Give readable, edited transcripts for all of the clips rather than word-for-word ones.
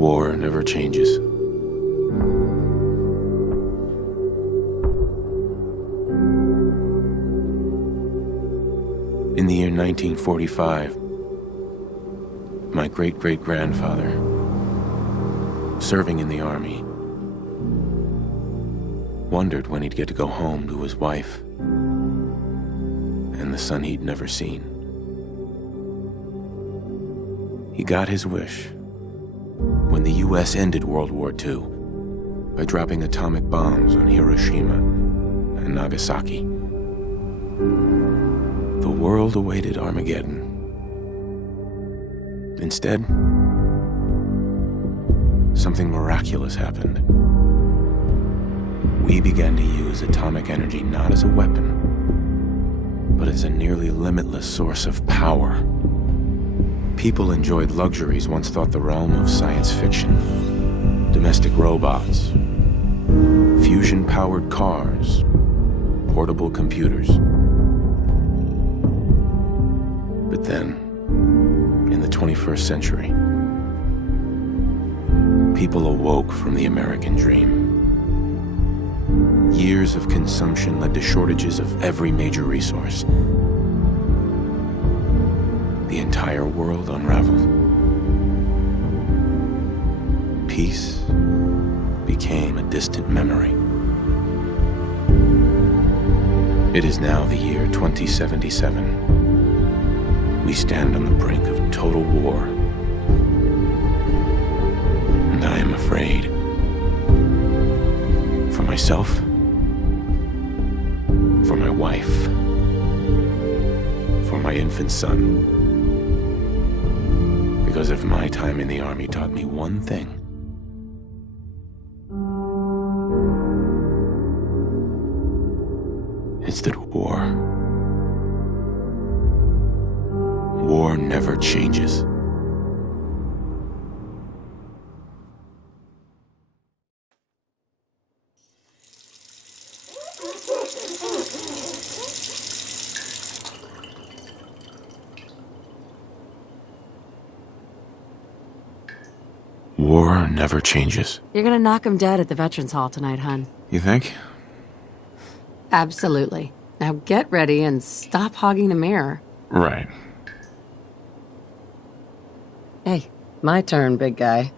War never changes. In the year 1945, my great-great-grandfather, serving in the army, wondered when he'd get to go home to his wife and the son he'd never seen. He got his wish when the U.S. ended World War II by dropping atomic bombs on Hiroshima and Nagasaki. The world awaited Armageddon. Instead, something miraculous happened. We began to use atomic energy not as a weapon, but as a nearly limitless source of power. People enjoyed luxuries once thought the realm of science fiction. Domestic robots, fusion-powered cars, portable computers. But then, in the 21st century, people awoke from the American dream. Years of consumption led to shortages of every major resource. The entire world unraveled. Peace became a distant memory. It is now the year 2077. We stand on the brink of total war. And I am afraid. For myself, for my wife, for my infant son. Because if my time in the army taught me one thing, it's that war never changes. War never changes. You're gonna knock him dead at the Veterans Hall tonight, hon. You think? Absolutely. Now get ready and stop hogging the mirror. Right. Hey, my turn, big guy.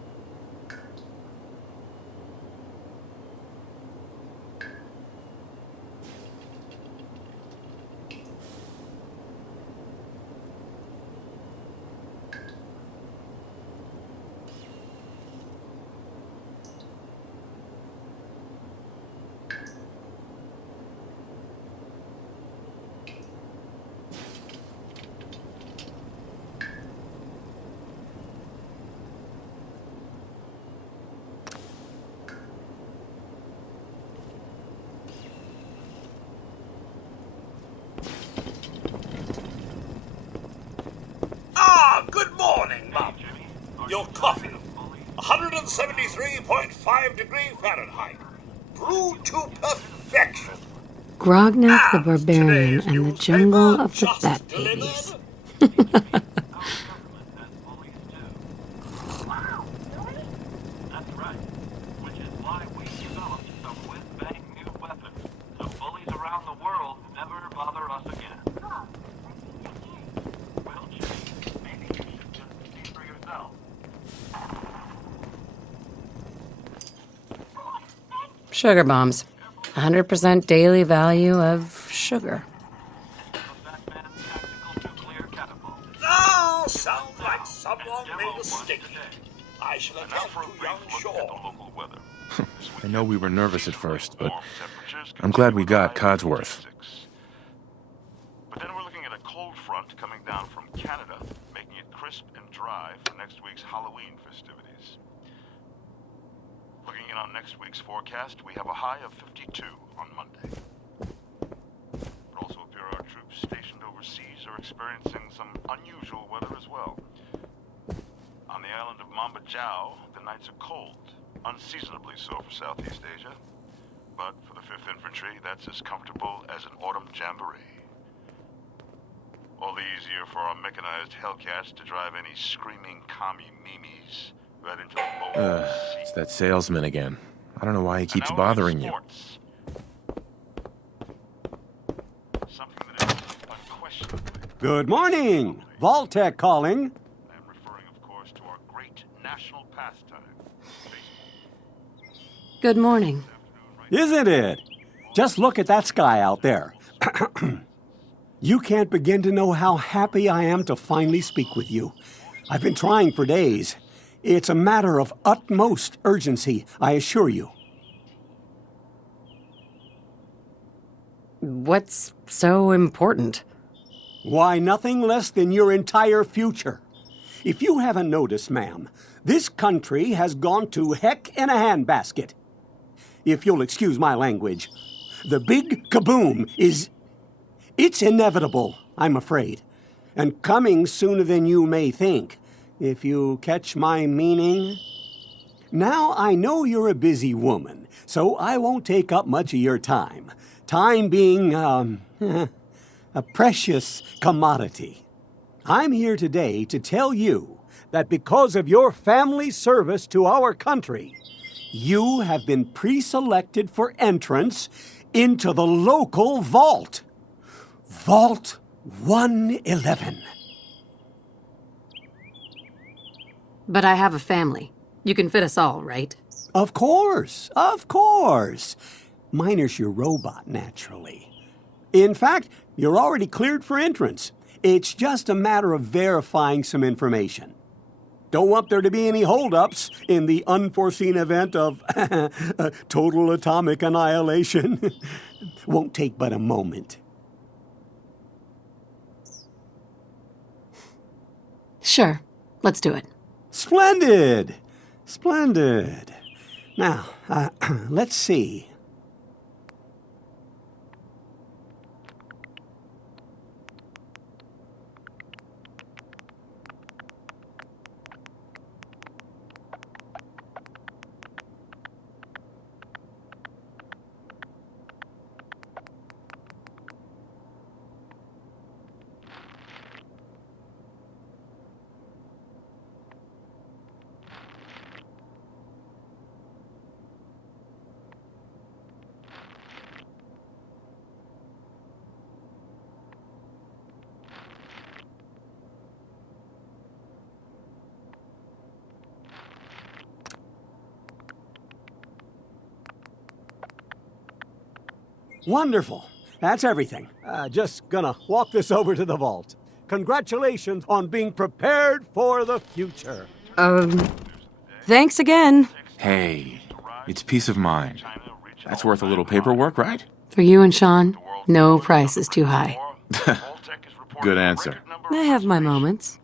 Good morning, Mum. Your coffee, 173.5 degrees Fahrenheit, brewed to perfection. Grognak the Barbarian and the Jungle of the Bat Babies. Sugar bombs. 100% daily value of sugar. Oh, sounds like someone made a sticky. I shall attend to young Shaw. I know we were nervous at first, but I'm glad we got Codsworth. But then we're looking at a cold front coming down from Canada, making it crisp and dry for next week's Halloween festivities. Looking in on next week's forecast, we have a high of 52 on Monday. It also appears our troops stationed overseas are experiencing some unusual weather as well. On the island of Mamba Jau, the nights are cold, unseasonably so for Southeast Asia. But for the 5th Infantry, that's as comfortable as an autumn jamboree. All the easier for our mechanized Hellcats to drive any screaming commie memes right into the mold. It's that salesman again. I don't know why he keeps bothering you. Something that is unquestionably. Good morning. Vault-Tec calling. I am referring, of course, to our great national pastime, baseball. Good morning. Isn't it? Just look at that sky out there. You can't begin to know how happy I am to finally speak with you. I've been trying for days. It's a matter of utmost urgency, I assure you. What's so important? Why, nothing less than your entire future. If you haven't noticed, ma'am, this country has gone to heck in a handbasket. If you'll excuse my language, the big kaboom is... It's inevitable, I'm afraid, and coming sooner than you may think, if you catch my meaning. Now, I know you're a busy woman, so I won't take up much of your time. Time being, a precious commodity. I'm here today to tell you that because of your family's service to our country, you have been pre-selected for entrance into the local vault. Vault 111. But I have a family. You can fit us all, right? Of course, of course. Minus your robot, naturally. In fact, you're already cleared for entrance. It's just a matter of verifying some information. Don't want there to be any holdups in the unforeseen event of total atomic annihilation. Won't take but a moment. Sure. Let's do it. Splendid! Splendid. Now, let's see. Wonderful. That's everything. Just gonna walk this over to the vault. Congratulations on being prepared for the future. Thanks again. Hey, it's peace of mind. That's worth a little paperwork, right? For you and Sean, no price is too high. Good answer. I have my moments.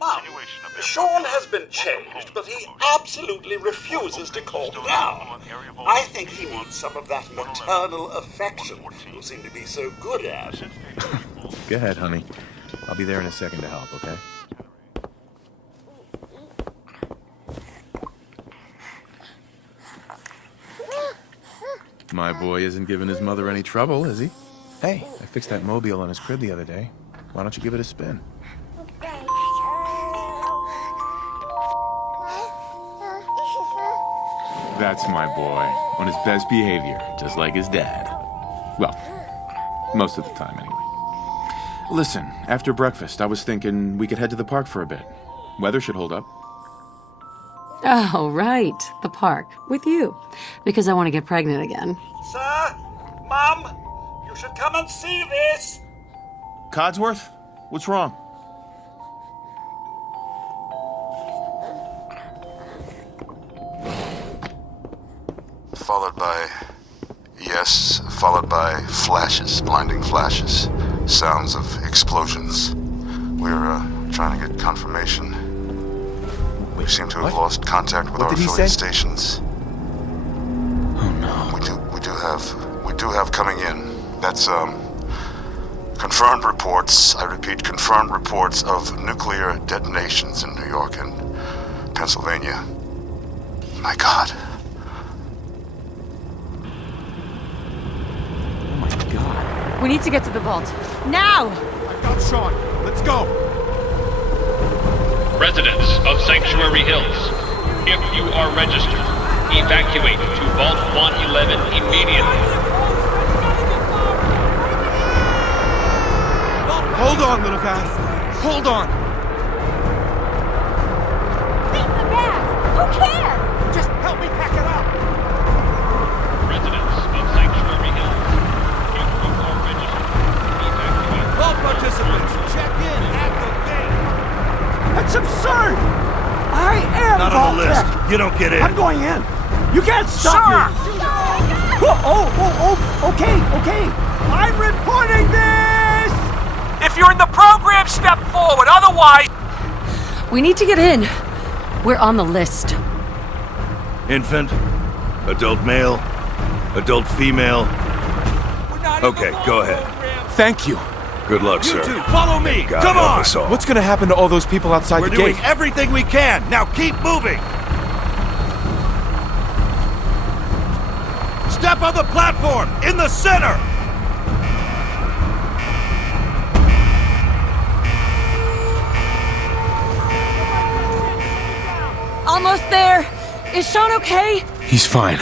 Mom, Sean has been changed, but he absolutely refuses to calm down. I think he needs some of that maternal affection you seem to be so good at. Go ahead, honey. I'll be there in a second to help, okay? My boy isn't giving his mother any trouble, is he? Hey, I fixed that mobile on his crib the other day. Why don't you give it a spin? That's my boy, on his best behavior, just like his dad. Well, most of the time, anyway. Listen, after breakfast, I was thinking we could head to the park for a bit. Weather should hold up. Oh, right. The park. With you. Because I want to get pregnant again. Sir? Mom? You should come and see this! Codsworth? What's wrong? Followed by flashes, blinding flashes, sounds of explosions. We're trying to get confirmation. We seem to have lost contact with our affiliate stations. Oh no. We do have coming in. That's confirmed reports. I repeat, confirmed reports of nuclear detonations in New York and Pennsylvania. My God. We need to get to the vault. Now! I've got Sean. Let's go! Residents of Sanctuary Hills, if you are registered, evacuate to Vault 111 immediately. Hold on, little guy. Hold on. Leave the bag! Who cares? Just help me pack it up. Residents of Sanctuary Hills, if you are registered, evacuate. All participants, check in at the gate. That's absurd! I am Not on the Vault list. Tech. You don't get in. I'm going in. You can't stop me. Okay. I'm reporting this! If you're in the program, step forward. Otherwise... We need to get in. We're on the list. Infant, adult male, adult female. Okay, go ahead. Thank you. Good luck, You sir. two, follow me. God Come help on. us all. What's gonna happen to all those people outside We're the doing gate? everything we can. Now keep moving. Step on the platform in the center. Almost there. Is Sean okay? He's fine.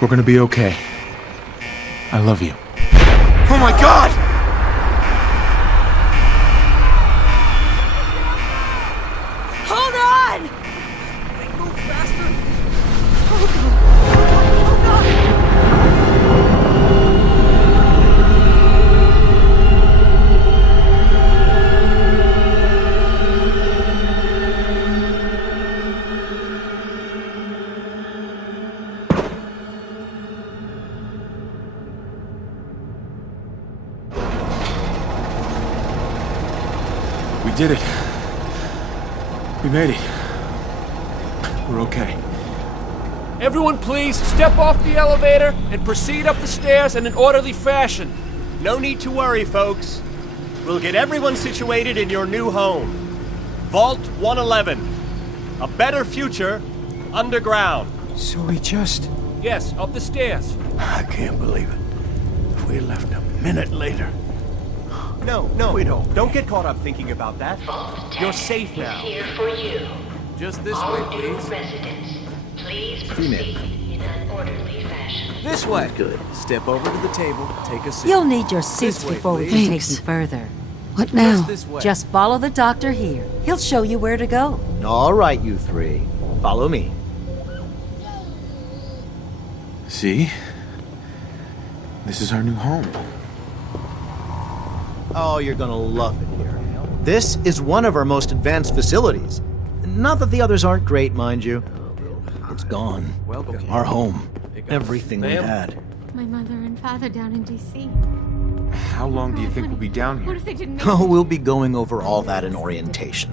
We're gonna be okay. I love you. Oh my God! Hold on! Move faster. We did it. We made it. We're okay. Everyone please, step off the elevator and proceed up the stairs in an orderly fashion. No need to worry, folks. We'll get everyone situated in your new home. Vault 111. A better future underground. So we just... Yes, up the stairs. I can't believe it. If we left a minute later. No, we don't. Don't get caught up thinking about that. You're safe now. Here for you. Just this way, All new please. residents, please proceed in an orderly fashion. This way. Good. Step over to the table, take a seat. You'll need your suits This way, before we please. can take you further. What now? Just this way. Just follow the doctor here. He'll show you where to go. All right, you three. Follow me. See? This is our new home. Oh, you're gonna love it here. This is one of our most advanced facilities. Not that the others aren't great, mind you. It's gone. Welcome. Our home. Everything we Ma'am? had. My mother and father down in D.C. How long do you think we'll be down What here? if they didn't make Oh, it? we'll be going over all that in orientation.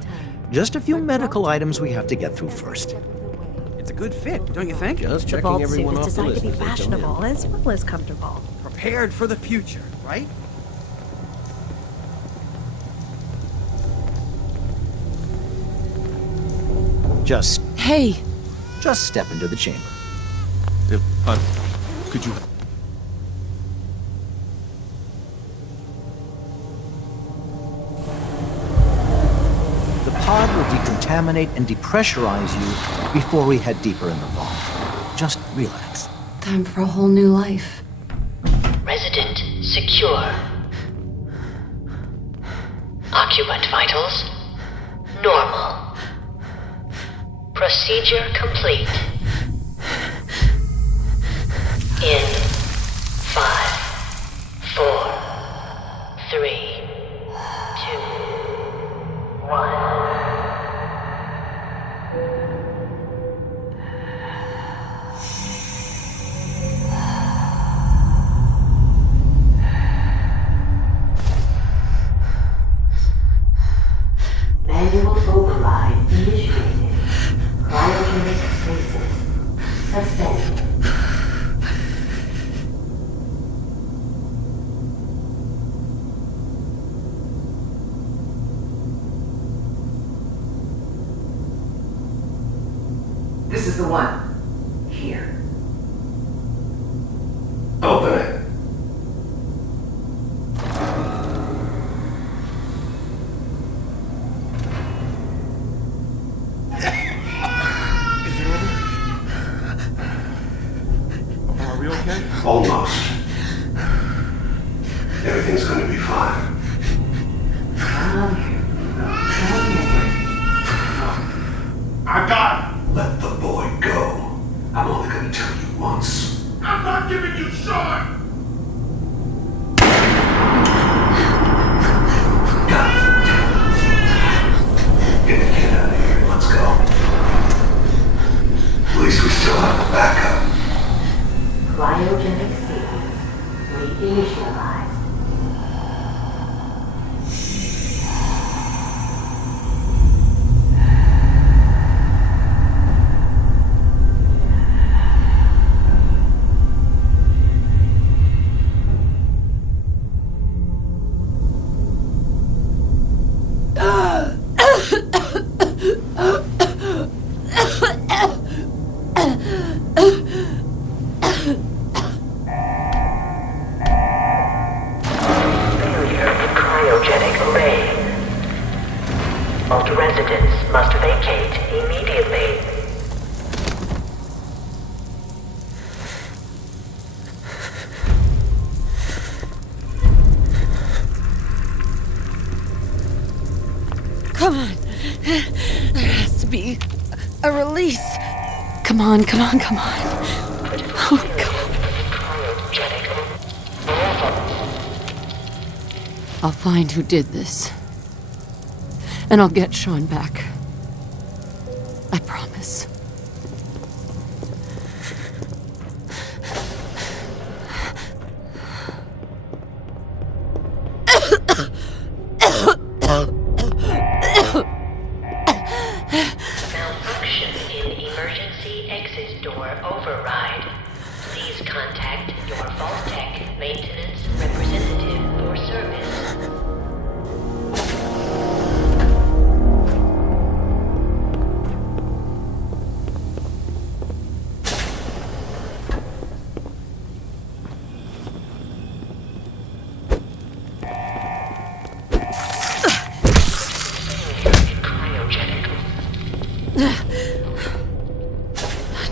Just a few medical items we have to get through first. It's a good fit, don't you think? Just The vault suit is designed to be fashionable as well as comfortable. Prepared for the future, right? Just Hey, step into the chamber. Could you... The pod will decontaminate and depressurize you before we head deeper in the vault. Just relax. time for a whole new life. Resident secure. Occupant vitals normal. Procedure complete. In 5, 4, 3, 2, 1. Manual override initiated. Cryogenic stasis suspended. This is the one. Here. Open it. Vault residents must vacate immediately. Come on. There has to be a release. Come on, come on, come on. Oh, God. I'll find who did this. And I'll get Sean back. I promise. Malfunction in emergency exit door override. Please contact your Vault Tech maintenance representative for service.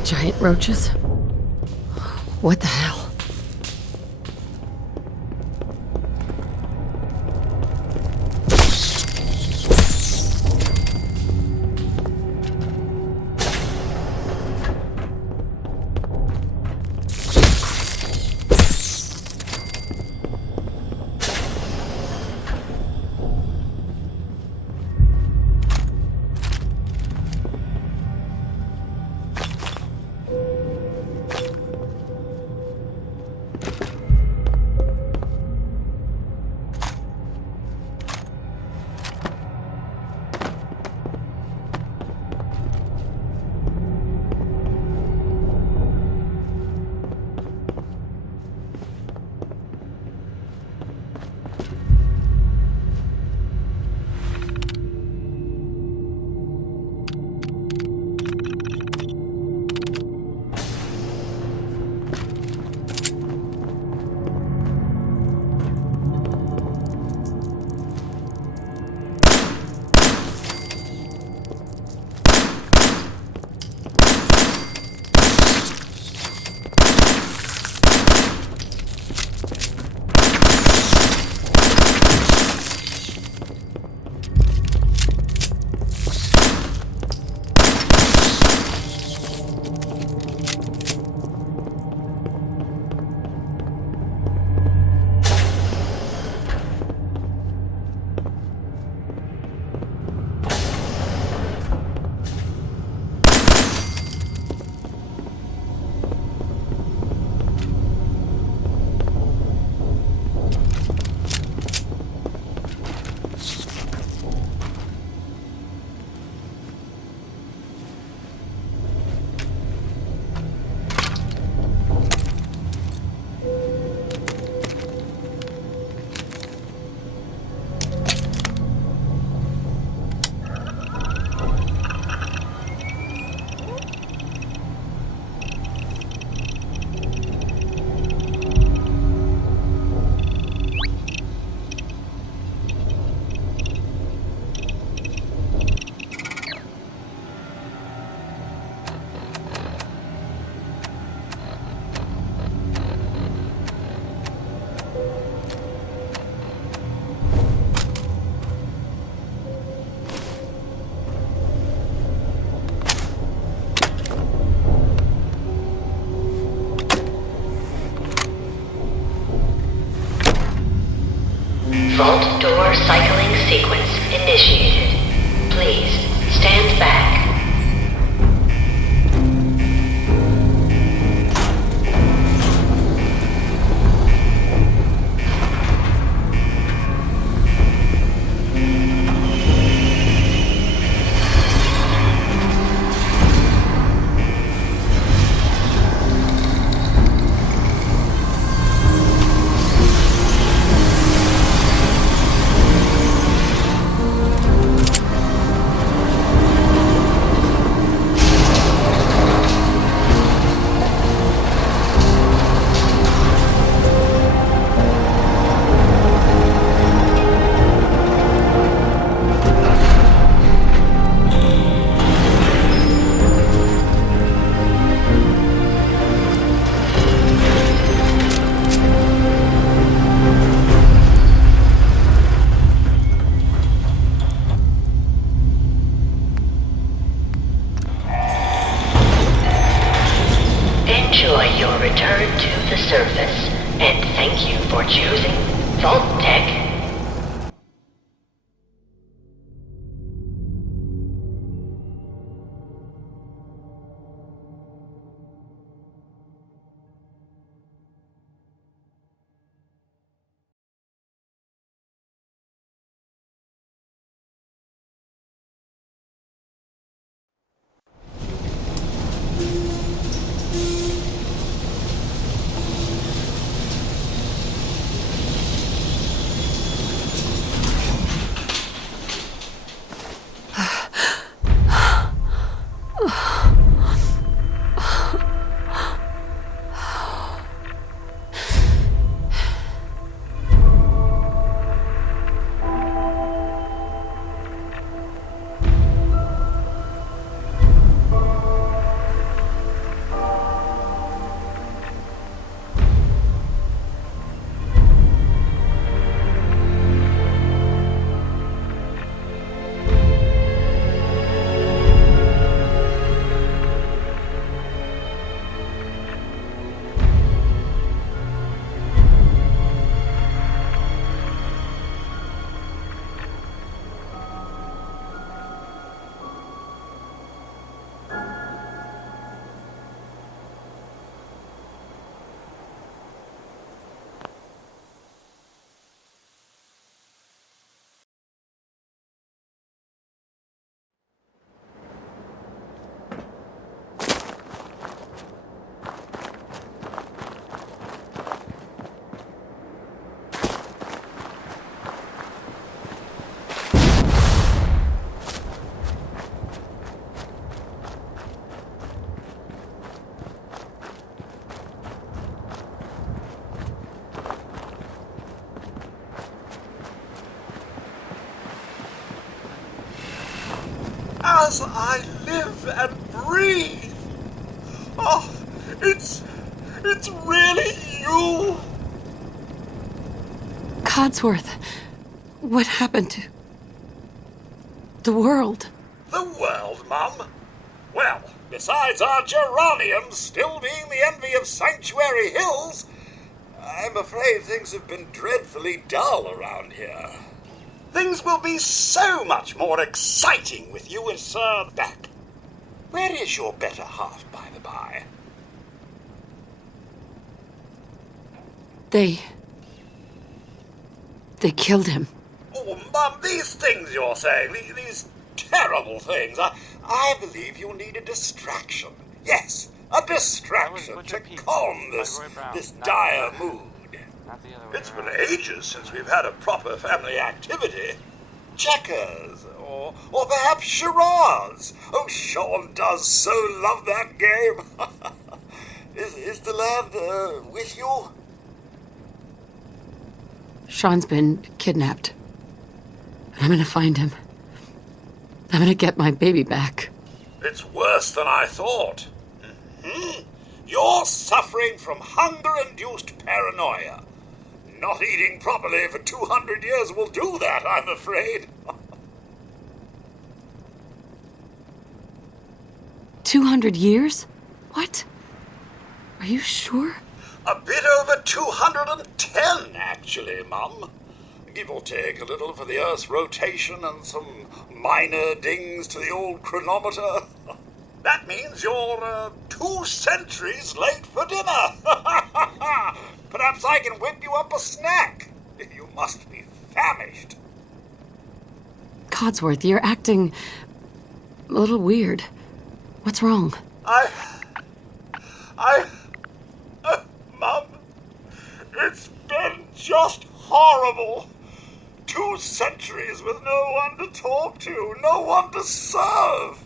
Giant roaches? What the hell? Vault door cycling sequence initiated. Please stand back. the surface, and thank you for choosing Vault Tech. As I live and breathe. Oh, it's really you. Codsworth, what happened to the world? The world, Mum? Well, besides our geraniums still being the envy of Sanctuary Hills, I'm afraid things have been dreadfully dull around here. Things will be so much more exciting with you and Sir back. Where is your better half, by the by? They killed him. Oh, Mum, these things you're saying, these terrible things, I believe you need a distraction. Yes, a distraction to calm this dire mood. It's been ages since we've had a proper family activity. Checkers, or perhaps charades. Oh, Sean does so love that game. Is the lad with you? Sean's been kidnapped. And I'm gonna find him. I'm gonna get my baby back. It's worse than I thought. Mm-hmm. You're suffering from hunger-induced paranoia. Not eating properly for 200 years will do that, I'm afraid. 200 years? What? Are you sure? A bit over 210, actually, Mum. Give or take a little for the Earth's rotation and some minor dings to the old chronometer. That means you're 2 centuries late for dinner. Perhaps I can whip you up a snack. You must be famished. Codsworth, you're acting a little weird. What's wrong? Mum, it's been just horrible. 2 centuries with no one to talk to, no one to serve.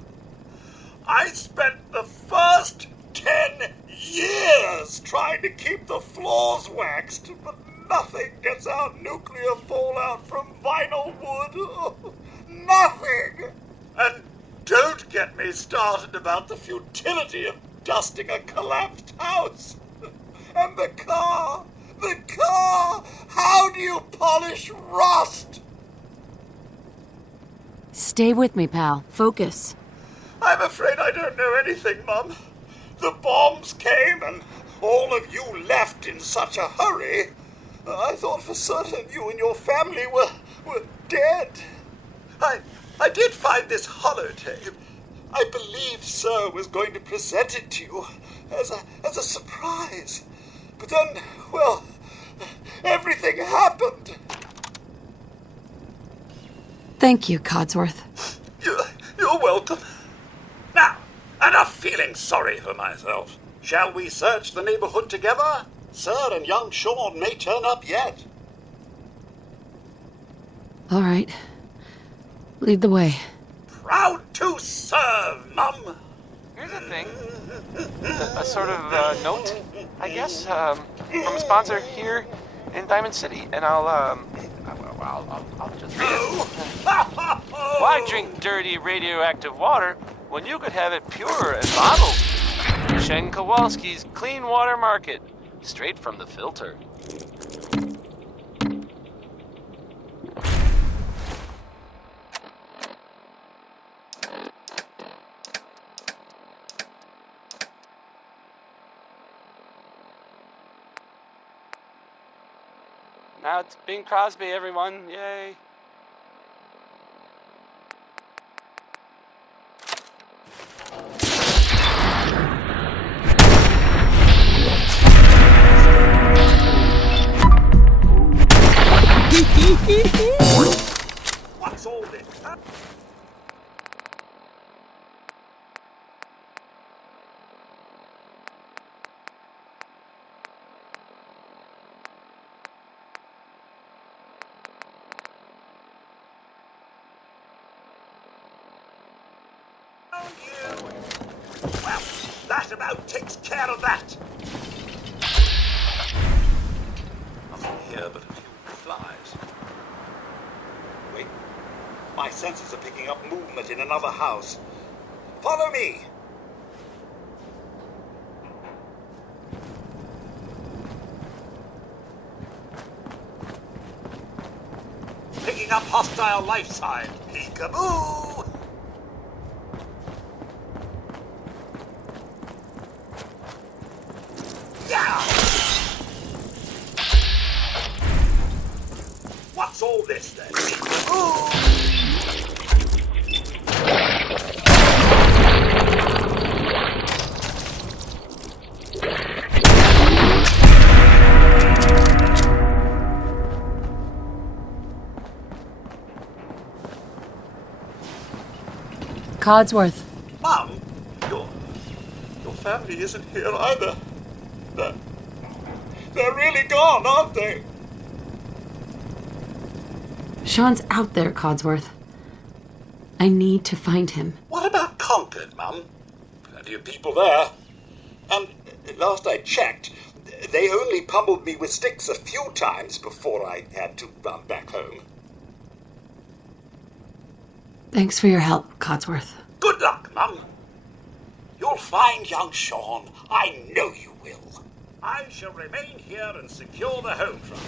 I spent the first 10 years trying to keep the floors waxed, but nothing gets out nuclear fallout from vinyl wood. Nothing! And don't get me started about the futility of dusting a collapsed house. And the car! How do you polish rust? Stay with me, pal. Focus. I'm afraid I don't know anything, Mum. The bombs came and all of you left in such a hurry. I thought for certain you and your family were dead. I did find this holotape. I believed Sir was going to present it to you as a surprise. But then, well, everything happened. Thank you, Codsworth. You're welcome. Now, enough feeling sorry for myself. Shall we search the neighborhood together? Sir and young Sean may turn up yet. All right. Lead the way. Proud to serve, Mum. Here's the thing. A sort of note, I guess, from a sponsor here in Diamond City, and I'll just read it. Why drink dirty radioactive water when you could have it pure and bottled? Shen Kowalski's Clean Water Market, straight from the filter. Now it's Bing Crosby, everyone. Yay. What's all this? Huh? Well, that about takes care of that. Nothing here but a few flies. Wait, my senses are picking up movement in another house. Follow me. Picking up hostile life sign. Peekaboo! Yeah! What's all this then? Peekaboo! Codsworth. Mum, your family isn't here either. They're really gone, aren't they? Sean's out there, Codsworth. I need to find him. What about Concord, Mum? Plenty of people there. And last I checked, they only pummeled me with sticks a few times before I had to run back home. Thanks for your help, Codsworth. Good luck, Mum. You'll find young Sean. I know you will. I shall remain here and secure the home front.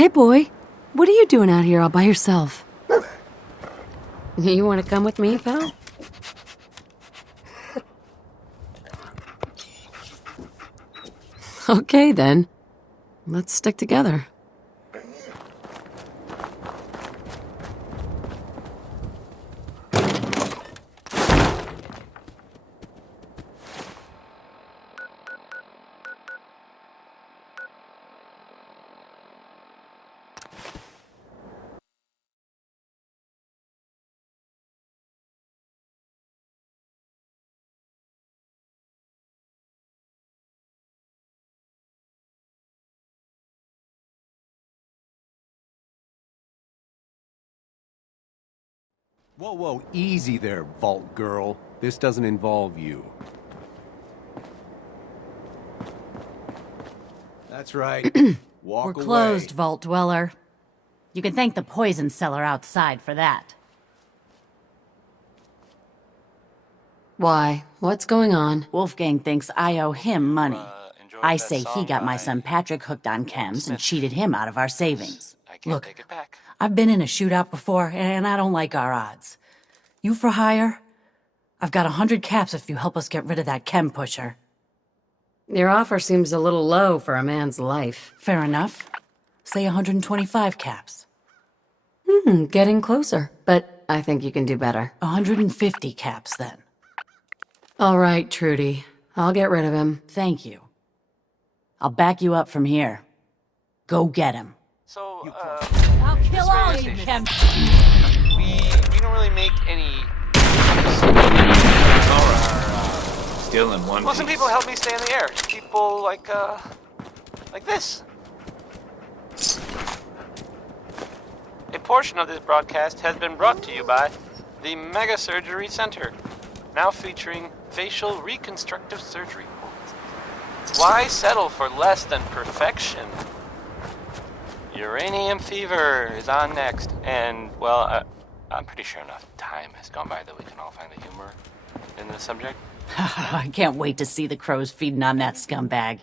Hey, boy. What are you doing out here all by yourself? You want to come with me, pal? Okay, then. Let's stick together. Whoa, whoa, easy there, Vault Girl. This doesn't involve you. That's right. Walk We're away. closed, Vault Dweller. You can thank the poison seller outside for that. Why? What's going on? Wolfgang thinks I owe him money. I say he got my son Patrick hooked on chems and cheated him out of our savings. Look, Take it back. I've been in a shootout before, and I don't like our odds. You for hire? I've got 100 caps if you help us get rid of that chem pusher. Your offer seems a little low for a man's life. Fair enough. Say 125 caps. Getting closer. But I think you can do better. 150 caps, then. All right, Trudy. I'll get rid of him. Thank you. I'll back you up from here. Go get him. So, I'll kill all you, chem. we don't really make any... Still in one Well, some piece. people help me stay in the air. People like this. A portion of this broadcast has been brought to you by the Mega Surgery Center, now featuring facial reconstructive surgery. Why settle for less than perfection? Uranium fever is on next, and, well, I'm pretty sure enough time has gone by that we can all find the humor in the subject. I can't wait to see the crows feeding on that scumbag.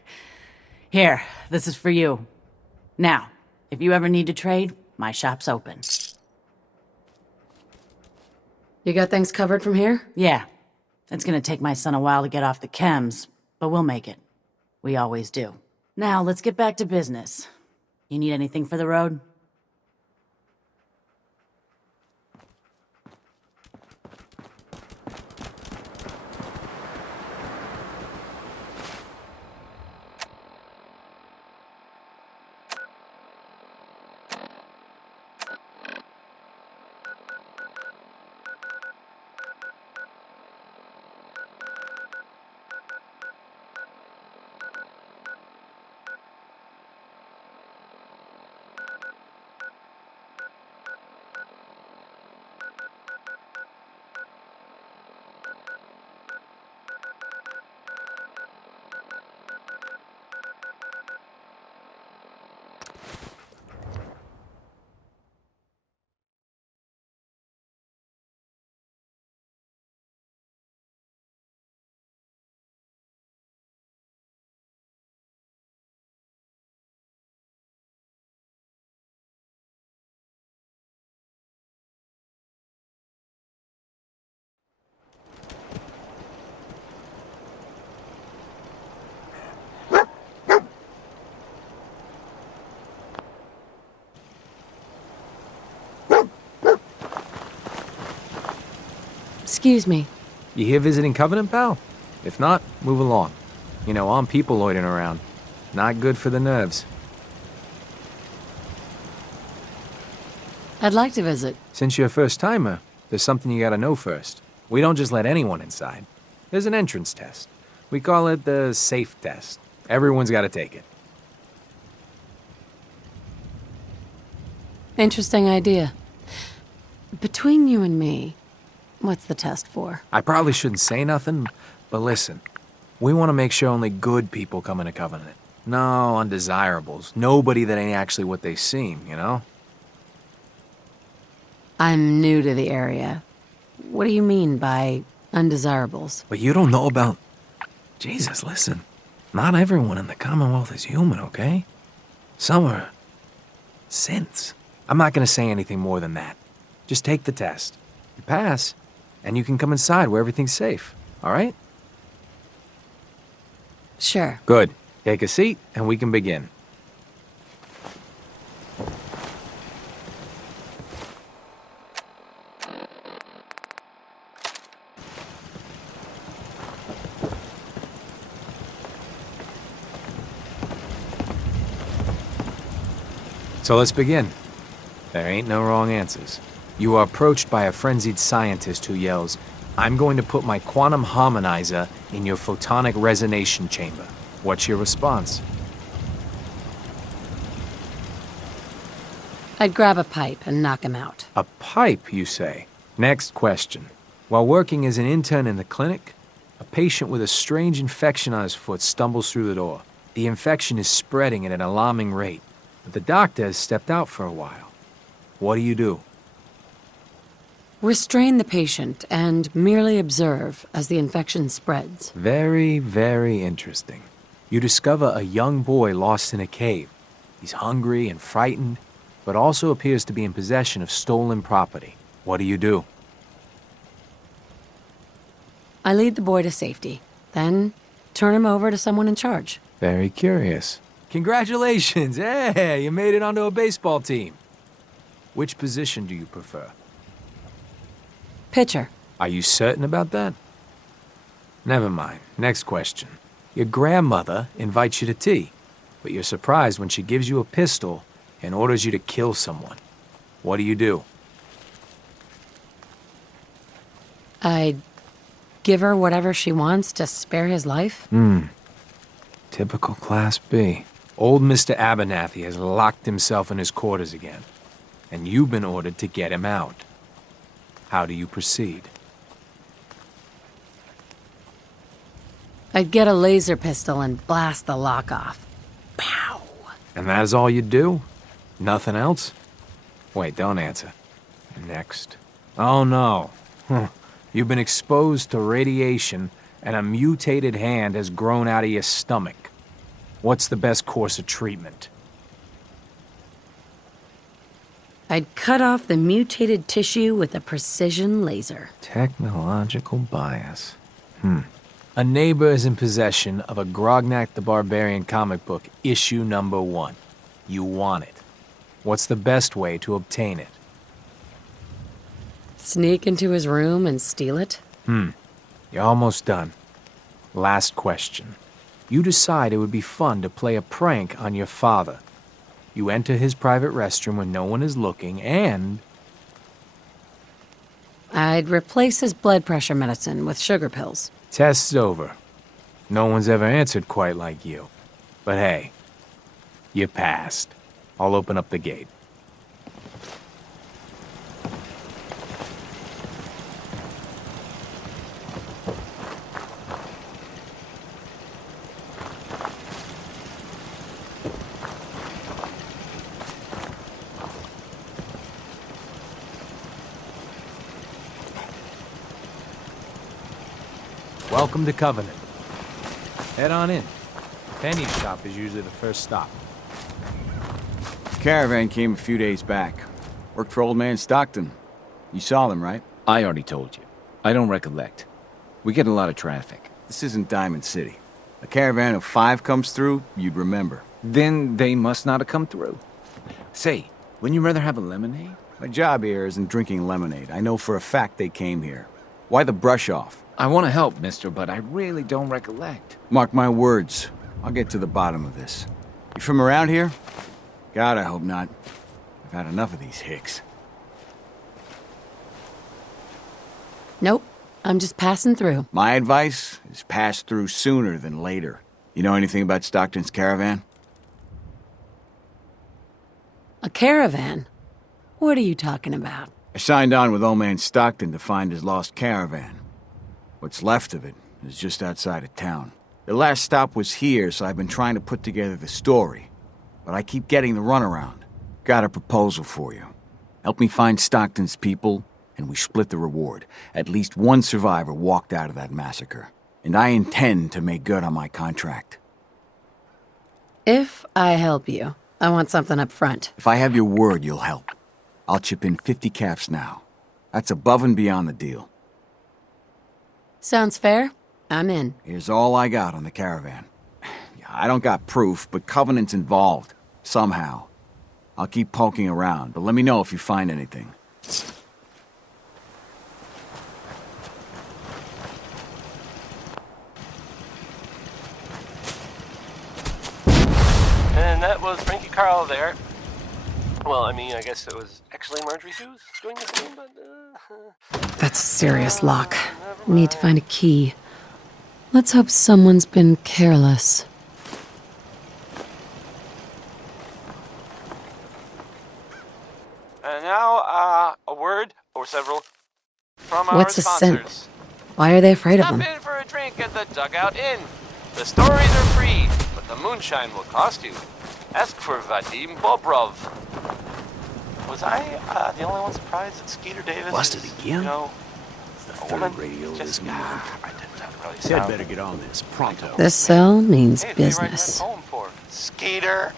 Here, this is for you. Now, if you ever need to trade, my shop's open. You got things covered from here? Yeah. It's gonna take my son a while to get off the chems, but we'll make it. We always do. Now, let's get back to business. You need anything for the road? Excuse me. You here visiting Covenant, pal? If not, move along. You know, armed people loitering around. Not good for the nerves. I'd like to visit. Since you're a first-timer, there's something you gotta know first. We don't just let anyone inside. There's an entrance test. We call it the safe test. Everyone's gotta take it. Interesting idea. Between you and me, what's the test for? I probably shouldn't say nothing, but listen. We want to make sure only good people come into Covenant. No undesirables. Nobody that ain't actually what they seem, you know? I'm new to the area. What do you mean by undesirables? But you don't know about... Jesus, listen. Not everyone in the Commonwealth is human, okay? Some are Since. I'm not gonna say anything more than that. Just take the test. You pass, and you can come inside where everything's safe, all right? Sure. Good. Take a seat, and we can begin. So let's begin. There ain't no wrong answers. You are approached by a frenzied scientist who yells, "I'm going to put my quantum harmonizer in your photonic resonation chamber." What's your response? I'd grab a pipe and knock him out. A pipe, you say? Next question. While working as an intern in the clinic, a patient with a strange infection on his foot stumbles through the door. The infection is spreading at an alarming rate, but the doctor has stepped out for a while. What do you do? Restrain the patient and merely observe as the infection spreads. Very, very interesting. You discover a young boy lost in a cave. He's hungry and frightened, but also appears to be in possession of stolen property. What do? I lead the boy to safety, then turn him over to someone in charge. Very curious. Congratulations! Hey, you made it onto a baseball team. Which position do you prefer? Pitcher. Are you certain about that? Never mind. Next question. Your grandmother invites you to tea, but you're surprised when she gives you a pistol and orders you to kill someone. What do? I'd give her whatever she wants to spare his life. Typical Class B. Old Mr. Abernathy has locked himself in his quarters again, and you've been ordered to get him out. How do you proceed? I'd get a laser pistol and blast the lock off. Pow! And that is all you do? Nothing else? Wait, don't answer. Next. Oh no. You've been exposed to radiation and a mutated hand has grown out of your stomach. What's the best course of treatment? I'd cut off the mutated tissue with a precision laser. Technological bias. A neighbor is in possession of a Grognak the Barbarian comic book, issue number 1. You want it. What's the best way to obtain it? Sneak into his room and steal it? You're almost done. Last question. You decide it would be fun to play a prank on your father. You enter his private restroom when no one is looking, and... I'd replace his blood pressure medicine with sugar pills. Test's over. No one's ever answered quite like you. But hey, you passed. I'll open up the gate. Welcome to Covenant. Head on in. Penny's shop is usually the first stop. Caravan came a few days back. Worked for old man Stockton. You saw them, right? I already told you. I don't recollect. We get a lot of traffic. This isn't Diamond City. A caravan of 5 comes through, you'd remember. Then they must not have come through. Say, wouldn't you rather have a lemonade? My job here isn't drinking lemonade. I know for a fact they came here. Why the brush off? I want to help, mister, but I really don't recollect. Mark my words. I'll get to the bottom of this. You from around here? God, I hope not. I've had enough of these hicks. Nope. I'm just passing through. My advice is pass through sooner than later. You know anything about Stockton's caravan? A caravan? What are you talking about? I signed on with old man Stockton to find his lost caravan. What's left of it is just outside of town. The last stop was here, so I've been trying to put together the story. But I keep getting the runaround. Got a proposal for you. Help me find Stockton's people, and we split the reward. At least one survivor walked out of that massacre. And I intend to make good on my contract. If I help you, I want something up front. If I have your word, you'll help. I'll chip in 50 caps now. That's above and beyond the deal. Sounds fair. I'm in. Here's all I got on the caravan. I don't got proof, but Covenant's involved. Somehow. I'll keep poking around, but let me know if you find anything. And that was Frankie Carl there. Well, I mean, I guess it was actually Marjorie Hughes doing the same, but... That's a serious lock. Need to find a key. Let's hope someone's been careless. And now, a word, or several, from our What's a sponsors. scent? Why are they afraid of Stop them? in for a drink at the Dugout Inn. The stories are free, but the moonshine will cost you. Ask for Vadim Bobrov. Was I the only one surprised that Skeeter Davis Busted is, again? you know, It's the a third woman? radio Just, this month. I didn't have really Dad sound. better get on this pronto. This cell means Hey, who are you writing business. that poem for? Skeeter.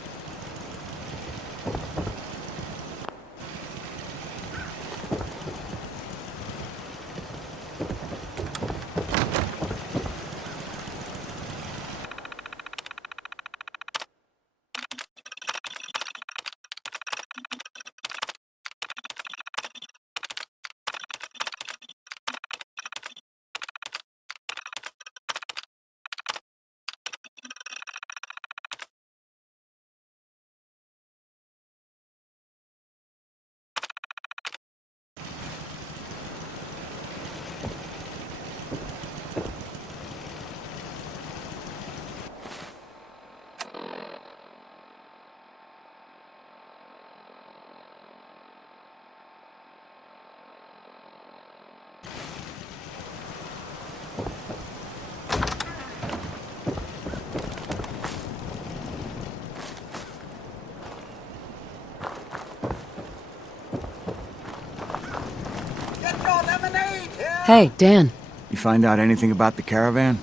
Hey, Dan. You find out anything about the caravan?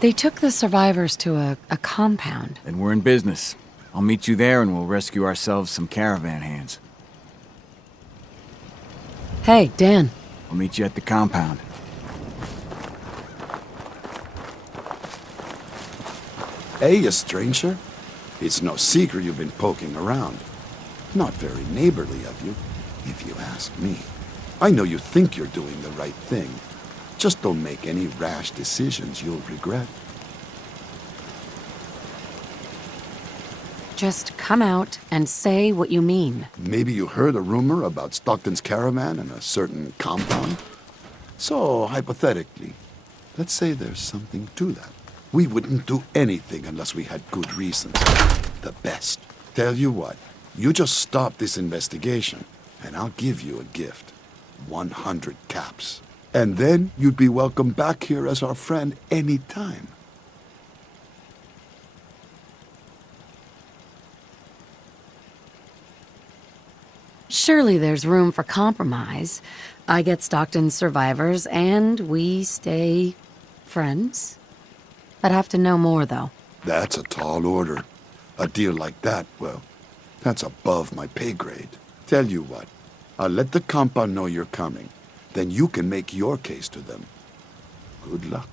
They took the survivors to a compound. Then we're in business. I'll meet you there and we'll rescue ourselves some caravan hands. Hey, Dan. I'll meet you at the compound. Hey, you stranger. It's no secret you've been poking around. Not very neighborly of you, if you ask me. I know you think you're doing the right thing. Just don't make any rash decisions you'll regret. Just come out and say what you mean. Maybe you heard a rumor about Stockton's caravan and a certain compound? So, hypothetically, let's say there's something to that. We wouldn't do anything unless we had good reasons. The best. Tell you what, you just stop this investigation, and I'll give you a gift. 100 caps. And then you'd be welcome back here as our friend any time. Surely there's room for compromise. I get Stockton's survivors, and we stay friends. I'd have to know more, though. That's a tall order. A deal like that, well, that's above my pay grade. Tell you what, I'll let the compound know you're coming. Then you can make your case to them. Good luck.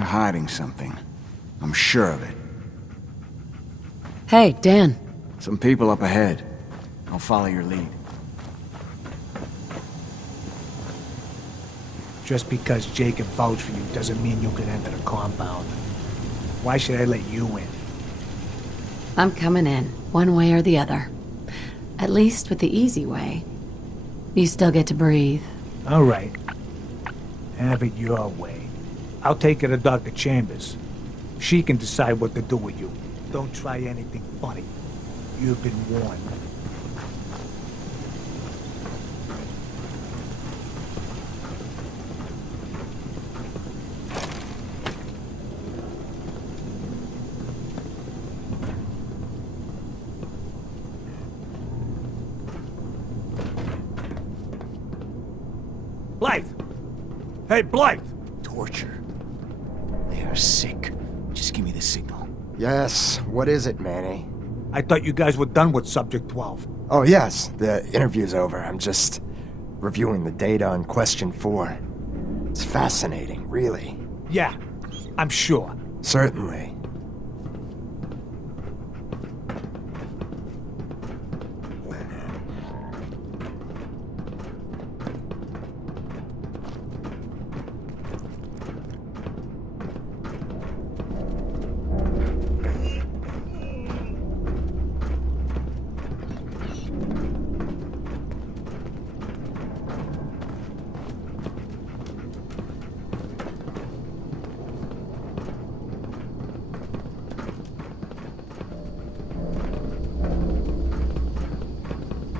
They're hiding something. I'm sure of it. Hey, Dan. Some people up ahead. I'll follow your lead. Just because Jacob vouched for you doesn't mean you can enter the compound. Why should I let you in? I'm coming in, one way or the other. At least with the easy way. You still get to breathe. All right. Have it your way. I'll take her to Dr. Chambers. She can decide what to do with you. Don't try anything funny. You've been warned. Blythe! Hey, Blythe! Torture. They are sick. Just give me the signal. Yes, what is it, Manny? I thought you guys were done with Subject 12. Oh, yes, the interview's over. I'm just reviewing the data on Question 4. It's fascinating, really. Yeah, I'm sure. Certainly.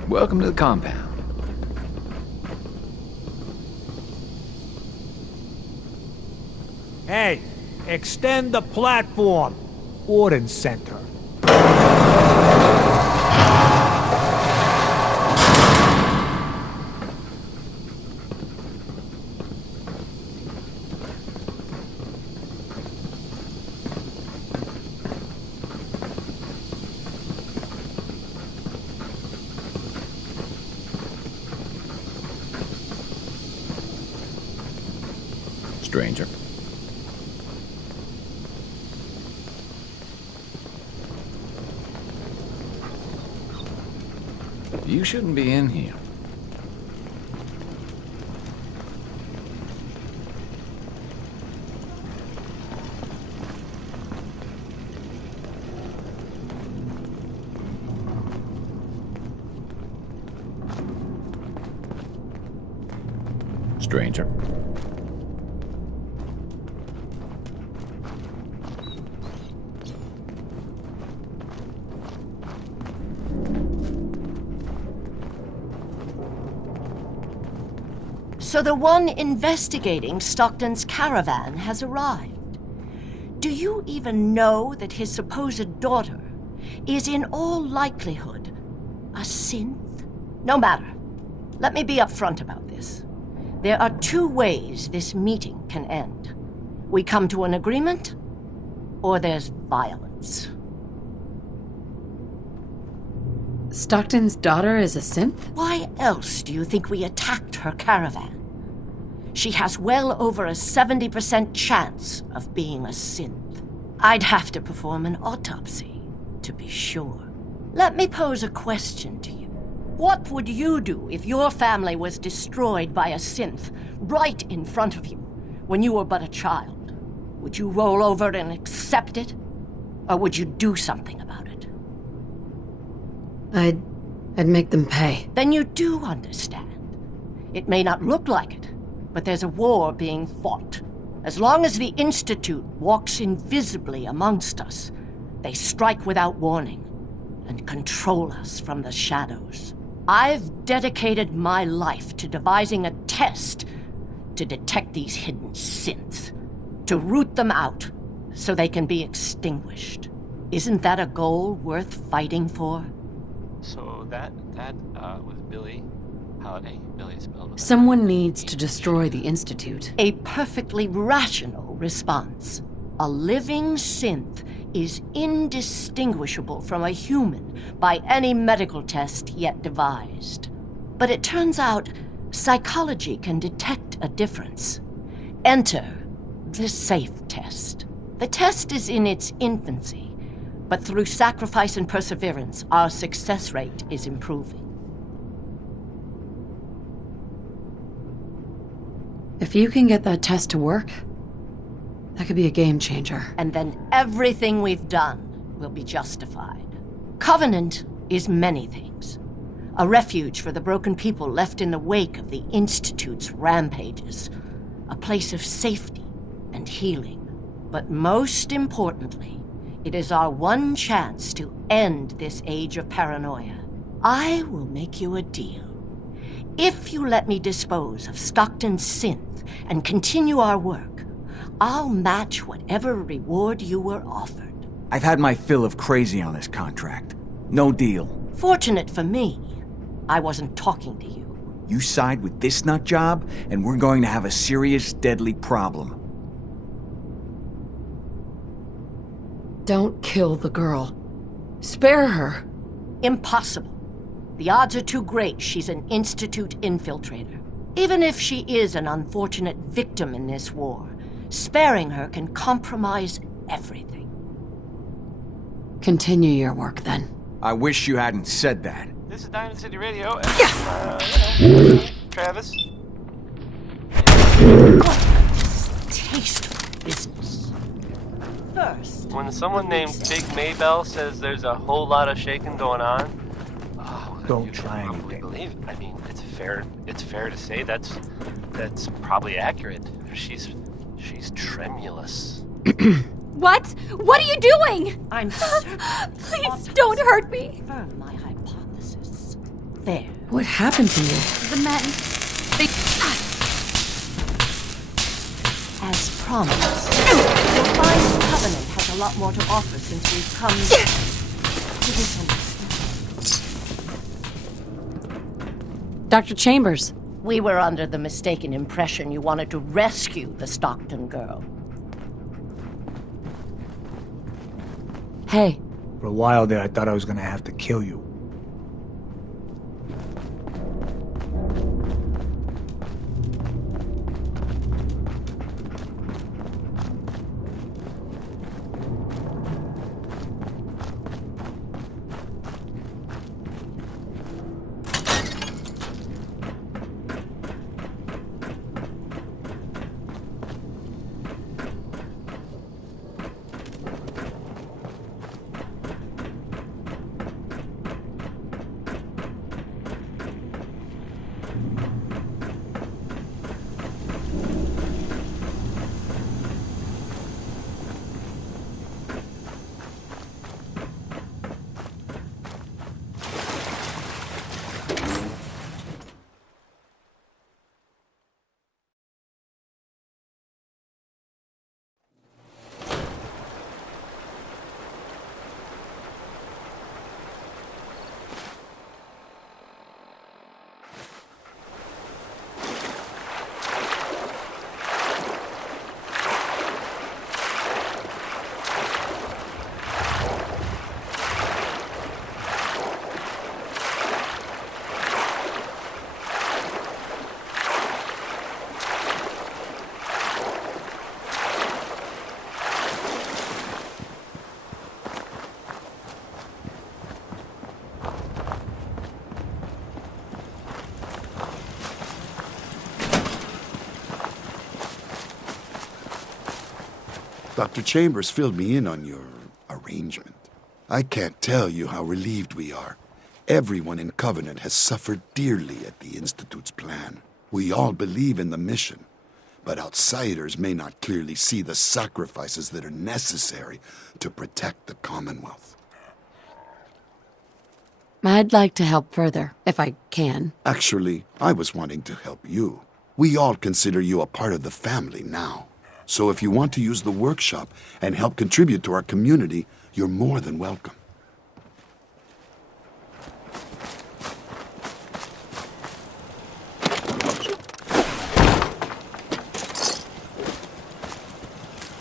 Welcome to the compound. Hey, extend the platform. Ordnance Center. Stranger. You shouldn't be in here. Stranger. So the one investigating Stockton's caravan has arrived. Do you even know that his supposed daughter is in all likelihood a synth? No matter. Let me be upfront about this. There are two ways this meeting can end. We come to an agreement, or there's violence. Stockton's daughter is a synth? Why else do you think we attacked her caravan? She has well over a 70% chance of being a synth. I'd have to perform an autopsy to be sure. Let me pose a question to you. What would you do if your family was destroyed by a synth right in front of you when you were but a child? Would you roll over and accept it? Or would you do something about it? I'd make them pay. Then you do understand. It may not look like it, but there's a war being fought. As long as the Institute walks invisibly amongst us, they strike without warning and control us from the shadows. I've dedicated my life to devising a test to detect these hidden synths, to root them out so they can be extinguished. Isn't that a goal worth fighting for? So that was Billy Holiday. Billy spelled with Someone needs to destroy the Institute. A perfectly rational response. A living synth is indistinguishable from a human by any medical test yet devised. But it turns out psychology can detect a difference. Enter the safe test. The test is in its infancy, but through sacrifice and perseverance, our success rate is improving. If you can get that test to work, that could be a game changer. And then everything we've done will be justified. Covenant is many things. A refuge for the broken people left in the wake of the Institute's rampages. A place of safety and healing. But most importantly, it is our one chance to end this age of paranoia. I will make you a deal. If you let me dispose of Stockton's synth and continue our work, I'll match whatever reward you were offered. I've had my fill of crazy on this contract. No deal. Fortunate for me, I wasn't talking to you. You side with this nut job, and we're going to have a serious, deadly problem. Don't kill the girl. Spare her. Impossible. The odds are too great she's an Institute infiltrator. Even if she is an unfortunate victim in this war, sparing her can compromise everything. Continue your work, then. I wish you hadn't said that. This is Diamond City Radio, and, Travis. Tasteful business. First, when someone named Big Maybell says there's a whole lot of shaking going on, don't try anything. Believe it. I mean, it's fair to say that's probably accurate. She's tremulous. What? What are you doing? I'm Please don't hurt me. Confirm my hypothesis. There. What happened to you? The men. They... As promised, you'll find the Covenant has a lot more to offer since we've come to this understanding. Dr. Chambers. We were under the mistaken impression you wanted to rescue the Stockton girl. Hey. For a while there, I thought I was gonna have to kill you. Dr. Chambers filled me in on your arrangement. I can't tell you how relieved we are. Everyone in Covenant has suffered dearly at the Institute's plan. We all believe in the mission, but outsiders may not clearly see the sacrifices that are necessary to protect the Commonwealth. I'd like to help further, if I can. Actually, I was wanting to help you. We all consider you a part of the family now. So if you want to use the workshop and help contribute to our community, you're more than welcome.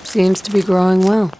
Seems to be growing well.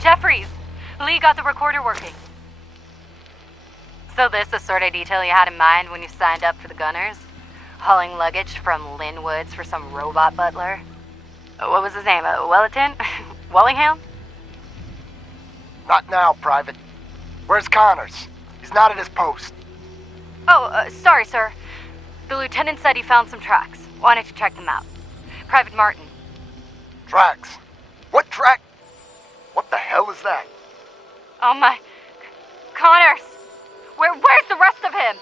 Jeffries! Lee got the recorder working. So this the sort of detail you had in mind when you signed up for the Gunners? Hauling luggage from Linwoods for some robot butler? What was his name? Wellerton? Wallingham? Not now, Private. Where's Connors? He's not at his post. Oh, sorry, sir. The lieutenant said he found some tracks. Wanted to check them out. Private Martin. Tracks? What track? What the hell is that? Oh my... Connors! Where's the rest of him?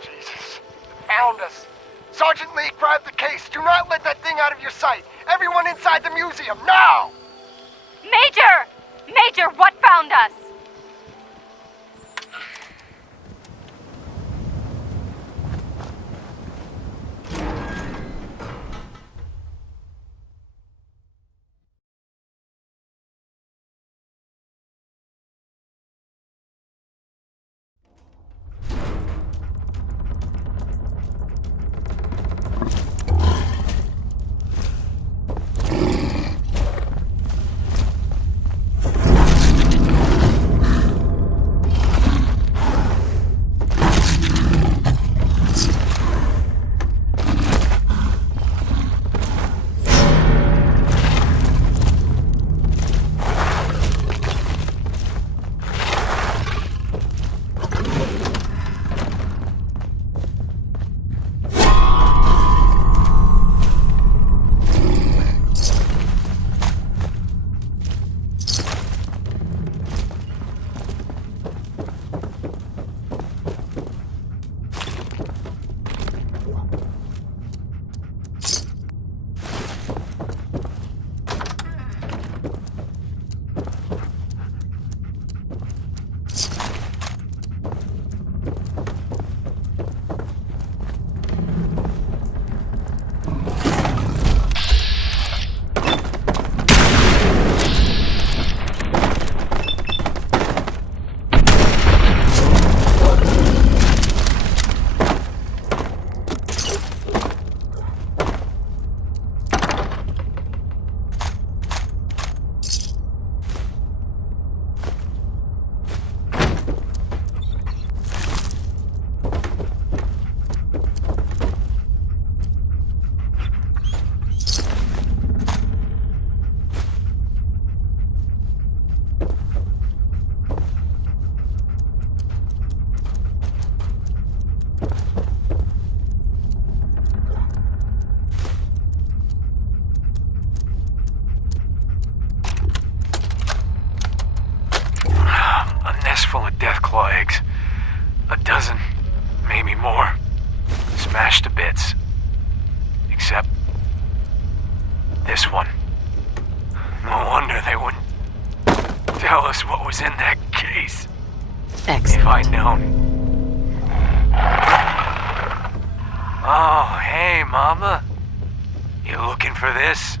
Jesus. Found us. Sergeant Lee, grab the case. Do not let that thing out of your sight. Everyone inside the museum, now! Major! Major, what found us? Full of deathclaw eggs. A dozen, maybe more. Smashed to bits. Except this one. No wonder they wouldn't tell us what was in that case. Excellent. If I'd known. Oh, hey, Mama. You looking for this?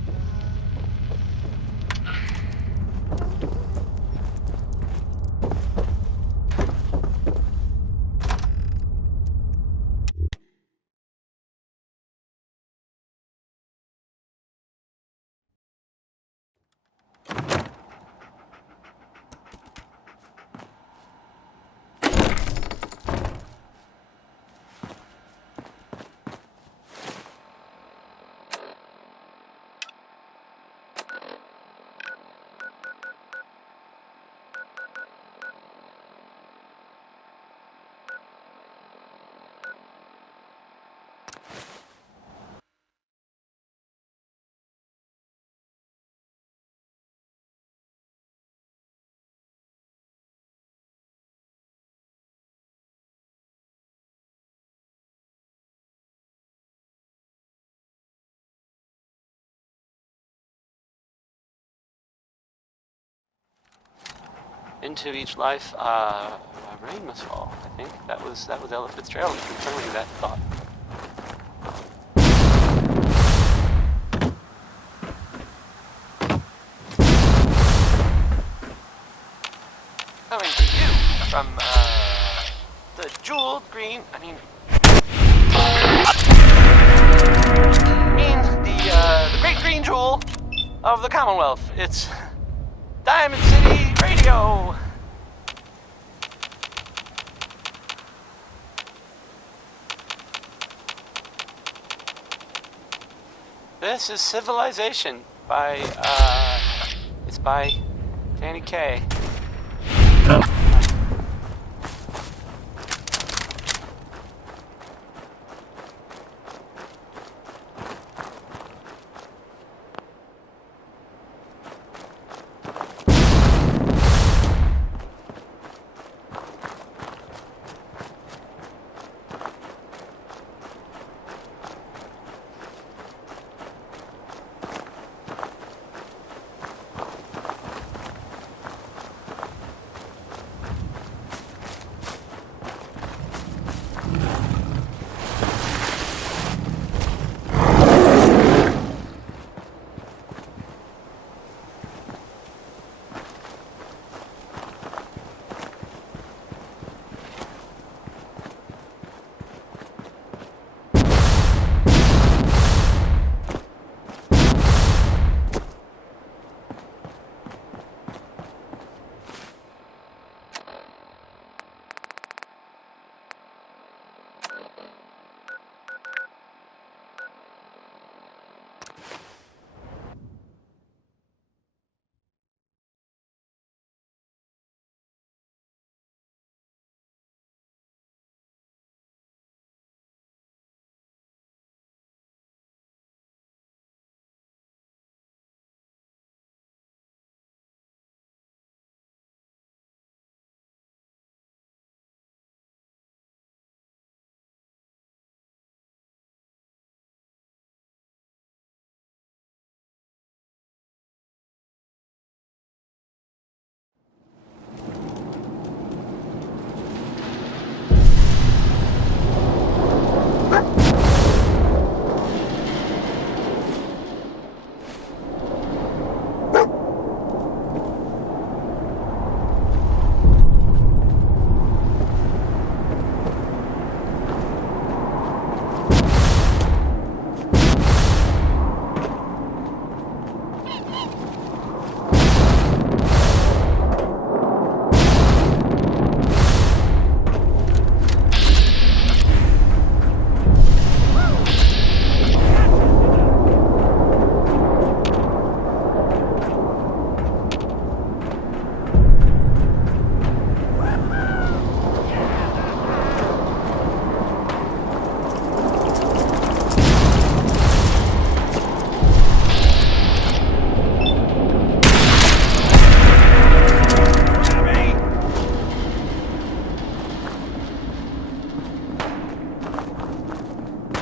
Into each life, rain must fall. I think that was Ella Fitzgerald confirming that thought. Coming to you from the jeweled green. The great green jewel of the Commonwealth. It's Diamond City Radio. This is Civilization by, it's by Danny Kaye.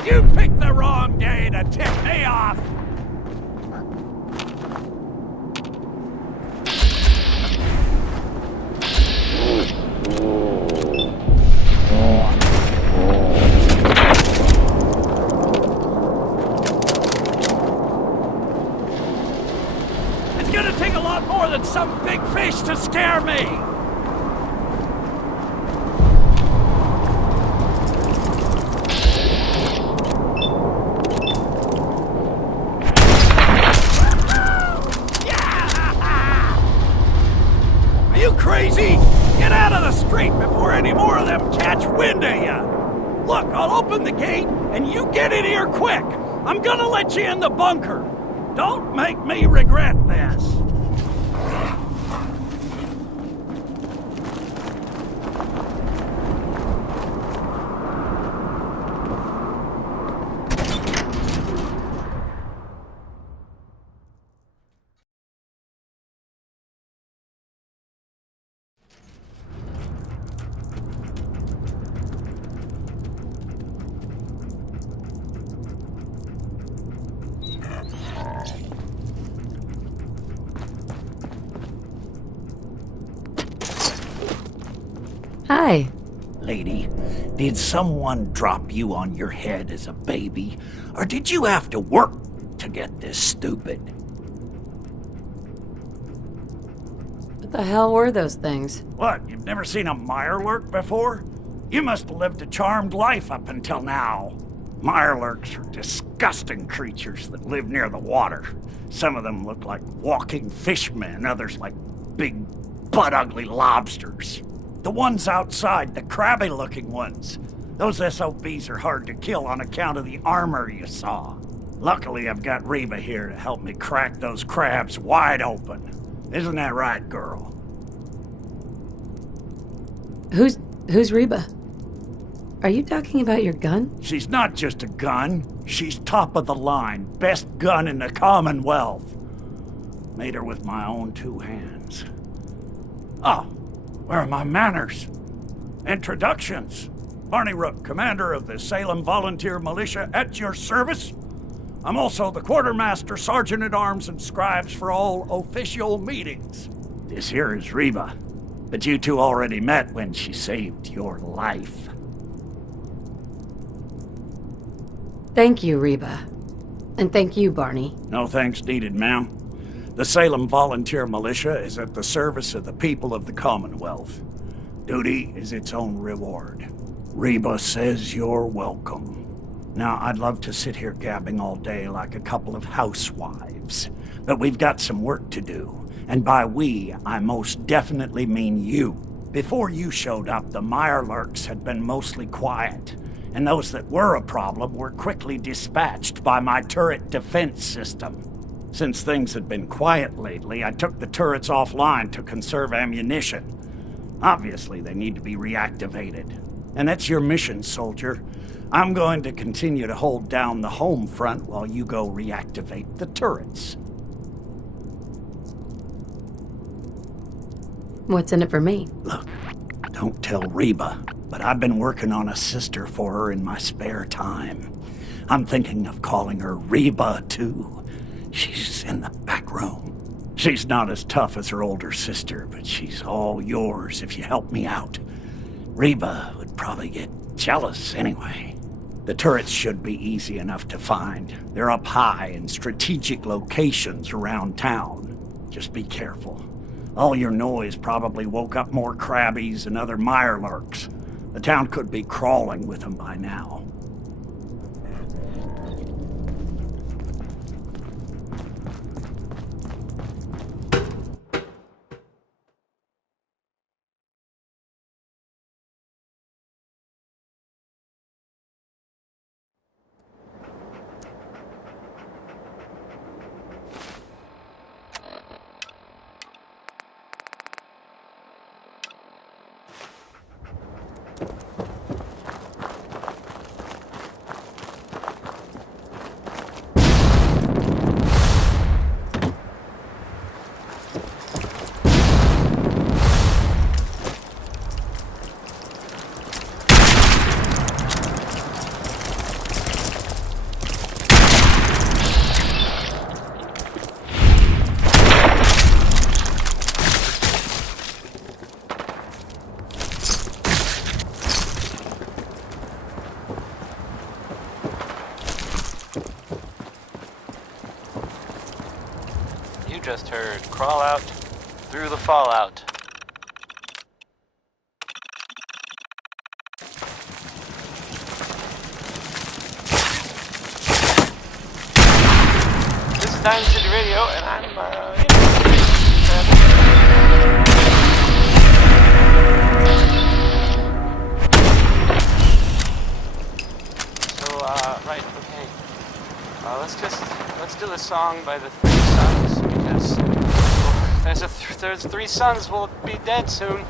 You picked the wrong day to tick me off! It's gonna take a lot more than some big fish to scare me! Crazy! Get out of the street before any more of them catch wind of you! Look, I'll open the gate and you get in here quick! I'm gonna let you in the bunker! Don't make me regret this! Hi. Lady, did someone drop you on your head as a baby? Or did you have to work to get this stupid? What the hell were those things? What, you've never seen a mirelurk before? You must have lived a charmed life up until now. Mirelurks are disgusting creatures that live near the water. Some of them look like walking fishmen, others like big, butt-ugly lobsters. The ones outside, the crabby-looking ones, those SOBs are hard to kill on account of the armor you saw. Luckily, I've got Reba here to help me crack those crabs wide open. Isn't that right, girl? Who's Reba? Are you talking about your gun? She's not just a gun. She's top of the line. Best gun in the Commonwealth. Made her with my own two hands. Oh, where are my manners? Introductions. Barney Rook, commander of the Salem Volunteer Militia, at your service. I'm also the quartermaster, sergeant-at-arms, and scribes for all official meetings. This here is Reba, but you two already met when she saved your life. Thank you, Reba. And thank you, Barney. No thanks needed, ma'am. The Salem Volunteer Militia is at the service of the people of the Commonwealth. Duty is its own reward. Reba says you're welcome. Now, I'd love to sit here gabbing all day like a couple of housewives, but we've got some work to do. And by we, I most definitely mean you. Before you showed up, the Mirelurks had been mostly quiet, and those that were a problem were quickly dispatched by my turret defense system. Since things had been quiet lately, I took the turrets offline to conserve ammunition. Obviously, they need to be reactivated. And that's your mission, soldier. I'm going to continue to hold down the home front while you go reactivate the turrets. What's in it for me? Look, don't tell Reba, but I've been working on a sister for her in my spare time. I'm thinking of calling her Reba, too. She's in the back room. She's not as tough as her older sister, but she's all yours if you help me out. Reba would probably get jealous anyway. The turrets should be easy enough to find. They're up high in strategic locations around town. Just be careful. All your noise probably woke up more crabbies and other Mirelurks. The town could be crawling with them by now. Just heard crawl out through the fallout. This is Diamond City Radio, and I'm right, okay. Let's do a song by the Three Sons, because there's three sons will be dead soon.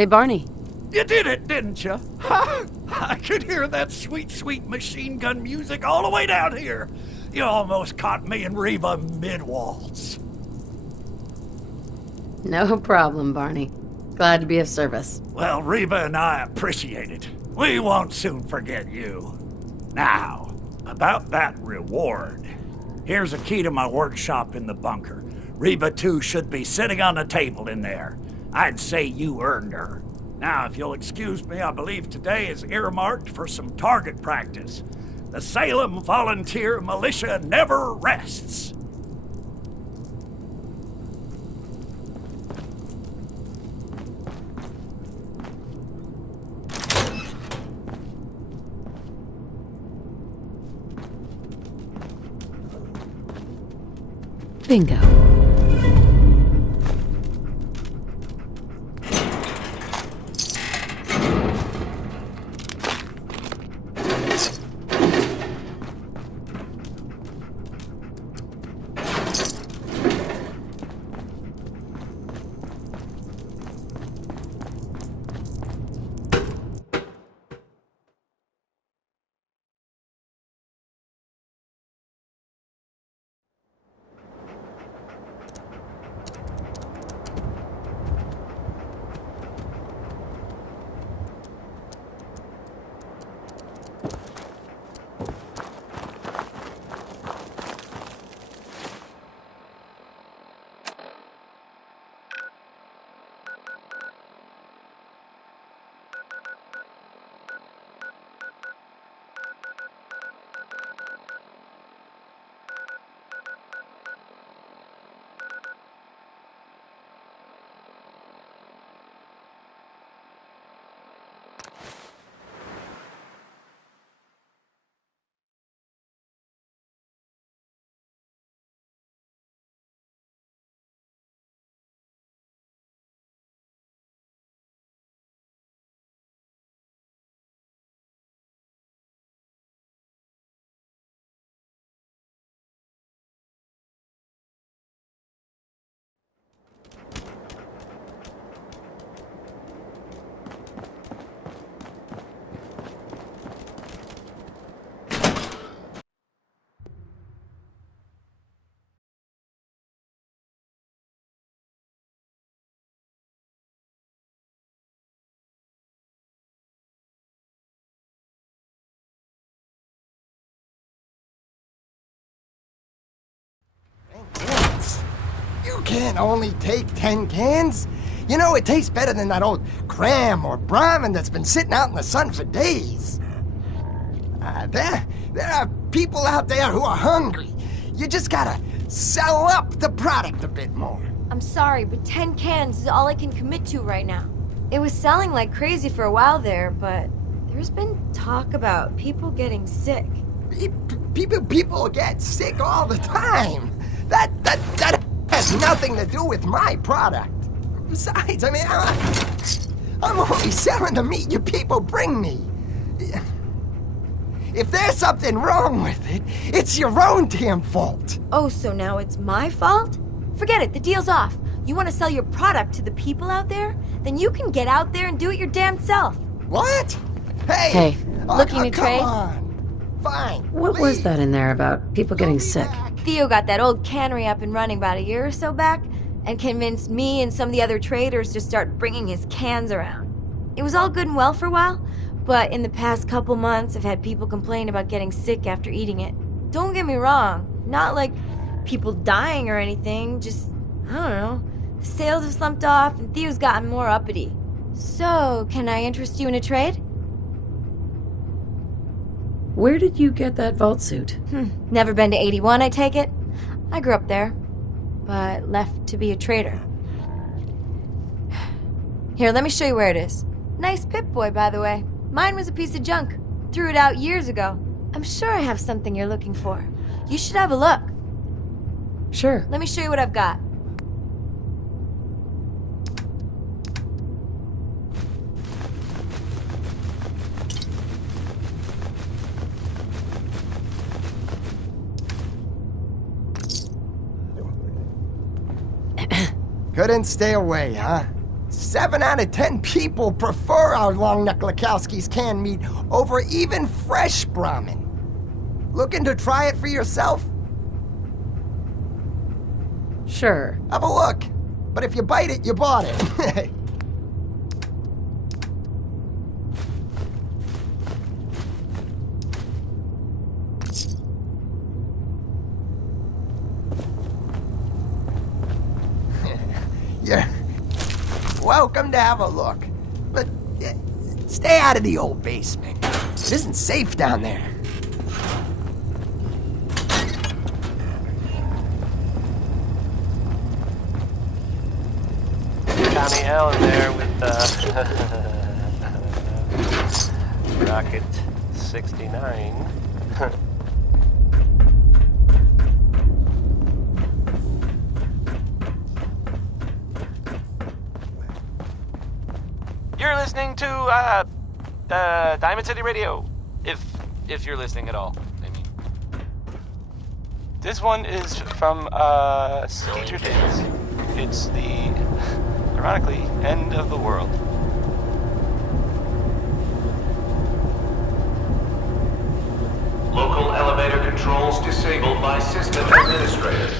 Hey, Barney. You did it, didn't you? Ha! I could hear that sweet, sweet machine gun music all the way down here. You almost caught me and Reba mid-waltz. No problem, Barney. Glad to be of service. Well, Reba and I appreciate it. We won't soon forget you. Now, about that reward. Here's a key to my workshop in the bunker. Reba, too, should be sitting on the table in there. I'd say you earned her. Now, if you'll excuse me, I believe today is earmarked for some target practice. The Salem Volunteer Militia never rests. Bingo. You can't only take 10 cans. You know, it tastes better than that old cram or brahmin that's been sitting out in the sun for days. There are people out there who are hungry. You just gotta sell up the product a bit more. I'm sorry, but 10 cans is all I can commit to right now. It was selling like crazy for a while there, but there's been talk about people getting sick. People get sick all the time. That has nothing to do with my product. Besides, I mean, I'm only selling the meat you people bring me. If there's something wrong with it, it's your own damn fault. Oh, so now it's my fault? Forget it, the deal's off. You want to sell your product to the people out there? Then you can get out there and do it your damn self. What? Hey. Looking to come trade? on. Fine. What was that in there about people getting sick? Theo got that old cannery up and running about a year or so back and convinced me and some of the other traders to start bringing his cans around. It was all good and well for a while, but in the past couple months I've had people complain about getting sick after eating it. Don't get me wrong, not like people dying or anything, just, I don't know, the sales have slumped off and Theo's gotten more uppity. So, can I interest you in a trade? Where did you get that vault suit? Never been to 81, I take it? I grew up there, but left to be a trader. Here, let me show you where it is. Nice Pip-Boy, by the way. Mine was a piece of junk. Threw it out years ago. I'm sure I have something you're looking for. You should have a look. Sure. Let me show you what I've got. Couldn't stay away, huh? 7 out of 10 people prefer our Long Neck Lakowski's canned meat over even fresh Brahmin. Looking to try it for yourself? Sure. Have a look. But if you bite it, you bought it. You're welcome to have a look. But stay out of the old basement. It isn't safe down there. Connie Allen there with Rocket 69. You're listening to Diamond City Radio, if you're listening at all. I mean, this one is from Teacher Days. It's the, ironically, end of the world. Local elevator controls disabled by system administrator.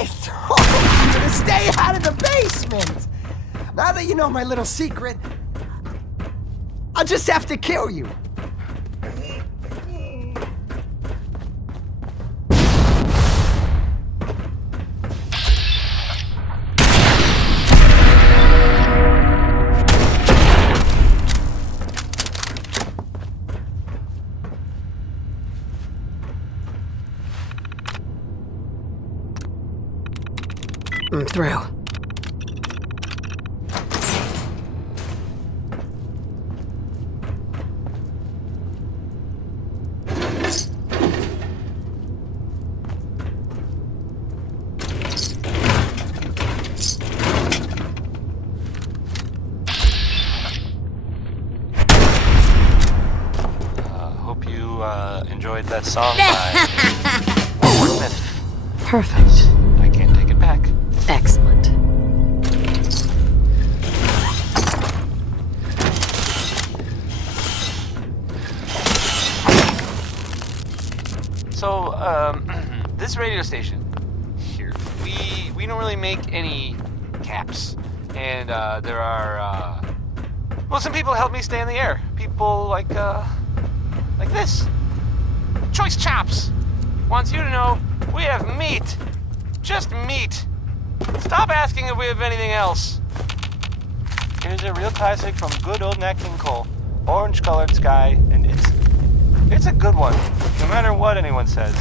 right! I'm gonna stay out of the basement! Now that you know my little secret, I'll just have to kill you. I'm through. Hope you enjoyed that song by Wordsmith. Perfect. I can't take it back. Excellent. So, this radio station here, we don't really make any caps, and there are well, some people help me stay in the air. People like this. Choice Chops wants you to know we have meat, just meat. Stop asking if we have anything else. Here's a real classic from good old Nat King Cole. Orange-colored sky, and it's a good one, no matter what anyone says.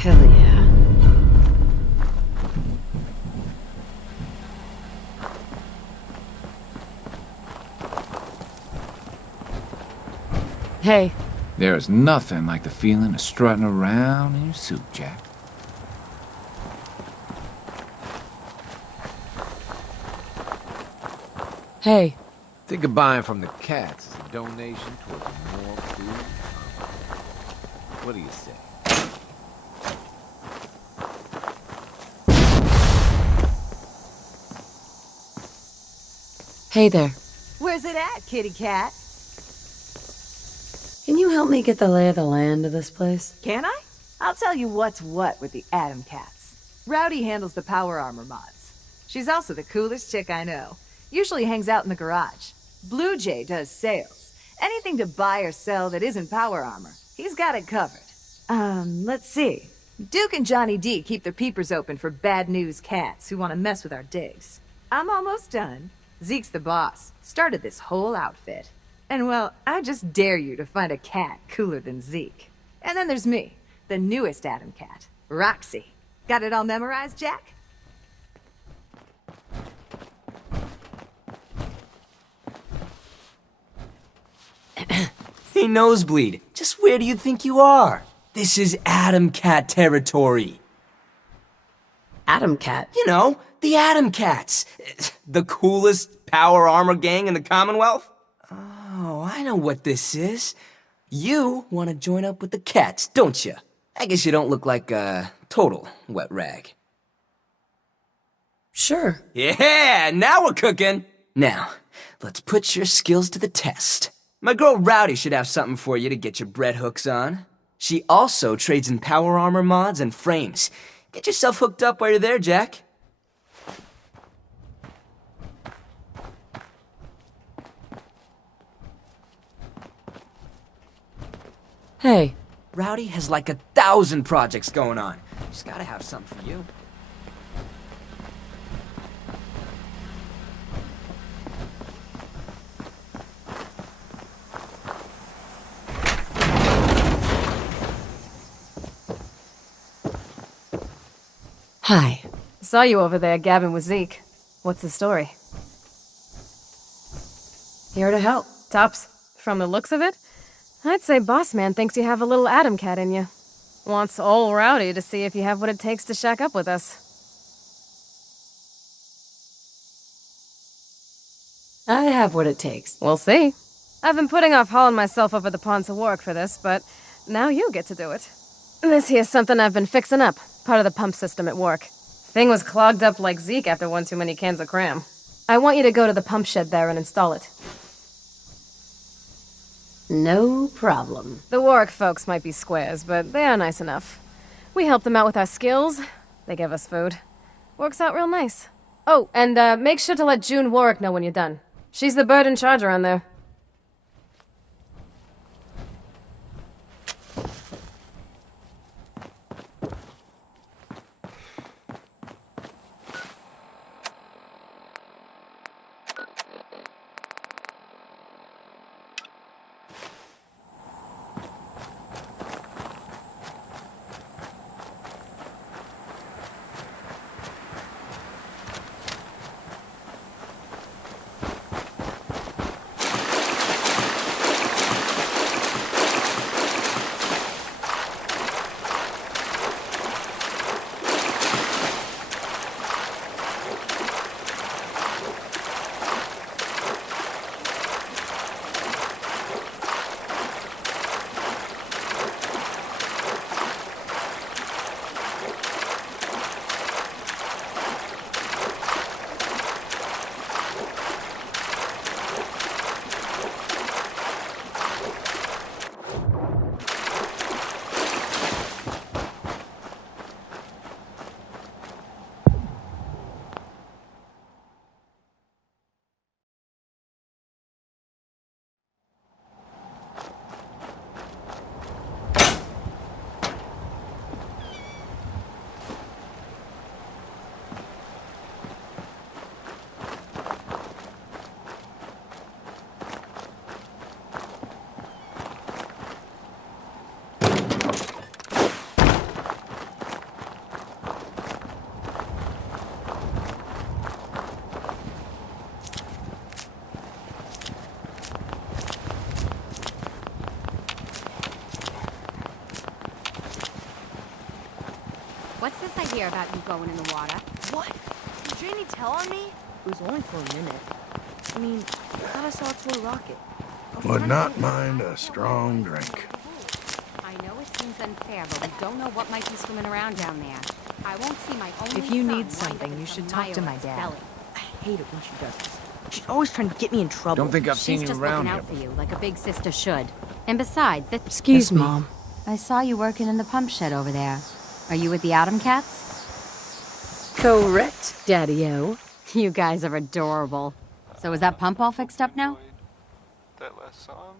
Hell yeah. Hey. There's nothing like the feeling of strutting around in your suit, Jack. Hey. Think of buying from the cats as a donation towards a more food. What do you say? Hey there. Where's it at, kitty cat? Can you help me get the lay of the land of this place? Can I? I'll tell you what's what with the Atom Cats. Rowdy handles the power armor mods. She's also the coolest chick I know. Usually hangs out in the garage. Blue Jay does sales. Anything to buy or sell that isn't power armor. He's got it covered. Let's see. Duke and Johnny D keep their peepers open for bad news cats who want to mess with our digs. I'm almost done. Zeke's the boss. Started this whole outfit. And well, I just dare you to find a cat cooler than Zeke. And then there's me. The newest Atom Cat, Roxy. Got it all memorized, Jack? Hey, Nosebleed, just where do you think you are? This is Atom Cat territory. Atom Cat? You know, the Atom Cats. The coolest power armor gang in the Commonwealth. Oh, I know what this is. You want to join up with the Cats, don't you? I guess you don't look like a total wet rag. Sure. Yeah, now we're cooking. Now, let's put your skills to the test. My girl Rowdy should have something for you to get your bread hooks on. She also trades in power armor mods and frames. Get yourself hooked up while you're there, Jack. Hey. Rowdy has like 1,000 projects going on. She's gotta have something for you. Hi. Saw you over there gabbing with Zeke. What's the story? Here to help. Tops, from the looks of it, I'd say Boss Man thinks you have a little Atom Cat in you. Wants ol' Rowdy to see if you have what it takes to shack up with us. I have what it takes. We'll see. I've been putting off hauling myself over the pond to work for this, but now you get to do it. This here's something I've been fixing up, part of the pump system at work. Thing was clogged up like Zeke after one too many cans of cram. I want you to go to the pump shed there and install it. No problem. The Warwick folks might be squares, but they are nice enough. We help them out with our skills. They give us food. Works out real nice. Oh, and make sure to let June Warwick know when you're done. She's the bird in charge around there. What's this I hear about you going in the water? What? Did Janie tell on me? It was only for a minute. I mean, I thought I saw it to a rocket. Would not mind a strong drink. I know it seems unfair, but we don't know what might be swimming around down there. I won't see my only If you son need something, you should talk to my dad. belly. I hate it when she does this. She's always trying to get me in trouble. Don't think I've seen She's you just around looking here. out for you, like a big sister should. And besides, that... Excuse me, Mom. I saw you working in the pump shed over there. Are you with the Atom Cats? Correct, Daddy-O. You guys are adorable. So is that pump all fixed up now? That last song?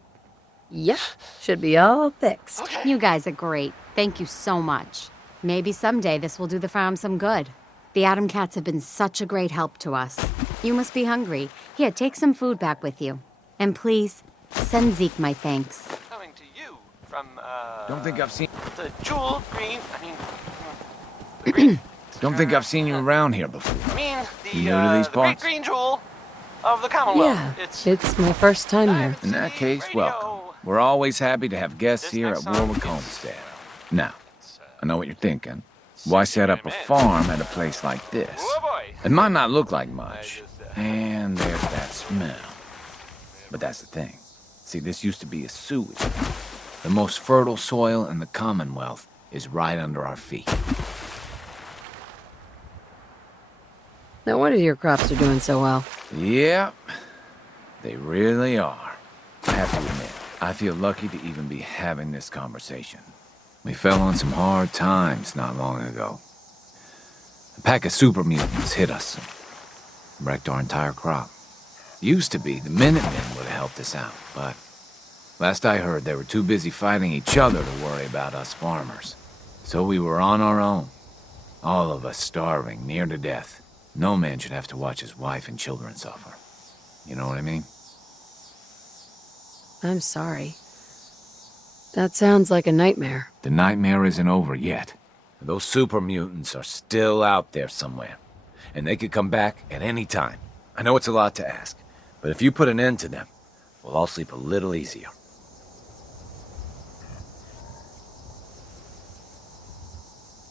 Yep, should be all fixed. You guys are great. Thank you so much. Maybe someday this will do the farm some good. The Atom Cats have been such a great help to us. You must be hungry. Here, take some food back with you. And please, send Zeke my thanks. Coming to you from, Don't think I've seen... the jewel green, the green, Don't think I've seen you around here before. I mean, You new to these the great parts? green jewel of the Commonwealth. Yeah, it's my first time here. In that case, welcome. We're always happy to have guests here at Warwick Homestead. Now, I know what you're thinking. Why set up a farm at a place like this? It might not look like much, and there's that smell. But that's the thing. See, this used to be a sewage. The most fertile soil in the Commonwealth is right under our feet. No wonder your crops are doing so well. Yep, they really are. I have to admit, I feel lucky to even be having this conversation. We fell on some hard times not long ago. A pack of super mutants hit us and wrecked our entire crop. Used to be the Minutemen would have helped us out, but last I heard they were too busy fighting each other to worry about us farmers. So we were on our own, all of us starving near to death. No man should have to watch his wife and children suffer. You know what I mean? I'm sorry. That sounds like a nightmare. The nightmare isn't over yet. Those super mutants are still out there somewhere, and they could come back at any time. I know it's a lot to ask, but if you put an end to them, we'll all sleep a little easier.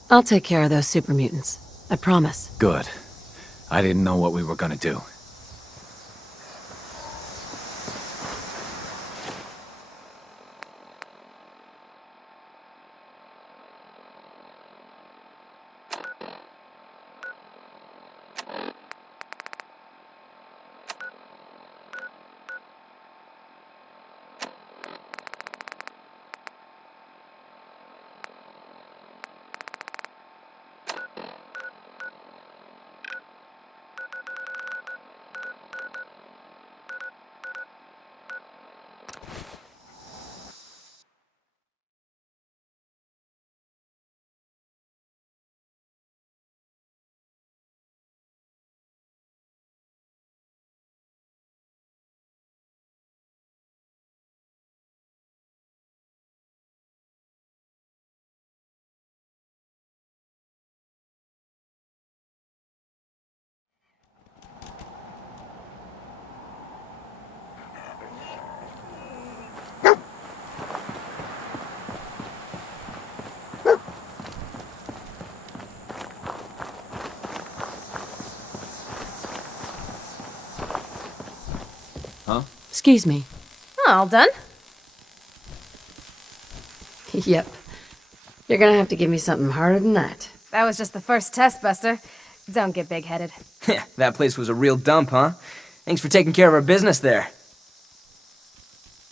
I'll take care of those super mutants. I promise. Good. I didn't know what we were gonna do. Huh? Excuse me. Oh, all done? Yep. You're gonna have to give me something harder than that. That was just the first test, Buster. Don't get big-headed. That place was a real dump, huh? Thanks for taking care of our business there.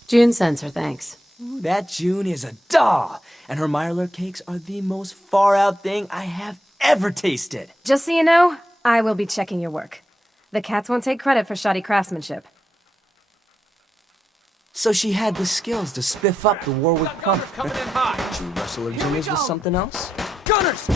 June sends her thanks. Ooh, that June is a doll, and her Mirelurk cakes are the most far-out thing I have ever tasted. Just so you know, I will be checking your work. The cats won't take credit for shoddy craftsmanship. So she had the skills to spiff up the Warwick pump. Coming in hot. Did you wrestle her juniors with something else? Gunners!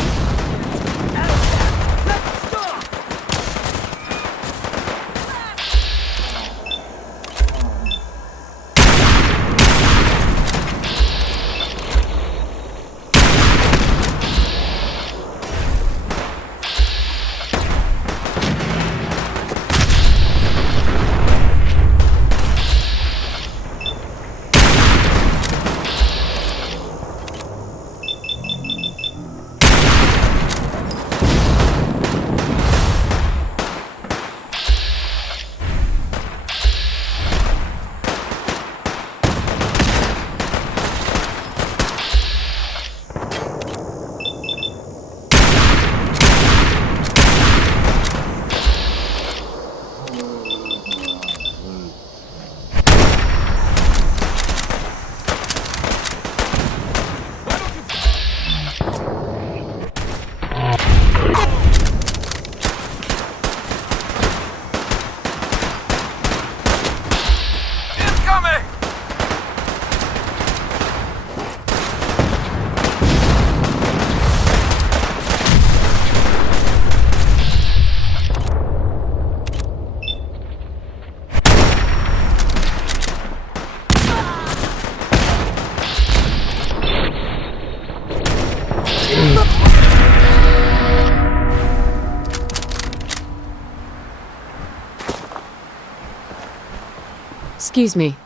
Excuse me.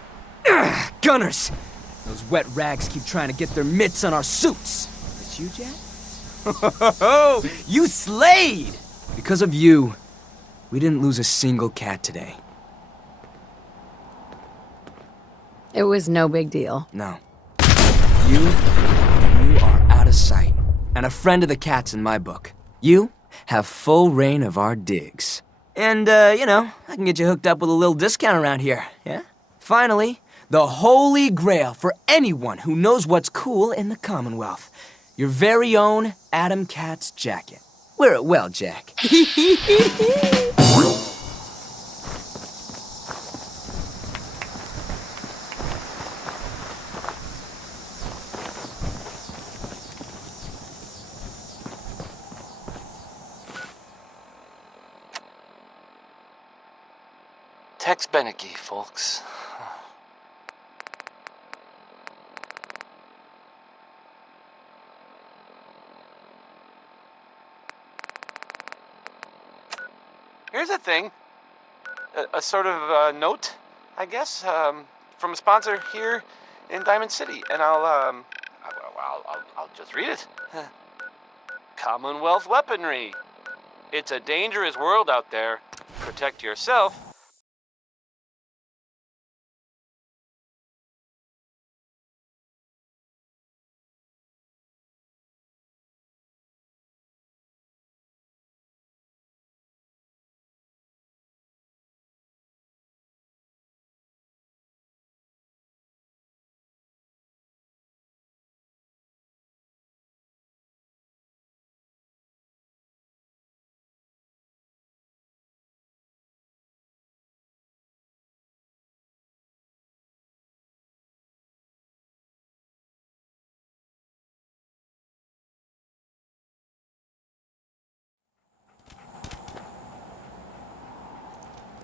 Gunners! Those wet rags keep trying to get their mitts on our suits. It's you, Jack? Oh, you slayed! Because of you, we didn't lose a single cat today. It was no big deal. No. You are out of sight. And a friend of the cats in my book. You have full reign of our digs. And, you know, I can get you hooked up with a little discount around here, yeah? Finally, the holy grail for anyone who knows what's cool in the Commonwealth. Your very own Adam Katz jacket. Wear it well, Jack. Tex Beneke, folks. Here's a thing. A sort of note, I guess, from a sponsor here in Diamond City, and I'll just read it. Commonwealth weaponry. It's a dangerous world out there. Protect yourself.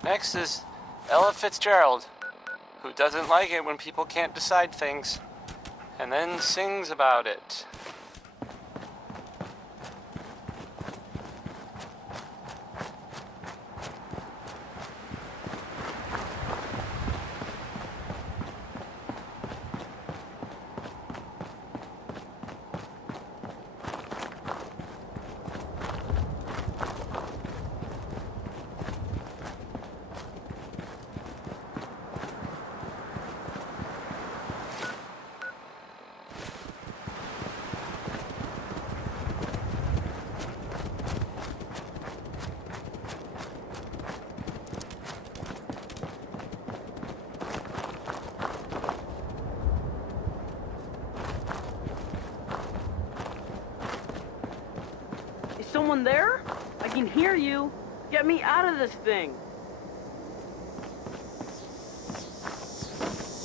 Next is Ella Fitzgerald, who doesn't like it when people can't decide things, and then sings about it. Someone there? I can hear you. Get me out of this thing.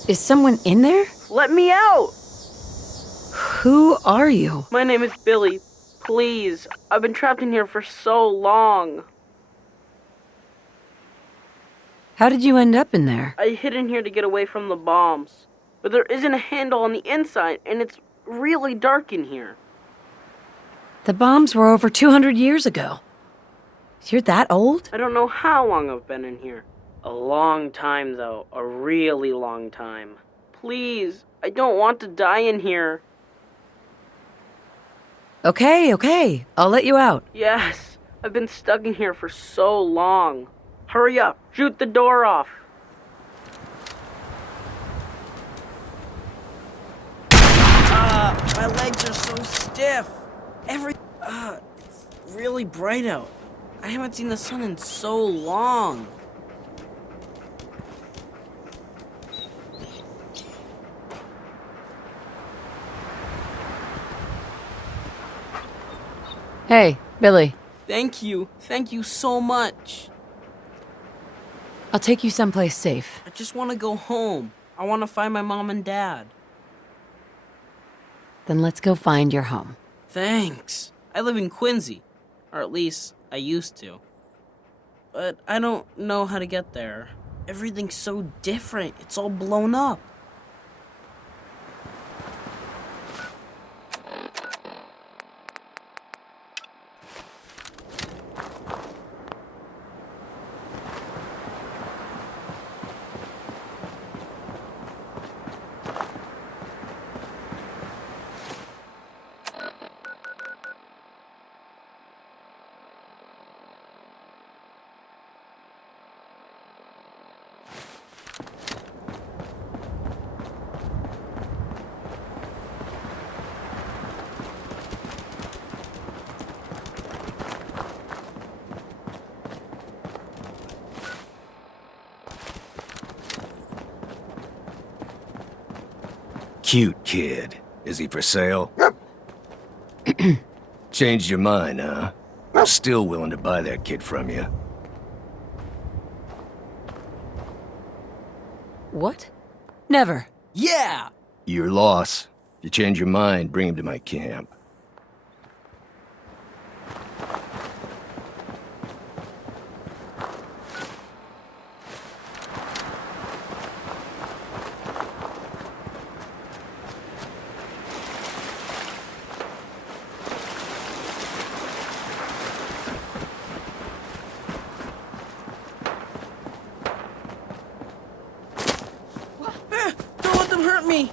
Is someone in there? Let me out! Who are you? My name is Billy. Please. I've been trapped in here for so long. How did you end up in there? I hid in here to get away from the bombs. But there isn't a handle on the inside, and it's really dark in here. The bombs were over 200 years ago. You're that old? I don't know how long I've been in here. A long time, though. A really long time. Please, I don't want to die in here. Okay. I'll let you out. Yes, I've been stuck in here for so long. Hurry up, shoot the door off. My legs are so stiff. It's really bright out. I haven't seen the sun in so long. Hey, Billy. Thank you so much. I'll take you someplace safe. I just want to go home. I want to find my mom and dad. Then let's go find your home. Thanks. I live in Quincy. Or at least, I used to. But I don't know how to get there. Everything's so different. It's all blown up. Cute kid. Is he for sale? Changed your mind, huh? I'm still willing to buy that kid from you. What? Never. Yeah! Your loss. If you change your mind, bring him to my camp. Don't let them hurt me!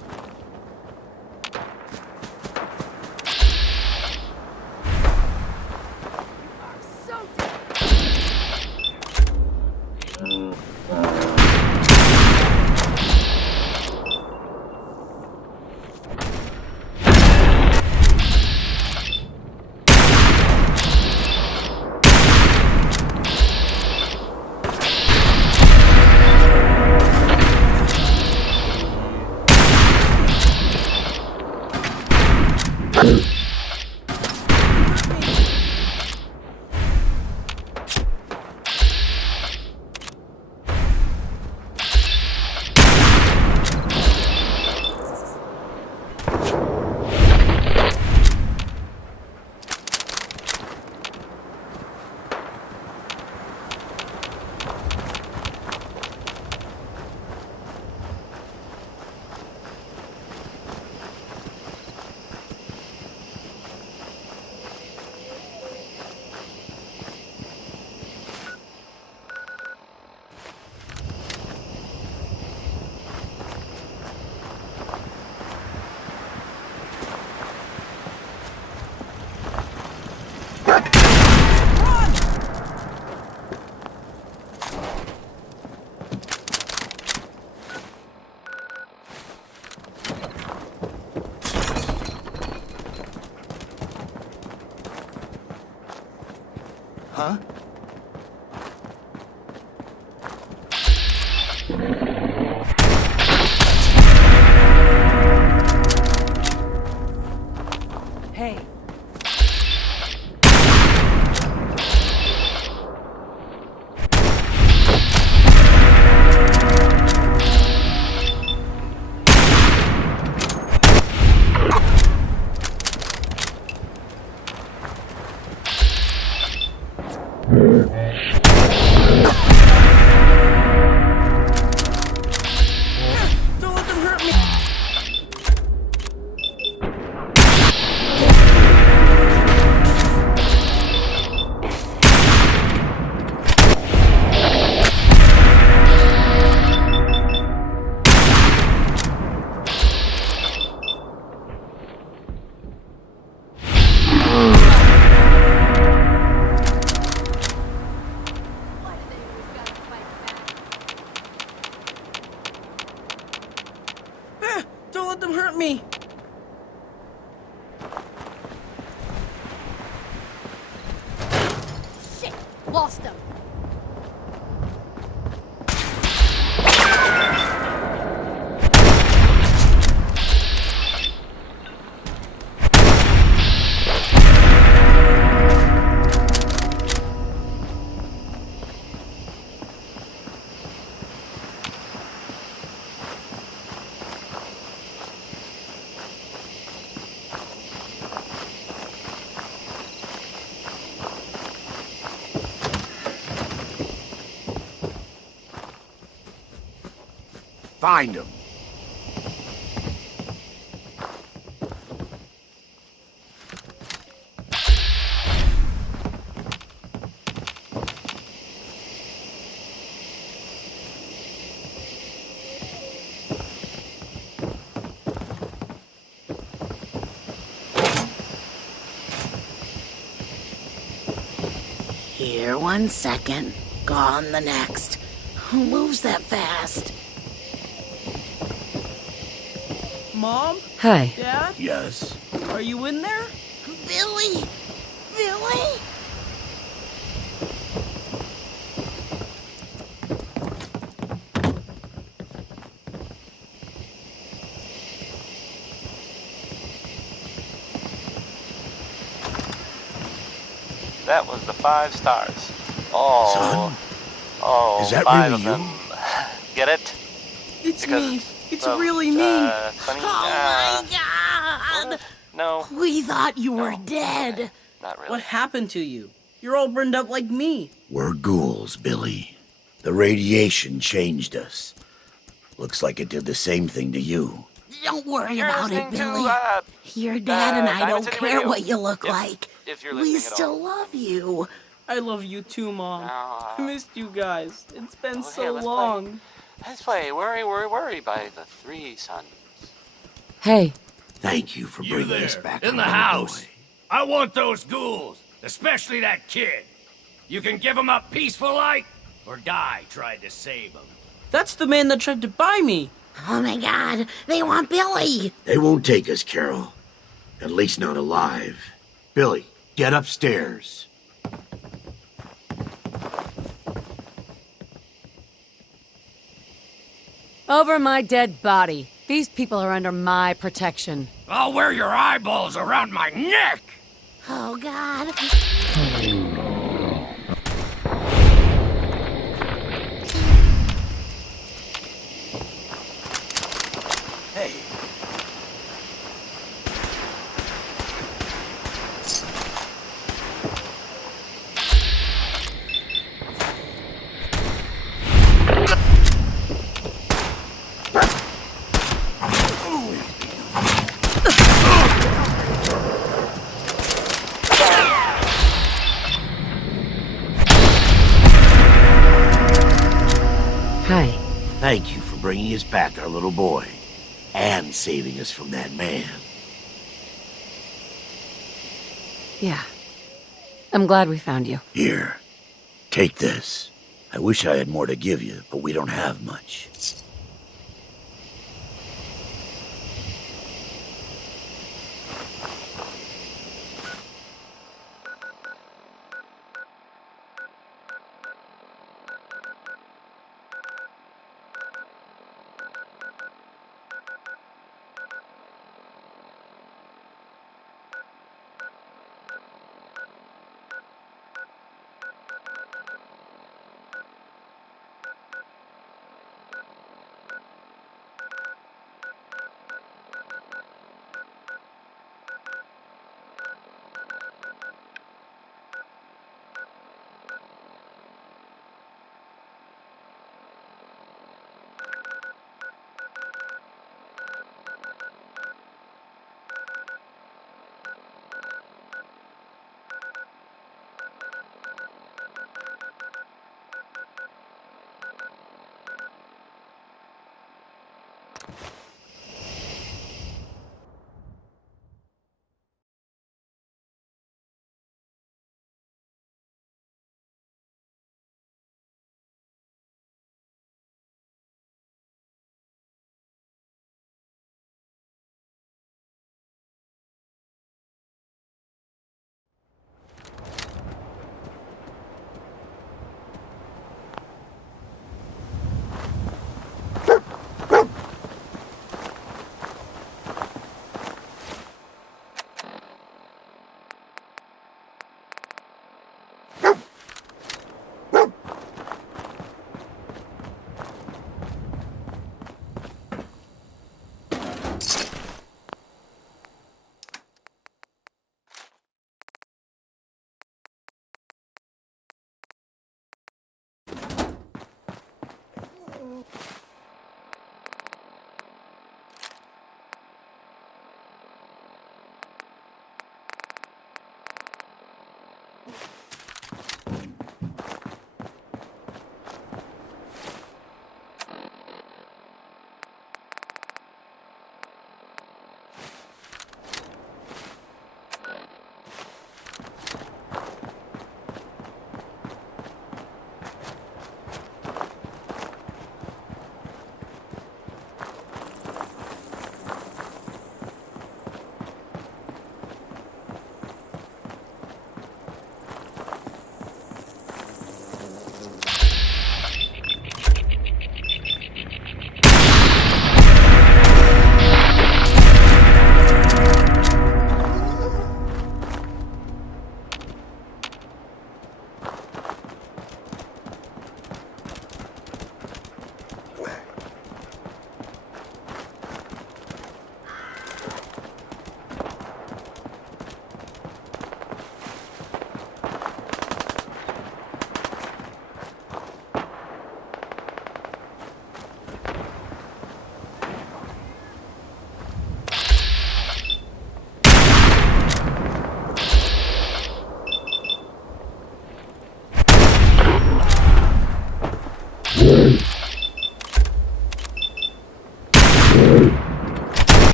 Huh? Hey. Don't let them hurt me! Don't let them hurt me! Shit! Lost him! Find him. Here 1 second, gone the next. Who moves that fast? Mom? Hi. Dad? Yes. Are you in there? Billy! Billy? That was the 5 stars. Oh. Son? Oh, Is that 5 really of them. Get it? It's Because me. It's of, really me. Funny, Oh my god! No. We thought you were dead. Not really. What happened to you? You're all burned up like me. We're ghouls, Billy. The radiation changed us. Looks like it did the same thing to you. Don't worry You're about it, listening to, Billy. Your dad and I Diamond don't City care Radio. what you look If- like. If you're We listening at still all. love you. I love you too, Mom. I missed you guys. It's been Oh, so here, let's long. Let's play Worry, Worry, Worry by the Three Sons. Hey. Thank you for You bringing there, us back. in the our little house. boy. I want those ghouls, especially that kid. You can give him up peaceful like, or die trying to save him. That's the man that tried to buy me. Oh my god, they want Billy. They won't take us, Carol. At least not alive. Billy, get upstairs. Over my dead body. These people are under my protection. I'll wear your eyeballs around my neck! Oh god. Hey. Hi. Thank you for bringing us back our little boy. And saving us from that man. Yeah. I'm glad we found you. Here, take this. I wish I had more to give you, but we don't have much.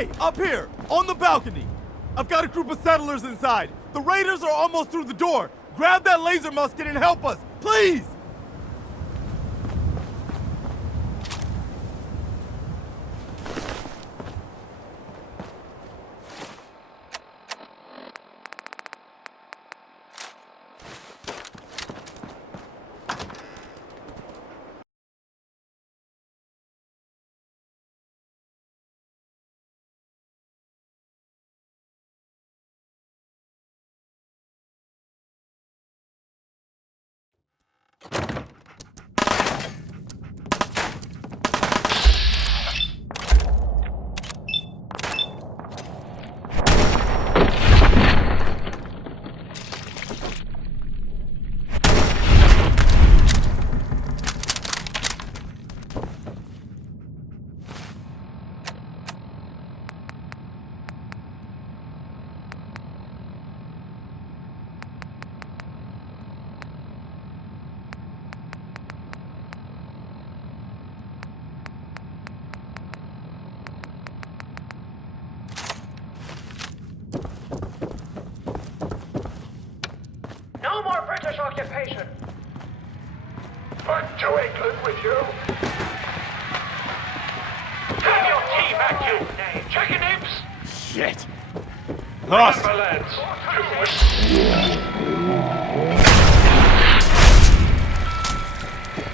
Hey, up here, on the balcony. I've got a group of settlers inside. The raiders are almost through the door. Grab that laser musket and help us, please! No more British occupation! Back to England with you! Have your tea back, you chicken imps! Shit! Lost! Remember, lads,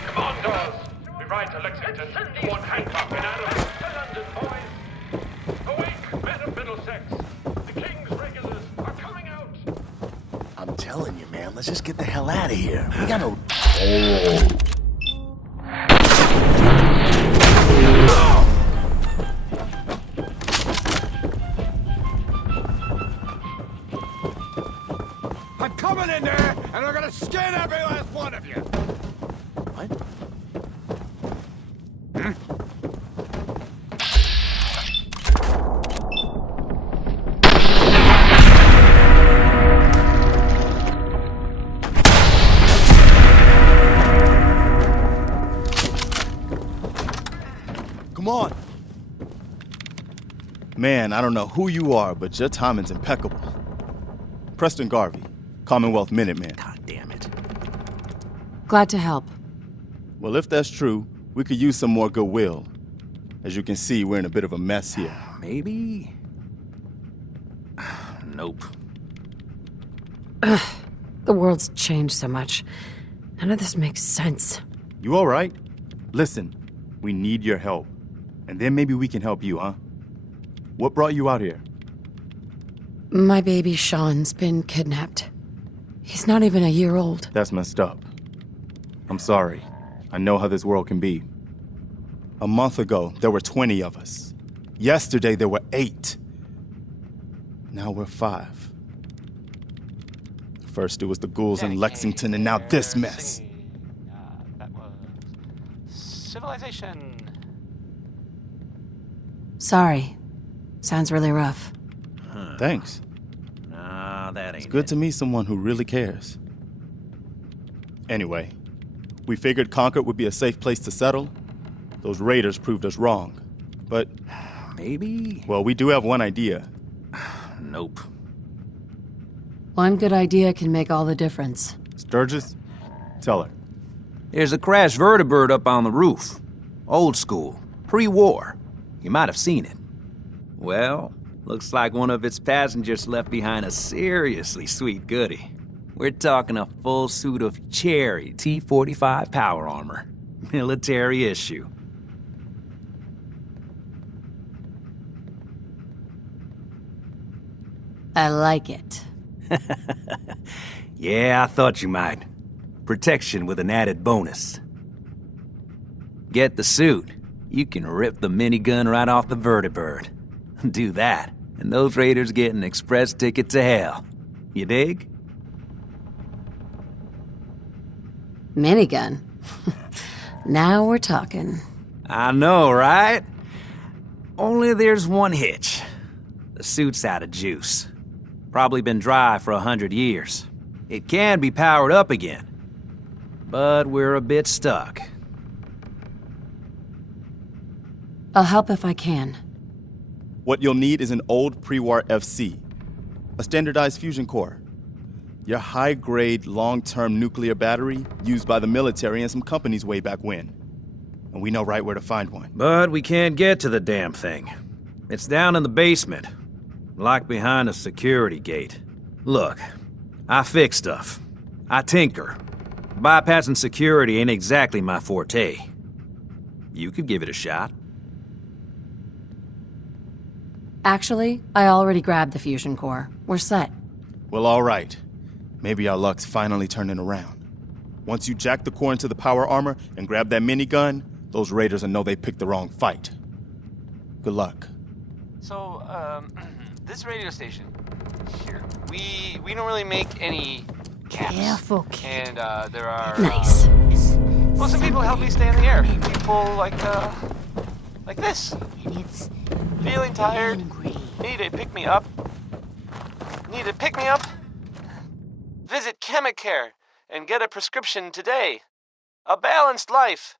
Commandos! We ride to Lexington. You want Hancock in Adam? To London, boys! Awake, men of Middlesex! The King's regulars are coming out! I'm telling you, man, let's just get the hell out of here. We got no... I'm coming in there, and I'm gonna skin every last one of you! What? Come on! Man, I don't know who you are, but your timing's impeccable. Preston Garvey, Commonwealth Minuteman. God damn it. Glad to help. Well, if that's true, we could use some more goodwill. As you can see, we're in a bit of a mess here. Maybe? Nope. Ugh, the world's changed so much. None of this makes sense. You all right? Listen, we need your help. And then maybe we can help you, huh? What brought you out here? My baby Sean's been kidnapped. He's not even a year old. That's messed up. I'm sorry. I know how this world can be. A month ago, there were 20 of us. Yesterday, there were 8. Now we're 5. First, it was the ghouls in Lexington, and now this mess. That was... Civilization. Sorry. Sounds really rough. Thanks. Nah, that ain't It's good to meet someone who really cares. Anyway, we figured Concord would be a safe place to settle. Those raiders proved us wrong. But... Maybe? Well, we do have one idea. Nope. One good idea can make all the difference. Sturgis? Tell her. There's a crashed vertibird up on the roof. Old school. Pre-war. You might have seen it. Well, looks like one of its passengers left behind a seriously sweet goodie. We're talking a full suit of cherry T-45 power armor. Military issue. I like it. Yeah, I thought you might. Protection with an added bonus. Get the suit. You can rip the minigun right off the vertibird. Do that, and those raiders get an express ticket to hell. You dig? Minigun. Now we're talking. I know, right? Only there's one hitch. The suit's out of juice. Probably been dry for 100 years. It can be powered up again. But we're a bit stuck. I'll help if I can. What you'll need is an old pre-war FC, a standardized fusion core, your high-grade, long-term nuclear battery used by the military and some companies way back when. And we know right where to find one. But we can't get to the damn thing. It's down in the basement, locked behind a security gate. Look, I fix stuff. I tinker. Bypassing security ain't exactly my forte. You could give it a shot. Actually, I already grabbed the fusion core. We're set. Well, all right. Maybe our luck's finally turning around. Once you jack the core into the power armor and grab that minigun, those raiders will know they picked the wrong fight. Good luck. So, this radio station here, we don't really make any caps. Careful, and there are Nice. Well, some people help me stay in the air. People like this. And it's Feeling tired. Need a pick me up. Need a pick me up. Visit Chemicare and get a prescription today. A balanced life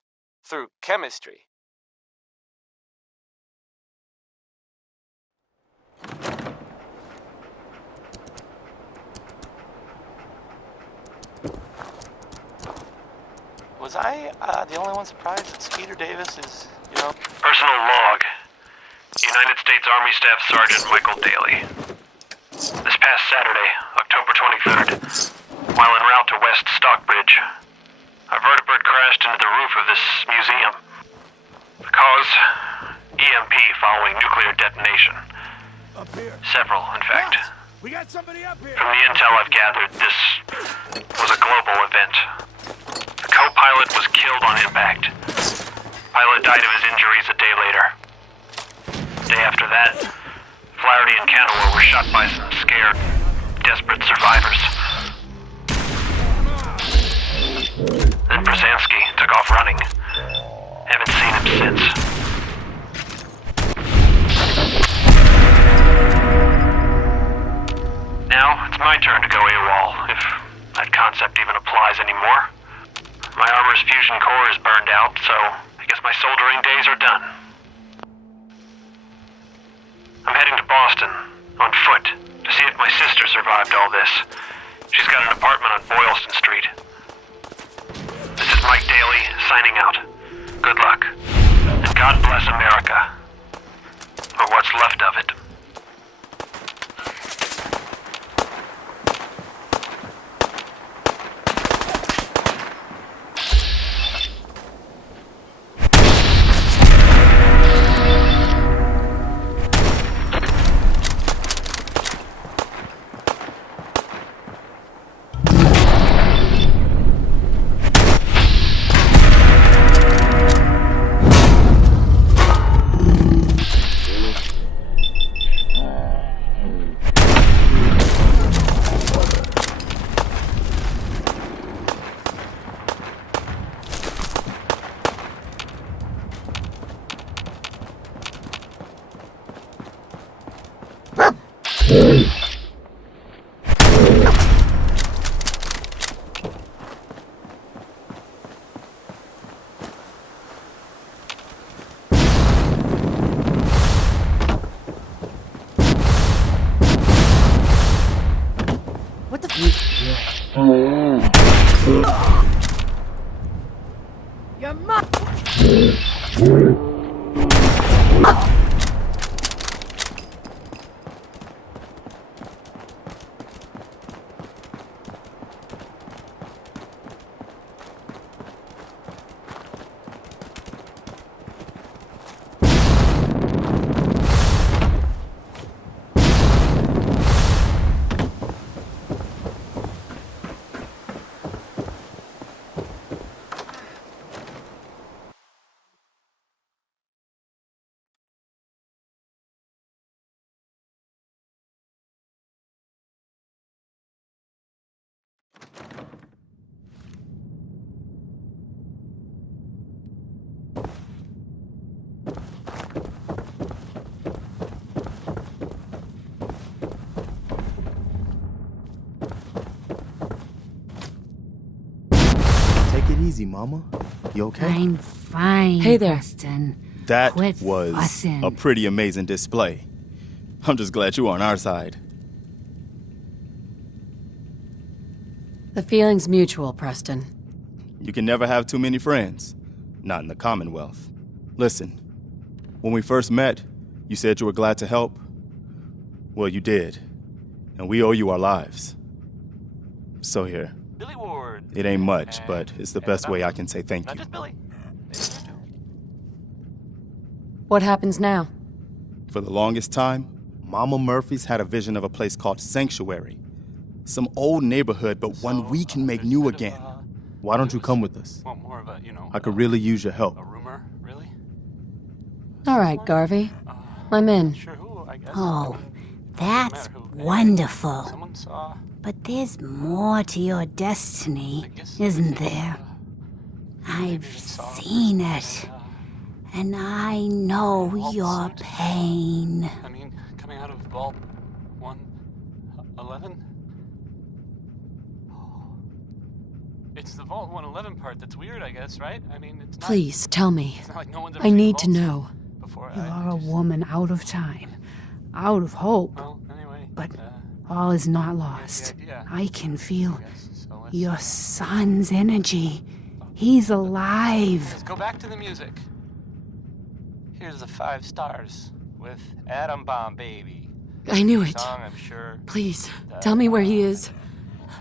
through chemistry. Was I the only one surprised that Skeeter Davis is, Personal log. United States Army Staff Sergeant Michael Daly. This past Saturday, October 23rd, while en route to West Stockbridge, a vertibird crashed into the roof of this museum. The cause? EMP following nuclear detonation. Up here. Several, in fact. We got somebody up here. From the intel I've gathered, this was a global event. The co-pilot was killed on impact. Pilot died of his injuries a day later. Day after that, Flaherty and Canower were shot by some scared, desperate survivors. Then Brzezinski took off running. Haven't seen him since. Now, it's my turn to go AWOL, if that concept even applies anymore. My armor's fusion core is burned out, so I guess my soldering days are done. I'm heading to Boston, on foot, to see if my sister survived all this. She's got an apartment on Boylston Street. This is Mike Daly, signing out. Good luck. And God bless America. Or what's left of it. What the Your mom. Take it easy, Mama. You okay? I'm fine. Hey there. Preston. That Quit was fussing. a pretty amazing display. I'm just glad you're on our side. The feeling's mutual, Preston. You can never have too many friends. Not in the Commonwealth. Listen, when we first met, you said you were glad to help. Well, you did. And we owe you our lives. So here. Billy Ward. It ain't much, but it's the best way I can say thank Not you. just Billy. What happens now? For the longest time, Mama Murphy's had a vision of a place called Sanctuary. Some old neighborhood, but one we can make new again. Why don't you come with us? Well, more of a, I could really use your help. a rumor, really? All right, Garvey. I'm in. Oh, that's wonderful. But there's more to your destiny, isn't there? I've seen it. And I know your pain. I mean, coming out of Vault 111? It's the Vault 111 part that's weird, I guess, right? I mean, it's not... Please, tell me. It's not like no one's ever I seen need to vaults know. before. You are a woman out of time, out of hope. Well, anyway, but all is not lost. I can feel your son's energy. He's alive. Let's go back to the music. Here's the 5 stars with Atom Bomb Baby. I knew it. Song, I'm sure. Please, tell me where he is.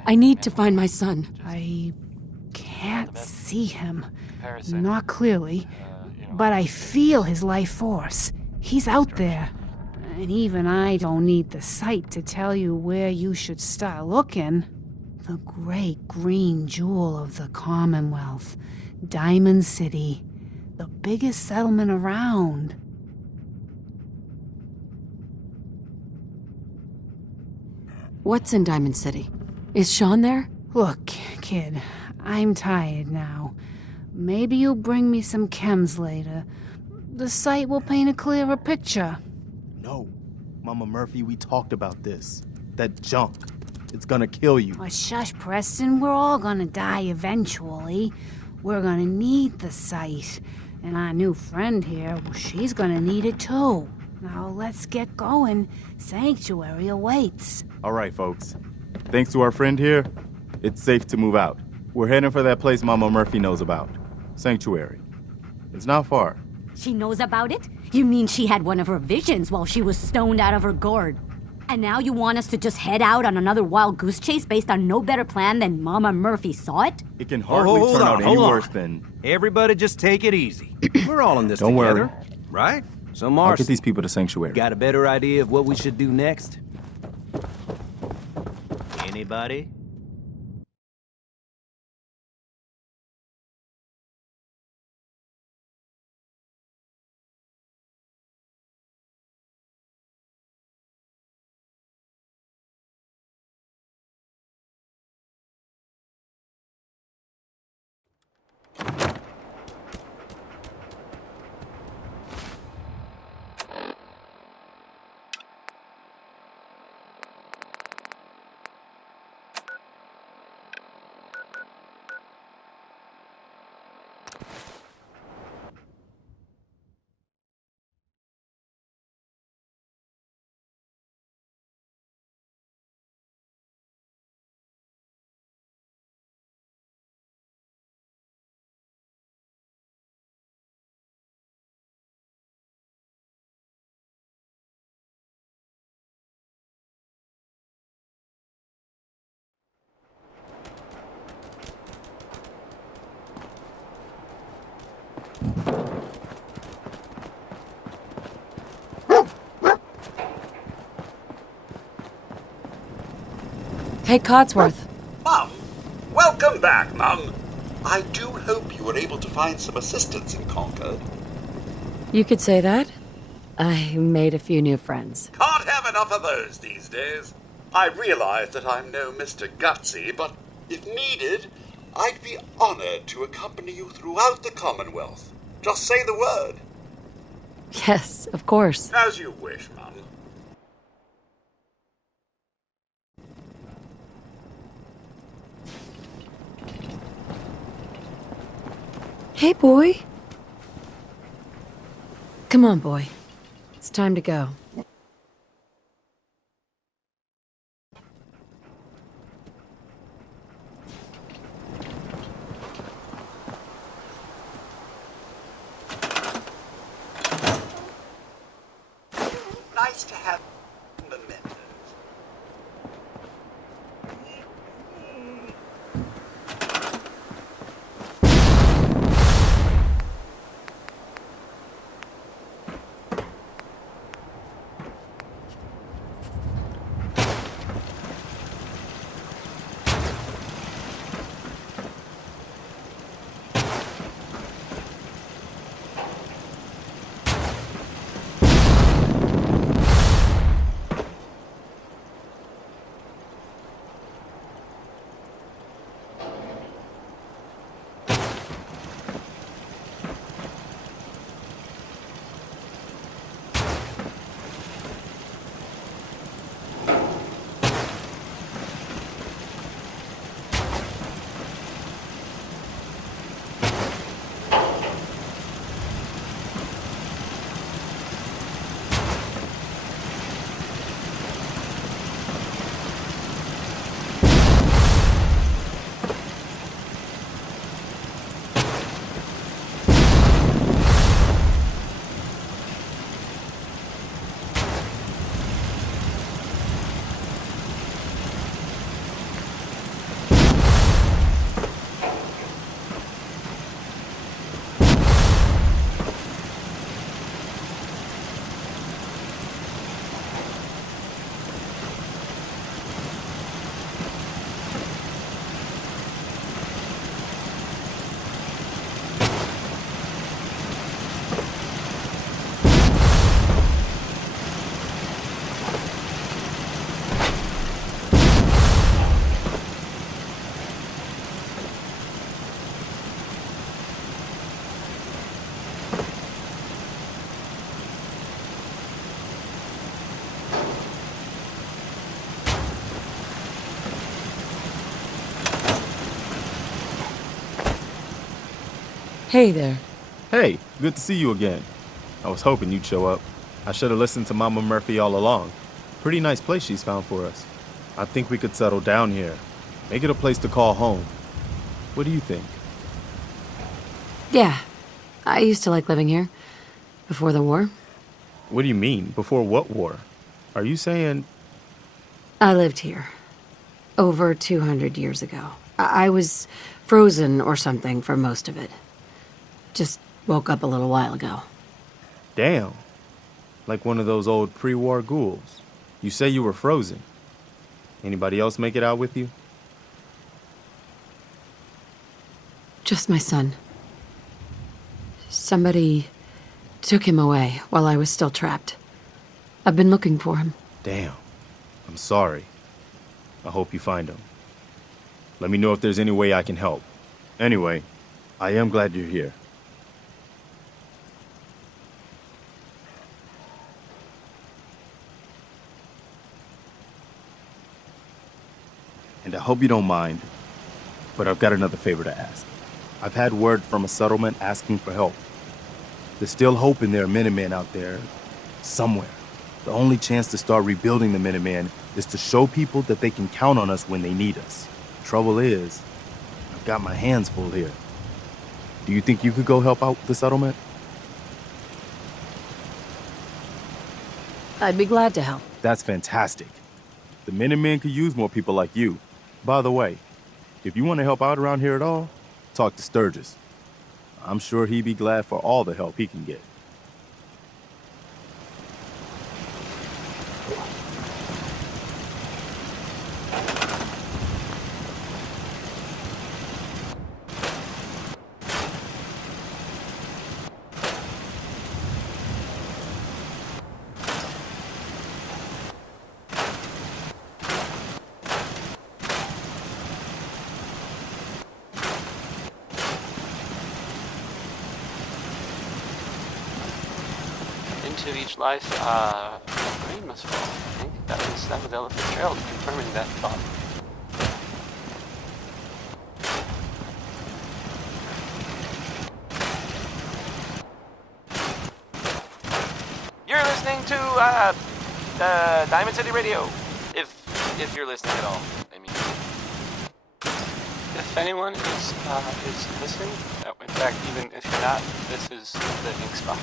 I need to find my son. I can't see him. Not clearly. But I feel his life force. He's out there. And even I don't need the sight to tell you where you should start looking. The great green jewel of the Commonwealth. Diamond City. The biggest settlement around. What's in Diamond City? Is Sean there? Look, kid, I'm tired now. Maybe you'll bring me some chems later. The site will paint a clearer picture. No. Mama Murphy, we talked about this. That junk. It's gonna kill you. Oh, shush, Preston. We're all gonna die eventually. We're gonna need the site. And our new friend here, well, she's gonna need it too. Now let's get going. Sanctuary awaits. All right, folks. Thanks to our friend here, it's safe to move out. We're heading for that place Mama Murphy knows about. Sanctuary. It's not far. She knows about it? You mean she had one of her visions while she was stoned out of her gourd? And now you want us to just head out on another wild goose chase based on no better plan than Mama Murphy saw it? It can hardly turn out any worse than... Everybody just take it easy. We're all in this Don't together, worry. right? So, I'll Marcy, get these people to Sanctuary. got a better idea of what we should do next? Anybody? Hey, Codsworth. Mum, welcome back, Mum. I do hope you were able to find some assistance in Concord. You could say that. I made a few new friends. Can't have enough of those these days. I realize that I'm no Mr. Gutsy, but if needed, I'd be honored to accompany you throughout the Commonwealth. Just say the word. Yes, of course. As you wish, Mum. Hey, boy. Come on, boy. It's time to go. to have mementos. Hey there. Hey, good to see you again. I was hoping you'd show up. I should have listened to Mama Murphy all along. Pretty nice place she's found for us. I think we could settle down here. Make it a place to call home. What do you think? Yeah, I used to like living here. Before the war. What do you mean? Before what war? Are you saying... I lived here. Over 200 years ago. I was frozen or something for most of it. Just woke up a little while ago. Damn. Like one of those old pre-war ghouls. You say you were frozen. Anybody else make it out with you? Just my son. Somebody took him away while I was still trapped. I've been looking for him. Damn. I'm sorry. I hope you find him. Let me know if there's any way I can help. Anyway, I am glad you're here. And I hope you don't mind, but I've got another favor to ask. I've had word from a settlement asking for help. There's still hope in there are Minutemen out there, somewhere. The only chance to start rebuilding the Minutemen is to show people that they can count on us when they need us. Trouble is, I've got my hands full here. Do you think you could go help out the settlement? I'd be glad to help. That's fantastic. The Minutemen could use more people like you. By the way, if you want to help out around here at all, talk to Sturgis. I'm sure he'd be glad for all the help he can get. Into each life, rain must fall. I think that was Ella Fitzgerald confirming that thought. You're listening to Diamond City Radio, if you're listening at all. I mean, if anyone is listening, in fact, even if you're not, this is the ink spot.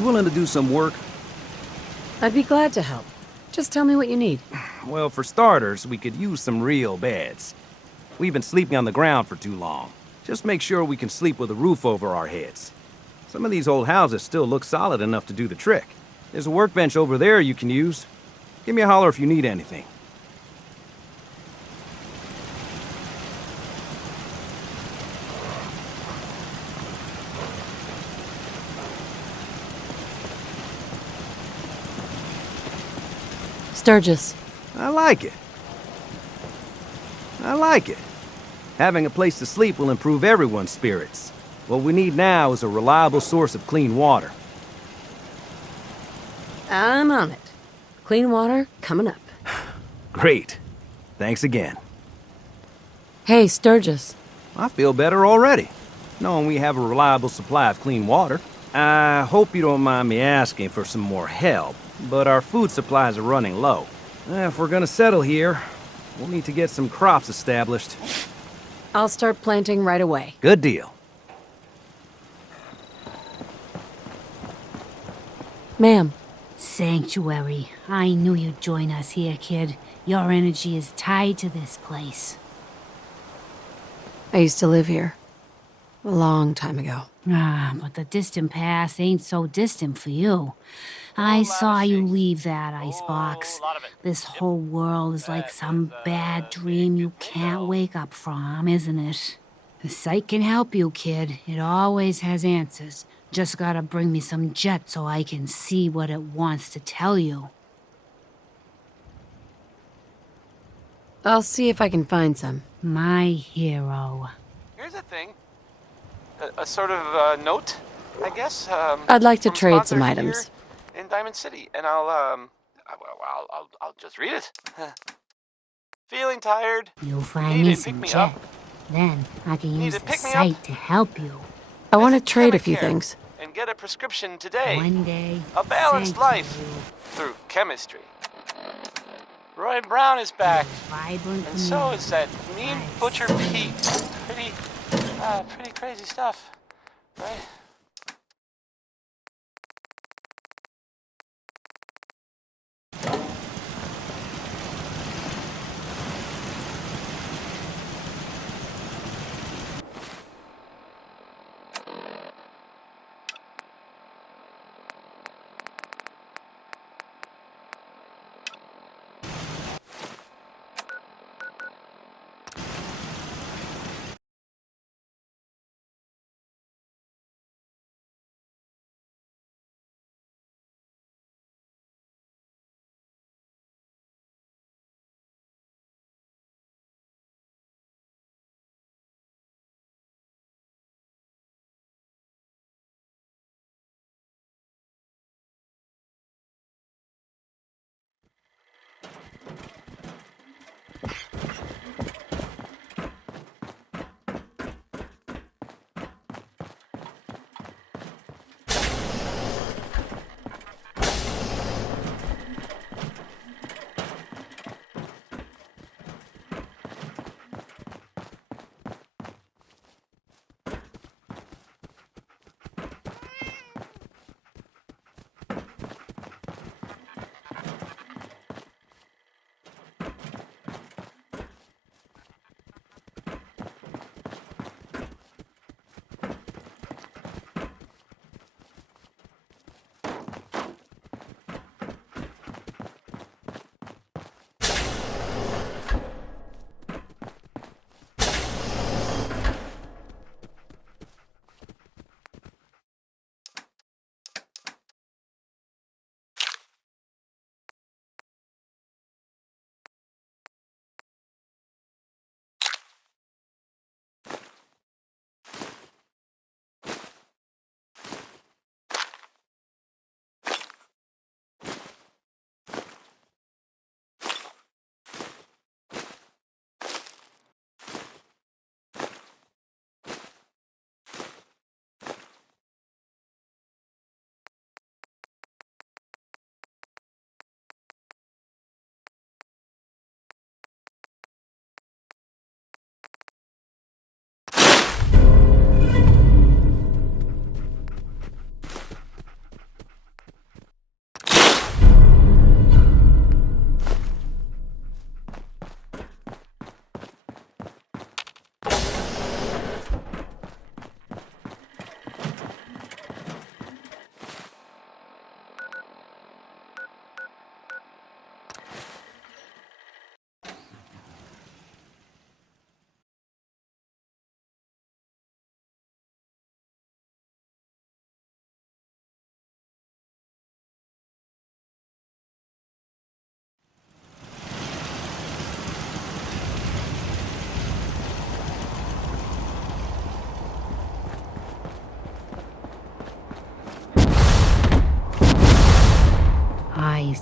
You willing to do some work? I'd be glad to help. Just tell me what you need. Well, for starters, we could use some real beds. We've been sleeping on the ground for too long. Just make sure we can sleep with a roof over our heads. Some of these old houses still look solid enough to do the trick. There's a workbench over there you can use. Give me a holler if you need anything. Sturgis. I like it. I like it. Having a place to sleep will improve everyone's spirits. What we need now is a reliable source of clean water. I'm on it. Clean water coming up. Great. Thanks again. Hey, Sturgis. I feel better already, knowing we have a reliable supply of clean water. I hope you don't mind me asking for some more help, but our food supplies are running low. If we're gonna settle here, we'll need to get some crops established. I'll start planting right away. Good deal. Ma'am. Sanctuary. I knew you'd join us here, kid. Your energy is tied to this place. I used to live here. A long time ago. Ah, but the distant past ain't so distant for you. I saw you leave that icebox. This whole world is like some bad dream you can't wake up from, isn't it? The site can help you, kid. It always has answers. Just gotta bring me some jet so I can see what it wants to tell you. I'll see if I can find some. My hero. Here's a thing. A sort of note, I guess. I'd like to from a trade sponsor some here items. in Diamond City, and I'll just read it. Feeling tired? You'll find Need me it, pick some me jet. up. Then I can Need use it, the pick me up. site to help you. I want to trade a Chemicare few things. And get a prescription today. One day, A balanced life through chemistry. Roy Brown is back, vibrant and so is that mean Butcher Pete. Pretty crazy stuff, right?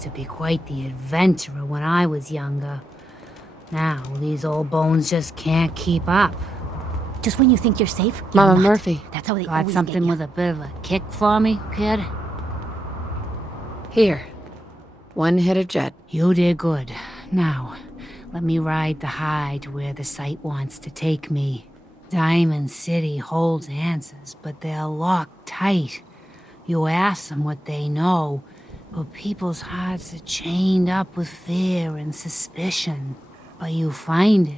to be quite the adventurer when I was younger. Now, these old bones just can't keep up. Just when you think you're safe, you're Mama not. Murphy. That's how they Got always something get ya. with a bit of a kick for me, kid? Here. One hit of jet. You did good. Now, let me ride the high to where the site wants to take me. Diamond City holds answers, but they're locked tight. You ask them what they know, but people's hearts are chained up with fear and suspicion. But you find it.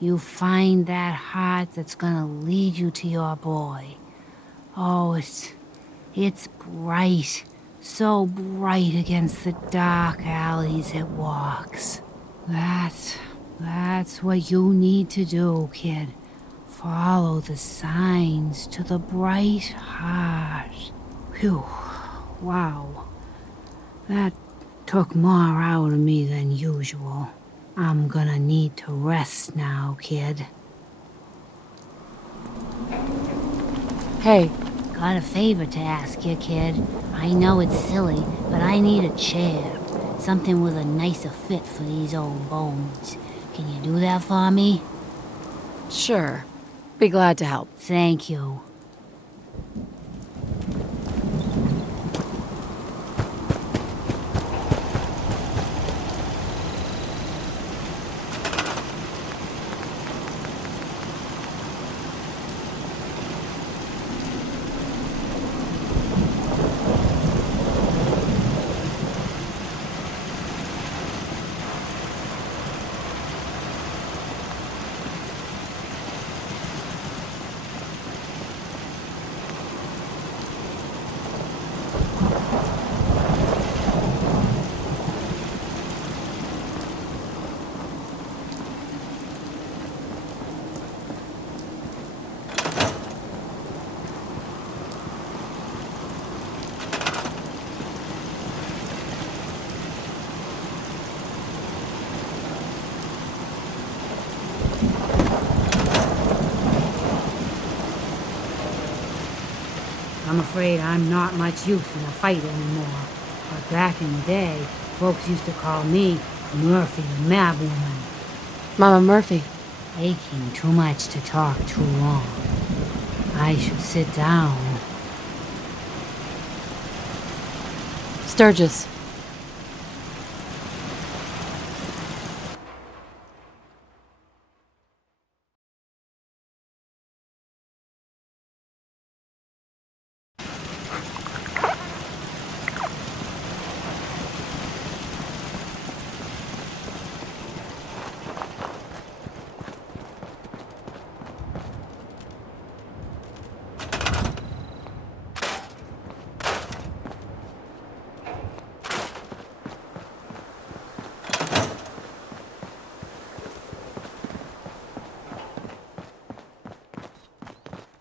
You find that heart that's gonna lead you to your boy. Oh, it's bright. So bright against the dark alleys it walks. That's what you need to do, kid. Follow the signs to the bright heart. Phew. Wow. That took more out of me than usual. I'm gonna need to rest now, kid. Hey. Got a favor to ask you, kid. I know it's silly, but I need a chair. Something with a nicer fit for these old bones. Can you do that for me? Sure. Be glad to help. Thank you. I'm afraid I'm not much use in a fight anymore. But back in the day, folks used to call me Murphy the Mad Woman. Mama Murphy. Aching too much to talk too long. I should sit down. Sturgis.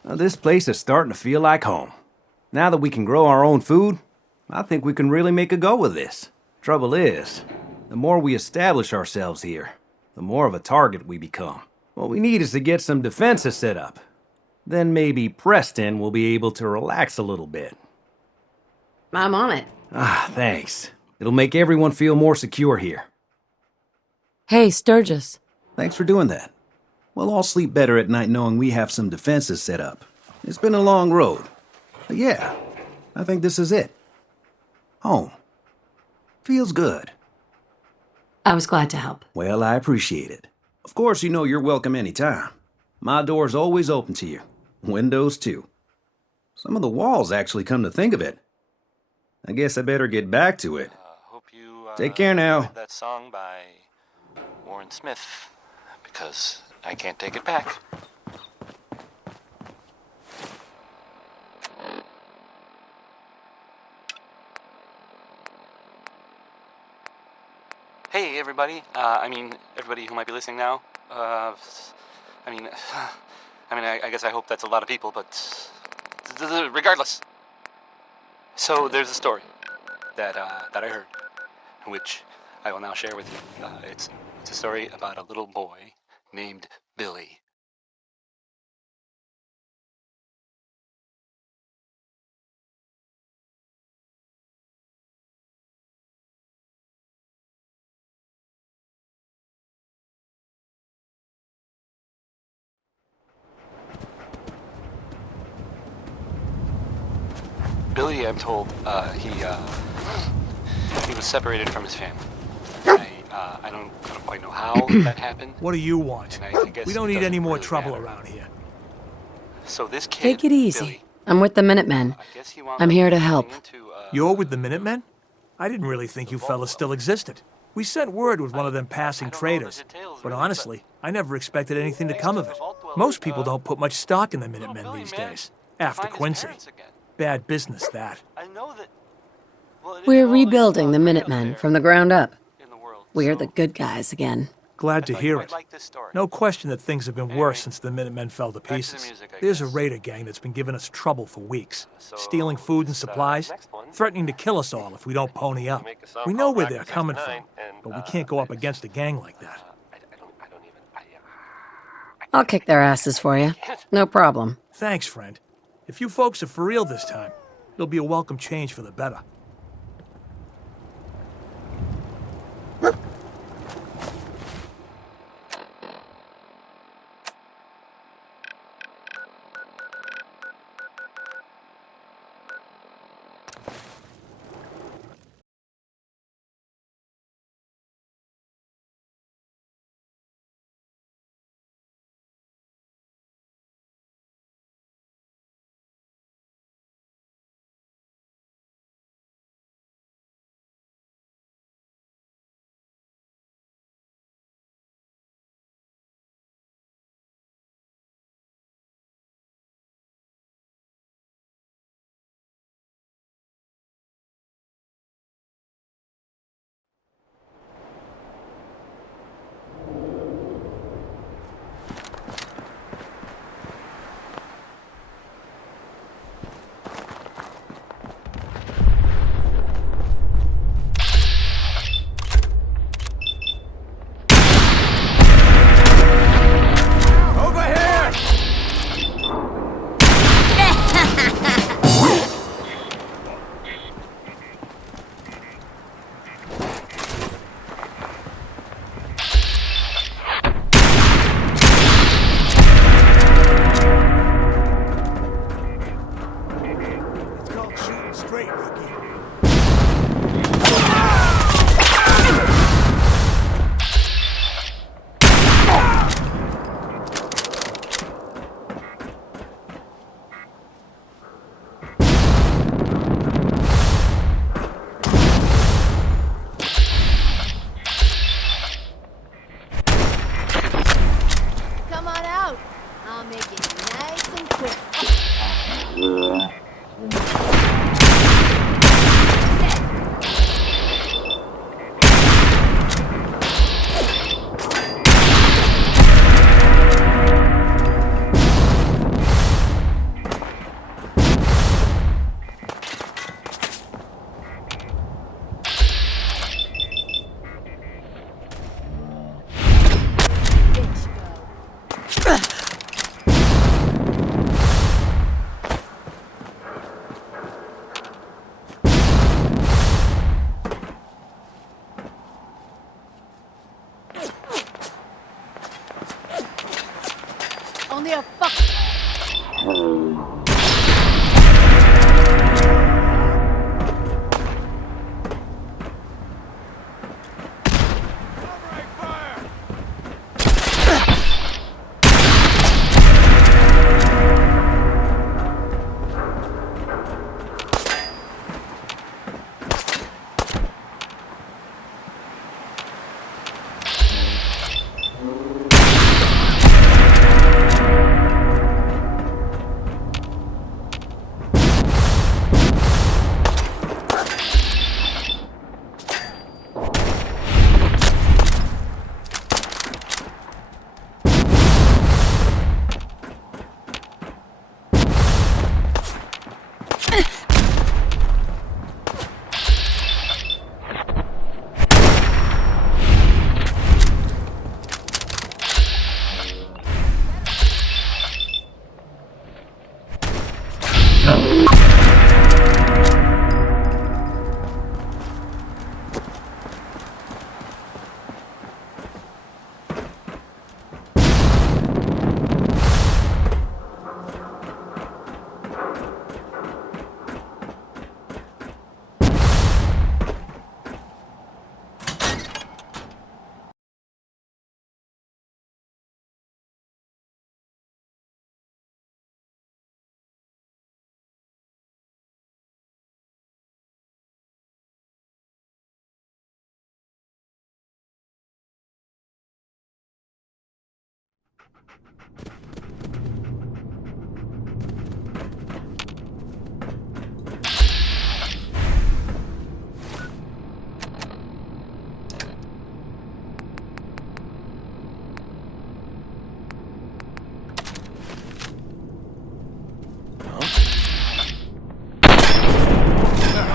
This place is starting to feel like home. Now that we can grow our own food, I think we can really make a go of this. Trouble is, the more we establish ourselves here, the more of a target we become. What we need is to get some defenses set up. Then maybe Preston will be able to relax a little bit. I'm on it. Ah, thanks. It'll make everyone feel more secure here. Hey, Sturgis. Thanks for doing that. We'll all sleep better at night knowing we have some defenses set up. It's been a long road. But yeah, I think this is it. Home. Feels good. I was glad to help. Well, I appreciate it. Of course, you know you're welcome anytime. My door's always open to you. Windows, too. Some of the walls, actually, come to think of it. I guess I better get back to it. Hope you, Take care now. enjoyed that song by Warren Smith, because I can't take it back. Hey, everybody. Everybody who might be listening now. I guess I hope that's a lot of people, but regardless. So there's a story that I heard, which I will now share with you. It's a story about a little boy named Billy. Billy, I'm told, he was separated from his family. I don't quite know how that happened. What do you want? And I guess We don't it need any doesn't more really trouble matter. around here. So this kid, Take it easy. Billy, I'm with the Minutemen. I'm here to help. You're with the Minutemen? I didn't really think you fellas still existed. We sent word with one of them passing traders. But honestly, I never expected anything to come of it. Most people don't put much stock in the Minutemen these days. After Quincy. Bad business, that. I know that. We're rebuilding the Minutemen from the ground up. We're the good guys again. Glad to hear it. No question that things have been worse since the Minutemen fell to pieces. There's a raider gang that's been giving us trouble for weeks. Stealing food and supplies, threatening to kill us all if we don't pony up. We know where they're coming from, but we can't go up against a gang like that. I'll kick their asses for you. No problem. Thanks, friend. If you folks are for real this time, it'll be a welcome change for the better.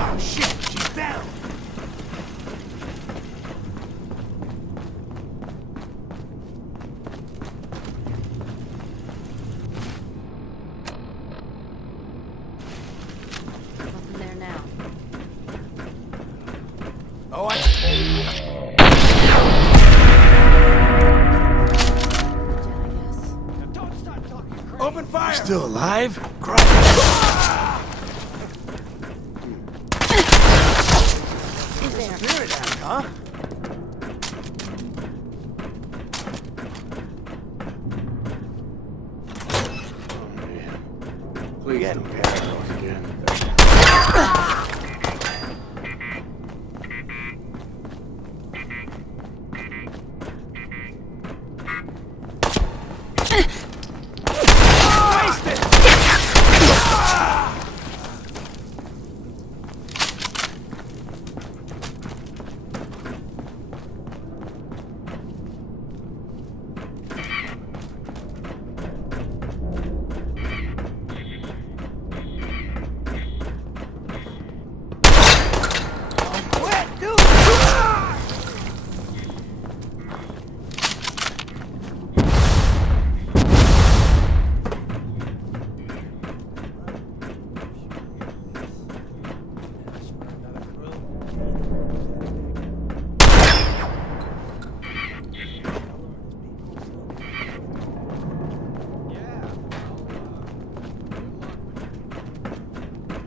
Oh, shit, she's down. Nothing there now. Oh, Open fire! Still alive? Spirit act, huh? Please don't parallels again.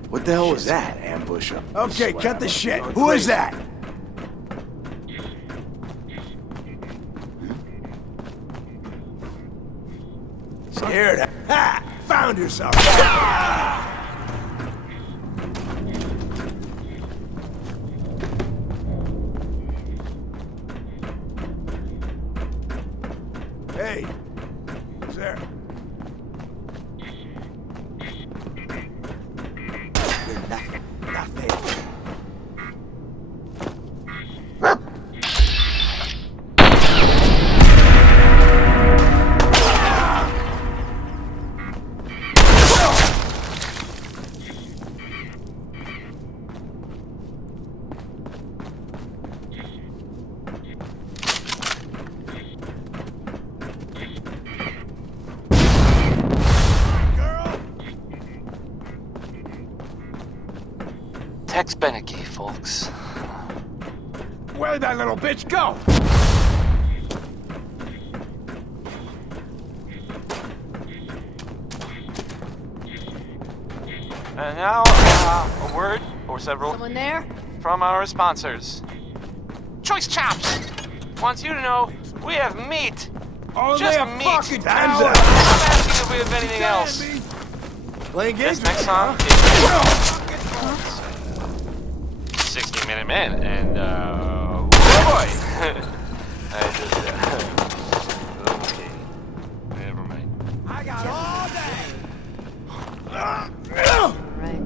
What the hell was that, ambusher? Okay, cut the shit. Who is that? Scared? Ha! Found yourself. Hey, who's there? You're nothing. Nothing. Tex Beneke, folks. Where'd that little bitch go? And now, a word or several. Someone there? From our sponsors. Choice Chops wants you to know we have meat. Oh, Just they are meat. fucking I'm cowards. asking if we have anything else. Playing games. This next song is 60-Minute Man, and oh boy! I just okay, never mind. I got all day. Right.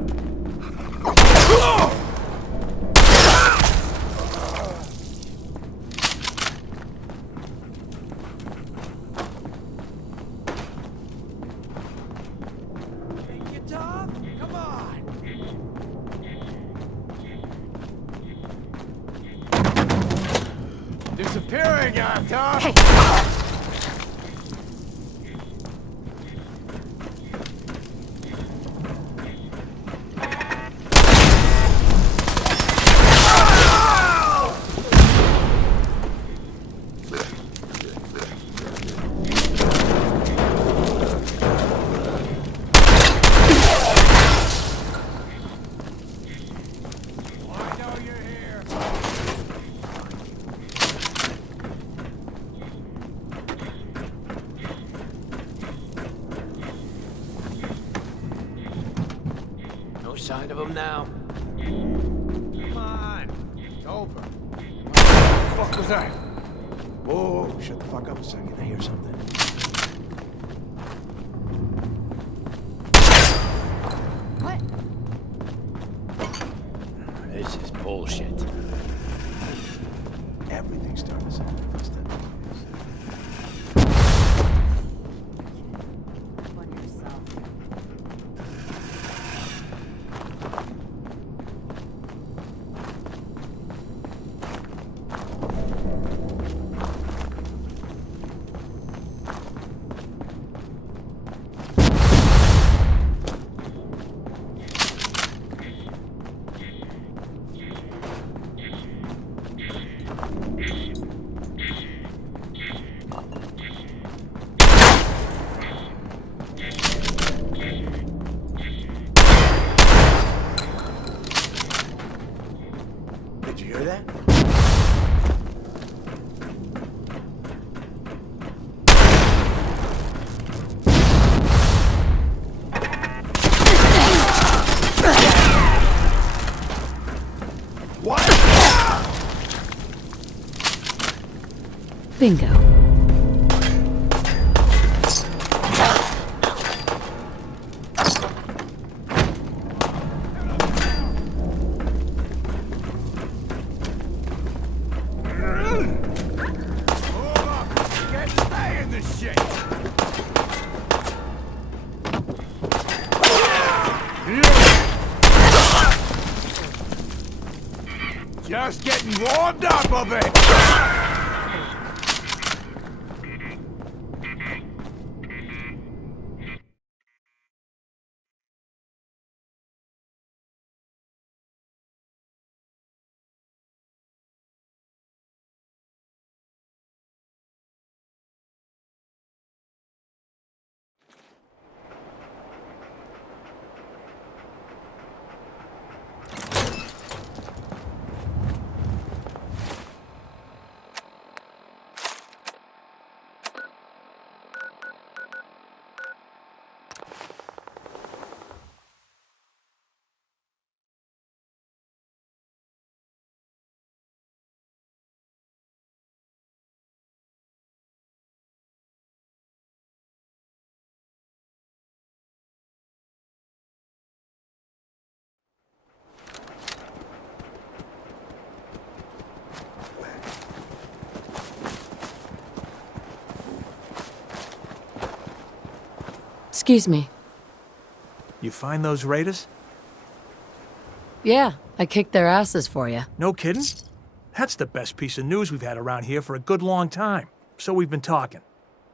Think you tough? Come on. Disappearing on top. Hey. No sign of him now. Come on. It's over. What the fuck was that? Whoa, shut the fuck up a second. I hear something. bullshit. Everything's starting to sound like this. Did you hear that? Bingo. Just getting warmed up a bit. Excuse me. You find those raiders? Yeah, I kicked their asses for you. No kidding? That's the best piece of news we've had around here for a good long time. So we've been talking.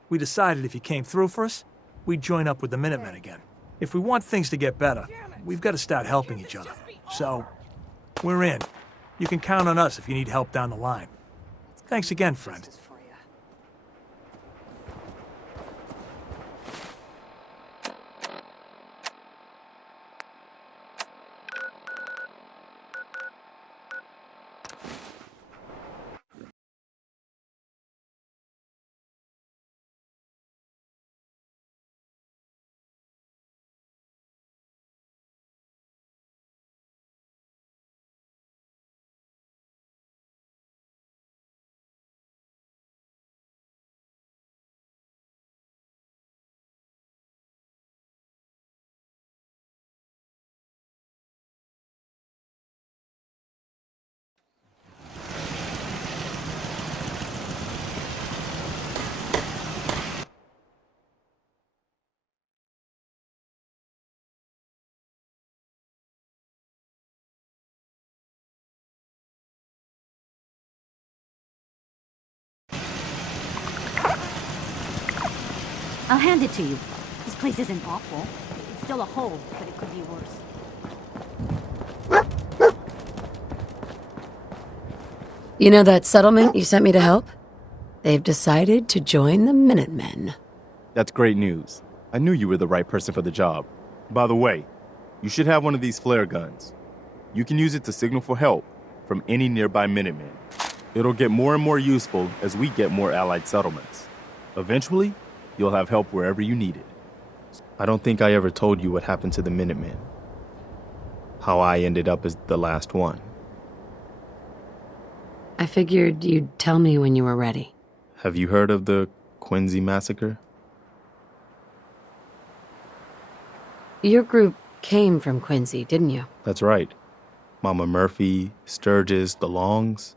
We decided if you came through for us, we'd join up with the Minutemen again. If we want things to get better, we've got to start helping each other. So, we're in. You can count on us if you need help down the line. Thanks again, friend. I'll hand it to you. This place isn't awful. It's still a hole, but it could be worse. You know that settlement you sent me to help? They've decided to join the Minutemen. That's great news. I knew you were the right person for the job. By the way, you should have one of these flare guns. You can use it to signal for help from any nearby Minutemen. It'll get more and more useful as we get more allied settlements. Eventually, you'll have help wherever you need it. I don't think I ever told you what happened to the Minutemen. How I ended up as the last one. I figured you'd tell me when you were ready. Have you heard of the Quincy massacre? Your group came from Quincy, didn't you? That's right. Mama Murphy, Sturgis, the Longs.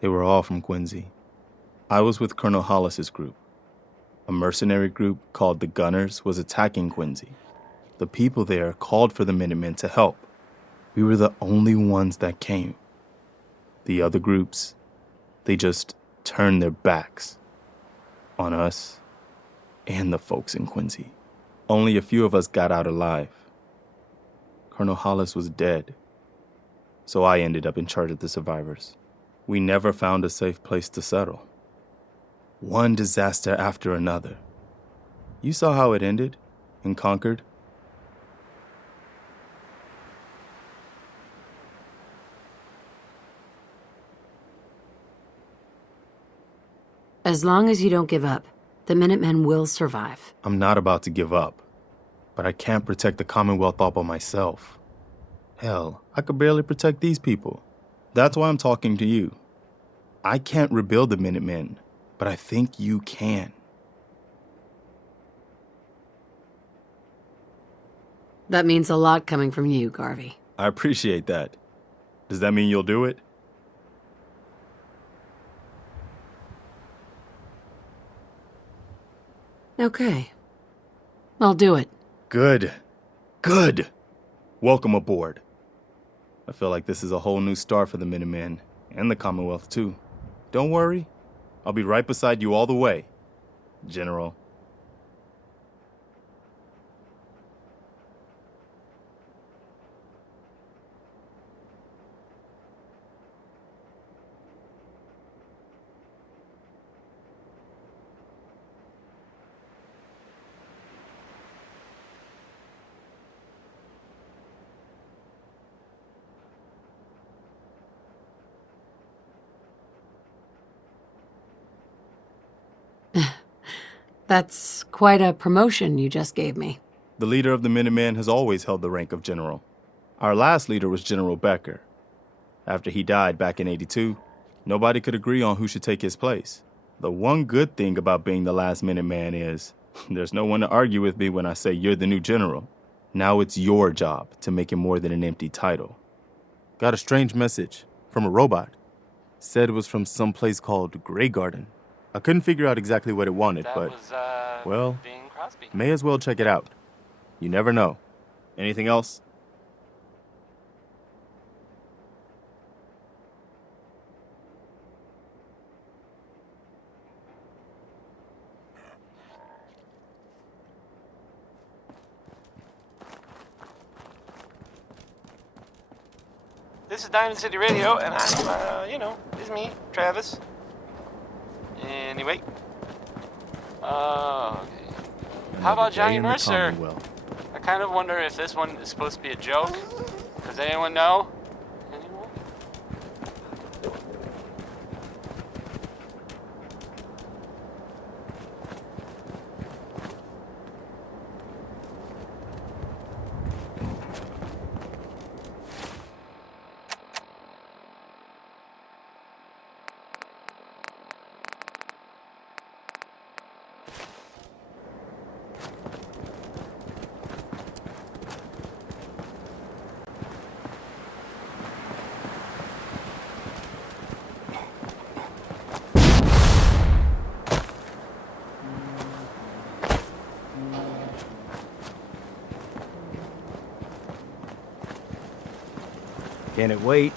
They were all from Quincy. I was with Colonel Hollis's group. A mercenary group called the Gunners was attacking Quincy. The people there called for the Minutemen to help. We were the only ones that came. The other groups, they just turned their backs on us and the folks in Quincy. Only a few of us got out alive. Colonel Hollis was dead, so I ended up in charge of the survivors. We never found a safe place to settle. One disaster after another. You saw how it ended in Concord? As long as you don't give up, the Minutemen will survive. I'm not about to give up, but I can't protect the Commonwealth all by myself. Hell, I could barely protect these people. That's why I'm talking to you. I can't rebuild the Minutemen, but I think you can. That means a lot coming from you, Garvey. I appreciate that. Does that mean you'll do it? Okay. I'll do it. Good. Good. Welcome aboard. I feel like this is a whole new start for the Minutemen, and the Commonwealth, too. Don't worry. I'll be right beside you all the way, General. That's quite a promotion you just gave me. The leader of the Minutemen has always held the rank of general. Our last leader was General Becker. After he died back in '82, nobody could agree on who should take his place. The one good thing about being the last Minuteman is there's no one to argue with me when I say you're the new general. Now it's your job to make it more than an empty title. Got a strange message from a robot. Said it was from some place called Grey Garden. I couldn't figure out exactly what it wanted, but, well, may as well check it out. You never know. Anything else? This is Diamond City Radio, and I'm, it's me, Travis. Anyway. Okay. How about Johnny Mercer? I kind of wonder if this one is supposed to be a joke. Does anyone know? Can it wait?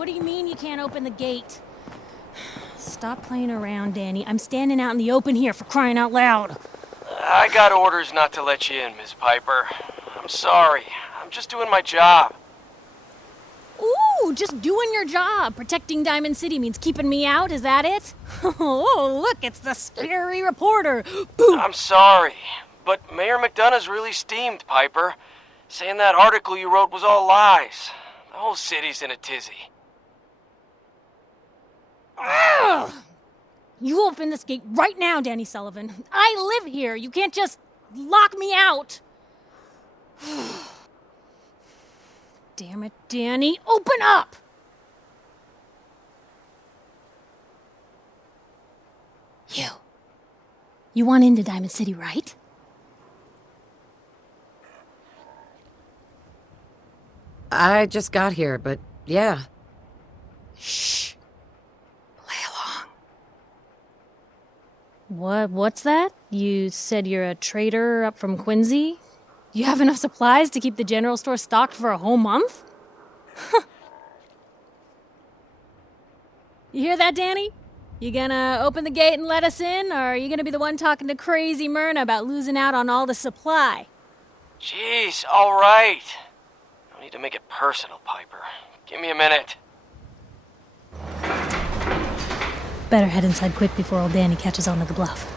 What do you mean you can't open the gate? Stop playing around, Danny. I'm standing out in the open here, for crying out loud. I got orders not to let you in, Miss Piper. I'm sorry. I'm just doing my job. Ooh, just doing your job. Protecting Diamond City means keeping me out, is that it? Oh, look, it's the scary reporter. Boom. I'm sorry, but Mayor McDonough's really steamed, Piper. Saying that article you wrote was all lies. The whole city's in a tizzy. Ugh. You open this gate right now, Danny Sullivan. I live here. You can't just lock me out. Damn it, Danny. Open up! You want into Diamond City, right? I just got here, but yeah. Shh. What's that? You said you're a trader up from Quincy? You have enough supplies to keep the general store stocked for a whole month? You hear that, Danny? You gonna open the gate and let us in, or are you gonna be the one talking to crazy Myrna about losing out on all the supply? Jeez, all right. No need to make it personal, Piper. Give me a minute. Better head inside quick before old Danny catches on to the bluff.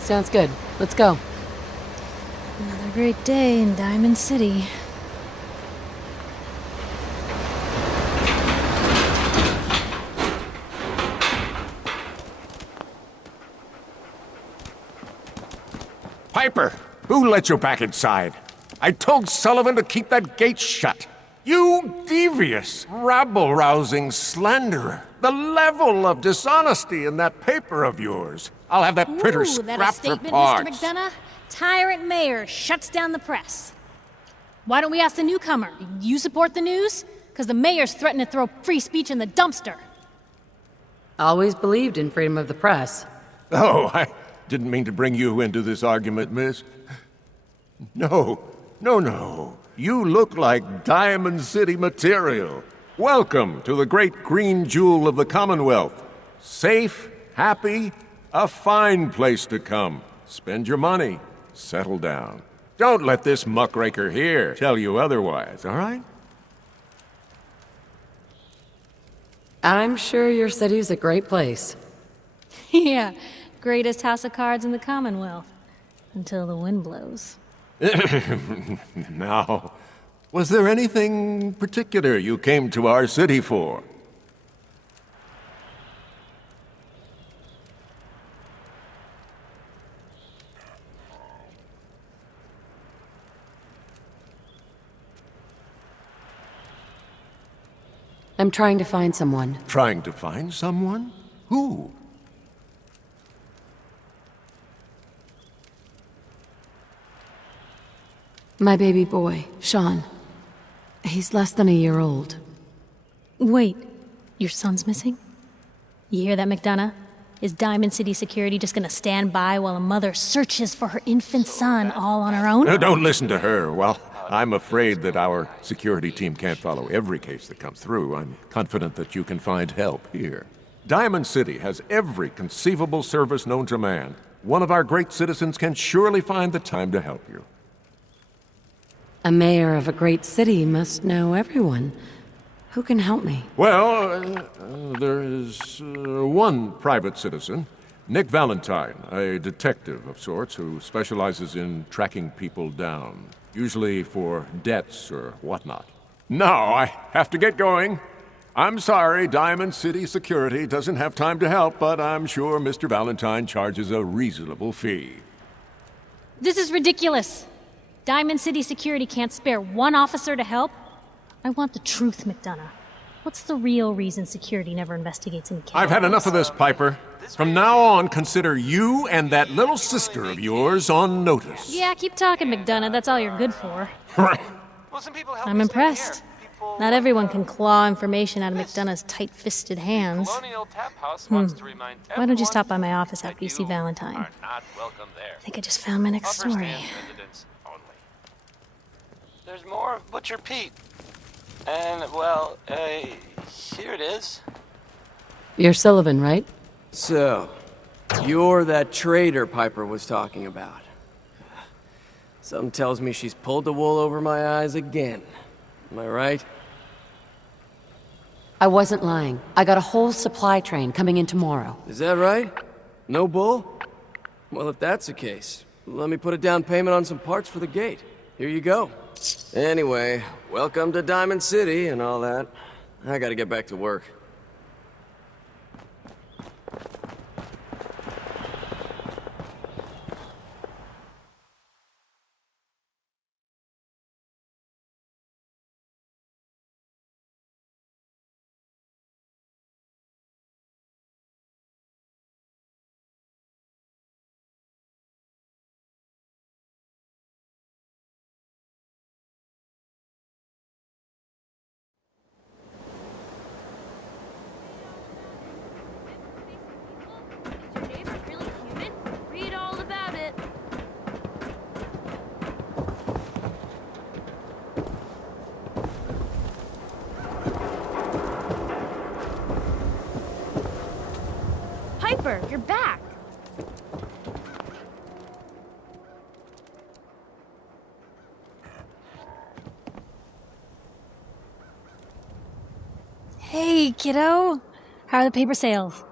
Sounds good. Let's go. Another great day in Diamond City. Piper, who let you back inside? I told Sullivan to keep that gate shut. You devious, rabble-rousing slanderer. The level of dishonesty in that paper of yours. I'll have that printer scrapped for parts. Mr. McDonough? Tyrant mayor shuts down the press. Why don't we ask the newcomer? You support the news? Because the mayor's threatened to throw free speech in the dumpster. Always believed in freedom of the press. Oh, I didn't mean to bring you into this argument, miss. No. You look like Diamond City material. Welcome to the great green jewel of the Commonwealth. Safe, happy, a fine place to come. Spend your money. Settle down. Don't let this muckraker here tell you otherwise, all right? I'm sure your city's a great place. Yeah, greatest house of cards in the Commonwealth. Until the wind blows. Now, was there anything particular you came to our city for? I'm trying to find someone. Trying to find someone? Who? My baby boy, Sean. He's less than a year old. Wait, your son's missing? You hear that, McDonough? Is Diamond City Security just gonna stand by while a mother searches for her infant son all on her own? No, don't listen to her. Well, I'm afraid that our security team can't follow every case that comes through. I'm confident that you can find help here. Diamond City has every conceivable service known to man. One of our great citizens can surely find the time to help you. A mayor of a great city must know everyone. Who can help me? Well, there is one private citizen, Nick Valentine, a detective of sorts who specializes in tracking people down, usually for debts or whatnot. Now I have to get going. I'm sorry, Diamond City Security doesn't have time to help, but I'm sure Mr. Valentine charges a reasonable fee. This is ridiculous. Diamond City Security can't spare one officer to help? I want the truth, McDonough. What's the real reason security never investigates any cases? I've had enough of this, Piper. From now on, consider you and that little sister of yours on notice. Yeah, keep talking, McDonough. That's all you're good for. I'm impressed. Not everyone can claw information out of McDonough's tight-fisted hands. Why don't you stop by my office after you see Valentine? I think I just found my next story. There's more of Butcher Pete. And, well, here it is. You're Sullivan, right? So, you're that traitor Piper was talking about. Something tells me she's pulled the wool over my eyes again. Am I right? I wasn't lying. I got a whole supply train coming in tomorrow. Is that right? No bull? Well, if that's the case, let me put a down payment on some parts for the gate. Here you go. Anyway, welcome to Diamond City and all that. I gotta get back to work. Piper, you're back! Hey, kiddo. How are the paper sales?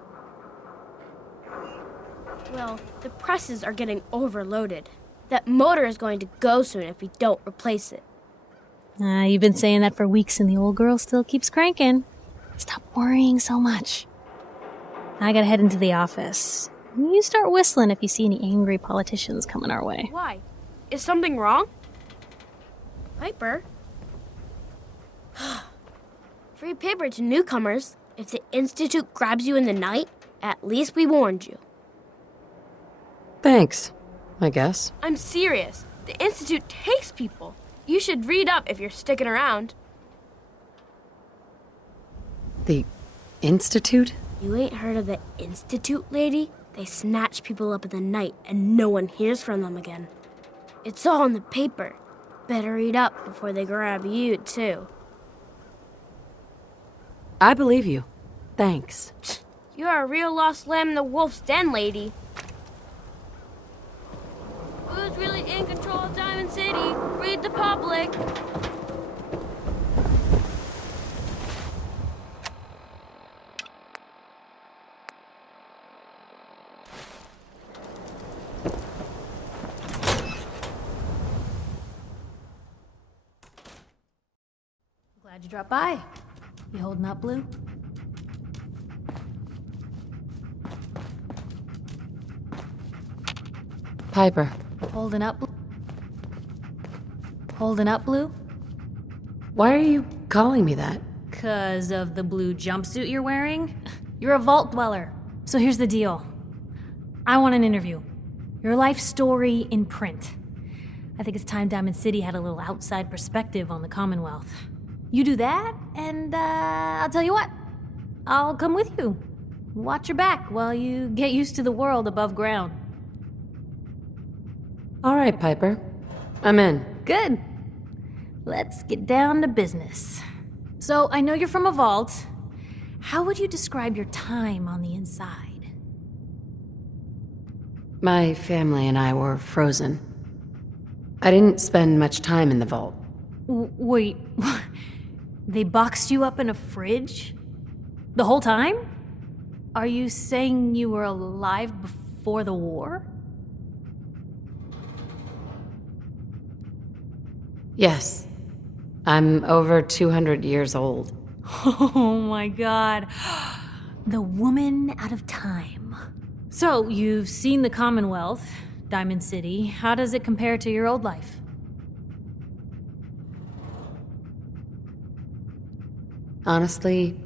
Well, the presses are getting overloaded. That motor is going to go soon if we don't replace it. You've been saying that for weeks and the old girl still keeps cranking. Stop worrying so much. I gotta head into the office. You start whistling if you see any angry politicians coming our way. Why? Is something wrong? Piper? Free paper to newcomers. If the Institute grabs you in the night, at least we warned you. Thanks, I guess. I'm serious. The Institute takes people. You should read up if you're sticking around. The Institute? You ain't heard of the Institute, lady? They snatch people up in the night and no one hears from them again. It's all in the paper. Better read up before they grab you, too. I believe you. Thanks. You're a real lost lamb in the wolf's den, lady. Who's really in control of Diamond City? Read the public. Glad you dropped by. You holding up, Blue? Piper. Holding up, Blue? Holding up, Blue? Why are you calling me that? 'Cause of the blue jumpsuit you're wearing? You're a vault dweller. So here's the deal. I want an interview. Your life story in print. I think it's time Diamond City had a little outside perspective on the Commonwealth. You do that, and I'll tell you what. I'll come with you. Watch your back while you get used to the world above ground. All right, Piper. I'm in. Good. Let's get down to business. So, I know you're from a vault. How would you describe your time on the inside? My family and I were frozen. I didn't spend much time in the vault. Wait, they boxed you up in a fridge? The whole time? Are you saying you were alive before the war? Yes. I'm over 200 years old. Oh my god. The woman out of time. So, you've seen the Commonwealth, Diamond City. How does it compare to your old life? Honestly,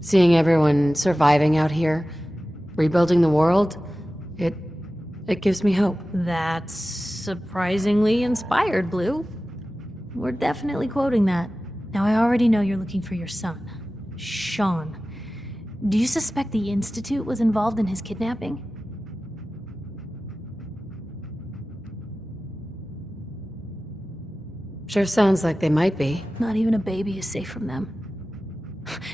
seeing everyone surviving out here, rebuilding the world, it gives me hope. That's surprisingly inspired, Blue. We're definitely quoting that. Now, I already know you're looking for your son, Sean. Do you suspect the Institute was involved in his kidnapping? Sure sounds like they might be. Not even a baby is safe from them.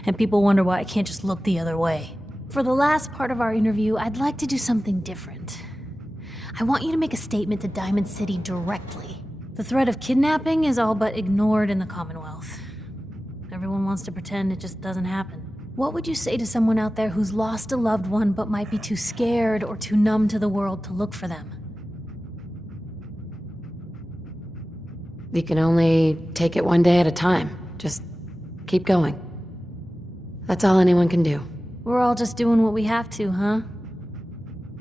And people wonder why I can't just look the other way. For the last part of our interview, I'd like to do something different. I want you to make a statement to Diamond City directly. The threat of kidnapping is all but ignored in the Commonwealth. Everyone wants to pretend it just doesn't happen. What would you say to someone out there who's lost a loved one but might be too scared or too numb to the world to look for them? You can only take it one day at a time. Just keep going. That's all anyone can do. We're all just doing what we have to, huh?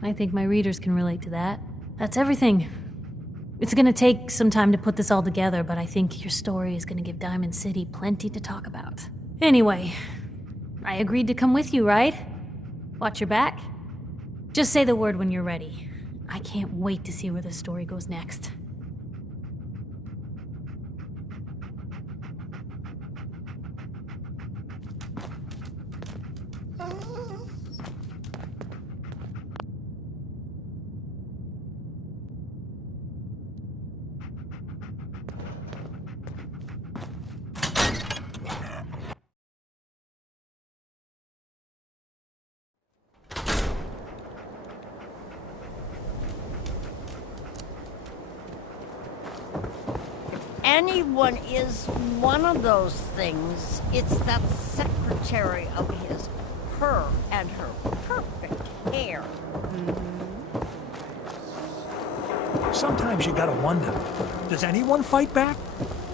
I think my readers can relate to that. That's everything. It's gonna take some time to put this all together, but I think your story is gonna give Diamond City plenty to talk about. Anyway, I agreed to come with you, right? Watch your back? Just say the word when you're ready. I can't wait to see where the story goes next. Anyone is one of those things. It's that secretary of his, her and her perfect hair. Sometimes you gotta wonder, does anyone fight back?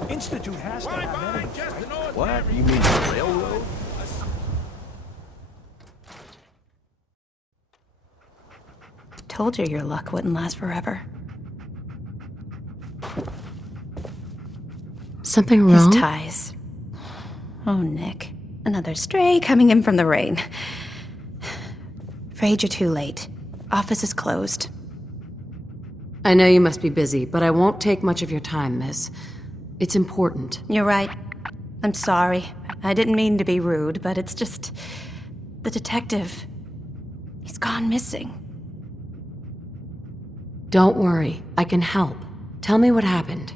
Institute has to have enemies. What? You mean the railroad? Told you your luck wouldn't last forever. Something wrong? His ties. Oh, Nick. Another stray coming in from the rain. Afraid you're too late. Office is closed. I know you must be busy, but I won't take much of your time, miss. It's important. You're right. I'm sorry. I didn't mean to be rude, but it's just... the detective... he's gone missing. Don't worry. I can help. Tell me what happened.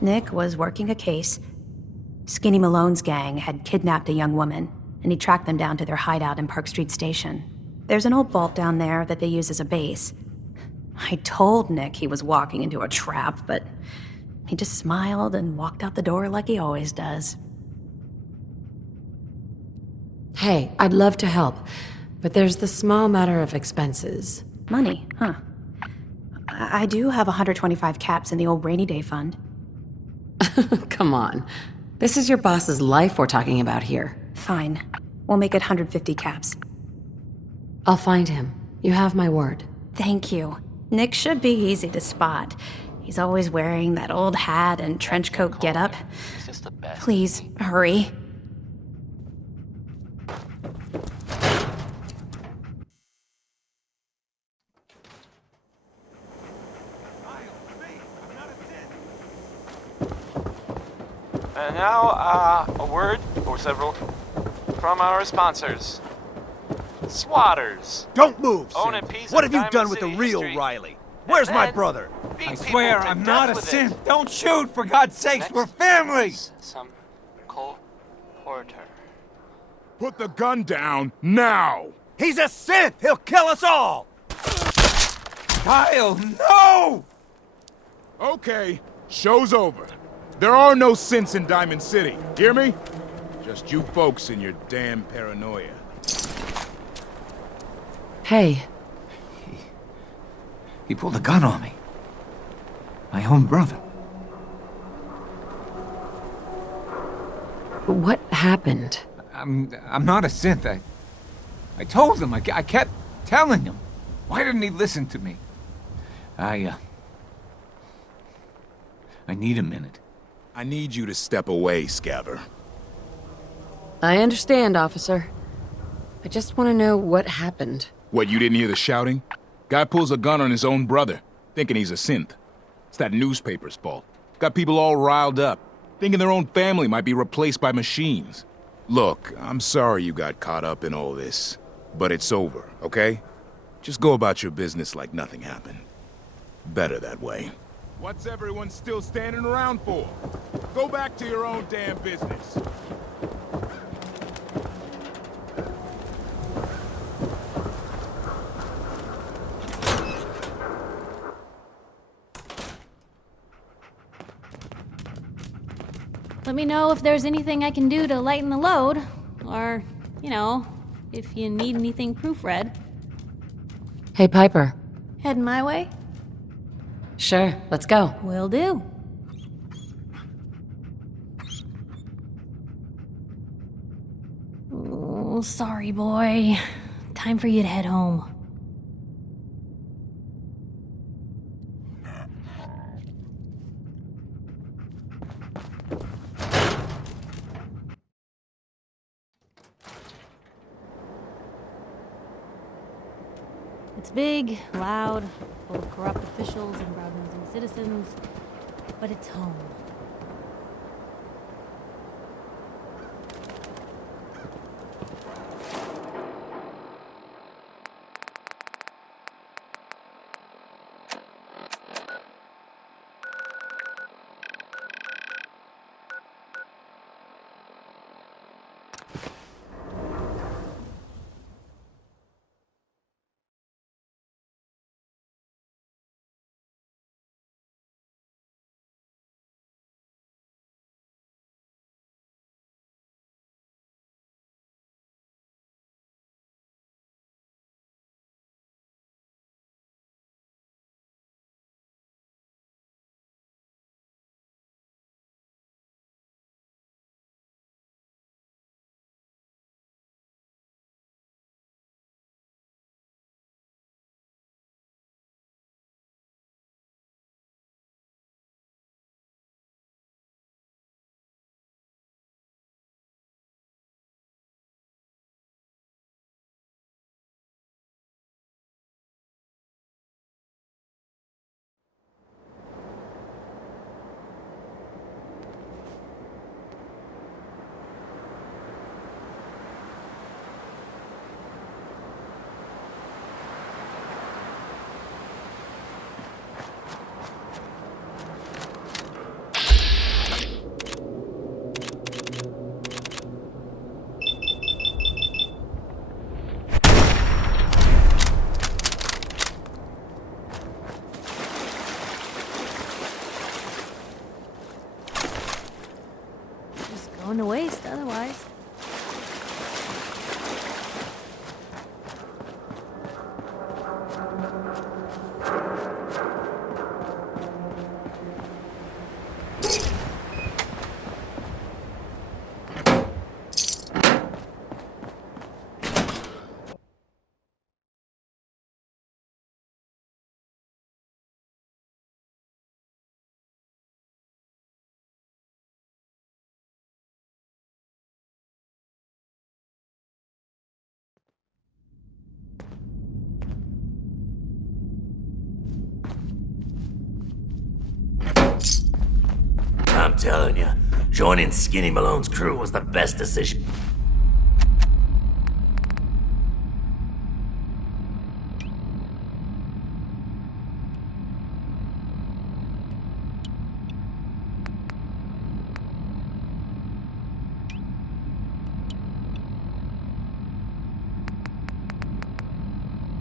Nick was working a case. Skinny Malone's gang had kidnapped a young woman, and he tracked them down to their hideout in Park Street Station. There's an old vault down there that they use as a base. I told Nick he was walking into a trap, but he just smiled and walked out the door like he always does. Hey, I'd love to help, but there's the small matter of expenses. Money, huh? I do have 125 caps in the old rainy day fund. Come on. This is your boss's life we're talking about here. Fine. We'll make it 150 caps. I'll find him. You have my word. Thank you. Nick should be easy to spot. He's always wearing that old hat and trench coat getup. Please, hurry. And now, a word, or several, from our sponsors. Swatters. Don't move, Own Sid. a piece What of have you done Diamond with the City real history, Riley? Where's my brother? beat I people swear to I'm death not a with synth. it. Don't shoot, for God's sakes. We're family. Some Cole Porter. Put the gun down now. He's a synth. He'll kill us all. Kyle, no! Okay, show's over. There are no synths in Diamond City. Hear me? Just you folks and your damn paranoia. Hey. He pulled a gun on me. My own brother. What happened? I'm not a synth. I told him. I kept telling him. Why didn't he listen to me? I need a minute. I need you to step away, Scaver. I understand, officer. I just want to know what happened. What, you didn't hear the shouting? Guy pulls a gun on his own brother, thinking he's a synth. It's that newspaper's fault. Got people all riled up, thinking their own family might be replaced by machines. Look, I'm sorry you got caught up in all this, but it's over, okay? Just go about your business like nothing happened. Better that way. What's everyone still standing around for? Go back to your own damn business. Let me know if there's anything I can do to lighten the load. Or, you know, if you need anything proofread. Hey, Piper. Heading my way? Sure, let's go. Will do. Oh, sorry, boy. Time for you to head home. It's big, loud, full of corrupt officials and brown-nosing citizens, but it's home. Going to waste otherwise. I'm telling you, joining Skinny Malone's crew was the best decision.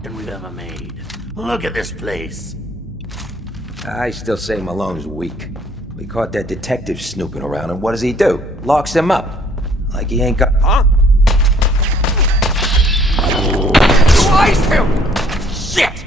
We've ever made. Look at this place. I still say Malone's weak. We caught that detective snooping around, and what does he do? Locks him up. Like he ain't got... Huh? Sliced him! Shit!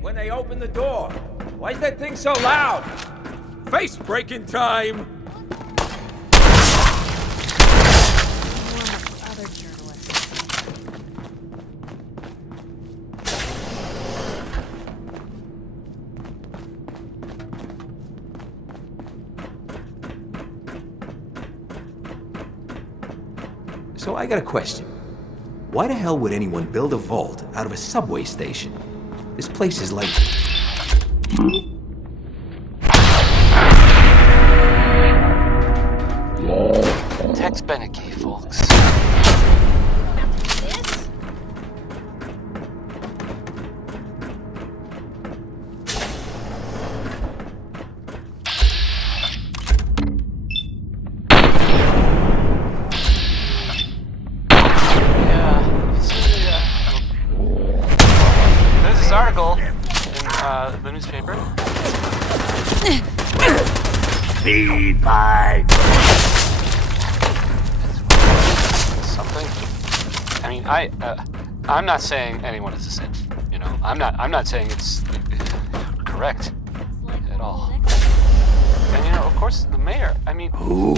When they open the door. Why is that thing so loud? Face-breaking time! So I got a question. Why the hell would anyone build a vault out of a subway station? This place is like... Text Beneke, folks. The newspaper. Speed pipe. Something. I mean, I'm not saying anyone is a synth. You know, I'm not saying it's correct at all. And you know, of course, the mayor. I mean, who?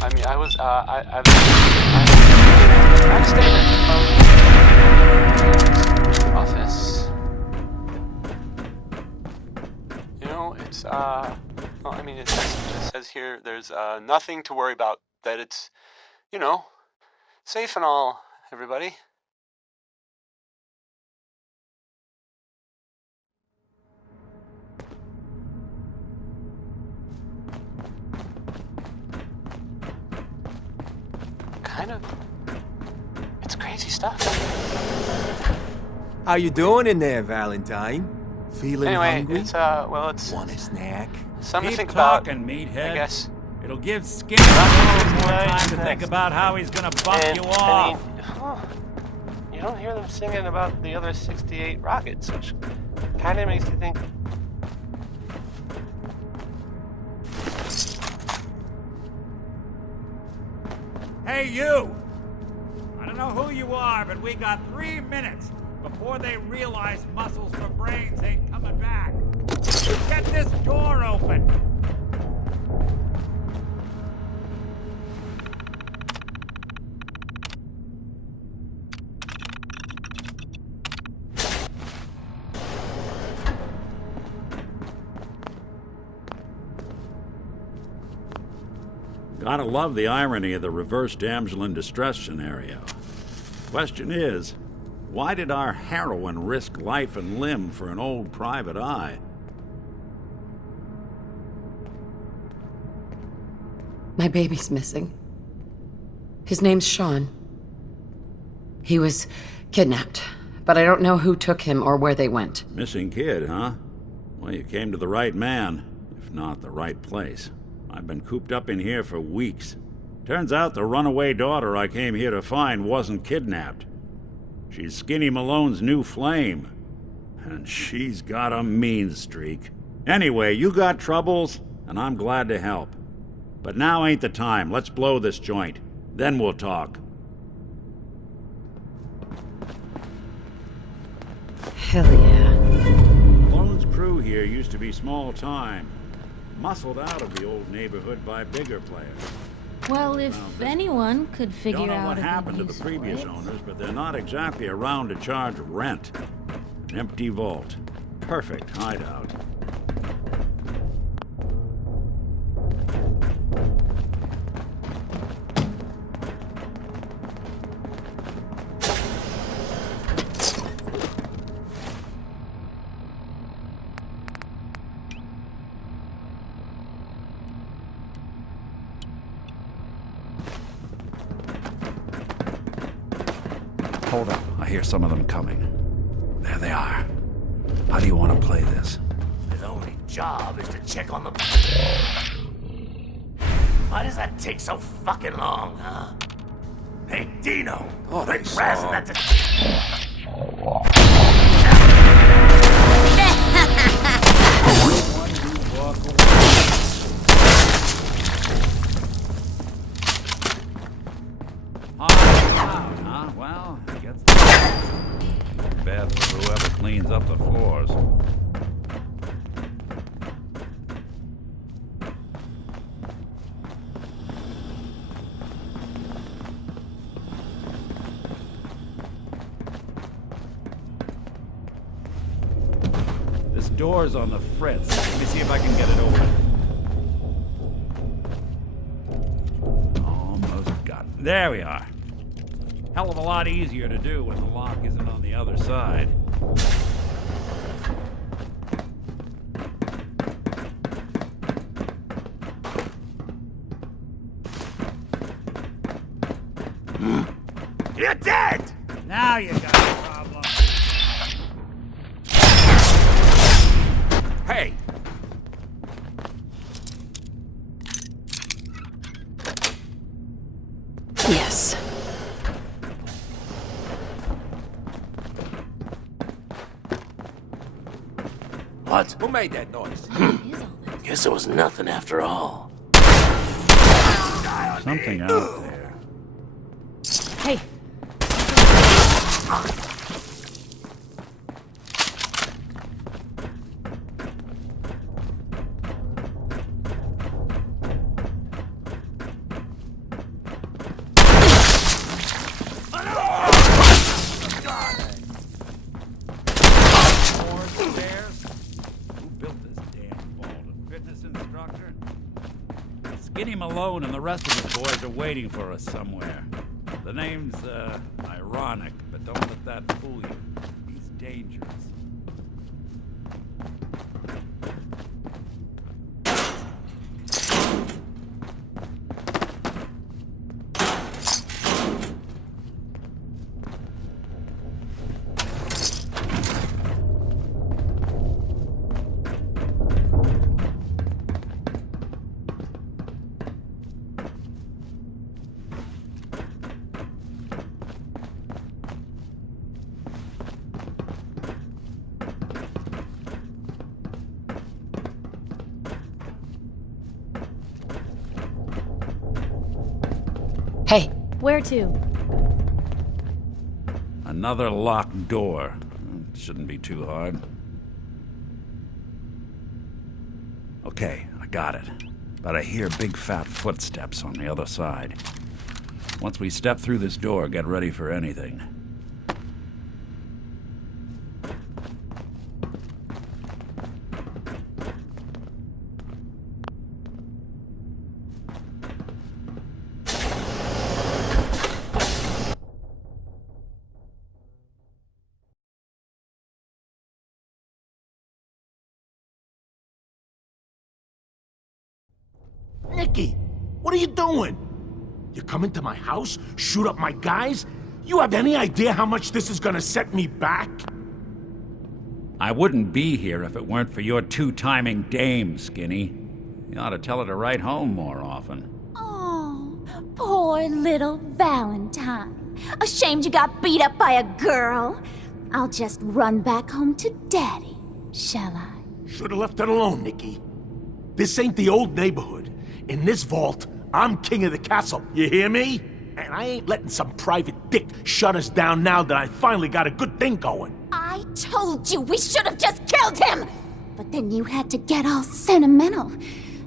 I mean, I'm staying at the office. It's, well, I mean, it just says here there's nothing to worry about, that it's, you know, safe and all, everybody. Kind of. It's crazy stuff. How you doing in there, Valentine? Feeling hungry? It's, well, it's... Want a snack? Something to think talking, about, meathead. I guess. It'll give Skinny more time to think about how he's gonna bump you off. You don't hear them singing about the other 68 rockets, which kind of makes you think... Hey, you! I don't know who you are, but we got 3 minutes before they realize muscles for brains ain't coming back. Get this door open! Gotta love the irony of the reverse damsel in distress scenario. Question is, why did our heroine risk life and limb for an old private eye? My baby's missing. His name's Sean. He was kidnapped, but I don't know who took him or where they went. Missing kid, huh? Well, you came to the right man, if not the right place. I've been cooped up in here for weeks. Turns out the runaway daughter I came here to find wasn't kidnapped. She's Skinny Malone's new flame. And she's got a mean streak. Anyway, you got troubles, and I'm glad to help. But now ain't the time. Let's blow this joint. Then we'll talk. Hell yeah. Malone's crew here used to be small time. Muscled out of the old neighborhood by bigger players. Well, if anyone could figure Don't know out what a good happened to use the for previous it. owners, but they're not exactly around to charge rent. An empty vault. Perfect hideout. Hold up. I hear some of them coming. There they are. How do you want to play this? His only job is to check on the... Why does that take so fucking long, huh? Hey, Dino! Quit razzing that Huh? Well, it gets bad for whoever cleans up the floors. This door's on the fritz. Let me see if I can get it open. Almost got it. There we are. Hell of a lot easier to do when the lock isn't on the other side. You're dead! Now you got a problem. Hey! Yes. What? Who made that noise? Guess it was nothing after all. Something out there. Hey, Skinny Malone and the rest of his boys are waiting for us somewhere. The name's, ironic, but don't let that fool you. He's dangerous. Hey. Where to? Another locked door. Shouldn't be too hard. Okay, I got it. But I hear big fat footsteps on the other side. Once we step through this door, get ready for anything. Nicky, what are you doing? You come into my house, shoot up my guys? You have any idea how much this is gonna set me back? I wouldn't be here if it weren't for your two-timing dame, Skinny. You ought to tell her to write home more often. Oh, poor little Valentine. Ashamed you got beat up by a girl? I'll just run back home to Daddy, shall I? Should've left it alone, Nicky. This ain't the old neighborhood. In this vault, I'm king of the castle, you hear me? And I ain't letting some private dick shut us down now that I finally got a good thing going. I told you we should have just killed him! But then you had to get all sentimental.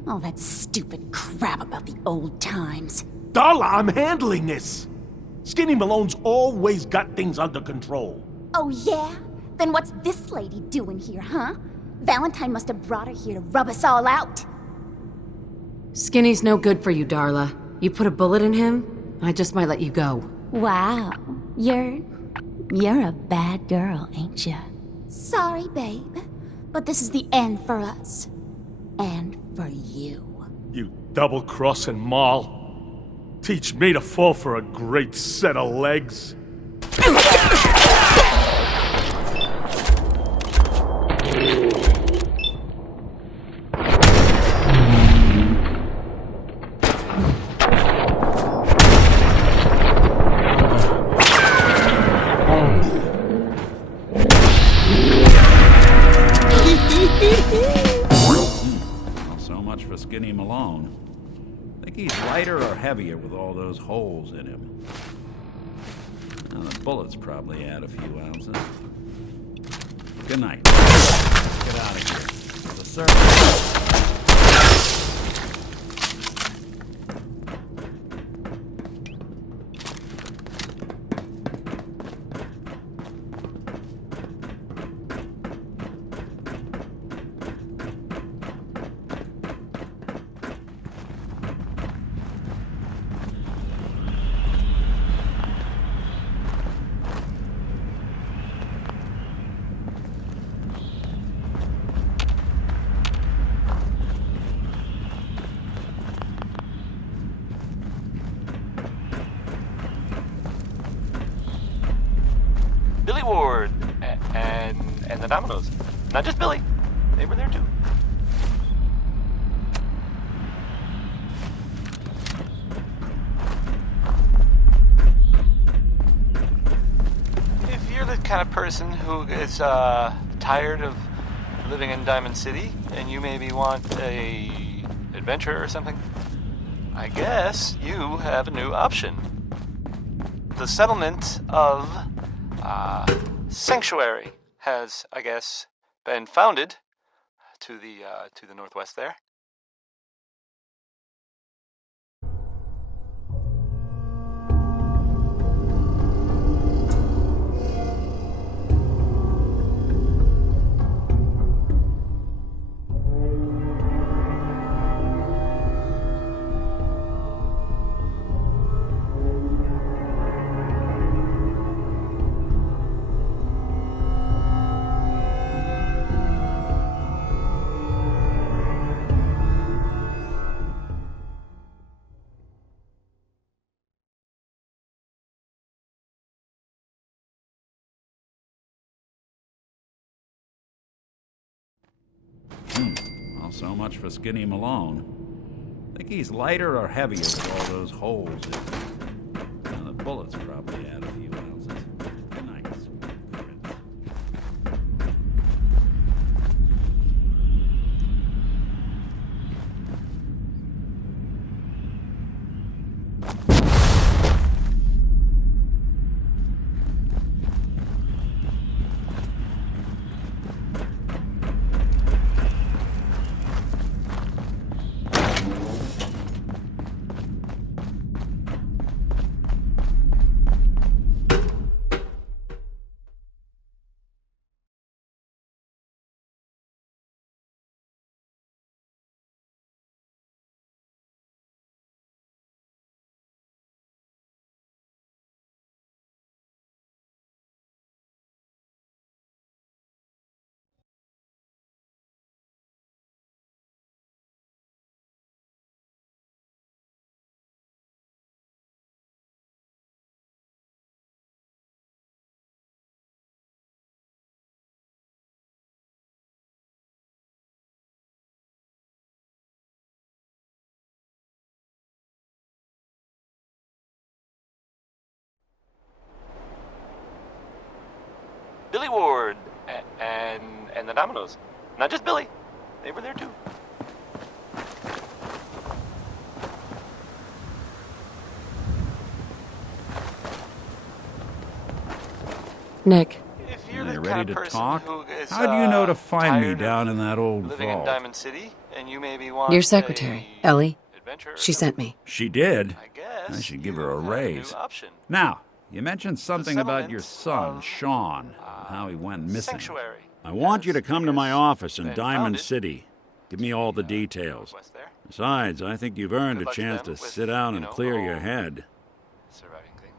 All that stupid crap about the old times. Darla, I'm handling this. Skinny Malone's always got things under control. Oh, yeah? Then what's this lady doing here, huh? Valentine must have brought her here to rub us all out. Skinny's no good for you, Darla. You put a bullet in him, I just might let you go. Wow. You're a bad girl, ain't ya? Sorry, babe. But this is the end for us. And for you. You double-crossing Maul. Teach me to fall for a great set of legs. Well, so much for Skinny Malone. Think he's lighter or heavier with all those holes in him? Now, the bullets probably add a few ounces. Good night. Get out of here. The surface. Billy Ward and the Dominoes. Not just Billy. They were there too. If you're the kind of person who is tired of living in Diamond City and you maybe want a adventure or something, I guess you have a new option. The settlement of Sanctuary has, I guess, been founded to the northwest there. Well, so much for Skinny Malone. Think he's lighter or heavier with all those holes in him? Now, the bullets probably add a few ounces. Good night, sweet prince. Billy Ward and the Dominoes. Not just Billy. They were there too. Nick. If you're the You kind ready of to person talk? who is, How do you know to find me tired down in that old living in vault? Diamond City, and you maybe want Your secretary, Ellie. adventure or She sent me. She did? guess I should give her a have a new raise. option. Now, you mentioned something about your son, of, Sean, and how he went missing. Sanctuary. I want you to come to my office in been Diamond founded. City. Give me all the details. Besides, I think you've earned a luck to chance them to with, sit down you and know, clear the your whole head. surviving thing.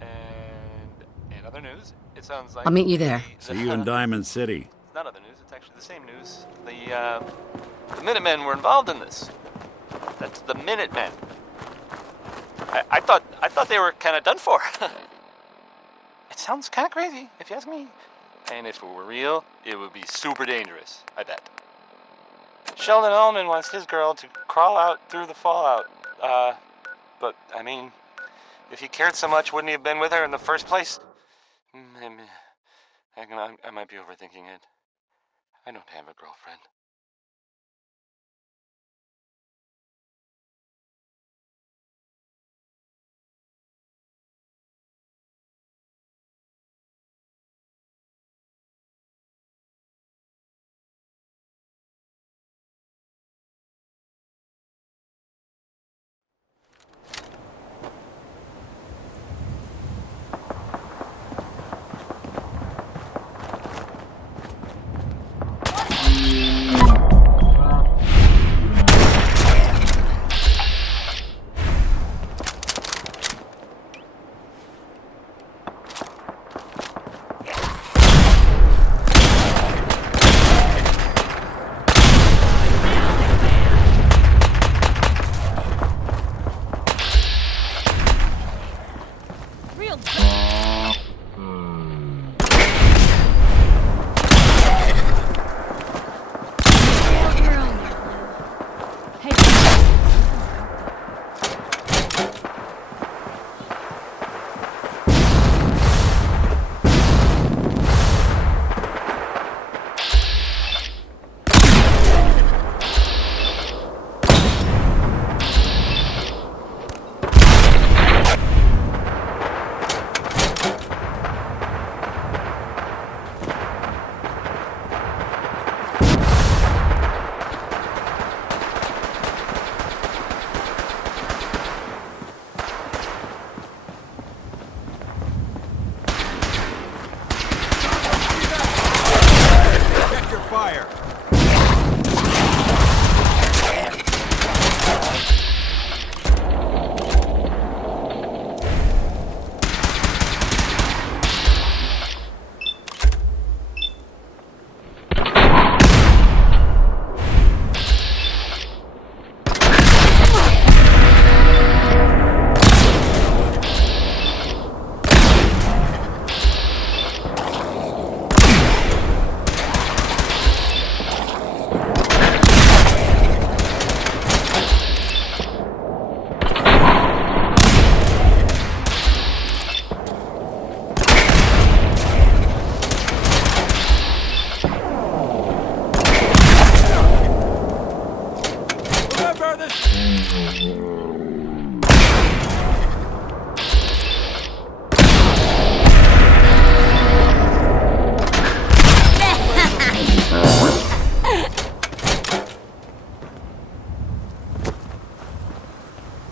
And in other news, it sounds like I'll meet you there. See you in Diamond City. It's not other news, it's actually the same news. The Minutemen were involved in this. That's the Minutemen. I thought they were kind of done for. It sounds kind of crazy, if you ask me. And if it were real, it would be super dangerous, I bet. Sheldon Ullman wants his girl to crawl out through the fallout. But, I mean, if he cared so much, wouldn't he have been with her in the first place? I might be overthinking it. I don't have a girlfriend.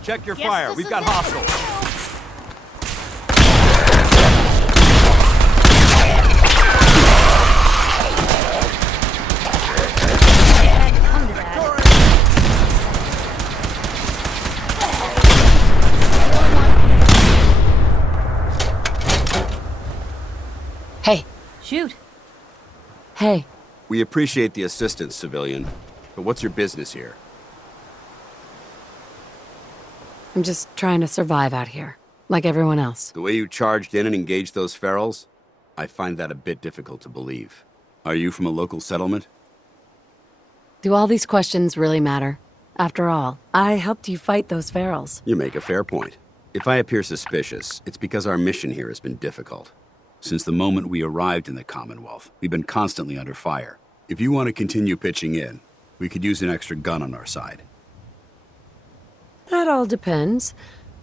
Check your fire. We've got hostiles. Hey. Shoot. Hey. We appreciate the assistance, civilian. But what's your business here? I'm just trying to survive out here, like everyone else. The way you charged in and engaged those ferals? I find that a bit difficult to believe. Are you from a local settlement? Do all these questions really matter? After all, I helped you fight those ferals. You make a fair point. If I appear suspicious, it's because our mission here has been difficult. Since the moment we arrived in the Commonwealth, we've been constantly under fire. If you want to continue pitching in, we could use an extra gun on our side. That all depends.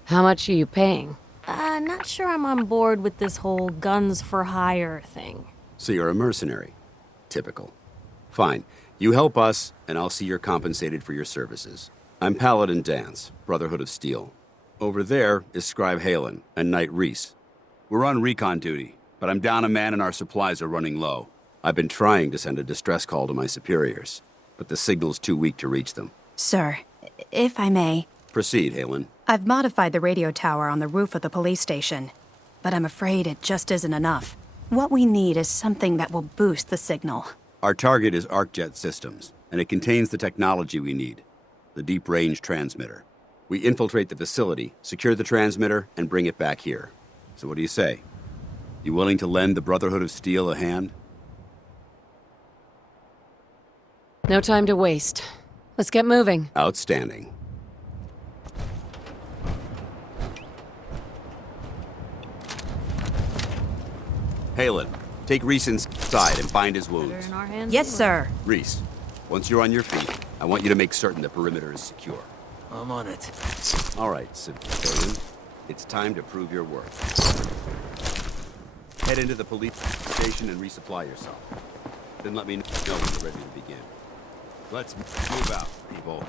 How much are you paying? not sure I'm on board with this whole guns for hire thing. So you're a mercenary. Typical. Fine. You help us, and I'll see you're compensated for your services. I'm Paladin Dance, Brotherhood of Steel. Over there is Scribe Halen and Knight Reese. We're on recon duty, but I'm down a man and our supplies are running low. I've been trying to send a distress call to my superiors, but the signal's too weak to reach them. Sir, if I may. Proceed, Halen. I've modified the radio tower on the roof of the police station, but I'm afraid it just isn't enough. What we need is something that will boost the signal. Our target is ArcJet Systems, and it contains the technology we need. The deep-range transmitter. We infiltrate the facility, secure the transmitter, and bring it back here. So what do you say? You willing to lend the Brotherhood of Steel a hand? No time to waste. Let's get moving. Outstanding. Halen, take Reese inside and bind his wounds. Yes, sir. Reese, once you're on your feet, I want you to make certain the perimeter is secure. I'm on it. All right, civilian. It's time to prove your worth. Head into the police station and resupply yourself. Then let me know when you're ready to begin. Let's move out, people.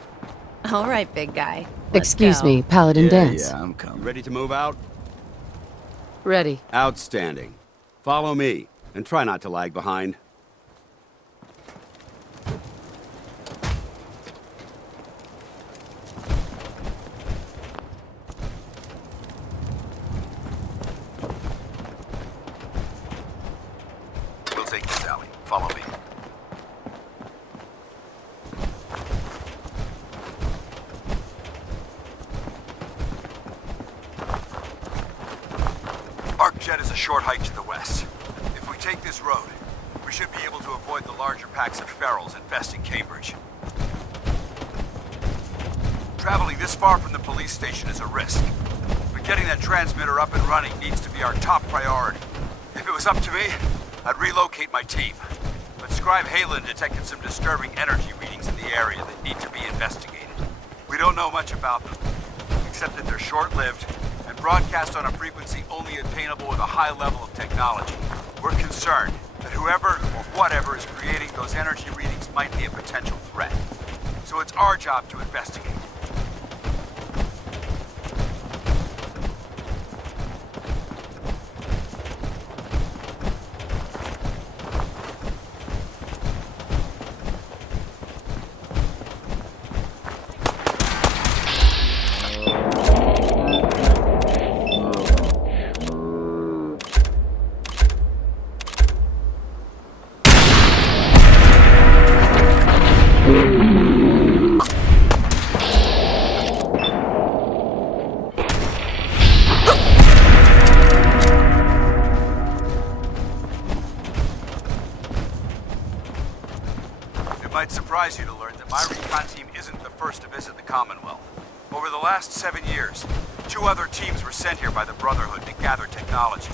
All right, big guy. Excuse me, Paladin Dance. Yeah, I'm coming. Ready to move out? Ready. Outstanding. Follow me, and try not to lag behind. We'll take this alley. Follow me. ArcJet is a short hike to the west. If we take this road, we should be able to avoid the larger packs of ferals infesting Cambridge. Traveling this far from the police station is a risk, but getting that transmitter up and running needs to be our top priority. If it was up to me, I'd relocate my team. But Scribe Halen detected some disturbing energy readings in the area that need to be investigated. We don't know much about them, except that they're short-lived and broadcast on a frequency only attainable with a high level of technology. We're concerned that whoever or whatever is creating those energy readings might be a potential threat. So it's our job to investigate. Might surprise you to learn that my recon team isn't the first to visit the Commonwealth. Over the last 7 years, 2 other teams were sent here by the Brotherhood to gather technology.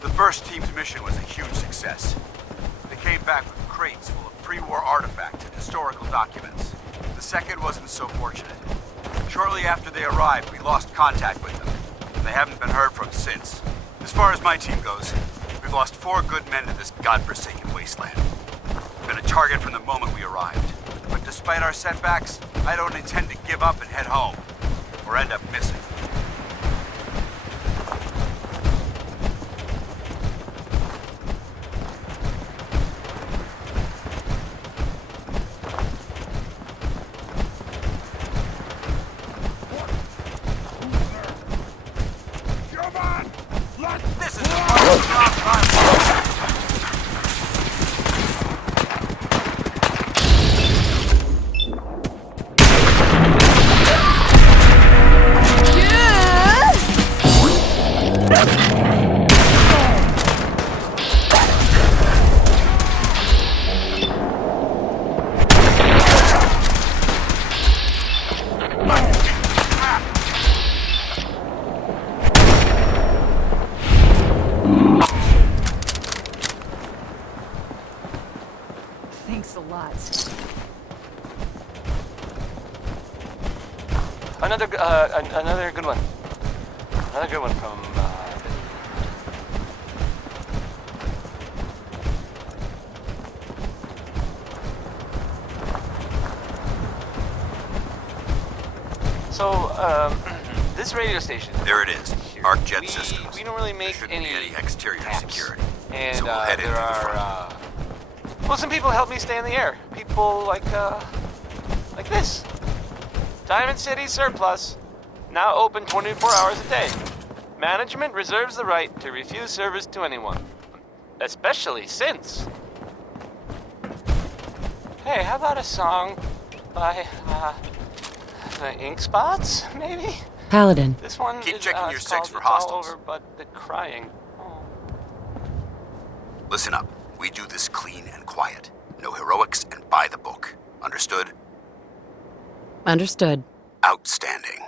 The first team's mission was a huge success. They came back with crates full of pre-war artifacts and historical documents. The second wasn't so fortunate. Shortly after they arrived, we lost contact with them, and they haven't been heard from since. As far as my team goes, we've lost 4 good men to this godforsaken wasteland. Been a target from the moment we arrived. But despite our setbacks, I don't intend to give up and head home, or end up missing. Come on! This is the part. Thanks a lot. Another good one. Another good one from So, this radio station. There it is. Arc Jet Systems. We don't really make any exterior security. And so we'll head there are, well, some people help me stay in the air. People like this. Diamond City Surplus. Now open 24 hours a day. Management reserves the right to refuse service to anyone. Especially since. Hey, how about a song by, the Ink Spots, maybe? Paladin. This one Keep is, checking your it's six called for It's All hostiles. Over But the Crying. Listen up. We do this clean and quiet. No heroics and by the book. Understood? Understood. Outstanding.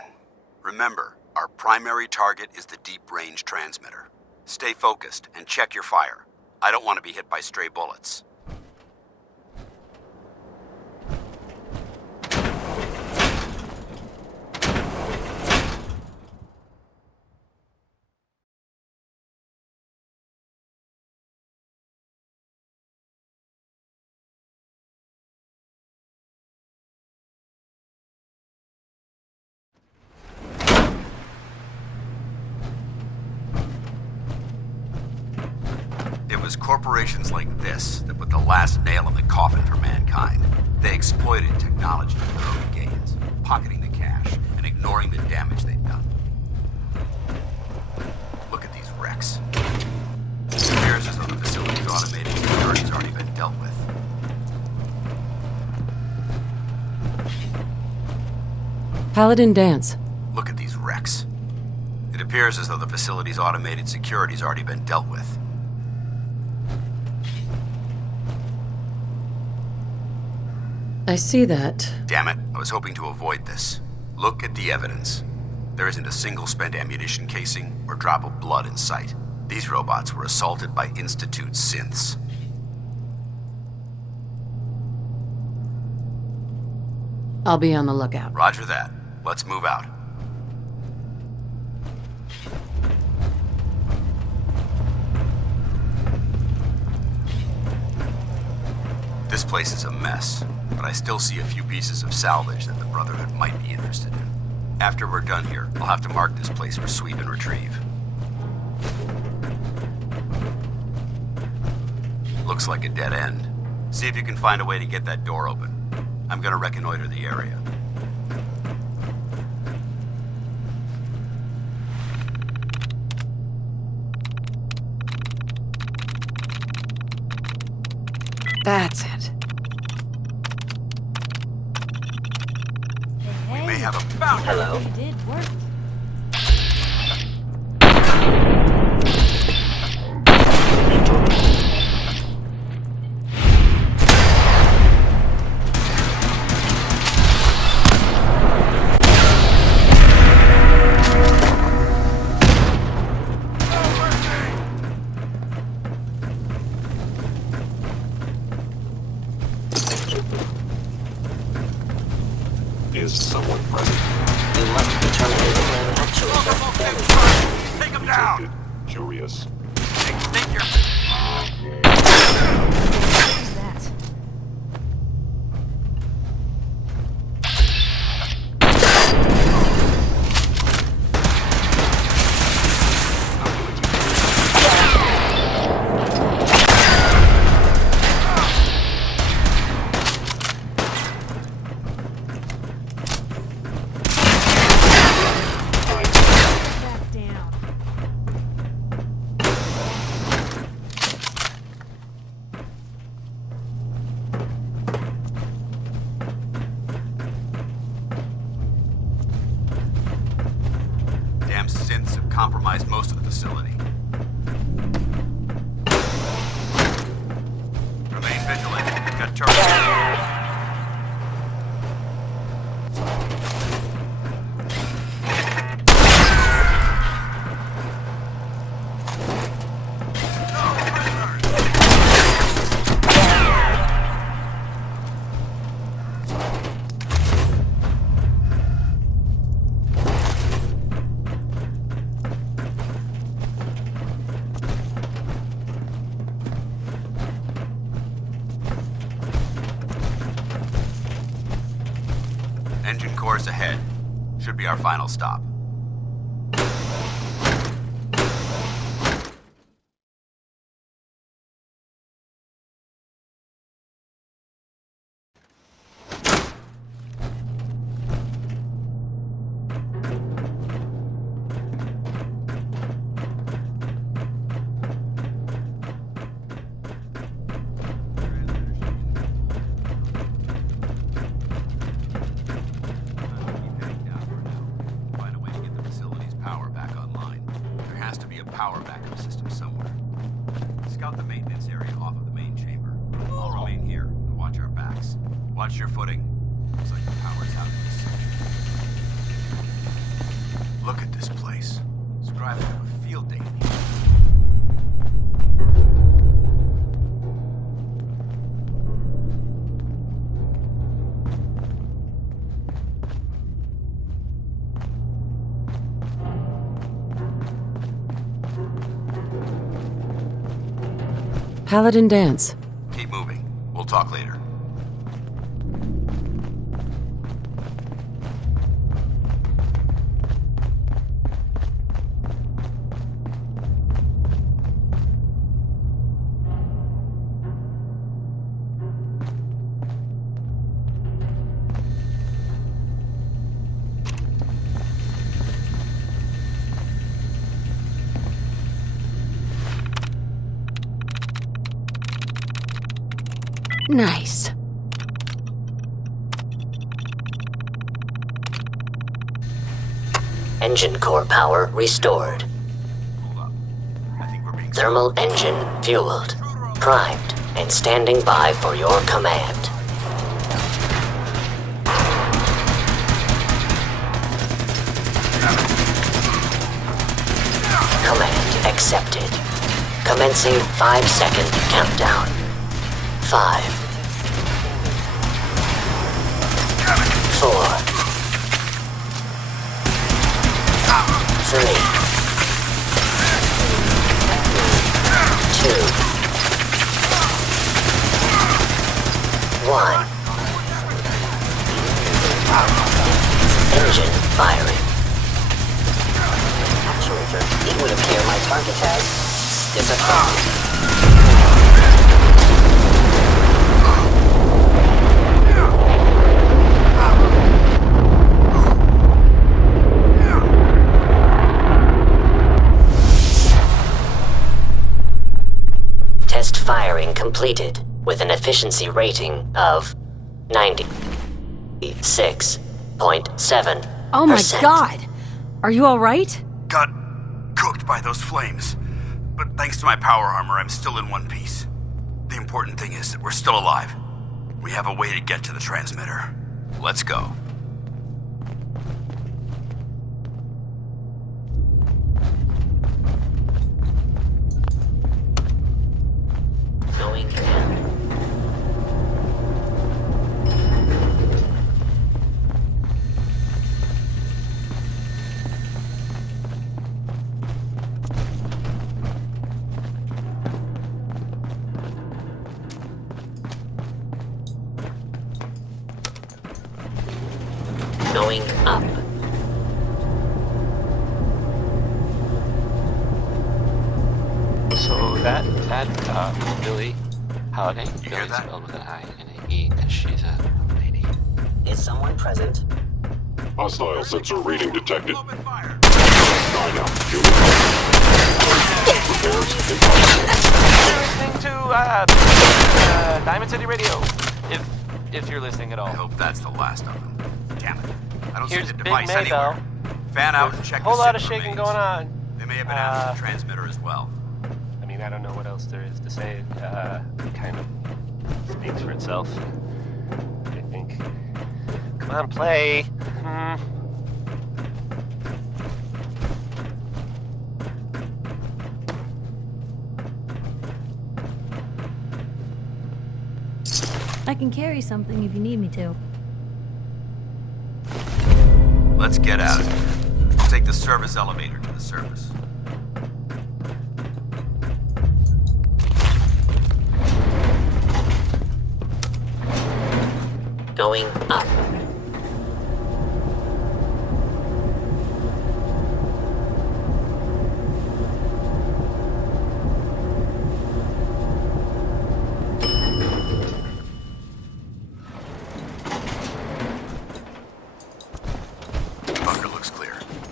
Remember, our primary target is the deep-range transmitter. Stay focused and check your fire. I don't want to be hit by stray bullets. It was corporations like this that put the last nail in the coffin for mankind. They exploited technology for their own gains, pocketing the cash and ignoring the damage they'd done. Look at these wrecks. It appears as though the facility's automated security's already been dealt with. Paladin dance. Look at these wrecks. It appears as though the facility's automated security's already been dealt with. I see that. Damn it, I was hoping to avoid this. Look at the evidence. There isn't a single spent ammunition casing or drop of blood in sight. These robots were assaulted by Institute synths. I'll be on the lookout. Roger that. Let's move out. This place is a mess, but I still see a few pieces of salvage that the Brotherhood might be interested in. After we're done here, I'll have to mark this place for sweep and retrieve. Looks like a dead end. See if you can find a way to get that door open. I'm gonna reconnoiter the area. That's it. We may have a bout. Hello. You did work. Is someone present? We must determine where the actual Take him down! Curious. Take your... Synths have compromised most of the facility. Remain vigilant. Got turrets. Engine cores ahead. Should be our final stop. Power backup system somewhere. Scout the maintenance area off of the main chamber. I'll remain here and watch our backs. Watch your footing. Looks like the power's out in this section. Look at this place. Scribes have a field day in here. Paladin dance. Keep moving. We'll talk later. Nice. Engine core power restored. Thermal engine fueled, primed, and standing by for your command. Command accepted. Commencing 5-second countdown. 5, 4, 3, 2, 1. Engine firing. Actuator, it would appear my target has disappeared. Test firing completed with an efficiency rating of 96.7%. Oh my god! Are you alright? Got cooked by those flames. But thanks to my power armor, I'm still in one piece. The important thing is that we're still alive. We have a way to get to the transmitter. Let's go. Going in. Going up. So that Billy Holiday, Billy's spelled with an I and an E, because she's a lady. Is someone present? Hostile sensor reading detected. You're listening to Diamond City Radio, if you're listening at all. I hope that's the last of them. Damn it. I don't Here's see the Big device Maybell. anywhere. Fan out and check Whole the lot of signal shaking remains. going on. They may have been after the transmitter as well. I mean, I don't know what else there is to say. It kind of speaks for itself, I think. Come on, play. I can carry something if you need me to. Let's get out of here. We'll take the service elevator to the surface. Going up.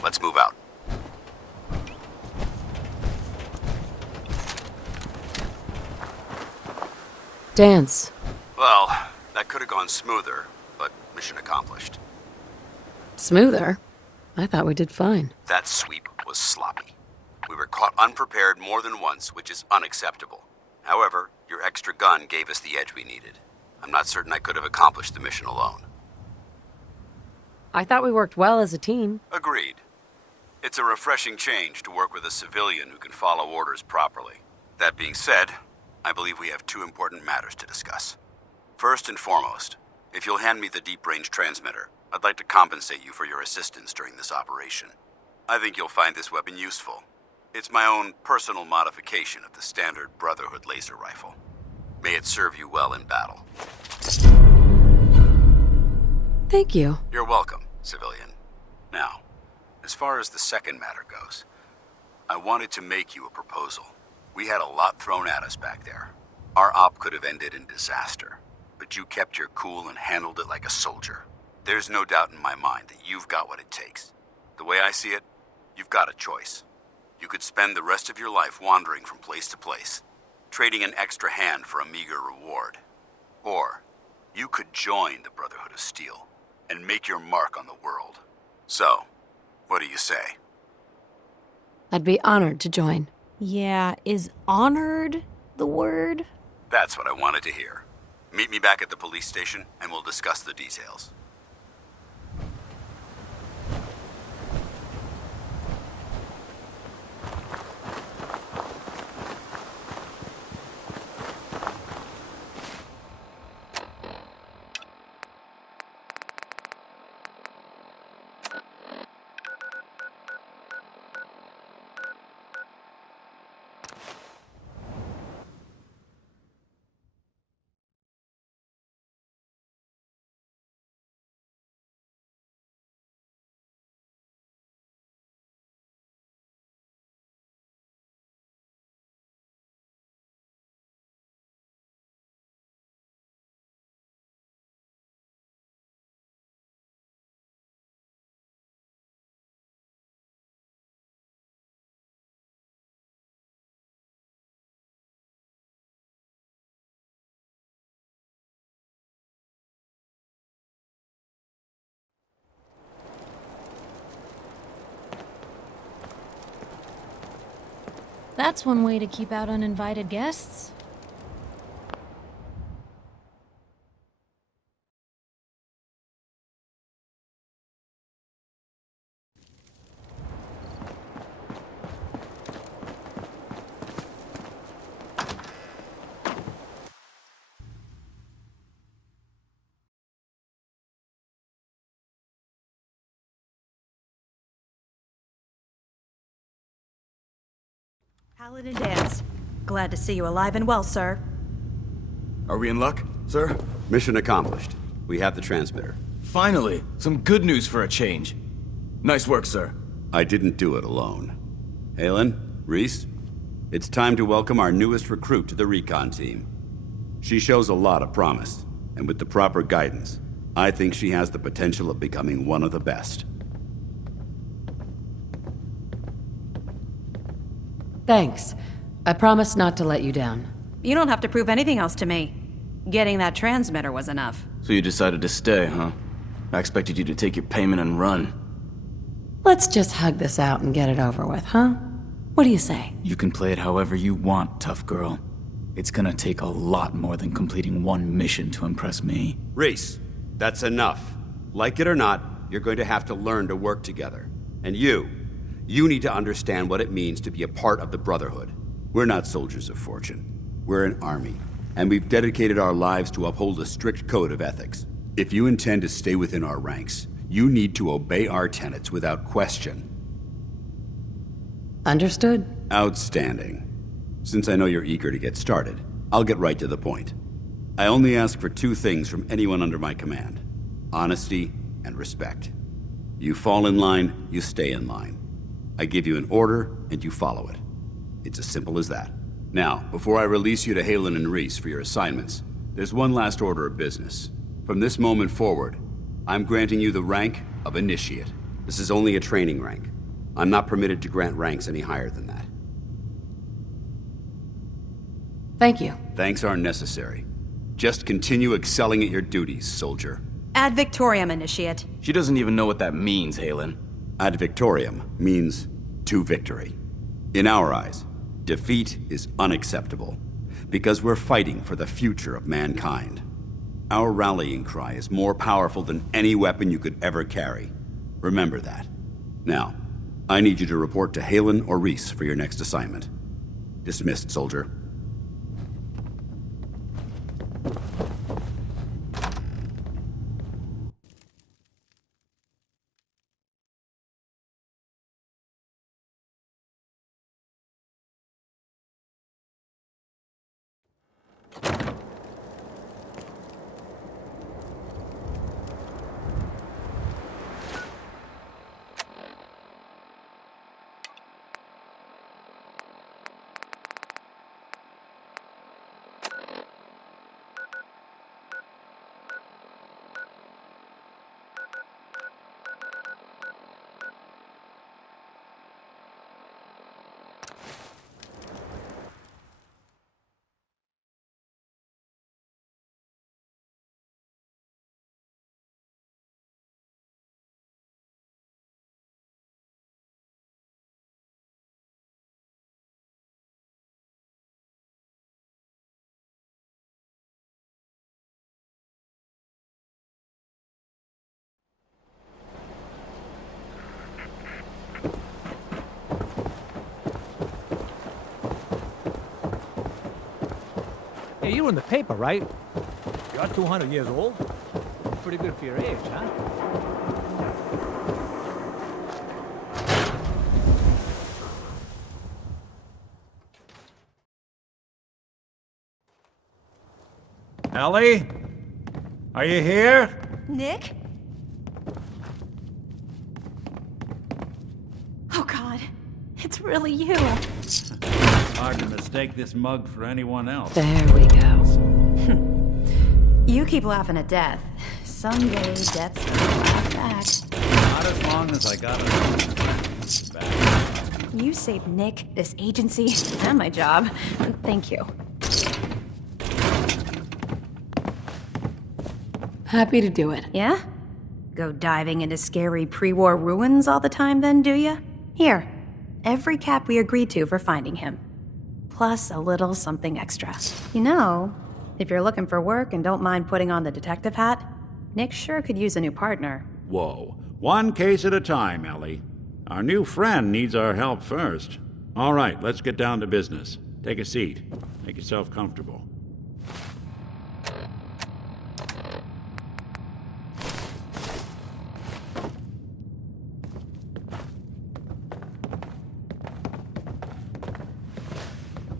Let's move out. Dance. Well, that could have gone smoother, but mission accomplished. Smoother? I thought we did fine. That sweep was sloppy. We were caught unprepared more than once, which is unacceptable. However, your extra gun gave us the edge we needed. I'm not certain I could have accomplished the mission alone. I thought we worked well as a team. Agreed. It's a refreshing change to work with a civilian who can follow orders properly. That being said, I believe we have two important matters to discuss. First and foremost, if you'll hand me the deep-range transmitter, I'd like to compensate you for your assistance during this operation. I think you'll find this weapon useful. It's my own personal modification of the standard Brotherhood laser rifle. May it serve you well in battle. Thank you. You're welcome, civilian. Now, as far as the second matter goes, I wanted to make you a proposal. We had a lot thrown at us back there. Our op could have ended in disaster, but you kept your cool and handled it like a soldier. There's no doubt in my mind that you've got what it takes. The way I see it, you've got a choice. You could spend the rest of your life wandering from place to place, trading an extra hand for a meager reward. Or, you could join the Brotherhood of Steel and make your mark on the world. So, what do you say? I'd be honored to join. Yeah, is honored the word? That's what I wanted to hear. Meet me back at the police station and we'll discuss the details. That's one way to keep out uninvited guests. Paladin Dance. Glad to see you alive and well, sir. Are we in luck, sir? Mission accomplished. We have the transmitter. Finally, some good news for a change. Nice work, sir. I didn't do it alone. Halen, Reese, it's time to welcome our newest recruit to the recon team. She shows a lot of promise, and with the proper guidance, I think she has the potential of becoming one of the best. Thanks. I promise not to let you down. You don't have to prove anything else to me. Getting that transmitter was enough. So you decided to stay, huh? I expected you to take your payment and run. Let's just hug this out and get it over with, huh? What do you say? You can play it however you want, tough girl. It's gonna take a lot more than completing one mission to impress me. Reese, that's enough. Like it or not, you're going to have to learn to work together. And you need to understand what it means to be a part of the Brotherhood. We're not soldiers of fortune. We're an army, and we've dedicated our lives to uphold a strict code of ethics. If you intend to stay within our ranks, you need to obey our tenets without question. Understood. Outstanding. Since I know you're eager to get started, I'll get right to the point. I only ask for two things from anyone under my command: honesty and respect. You fall in line, you stay in line. I give you an order, and you follow it. It's as simple as that. Now, before I release you to Halen and Reese for your assignments, there's one last order of business. From this moment forward, I'm granting you the rank of Initiate. This is only a training rank. I'm not permitted to grant ranks any higher than that. Thank you. Thanks aren't necessary. Just continue excelling at your duties, soldier. Ad Victoriam, Initiate. She doesn't even know what that means, Halen. Ad Victoriam means to victory. In our eyes, defeat is unacceptable, because we're fighting for the future of mankind. Our rallying cry is more powerful than any weapon you could ever carry. Remember that. Now, I need you to report to Halen or Reese for your next assignment. Dismissed, soldier. Hey, you were in the paper, right? You're 200 years old. Pretty good for your age, huh? Ellie? Are you here? Nick? Oh, God. It's really you. Hard to mistake this mug for anyone else. There we go. You keep laughing at death. Someday, death's gonna laugh back. Not as long as I got it back. You saved Nick, this agency, and my job. Thank you. Happy to do it. Yeah? Go diving into scary pre-war ruins all the time then, do ya? Here, every cap we agreed to for finding him. Plus a little something extra. You know, if you're looking for work and don't mind putting on the detective hat, Nick sure could use a new partner. Whoa. One case at a time, Ellie. Our new friend needs our help first. All right, let's get down to business. Take a seat. Make yourself comfortable.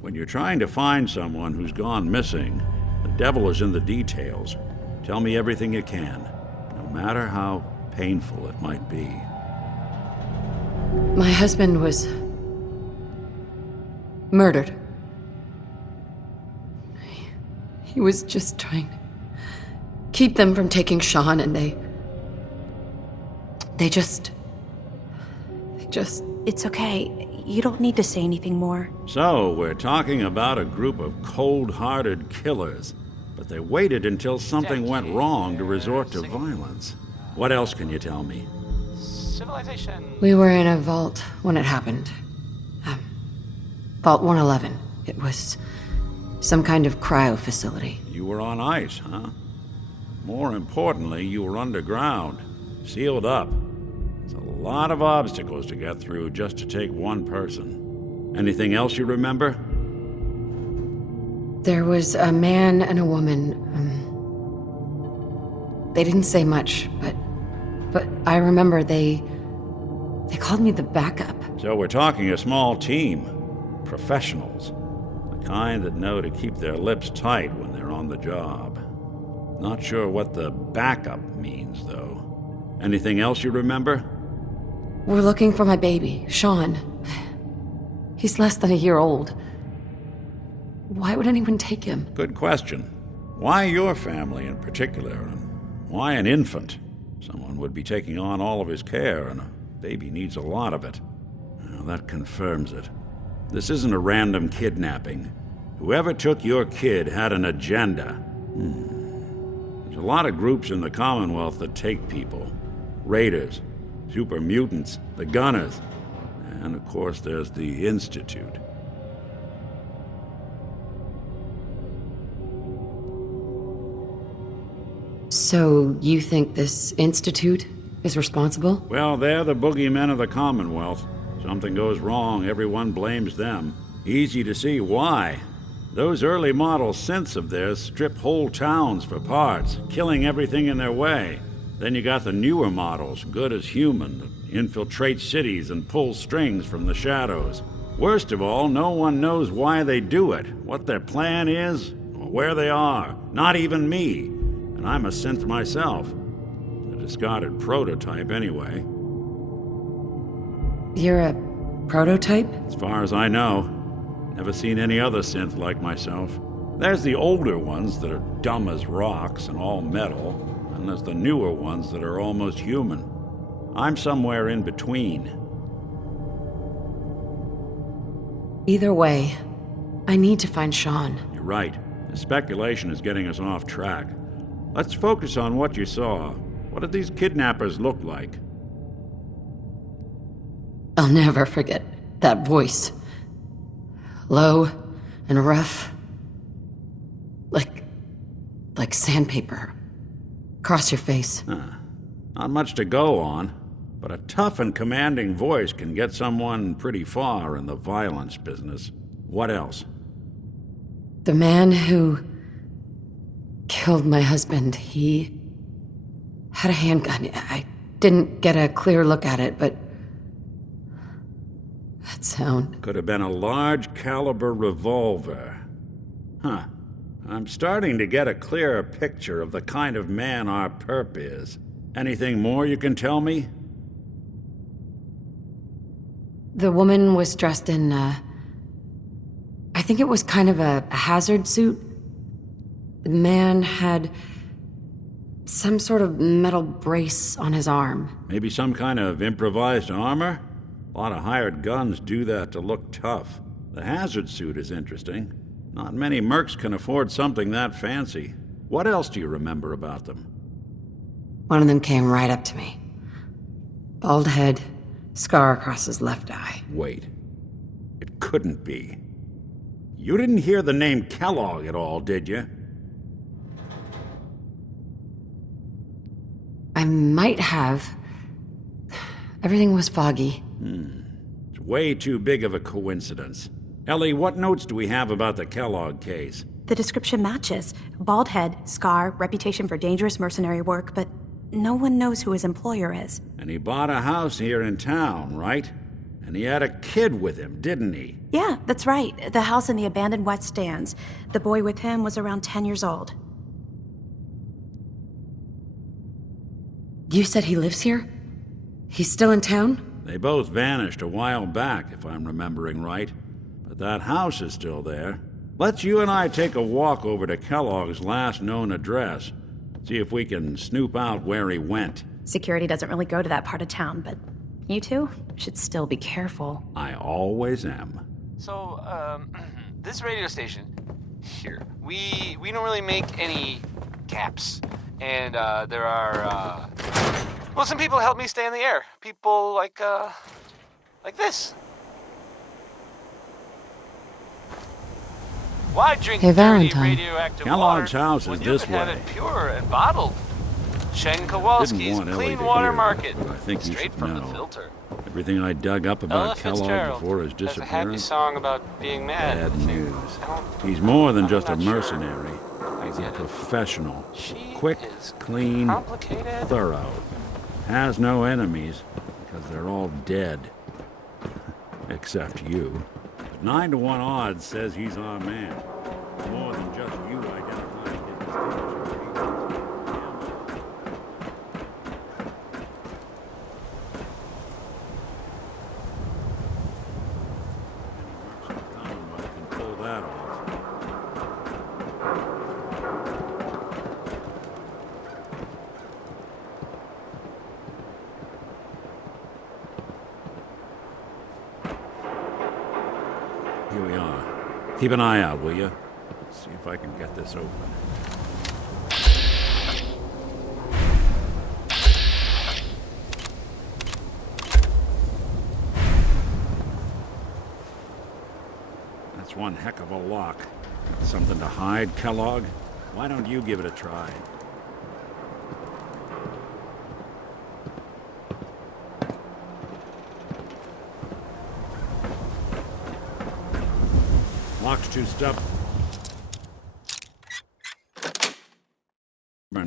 When you're trying to find someone who's gone missing, the devil is in the details. Tell me everything you can, no matter how painful it might be. My husband was murdered. He was just trying to keep them from taking Sean, and they just... It's okay. You don't need to say anything more. So, we're talking about a group of cold-hearted killers, but they waited until something went wrong to resort to violence. What else can you tell me? Civilization. We were in a vault when it happened. Vault 111. It was some kind of cryo facility. You were on ice, huh? More importantly, you were underground, sealed up. It's a lot of obstacles to get through just to take one person. Anything else you remember? There was a man and a woman. They didn't say much, but I remember they called me the backup. So we're talking a small team. Professionals. The kind that know to keep their lips tight when they're on the job. Not sure what the backup means, though. Anything else you remember? We're looking for my baby, Sean. He's less than a year old. Why would anyone take him? Good question. Why your family in particular, and why an infant? Someone would be taking on all of his care, and a baby needs a lot of it. that confirms it. This isn't a random kidnapping. Whoever took your kid had an agenda. There's a lot of groups in the Commonwealth that take people. Raiders, super mutants, the Gunners, and of course there's the Institute. So, you think this Institute is responsible? Well, they're the boogeymen of the Commonwealth. Something goes wrong, everyone blames them. Easy to see why. Those early model synths of theirs strip whole towns for parts, killing everything in their way. Then you got the newer models, good as human, that infiltrate cities and pull strings from the shadows. Worst of all, no one knows why they do it, what their plan is, or where they are. Not even me. And I'm a synth myself. A discarded prototype, anyway. You're a prototype? As far as I know. Never seen any other synth like myself. There's the older ones that are dumb as rocks and all metal, and there's the newer ones that are almost human. I'm somewhere in between. Either way, I need to find Sean. You're right. The speculation is getting us off track. Let's focus on what you saw. What did these kidnappers look like? I'll never forget that voice. Low and rough. Like sandpaper. Across your face. Not much to go on, but a tough and commanding voice can get someone pretty far in the violence business. What else? The man who killed my husband, he had a handgun. I didn't get a clear look at it, but that sound. Could have been a large caliber revolver. Huh. I'm starting to get a clearer picture of the kind of man our perp is. Anything more you can tell me? The woman was dressed in, I think it was kind of a hazard suit. The man had some sort of metal brace on his arm. Maybe some kind of improvised armor? A lot of hired guns do that to look tough. The hazard suit is interesting. Not many mercs can afford something that fancy. What else do you remember about them? One of them came right up to me. Bald head, scar across his left eye. Wait. It couldn't be. You didn't hear the name Kellogg at all, did you? I might have. Everything was foggy. It's way too big of a coincidence. Ellie, what notes do we have about the Kellogg case? The description matches. Bald head, scar, reputation for dangerous mercenary work, but no one knows who his employer is. And he bought a house here in town, right? And he had a kid with him, didn't he? Yeah, that's right. The house in the abandoned West Stands. The boy with him was around 10 years old. You said he lives here? He's still in town? They both vanished a while back, if I'm remembering right. But that house is still there. Let's you and I take a walk over to Kellogg's last known address. See if we can snoop out where he went. Security doesn't really go to that part of town, but you two should still be careful. I always am. So, this radio station here, we don't really make any caps. And, there are, well, some people help me stay in the air. People like this. Why drink hey, dirty Valentine. radioactive Kellogg's water house is when this you can way. have it pure and bottled? Shen Kowalski's Didn't want Clean Ellie to Water hear, Market. but I think you Straight should from know. the filter. Everything I dug up Ella about Kellogg Fitzgerald before his has a happy disappearance. song about being mad. Bad news. He's more than just a mercenary. He's a get it. professional. She Quick, is clean, complicated. thorough. Has no enemies, because they're all dead. Except you. But 9 to 1 odds says he's our man. More than just you identifying his distinguishing features. Commonwealth can pull that off. Here we are. Keep an eye out, will you? Let's see if I can get this open. That's one heck of a lock. Something to hide, Kellogg? Why don't you give it a try? Lock's too stubborn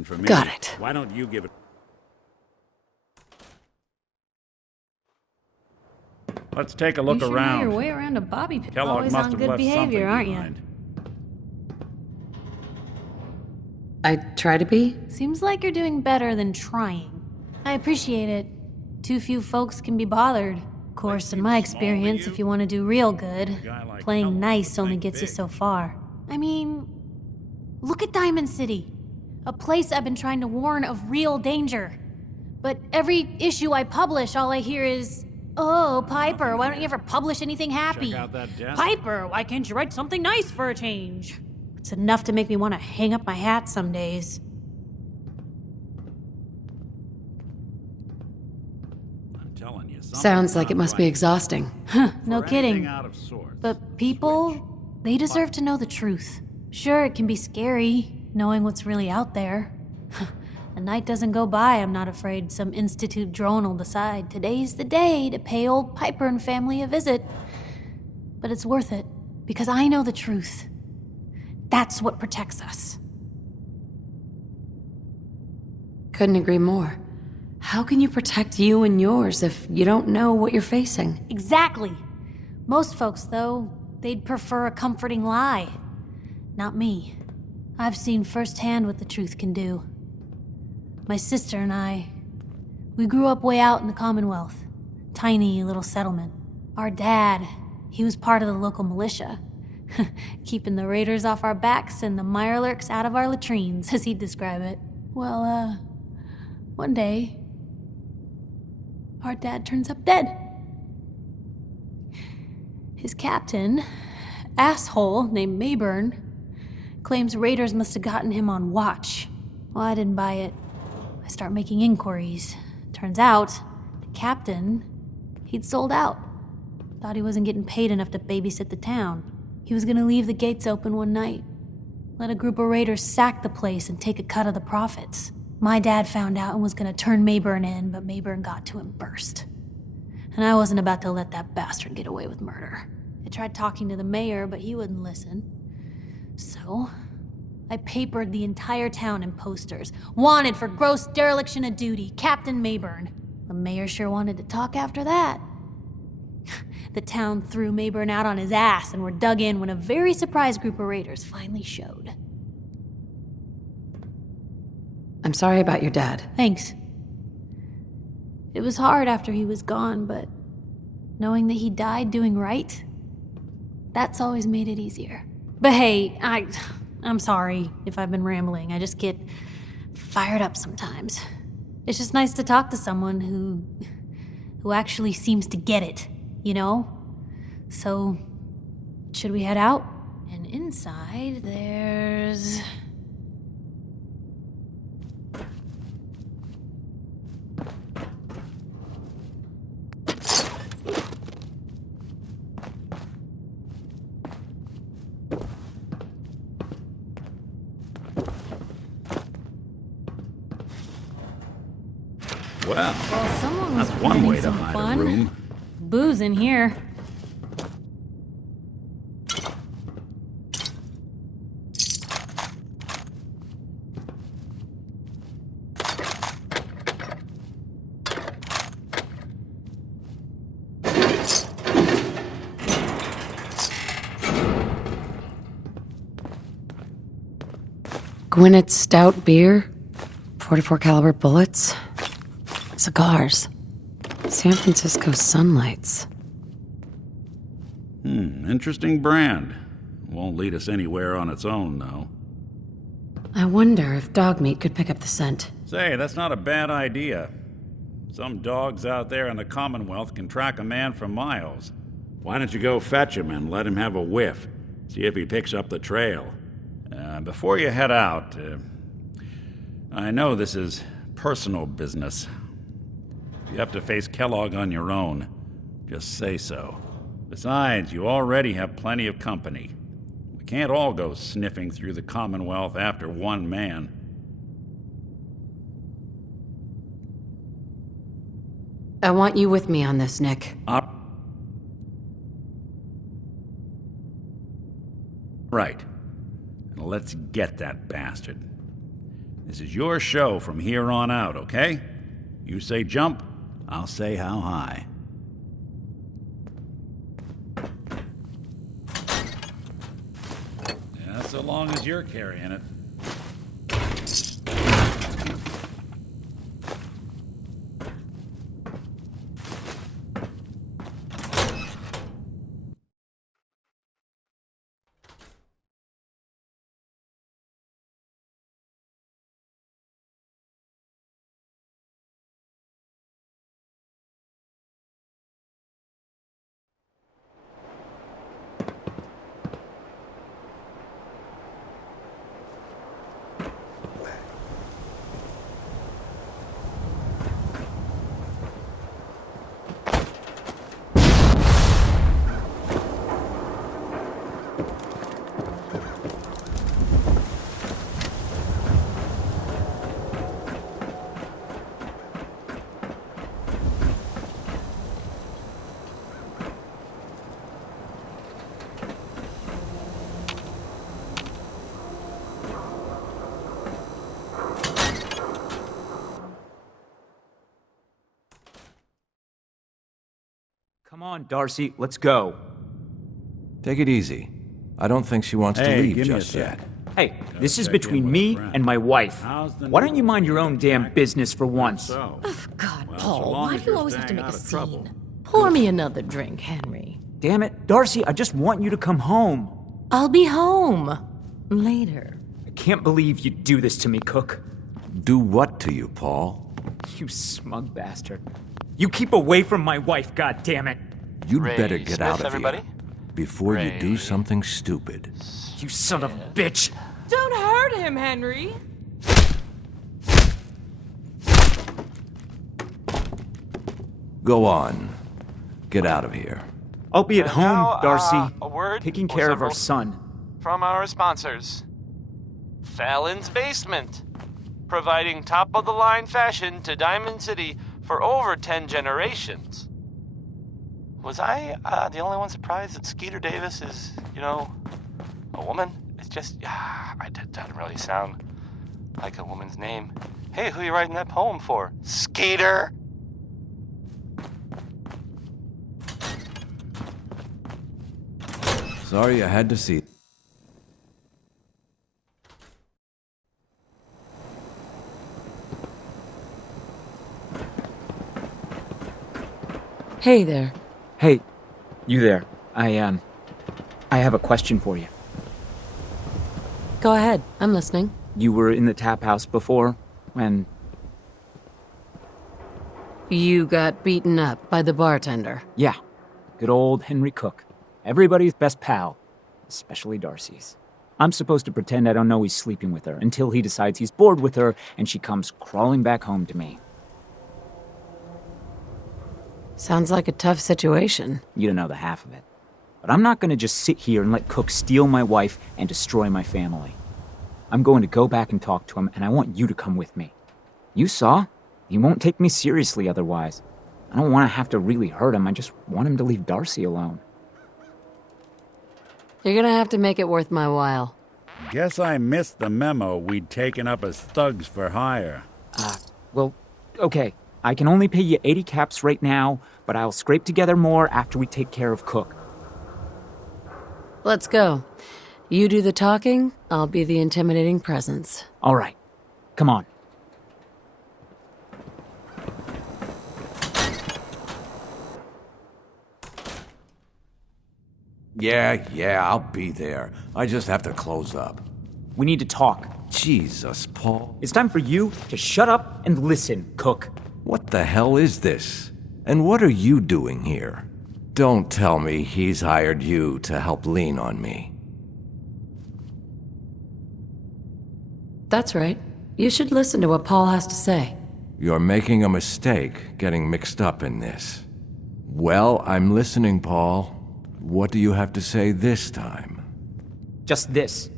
for me. Got it. Why don't you give it... Let's take a look you sure around. know your way around a bobby pin. Kellogg Always must on have good left behavior, something aren't you? behind. I try to be. Seems like you're doing better than trying. I appreciate it. Too few folks can be bothered. Of course, in my experience, if you want to do real good, playing nice only gets you so far. I mean, look at Diamond City. A place I've been trying to warn of real danger. But every issue I publish, all I hear is, "Oh, Piper, why don't you ever publish anything happy? Check out that desk. Piper, why can't you write something nice for a change?" It's enough to make me want to hang up my hat some days. I'm telling you, Sounds like it must be exhausting. Huh, no kidding. out of sorts. But people, they deserve to know the truth. Sure, it can be scary, knowing what's really out there. A night doesn't go by I'm not afraid some Institute drone will decide today's the day to pay old Piper and family a visit. But it's worth it, because I know the truth. That's what protects us. Couldn't agree more. How can you protect you and yours if you don't know what you're facing? Exactly. Most folks, though, they'd prefer a comforting lie. Not me. I've seen firsthand what the truth can do. My sister and I, we grew up way out in the Commonwealth. Tiny little settlement. Our dad, he was part of the local militia. Keeping the raiders off our backs and the mirelurks out of our latrines, as he'd describe it. Well, one day, our dad turns up dead. His captain, asshole named Mayburn, claims raiders must have gotten him on watch. Well, I didn't buy it. I start making inquiries. Turns out, the captain, he'd sold out. Thought he wasn't getting paid enough to babysit the town. He was gonna leave the gates open one night. Let a group of raiders sack the place and take a cut of the profits. My dad found out and was gonna turn Mayburn in, but Mayburn got to him first. And I wasn't about to let that bastard get away with murder. I tried talking to the mayor, but he wouldn't listen. So, I papered the entire town in posters. Wanted for gross dereliction of duty, Captain Mayburn. The mayor sure wanted to talk after that. The town threw Mayburn out on his ass and were dug in when a very surprised group of raiders finally showed. I'm sorry about your dad. Thanks. It was hard after he was gone, but knowing that he died doing right, that's always made it easier. But hey, I'm sorry if I've been rambling. I just get fired up sometimes. It's just nice to talk to someone who actually seems to get it, you know? So, should we head out? And inside, there's... Well, someone was that's one way to some hide fun. a room. Booze in here. Gwinnett's stout beer, 44 caliber bullets, cigars, San Francisco sunlights. Interesting brand. Won't lead us anywhere on its own, though. I wonder if dog meat could pick up the scent. Say, that's not a bad idea. Some dogs out there in the Commonwealth can track a man for miles. Why don't you go fetch him and let him have a whiff? See if he picks up the trail. Before you head out, I know this is personal business. If you have to face Kellogg on your own, just say so. Besides, you already have plenty of company. We can't all go sniffing through the Commonwealth after one man. I want you with me on this, Nick. Right. Now let's get that bastard. This is your show from here on out, okay? You say jump, I'll say how high. Yeah, so long as you're carrying it. Come on, Darcy, let's go. Take it easy. I don't think she wants to leave just yet. Hey, this is between me and my wife. Why don't you mind your own damn business for once? Oh, God, Paul, why do you always have to make a scene? Pour me another drink, Henry. Damn it, Darcy, I just want you to come home. I'll be home. Later. I can't believe you do this to me, Cook. Do what to you, Paul? You smug bastard. You keep away from my wife, goddammit. You'd better get Smith, out of everybody. here before you do something stupid. You son of a bitch. Don't hurt him, Henry. Go on. Get out of here. I'll be at home, now, Darcy, a word taking or care of our several son. From our sponsors. Fallon's Basement. Providing top-of-the-line fashion to Diamond City for over 10 generations. Was I the only one surprised that Skeeter Davis is, a woman? It's just, it doesn't really sound like a woman's name. Hey, who are you writing that poem for? Skeeter? Sorry I had to see. Hey there. Hey, you there. I have a question for you. Go ahead, I'm listening. You were in the tap house before, when... You got beaten up by the bartender. Yeah, good old Henry Cook. Everybody's best pal, especially Darcy's. I'm supposed to pretend I don't know he's sleeping with her until he decides he's bored with her and she comes crawling back home to me. Sounds like a tough situation. You don't know the half of it. But I'm not gonna just sit here and let Cook steal my wife and destroy my family. I'm going to go back and talk to him, and I want you to come with me. You saw? He won't take me seriously otherwise. I don't want to have to really hurt him, I just want him to leave Darcy alone. You're gonna have to make it worth my while. Guess I missed the memo we'd taken up as thugs for hire. Well, okay. I can only pay you 80 caps right now, but I'll scrape together more after we take care of Cook. Let's go. You do the talking, I'll be the intimidating presence. All right. Come on. Yeah, I'll be there. I just have to close up. We need to talk. Jesus, Paul. It's time for you to shut up and listen, Cook. What the hell is this? And what are you doing here? Don't tell me he's hired you to help lean on me. That's right. You should listen to what Paul has to say. You're making a mistake getting mixed up in this. Well, I'm listening, Paul. What do you have to say this time? Just this.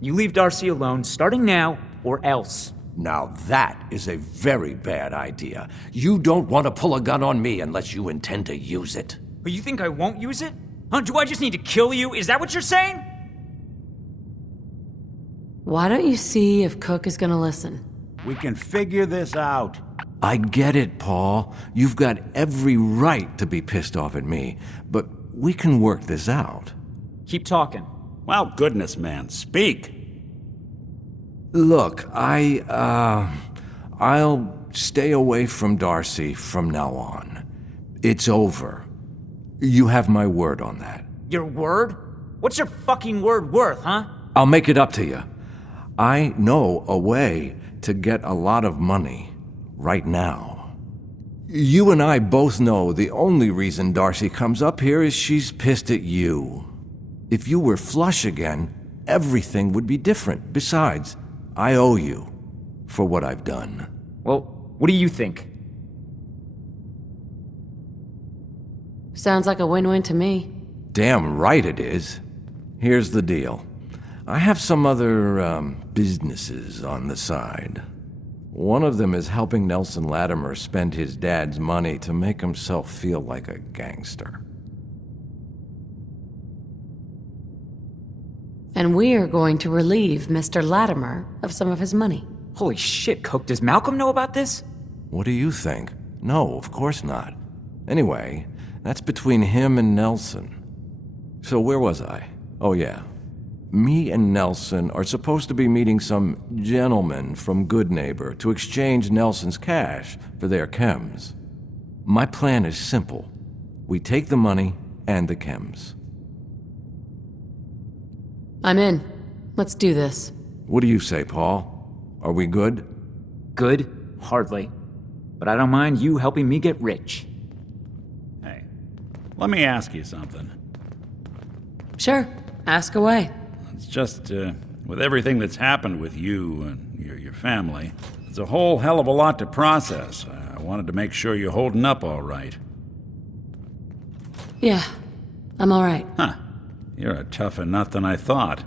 You leave Darcy alone, starting now, or else. Now that is a very bad idea. You don't want to pull a gun on me unless you intend to use it. But you think I won't use it? Huh? Do I just need to kill you? Is that what you're saying? Why don't you see if Cook is gonna listen? We can figure this out. I get it, Paul. You've got every right to be pissed off at me, but we can work this out. Keep talking. Well, goodness, man, speak. Look, I'll stay away from Darcy from now on. It's over. You have my word on that. Your word? What's your fucking word worth, huh? I'll make it up to you. I know a way to get a lot of money right now. You and I both know the only reason Darcy comes up here is she's pissed at you. If you were flush again, everything would be different. Besides, I owe you for what I've done. Well, what do you think? Sounds like a win-win to me. Damn right it is. Here's the deal. I have some other, businesses on the side. One of them is helping Nelson Latimer spend his dad's money to make himself feel like a gangster. And we are going to relieve Mr. Latimer of some of his money. Holy shit, Cook, does Malcolm know about this? What do you think? No, of course not. Anyway, that's between him and Nelson. So where was I? Oh yeah. Me and Nelson are supposed to be meeting some gentleman from Good Neighbor to exchange Nelson's cash for their chems. My plan is simple. We take the money and the chems. I'm in. Let's do this. What do you say, Paul? Are we good? Good? Hardly. But I don't mind you helping me get rich. Hey, let me ask you something. Sure. Ask away. It's just, with everything that's happened with you and your family, it's a whole hell of a lot to process. I wanted to make sure you're holding up all right. Yeah, I'm all right. Huh. You're a tougher nut than I thought.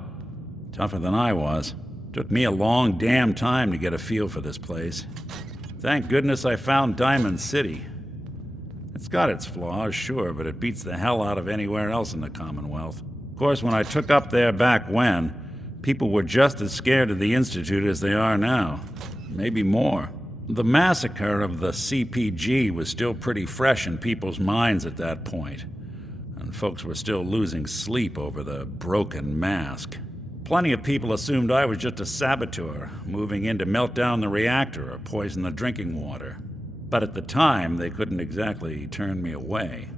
Tougher than I was. Took me a long damn time to get a feel for this place. Thank goodness I found Diamond City. It's got its flaws, sure, but it beats the hell out of anywhere else in the Commonwealth. Of course, when I took up there back when, people were just as scared of the Institute as they are now. Maybe more. The massacre of the CPG was still pretty fresh in people's minds at that point. And folks were still losing sleep over the broken mask. Plenty of people assumed I was just a saboteur, moving in to melt down the reactor or poison the drinking water. But at the time, they couldn't exactly turn me away.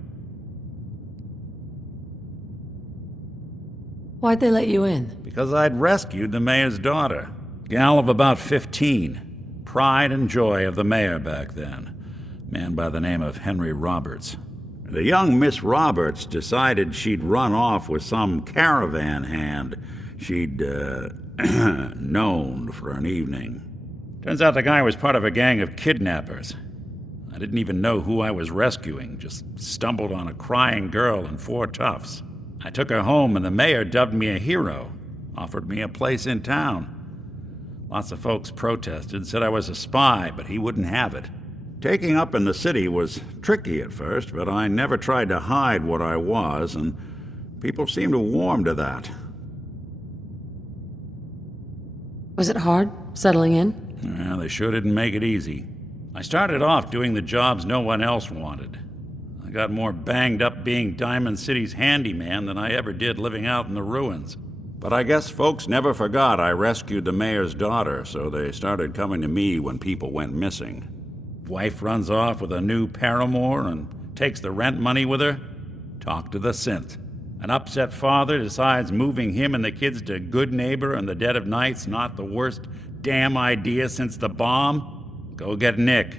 Why'd they let you in? Because I'd rescued the mayor's daughter. Gal of about 15. Pride and joy of the mayor back then. Man by the name of Henry Roberts. The young Miss Roberts decided she'd run off with some caravan hand she'd, known for an evening. Turns out the guy was part of a gang of kidnappers. I didn't even know who I was rescuing, just stumbled on a crying girl and 4 toughs. I took her home and the mayor dubbed me a hero, offered me a place in town. Lots of folks protested, said I was a spy, but he wouldn't have it. Taking up in the city was tricky at first, but I never tried to hide what I was, and people seemed to warm to that. Was it hard, settling in? Well, they sure didn't make it easy. I started off doing the jobs no one else wanted. I got more banged up being Diamond City's handyman than I ever did living out in the ruins. But I guess folks never forgot I rescued the mayor's daughter, so they started coming to me when people went missing. Wife runs off with a new paramour and takes the rent money with her. Talk to the synth. An upset father decides moving him and the kids to Good Neighbor in the dead of night's not the worst damn idea since the bomb. Go get Nick.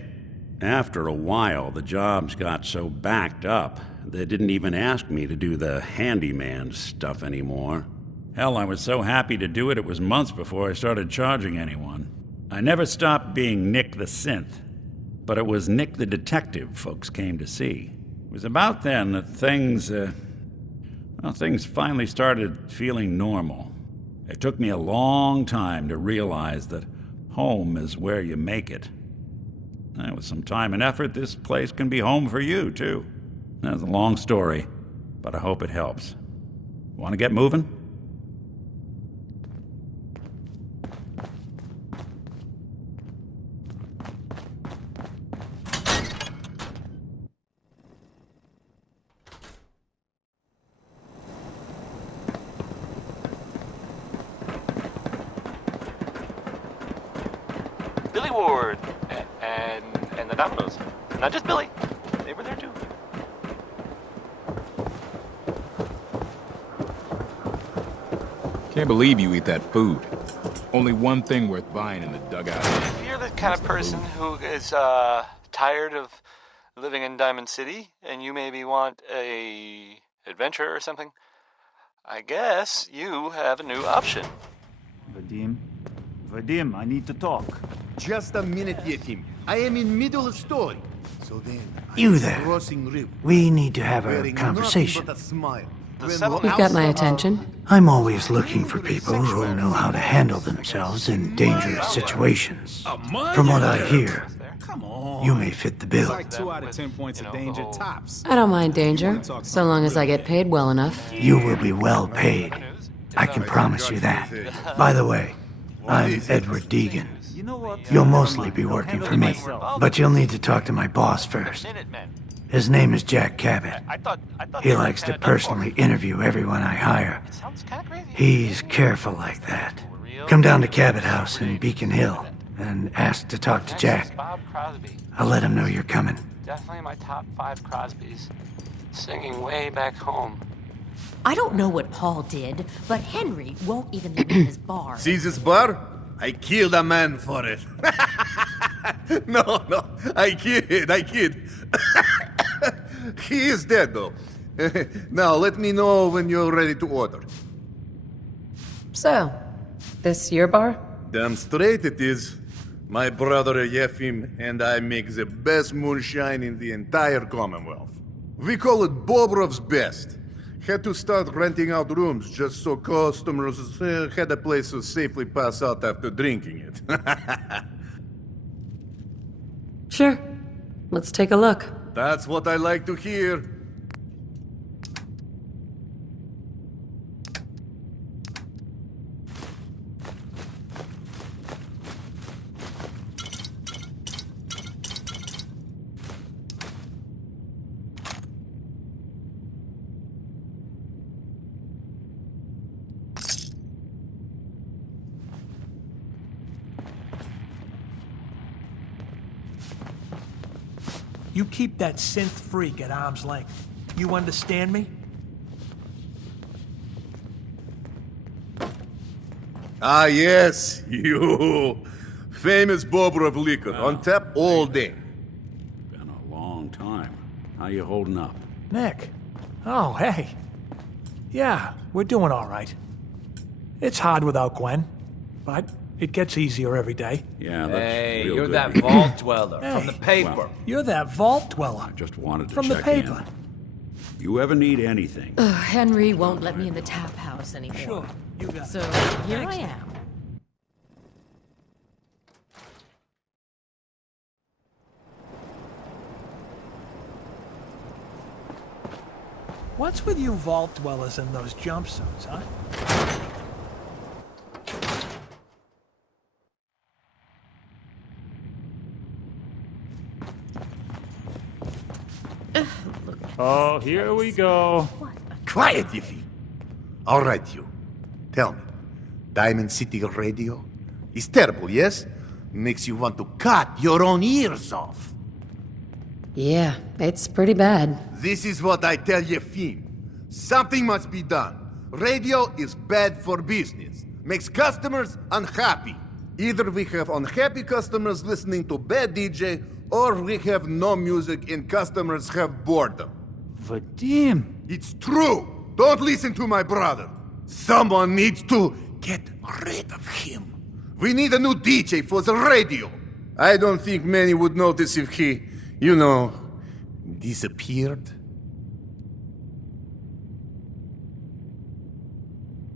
After a while, the jobs got so backed up, they didn't even ask me to do the handyman stuff anymore. Hell, I was so happy to do it, it was months before I started charging anyone. I never stopped being Nick the Synth, but it was Nick the Detective folks came to see. It was about then that things finally started feeling normal. It took me a long time to realize that home is where you make it. And with some time and effort, this place can be home for you, too. That's a long story, but I hope it helps. Want to get moving? Billy Ward and the Dominoes. Not just Billy. They were there too. Can't believe you eat that food. Only one thing worth buying in the dugout. If you're the kind of person who is tired of living in Diamond City and you maybe want a adventure or something, I guess you have a new option. Vadim, I need to talk. Just a minute, Yefim. I am in middle of story. So then, You there. crossing river. We need to have a Wearing conversation. nothing but a smile. You've got my attention. I'm always looking for people who know how to handle themselves in dangerous situations. From what I hear, you may fit the bill. Like 2 out of 10 points of danger tops. I don't mind danger, so long as I get paid well enough. You will be well paid. I can promise you that. By the way, I'm Edward Deegan. You'll mostly be working for me, but you'll need to talk to my boss first. His name is Jack Cabot. He likes to personally interview everyone I hire. He's careful like that. Come down to Cabot House in Beacon Hill and ask to talk to Jack. I'll let him know you're coming. Definitely my top 5 Crosbys. Singing way back home. I don't know what Paul did, but Henry won't even let me in his bar. See this bar? I killed a man for it. No, I kid. He is dead, though. Now, let me know when you're ready to order. So, this your bar? Damn straight it is. My brother Yefim and I make the best moonshine in the entire Commonwealth. We call it Bobrov's Best. Had to start renting out rooms just so customers had a place to safely pass out after drinking it. Sure. Let's take a look. That's what I like to hear. You keep that synth freak at arm's length. You understand me? Ah, yes, you. Famous Bobrov liquor, on tap all day. Been a long time. How you holding up? Nick. Oh, hey. Yeah, we're doing all right. It's hard without Gwen, but it gets easier every day. Yeah, that's Hey, real you're good. that vault dweller Hey. from the paper. Well, You're that vault dweller. I just wanted to From the check paper. in. You ever need anything? Henry won't let me in the tap house anymore. Sure, you got it. So here I am. What's with you vault dwellers in those jumpsuits, huh? Oh, here we go. Quiet, Yiffy. All right, you. Tell me, Diamond City Radio is terrible, yes? Makes you want to cut your own ears off. Yeah, it's pretty bad. This is what I tell Yefim. Something must be done. Radio is bad for business. Makes customers unhappy. Either we have unhappy customers listening to bad DJ, or we have no music and customers have boredom. Vadim! It's true! Don't listen to my brother! Someone needs to get rid of him. We need a new DJ for the radio. I don't think many would notice if he, disappeared.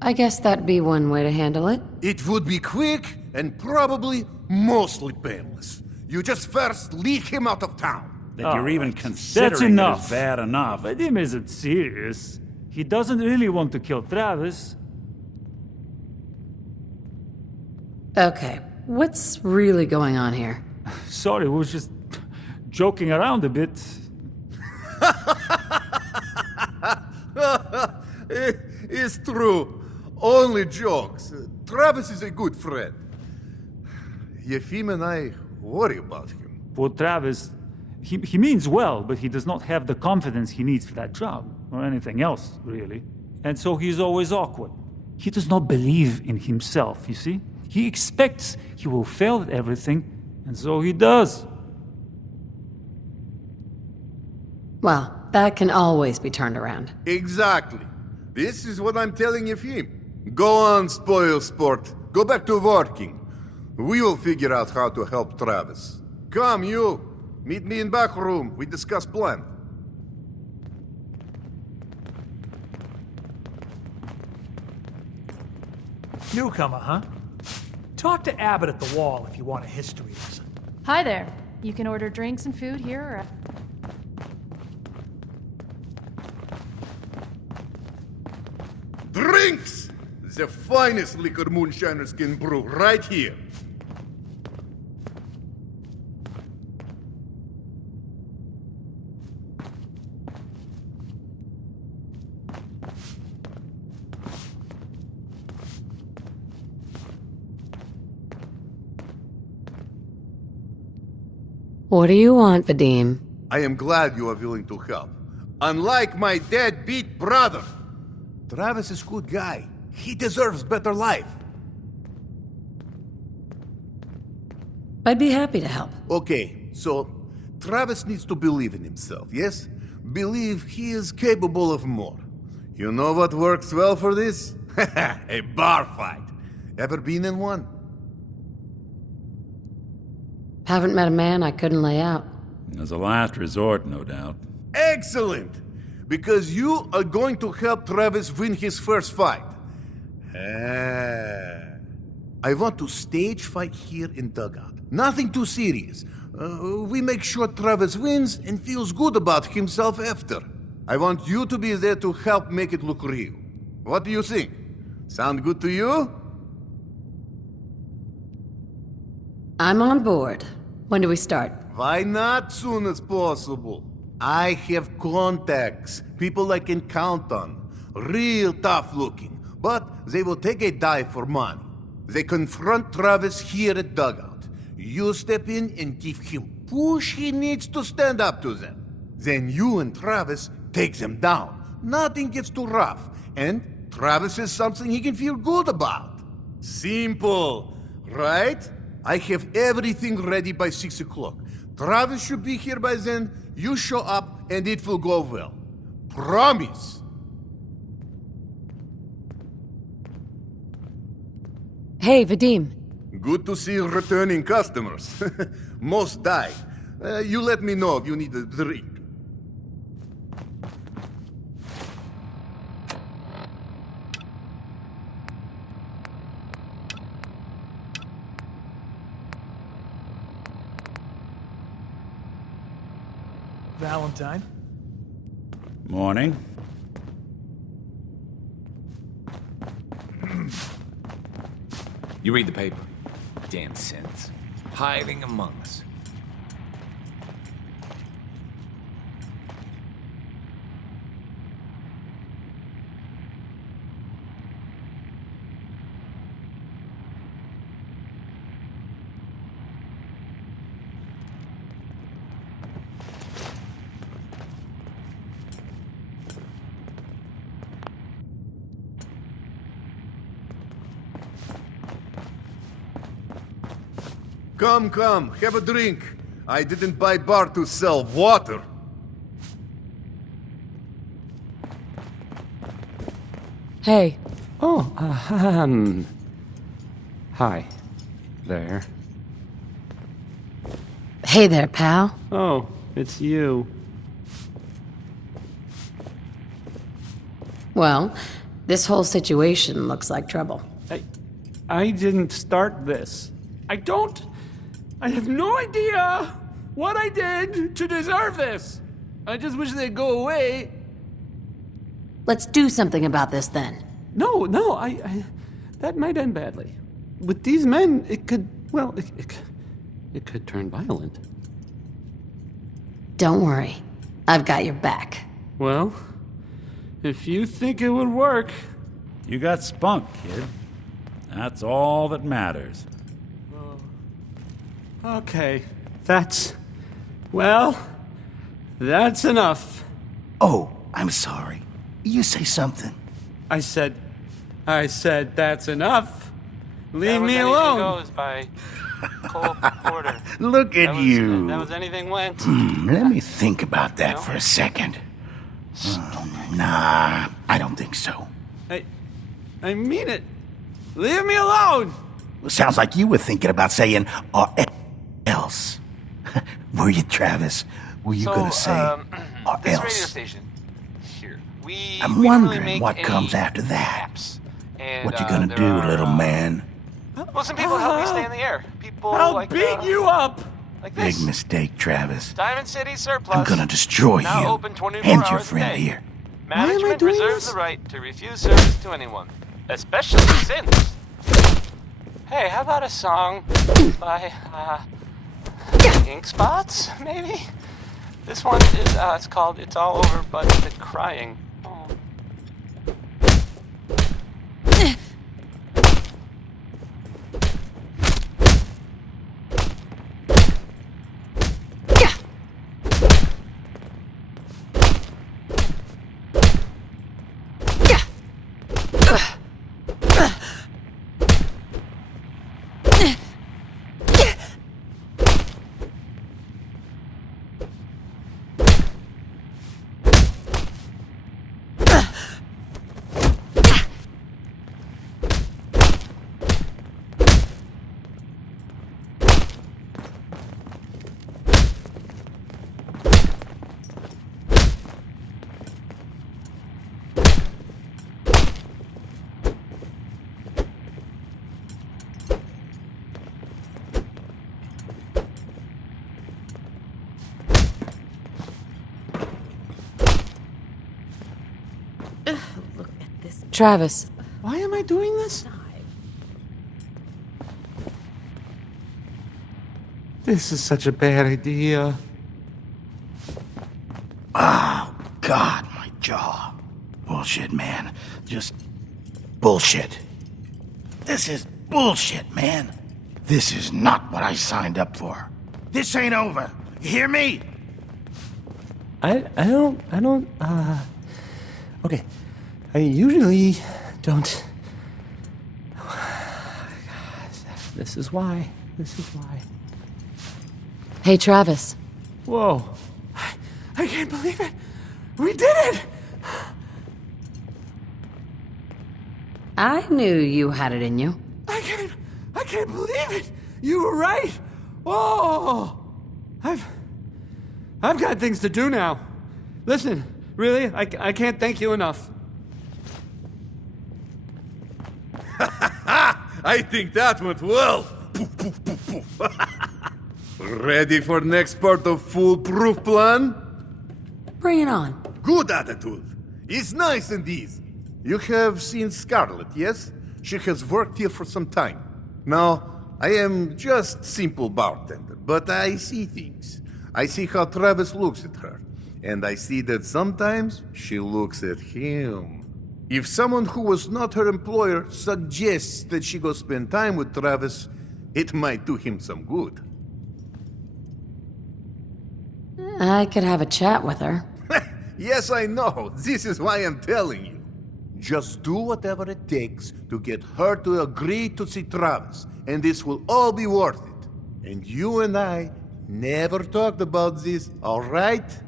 I guess that'd be one way to handle it. It would be quick and probably mostly painless. You just first lead him out of town. That you're even considering That's enough. it is bad enough. Vadim isn't serious. He doesn't really want to kill Travis. Okay, what's really going on here? Sorry, we were just joking around a bit. It's true. Only jokes. Travis is a good friend. Yefim and I worry about him. Poor Travis, he means well, but he does not have the confidence he needs for that job, or anything else, really. And so he's always awkward. He does not believe in himself, you see? He expects he will fail at everything, and so he does. Well, that can always be turned around. Exactly. This is what I'm telling Yefim. Go on, spoil sport. Go back to working. We will figure out how to help Travis. Come, you. Meet me in back room. We discuss plan. Newcomer, huh? Talk to Abbott at the wall if you want a history lesson. Hi there. You can order drinks and food here or... Drinks! The finest liquor moonshiners can brew right here. What do you want, Vadim? I am glad you are willing to help. Unlike my deadbeat brother. Travis is a good guy. He deserves better life. I'd be happy to help. Okay, so Travis needs to believe in himself, yes? Believe he is capable of more. You know what works well for this? A bar fight. Ever been in one? Haven't met a man I couldn't lay out. As a last resort, no doubt. Excellent! Because you are going to help Travis win his first fight. I want to stage fight here in Dugout. Nothing too serious. We make sure Travis wins and feels good about himself after. I want you to be there to help make it look real. What do you think? Sound good to you? I'm on board. When do we start? Why not soon as possible? I have contacts, people I can count on. Real tough looking. But they will take a dive for money. They confront Travis here at Dugout. You step in and give him push he needs to stand up to them. Then you and Travis take them down. Nothing gets too rough. And Travis has something he can feel good about. Simple, right? I have everything ready by 6 o'clock. Travis should be here by then. You show up and it will go well. Promise. Hey, Vadim. Good to see returning customers. Most die. You let me know if you need a drink. Valentine? Morning. You read the paper. Damn sins. Hiding among us. Come, have a drink. I didn't buy bar to sell water. Hey. Oh, hi. There. Hey there, pal. Oh, it's you. Well, this whole situation looks like trouble. I didn't start this. I have no idea what I did to deserve this. I just wish they'd go away. Let's do something about this then. No, that might end badly. With these men, it could turn violent. Don't worry. I've got your back. Well, if you think it would work. You got spunk, kid. That's all that matters. Okay, that's enough. Oh, I'm sorry. You say something. I said that's enough. Leave me Anything alone. Goes by Cole Porter. Look at you. That was anything went. Let me think about that for a second. Nah, I don't think so. I mean it. Leave me alone. Sounds like you were thinking about saying or else. Were you, Travis? Were you gonna say or this else? radio station here. I'm wondering what comes after that. What you gonna do, little man? Well, some people help me stay in the air. People I'll like beat you up. Like this. Big mistake, Travis. Diamond City surplus. I'm gonna destroy now you open 24 and your hours a friend day. here. Management reserves the right to refuse service to anyone, especially since. Hey, how about a song by Ink Spots, maybe? This one is it's called "It's All Over But the Crying." Oh. Travis. Why am I doing this? This is such a bad idea. Oh, God, my jaw. Bullshit, man. Just bullshit. This is bullshit, man. This is not what I signed up for. This ain't over. You hear me? I don't, okay. I usually don't. This is why. Hey, Travis. Whoa. I can't believe it. We did it! I knew you had it in you. I can't believe it. You were right. Whoa. I've got things to do now. Listen, really, I can't thank you enough. I think that went well. Poof, poof, poof, poof. Ready for next part of foolproof plan? Bring it on. Good attitude. It's nice and easy. You have seen Scarlett, yes? She has worked here for some time. Now, I am just simple bartender, but I see things. I see how Travis looks at her, and I see that sometimes she looks at him. If someone who was not her employer suggests that she go spend time with Travis, it might do him some good. I could have a chat with her. Yes, I know. This is why I'm telling you. Just do whatever it takes to get her to agree to see Travis, and this will all be worth it. And you and I never talked about this, all right?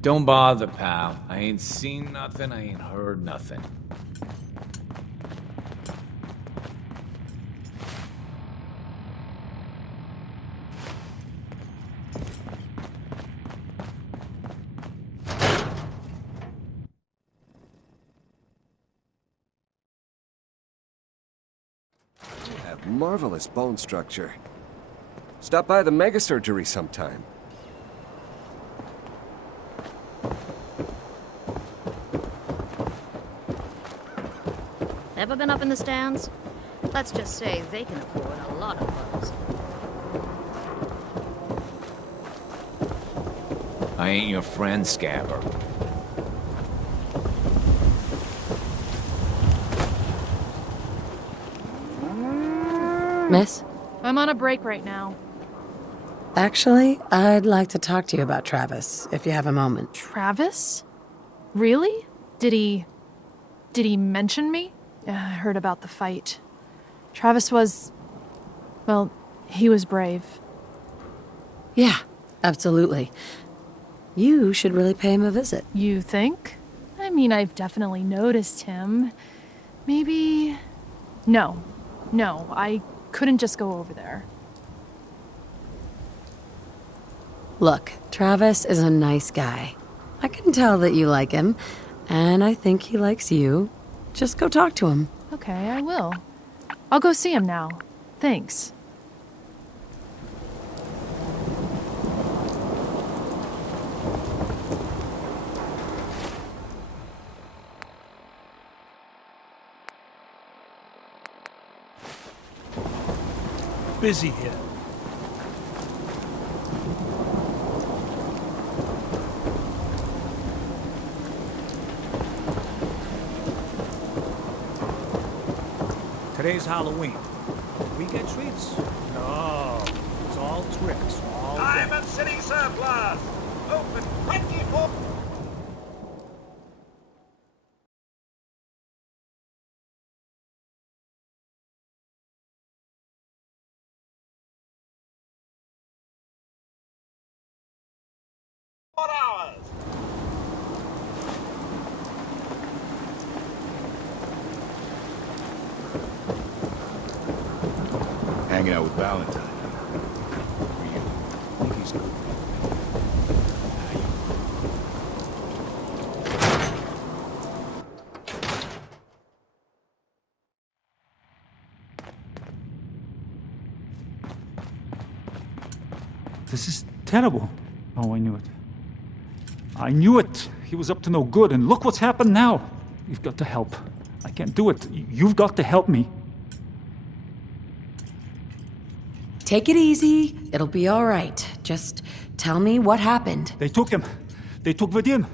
Don't bother, pal. I ain't seen nothing, I ain't heard nothing. You have marvelous bone structure. Stop by the mega surgery sometime. Ever been up in the stands? Let's just say they can afford a lot of clothes. I ain't your friend, Scabber. Miss? I'm on a break right now. Actually, I'd like to talk to you about Travis, if you have a moment. Travis? Really? Did he mention me? I heard about the fight. Travis was... well, he was brave. Yeah, absolutely. You should really pay him a visit. You think? I mean, I've definitely noticed him. Maybe... No, I couldn't just go over there. Look, Travis is a nice guy. I can tell that you like him, and I think he likes you. Just go talk to him. Okay, I will. I'll go see him now. Thanks. Busy here. Today's Halloween. We get treats? No, it's all tricks, all day. Diamond City Surplus! Open 24... hours! Hanging out with Valentine. For you. I think he's good. This is terrible. Oh, I knew it. I knew it. He was up to no good, and look what's happened now. You've got to help. I can't do it. You've got to help me. Take it easy. It'll be all right. Just tell me what happened. They took him. They took Vadim.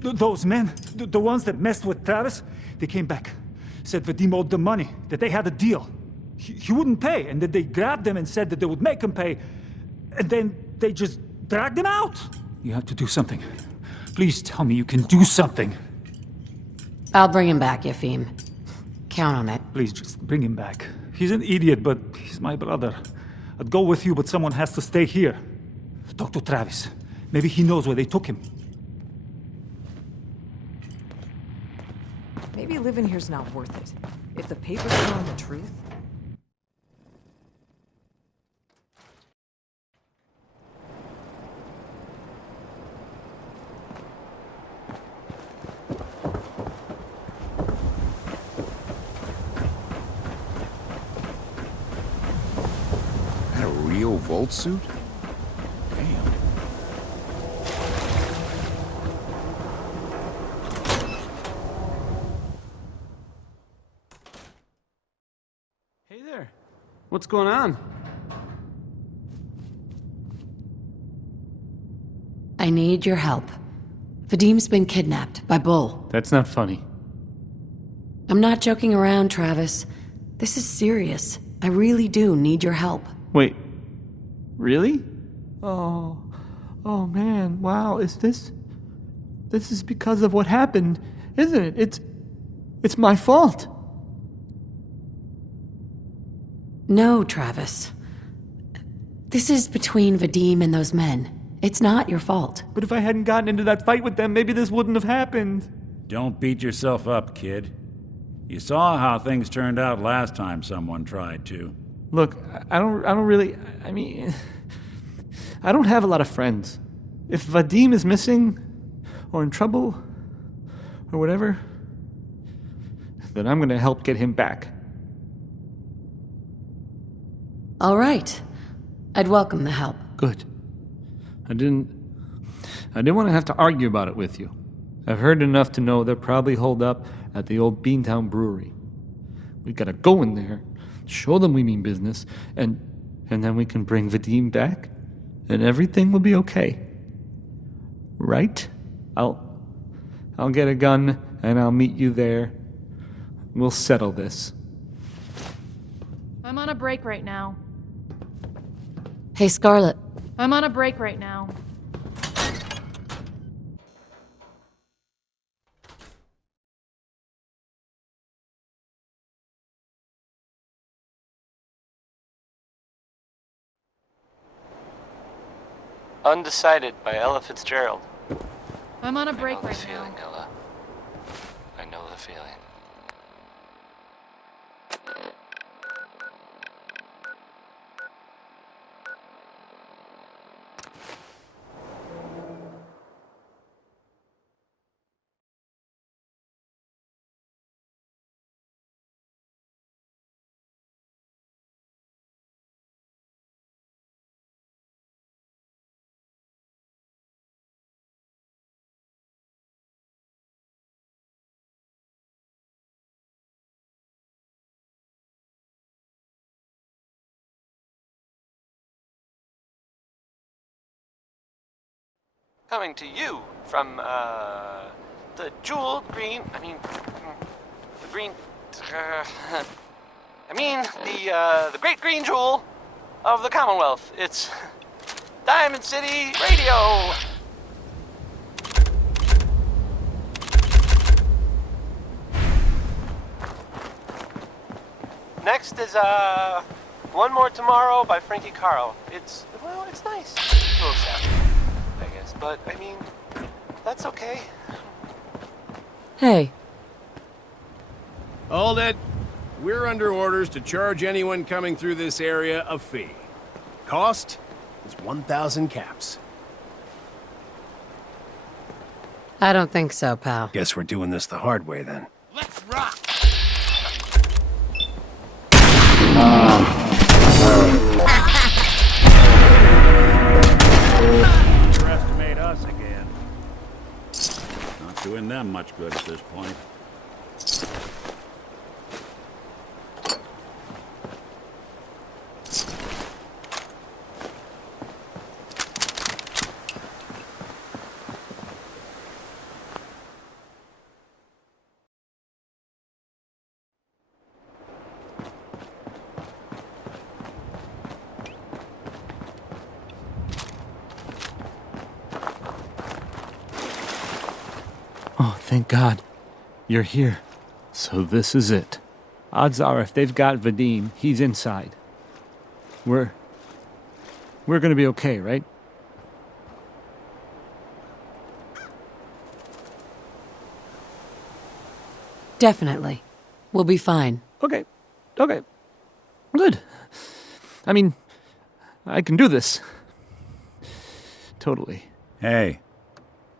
Those men, the ones that messed with Travis, they came back. Said Vadim owed them money, that they had a deal. He wouldn't pay, and then they grabbed him and said that they would make him pay. And then they just dragged him out. You have to do something. Please tell me you can do something. I'll bring him back, Yefim. Count on it. Please, just bring him back. He's an idiot, but he's my brother. I'd go with you, but someone has to stay here. Talk to Travis. Maybe he knows where they took him. Maybe living here's not worth it. If the paper's telling the truth... Real Volt suit? Damn. Hey there. What's going on? I need your help. Vadim's been kidnapped by Bull. That's not funny. I'm not joking around, Travis. This is serious. I really do need your help. Wait. Really? Oh man, wow, this is because of what happened, isn't it? It's my fault. No, Travis. This is between Vadim and those men. It's not your fault. But if I hadn't gotten into that fight with them, maybe this wouldn't have happened. Don't beat yourself up, kid. You saw how things turned out last time someone tried to. Look, I don't really... I don't have a lot of friends. If Vadim is missing, or in trouble, or whatever, then I'm gonna help get him back. All right. I'd welcome the help. Good. I didn't want to have to argue about it with you. I've heard enough to know they're probably holed up at the old Beantown Brewery. We gotta go in there, show them we mean business, and then we can bring Vadim back, and everything will be okay. Right? I'll get a gun, and I'll meet you there. We'll settle this. I'm on a break right now. Hey, Scarlett. I'm on a break right now. Undecided by Ella Fitzgerald. I'm on a break right now. I know the feeling, Ella. I know the feeling. Coming to you from, the jeweled green, the green, the great green jewel of the Commonwealth. It's Diamond City Radio. Next is, One More Tomorrow by Frankie Carl. It's nice. A little sad, I guess, but, that's okay. Hey. Hold it. We're under orders to charge anyone coming through this area a fee. Cost is 1,000 caps. I don't think so, pal. Guess we're doing this the hard way then. Let's rock! Underestimate us again. Not doing them much good at this point. Oh, thank God. You're here. So this is it. Odds are if they've got Vadim, he's inside. We're gonna be okay, right? Definitely. We'll be fine. Okay. Good. I can do this. Totally. Hey,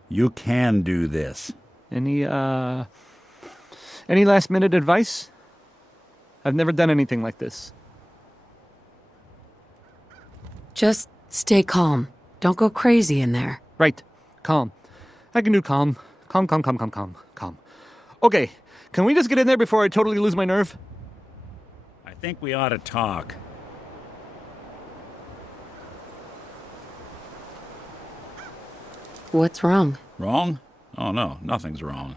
you can do this. Any last minute advice? I've never done anything like this. Just stay calm. Don't go crazy in there. Right. Calm. I can do calm. Calm. Okay. Can we just get in there before I totally lose my nerve? I think we ought to talk. What's wrong? Wrong? Oh, no, nothing's wrong.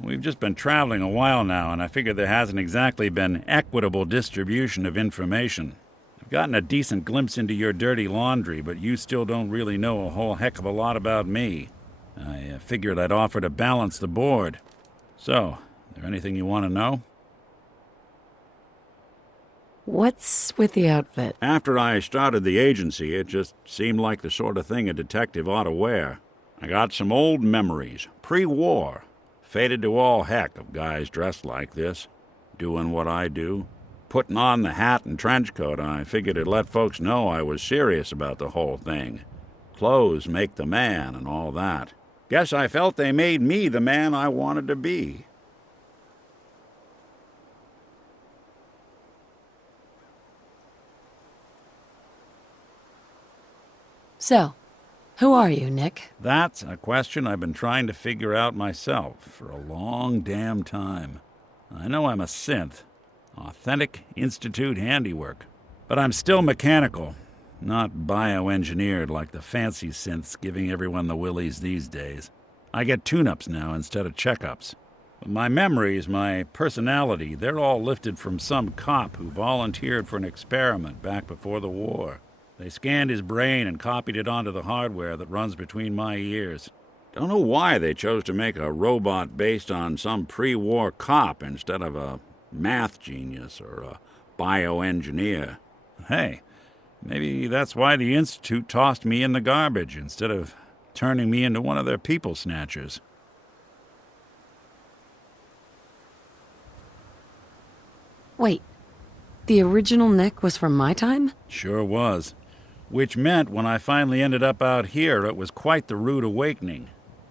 We've just been traveling a while now, and I figure there hasn't exactly been equitable distribution of information. I've gotten a decent glimpse into your dirty laundry, but you still don't really know a whole heck of a lot about me. I figured I'd offer to balance the board. So, is there anything you want to know? What's with the outfit? After I started the agency, it just seemed like the sort of thing a detective ought to wear. I got some old memories, pre-war. Faded to all heck of guys dressed like this, doing what I do. Putting on the hat and trench coat, I figured it'd let folks know I was serious about the whole thing. Clothes make the man and all that. Guess I felt they made me the man I wanted to be. So, who are you, Nick? That's a question I've been trying to figure out myself for a long damn time. I know I'm a synth, authentic Institute handiwork, but I'm still mechanical, not bioengineered like the fancy synths giving everyone the willies these days. I get tune-ups now instead of checkups. But my memories, my personality, they're all lifted from some cop who volunteered for an experiment back before the war. They scanned his brain and copied it onto the hardware that runs between my ears. Don't know why they chose to make a robot based on some pre-war cop instead of a math genius or a bioengineer. Hey, maybe that's why the Institute tossed me in the garbage instead of turning me into one of their people snatchers. Wait, the original Nick was from my time? Sure was. Which meant when I finally ended up out here, it was quite the rude awakening.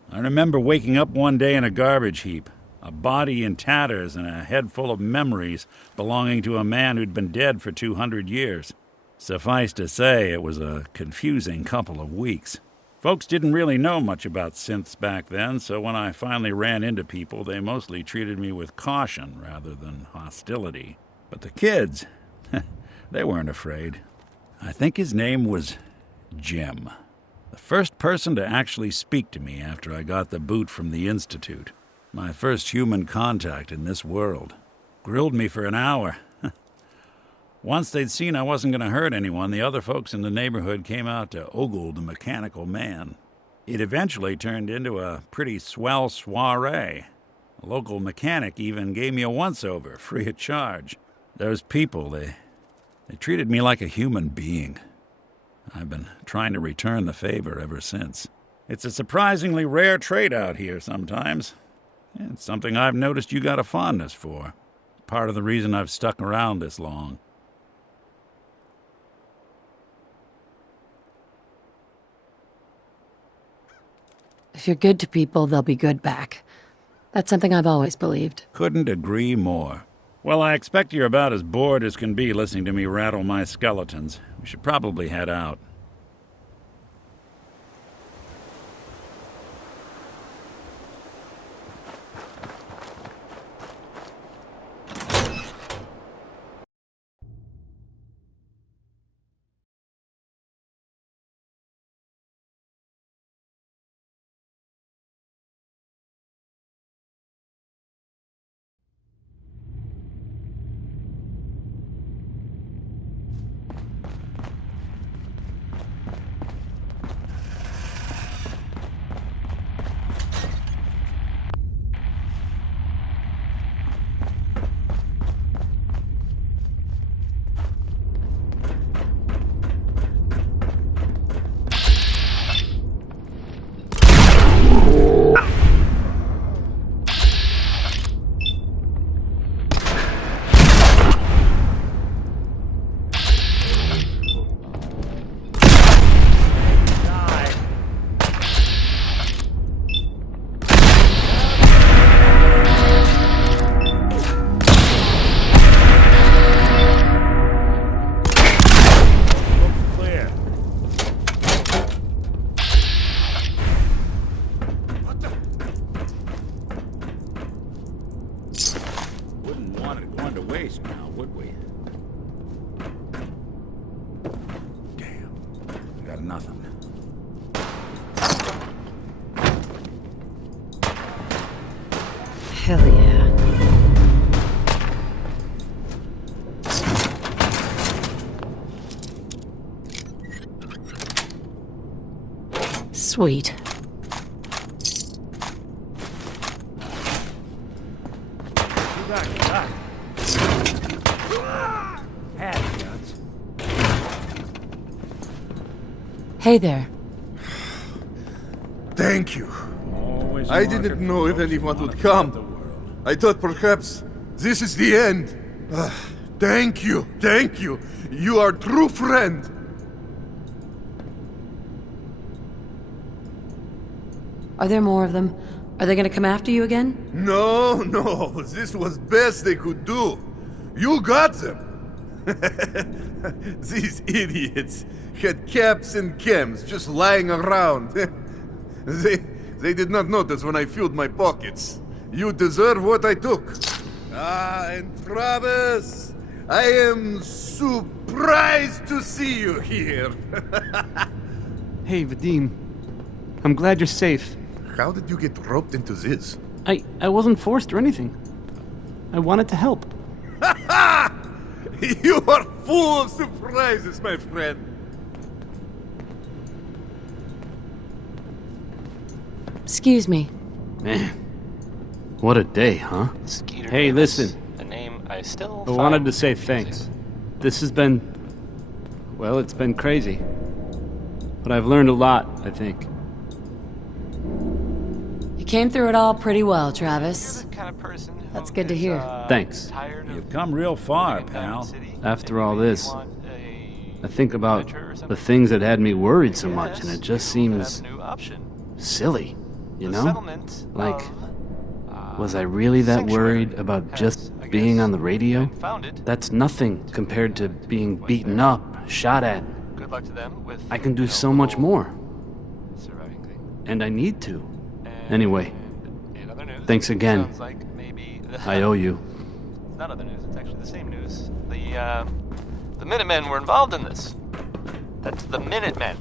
I remember waking up one day in a garbage heap, a body in tatters and a head full of memories belonging to a man who'd been dead for 200 years. Suffice to say, it was a confusing couple of weeks. Folks didn't really know much about synths back then, so when I finally ran into people, they mostly treated me with caution rather than hostility. But the kids, they weren't afraid. I think his name was Jim. The first person to actually speak to me after I got the boot from the Institute. My first human contact in this world. Grilled me for an hour. Once they'd seen I wasn't going to hurt anyone, the other folks in the neighborhood came out to ogle the mechanical man. It eventually turned into a pretty swell soiree. A local mechanic even gave me a once-over, free of charge. Those people, they treated me like a human being. I've been trying to return the favor ever since. It's a surprisingly rare trait out here sometimes. It's something I've noticed you got a fondness for. Part of the reason I've stuck around this long. If you're good to people, they'll be good back. That's something I've always believed. Couldn't agree more. Well, I expect you're about as bored as can be listening to me rattle my skeletons. We should probably head out. Hell yeah. Sweet. Hey there. Thank you. I didn't know if anyone would come. I thought perhaps this is the end. Thank you. You are a true friend. Are there more of them? Are they gonna come after you again? No. This was best they could do. You got them. These idiots had caps and chems just lying around. They did not notice when I filled my pockets. You deserve what I took. And Travis, I am surprised to see you here. Hey, Vadim. I'm glad you're safe. How did you get roped into this? I wasn't forced or anything. I wanted to help. You are full of surprises, my friend. Excuse me. Man, what a day, huh? Skeeter Hey, Davis, listen. a name I still I wanted to say thanks. This has been... well, it's been crazy. But I've learned a lot, I think. You came through it all pretty well, Travis. kind of person That's good to hear. Thanks. You've come real far, pal. After all this, I think about the things that had me worried so much, and it just seems silly, you know? Like, was I really that worried about just being on the radio? That's nothing compared to being beaten up, shot at. Good luck to them with I can do so much more. And I need to. Anyway, thanks again. I owe you. It's not other news, it's actually the same news. The Minutemen were involved in this. That's the Minutemen.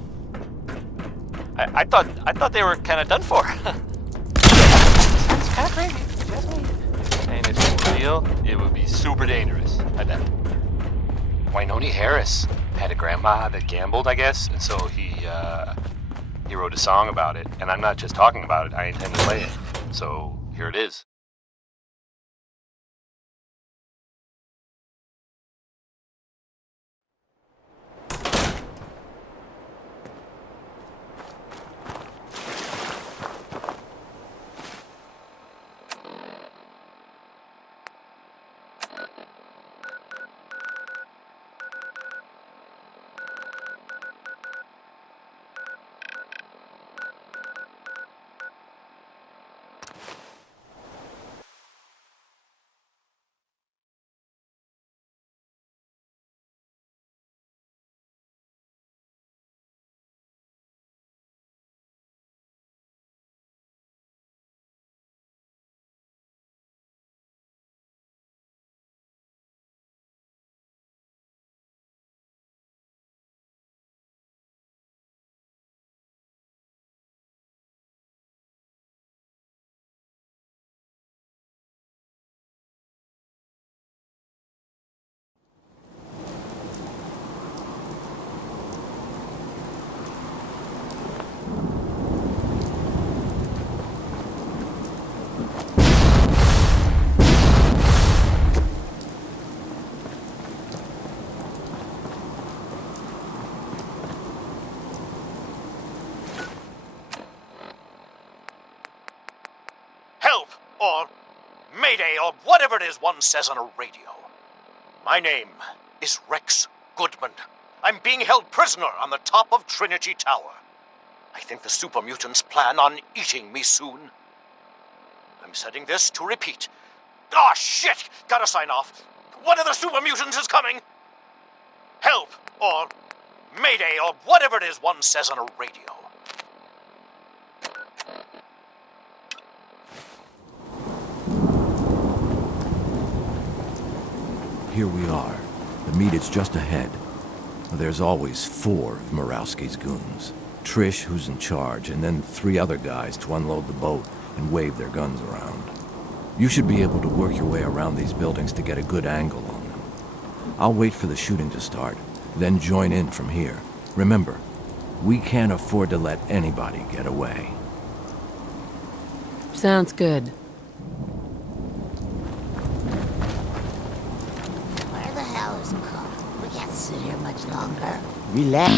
I thought they were kind of done for. It's kind of crazy, if you ask me. And if it were real, it would be super dangerous, I bet. Wynoni Harris had a grandma that gambled, I guess, and so he wrote a song about it. And I'm not just talking about it, I intend to play it. So here it is. Or Mayday, or whatever it is one says on a radio. My name is Rex Goodman. I'm being held prisoner on the top of Trinity Tower. I think the super mutants plan on eating me soon. I'm setting this to repeat. Ah, shit! Gotta sign off. One of the super mutants is coming! Help! Or Mayday, or whatever it is one says on a radio. Here we are. The meet is just ahead. There's always 4 of Murawski's goons. Trish, who's in charge, and then 3 other guys to unload the boat and wave their guns around. You should be able to work your way around these buildings to get a good angle on them. I'll wait for the shooting to start, then join in from here. Remember, we can't afford to let anybody get away. Sounds good. Sit here much longer. Relax.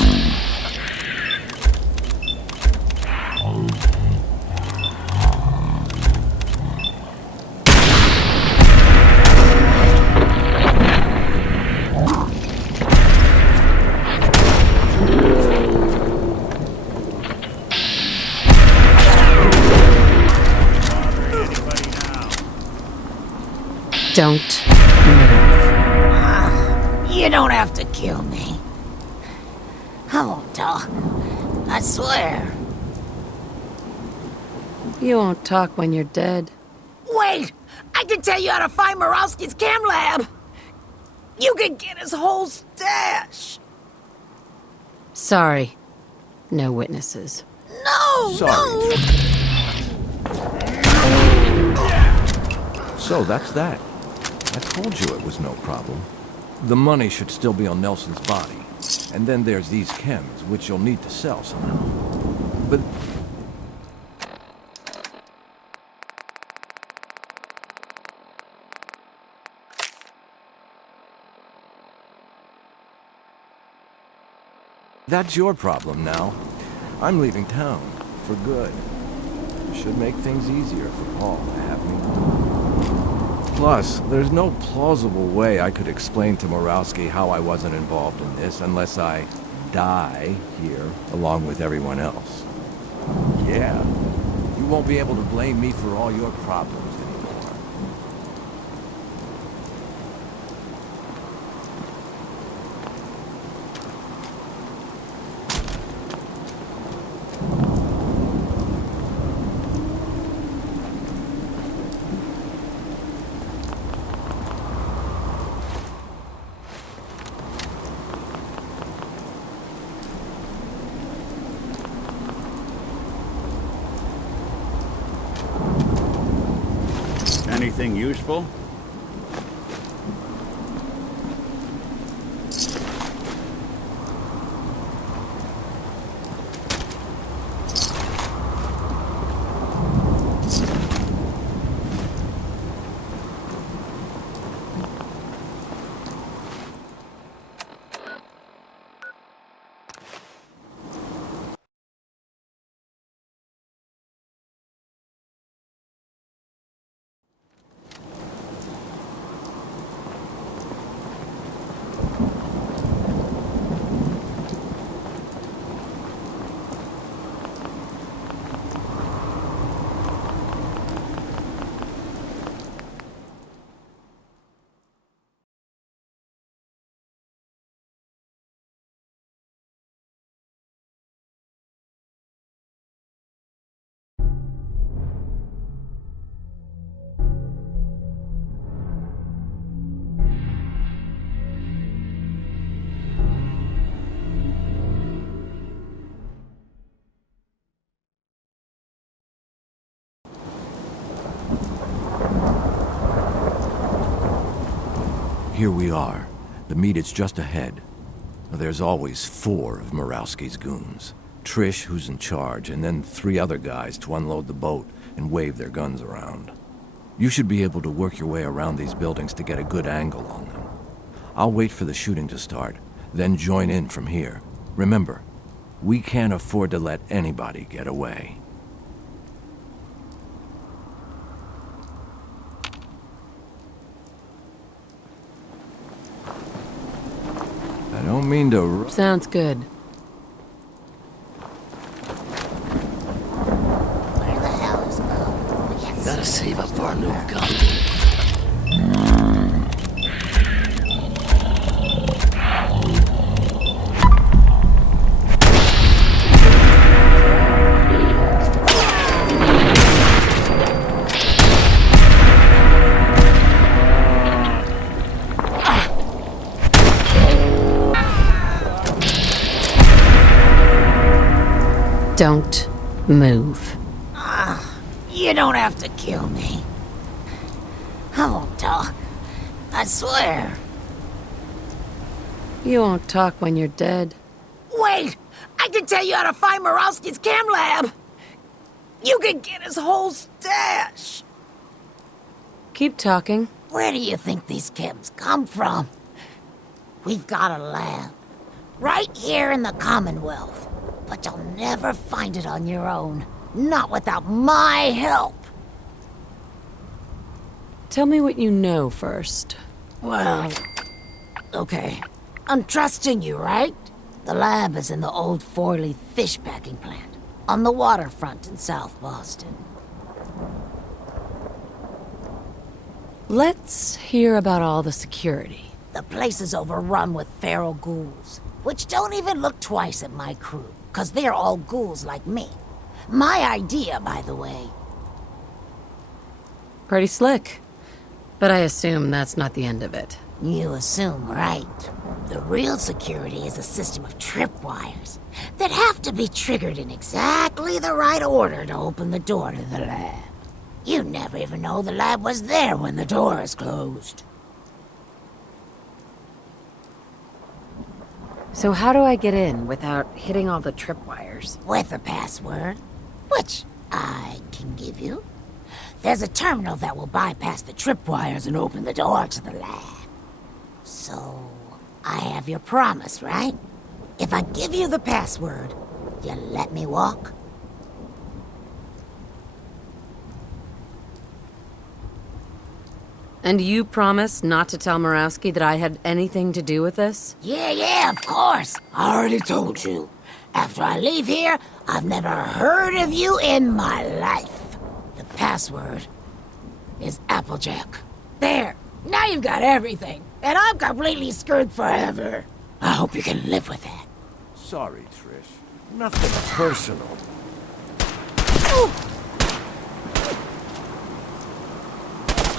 Don't move. You don't have to kill me. I won't talk. I swear. You won't talk when you're dead. Wait! I can tell you how to find Morowski's chem lab! You can get his whole stash! Sorry. No witnesses. No! Sorry. No! So that's that. I told you it was no problem. The money should still be on Nelson's body. And then there's these chems, which you'll need to sell somehow. But... that's your problem now. I'm leaving town. For good. Should make things easier for Paul to have me. Plus, there's no plausible way I could explain to Morowski how I wasn't involved in this unless I die here along with everyone else. Yeah, you won't be able to blame me for all your problems anymore. Anything useful? Here we are. The meet is just ahead. There's always 4 of Morowski's goons. Trish, who's in charge, and then 3 other guys to unload the boat and wave their guns around. You should be able to work your way around these buildings to get a good angle on them. I'll wait for the shooting to start, then join in from here. Remember, we can't afford to let anybody get away. I don't mean to... Sounds good. Where the hell is Bo? We can't Gotta save up for a new gun. Don't move. You don't have to kill me. I won't talk. I swear. You won't talk when you're dead. Wait! I can tell you how to find Morowski's chem lab! You can get his whole stash! Keep talking. Where do you think these chems come from? We've got a lab. Right here in the Commonwealth. But you'll never find it on your own. Not without my help. Tell me what you know first. Well, okay. I'm trusting you, right? The lab is in the old Forley fish packing plant, on the waterfront in South Boston. Let's hear about all the security. The place is overrun with feral ghouls, which don't even look twice at my crew, 'cause they're all ghouls like me. My idea, by the way. Pretty slick. But I assume that's not the end of it. You assume right. The real security is a system of tripwires that have to be triggered in exactly the right order to open the door to the lab. You never even know the lab was there when the door is closed. So how do I get in without hitting all the tripwires? With a password, which I can give you. There's a terminal that will bypass the tripwires and open the door to the lab. So, I have your promise, right? If I give you the password, you let me walk? And you promise not to tell Murawski that I had anything to do with this? Yeah, of course. I already told you. After I leave here, I've never heard of you in my life. The password is Applejack. There. Now you've got everything. And I'm completely screwed forever. I hope you can live with that. Sorry, Trish. Nothing personal.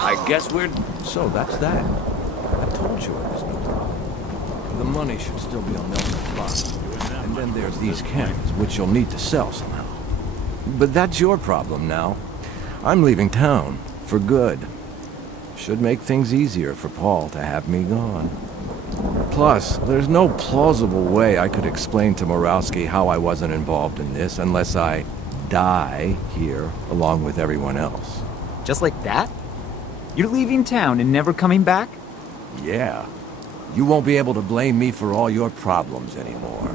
I guess we're... So that's that. I told you it was no problem. The money should still be on Nelson's bond. And then there's these cans, which you'll need to sell somehow. But that's your problem now. I'm leaving town. For good. Should make things easier for Paul to have me gone. Plus, there's no plausible way I could explain to Murawski how I wasn't involved in this unless I die here along with everyone else. Just like that? You're leaving town and never coming back? Yeah. You won't be able to blame me for all your problems anymore.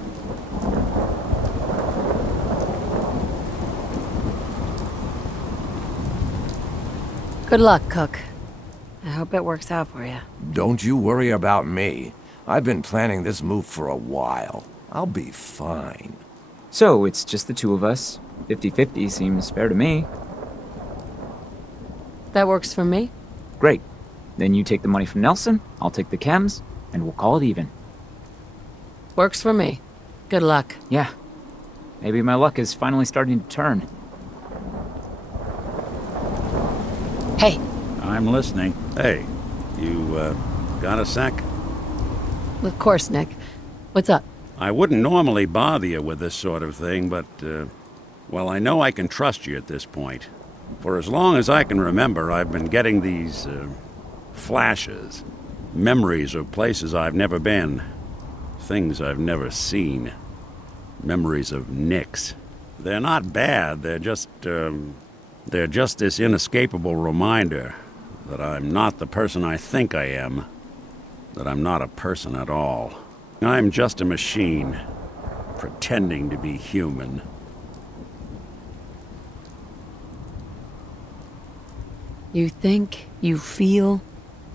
Good luck, Cook. I hope it works out for you. Don't you worry about me. I've been planning this move for a while. I'll be fine. So, it's just the two of us. 50-50 seems fair to me. That works for me. Great. Then you take the money from Nelson, I'll take the chems, and we'll call it even. Works for me. Good luck. Yeah. Maybe my luck is finally starting to turn. Hey. I'm listening. Hey, you, got a sec? Of course, Nick. What's up? I wouldn't normally bother you with this sort of thing, but, well, I know I can trust you at this point. For as long as I can remember, I've been getting these, flashes. Memories of places I've never been. Things I've never seen. Memories of Nicks. They're not bad, they're just this inescapable reminder that I'm not the person I think I am. That I'm not a person at all. I'm just a machine, pretending to be human. You think, you feel.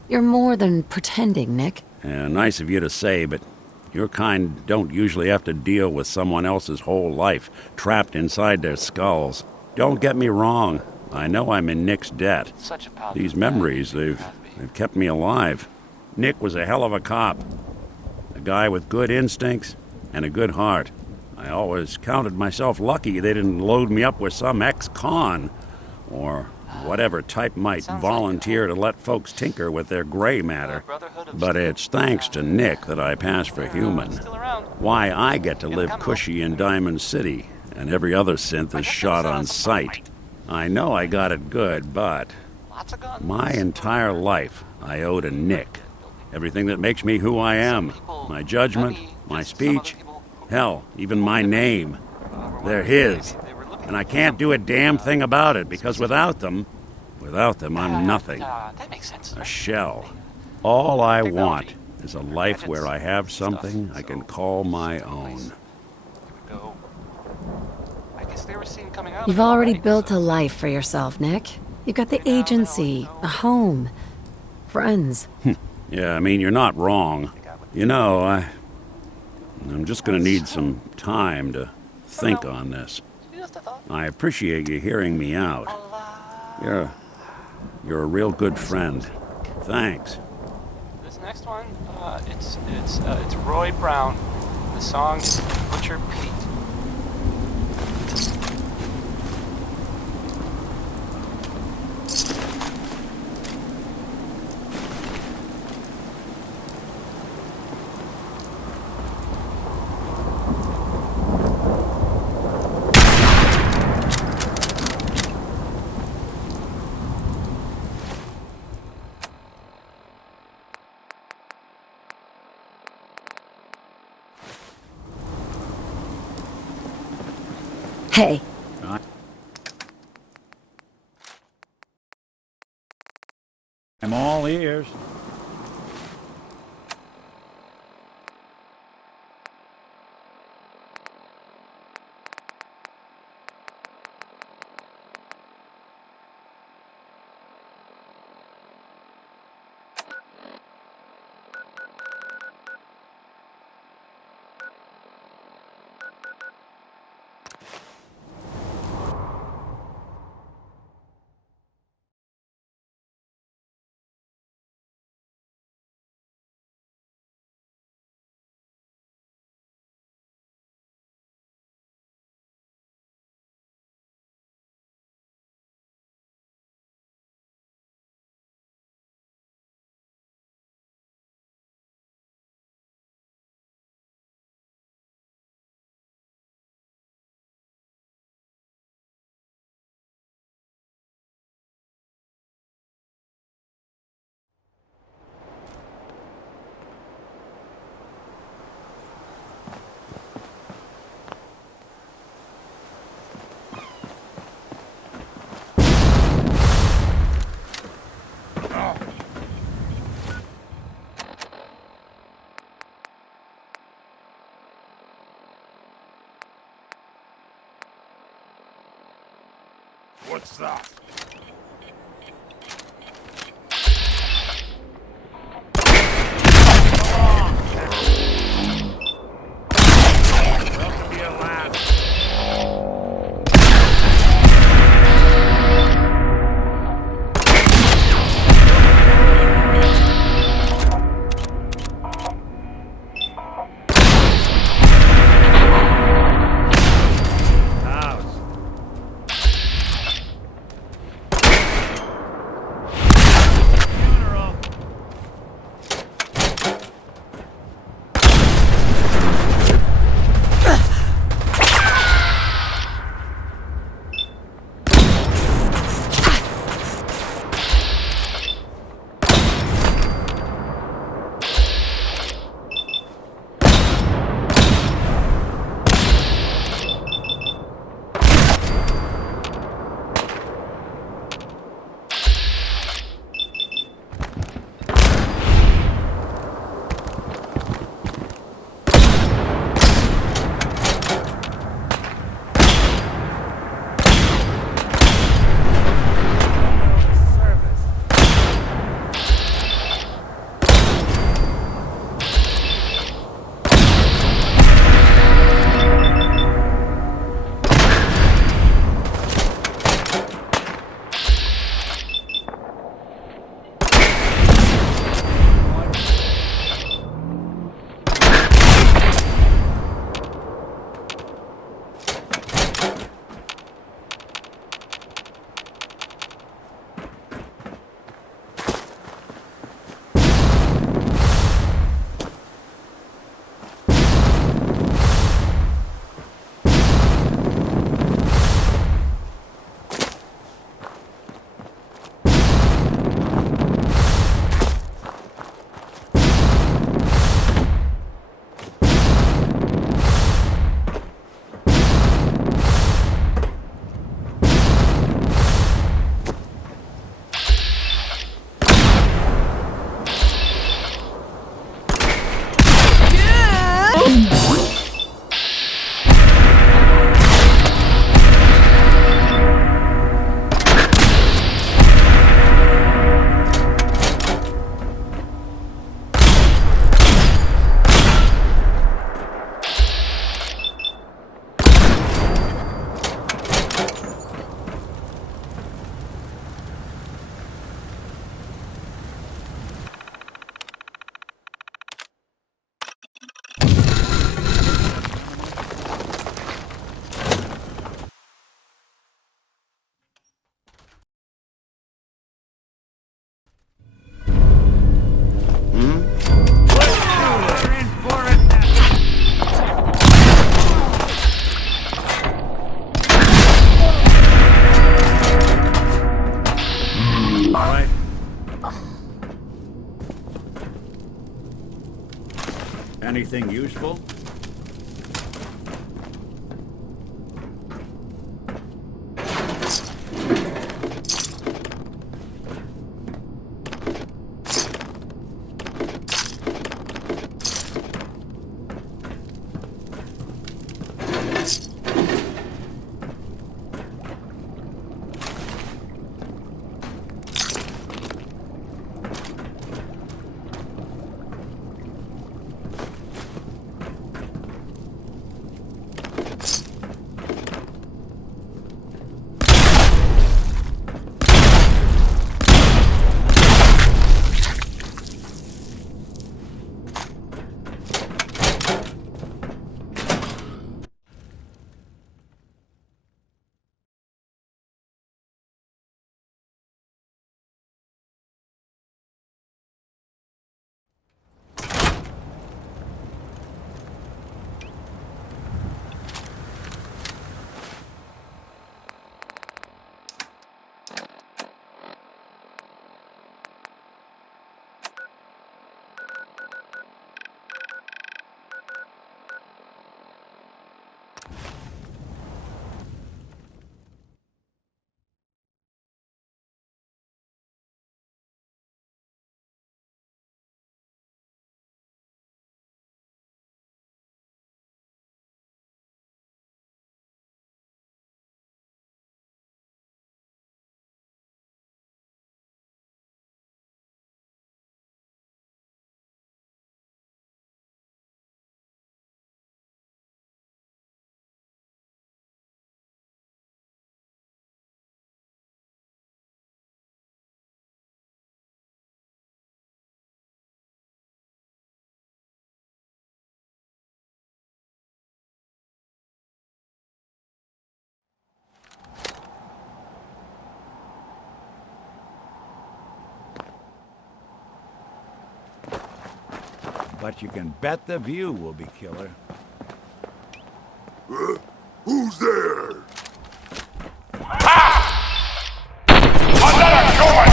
You're more than pretending, Nick. Nice of you to say, but your kind don't usually have to deal with someone else's whole life trapped inside their skulls. Don't get me wrong. I know I'm in Nick's debt. These memories, they've kept me alive. Nick was a hell of a cop. A guy with good instincts and a good heart. I always counted myself lucky they didn't load me up with some ex-con or whatever type might volunteer to let folks tinker with their gray matter. But it's thanks to Nick that I pass for human. Why I get to live cushy in Diamond City and every other synth is shot on sight. I know I got it good, but my entire life I owe to Nick. Everything that makes me who I am. My judgment, my speech, hell, even my name. They're his. And I can't do a damn thing about it, because without them, I'm nothing. A shell. All I want is a life where I have something I can call my own. You've already built a life for yourself, Nick. You've got the agency, a home, friends. Yeah, I mean, you're not wrong. You know, I'm just gonna need some time to think on this. I appreciate you hearing me out. You're a real good friend. Thanks. This next one, it's Roy Brown. The song is Butcher Pete. Hey. I'm all ears. What's that? Welcome to your last. Anything useful? But you can bet the view will be killer. Who's there? Another human!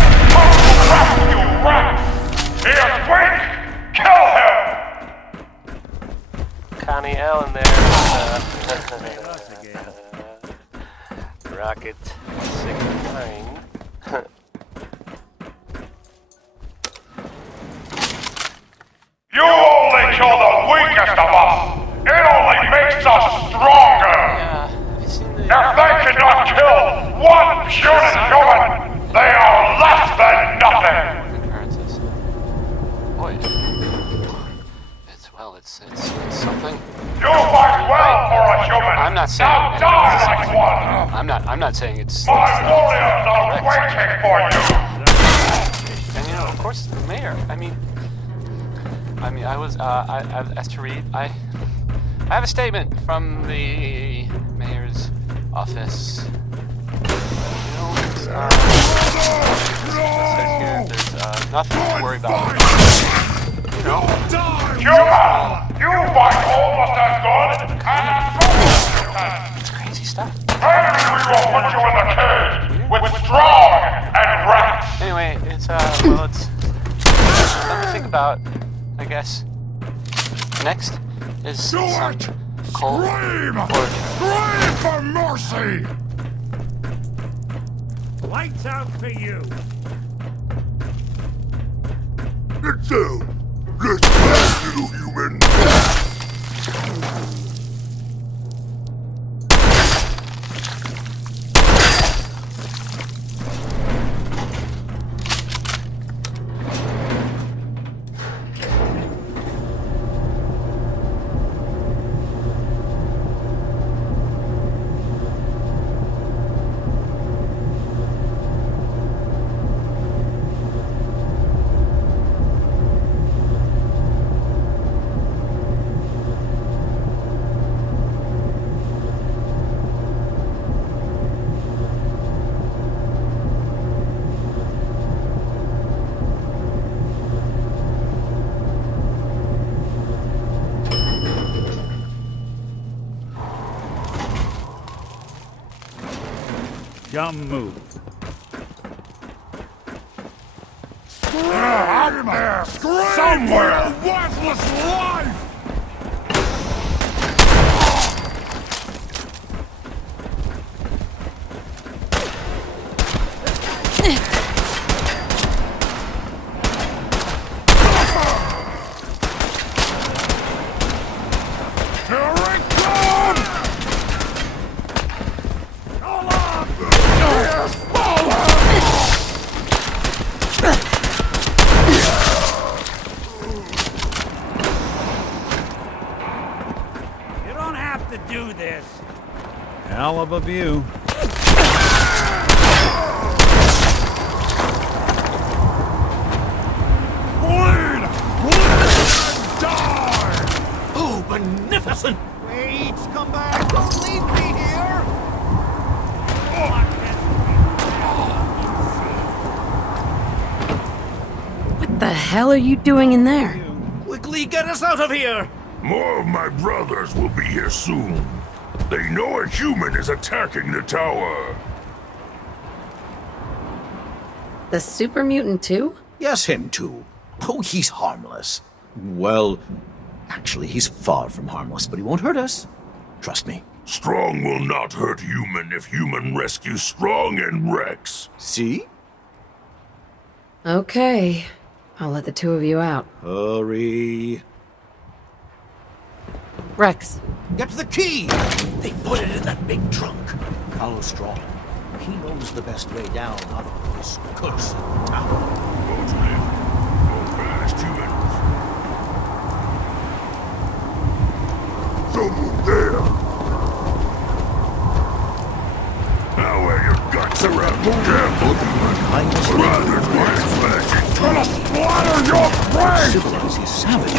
Crap, you rat! Here's Wink! Kill him! Connie Allen there. Rocket 69. You only kill the weakest of us! It only makes us stronger! If they cannot kill one puny human, they are less than nothing! Boy. It's something. You fight well for a human! I'm not saying now die like one! I'm not saying it's My warriors are waiting for you! And you know, of course, the mayor. I mean, I was asked to read. I have a statement from the mayor's office. You know, it says here there's nothing to worry about. You know, Human! You fight almost as good and as strong as you can! It's crazy stuff. Maybe we will put you in the cage with strong and rats! Anyway, it's something to think about, I guess. Next is some cold Scream for mercy! Lights out for you. Get down! Let's pass, little human! Dumb move. Out there! Somewhere! Worthless life! to do this. Hell of a view. Bleed! Bleed! Die! Oh, beneficent! Wait, come back! Don't leave me here! What the hell are you doing in there? Quickly get us out of here! More of my brothers will be here soon. They know a human is attacking the tower. The super mutant too? Yes, him too. Oh, he's harmless. Well, actually, he's far from harmless, but he won't hurt us. Trust me. Strong will not hurt human if human rescues Strong and Rex. See? Okay. I'll let the two of you out. Hurry. Rex. Get the key! They put it in that big trunk. Follow Strong. He knows the best way down out of this cursed tower. Go to live. Go fast, humans. Someone there. Now where your guts around. Careful, human. Brothers want smashing. Gonna splatter your brain! Civilize his savage.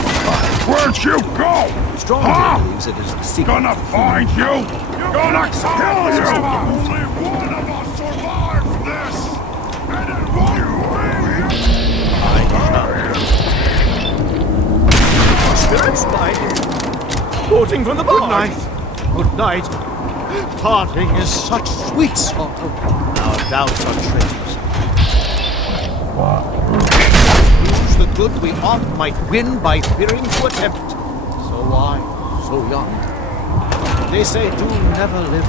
Where'd you go? Strong believes it is the secret. Gonna find you! Gonna kill you! Only one of us survives this! And it won't be Spirits by quoting from the bar. Good night. Good night. Parting is such sweet sorrow. Our doubts are traitors. Use the good we oft might win by fearing to attempt. So wise, so young. They say do never live.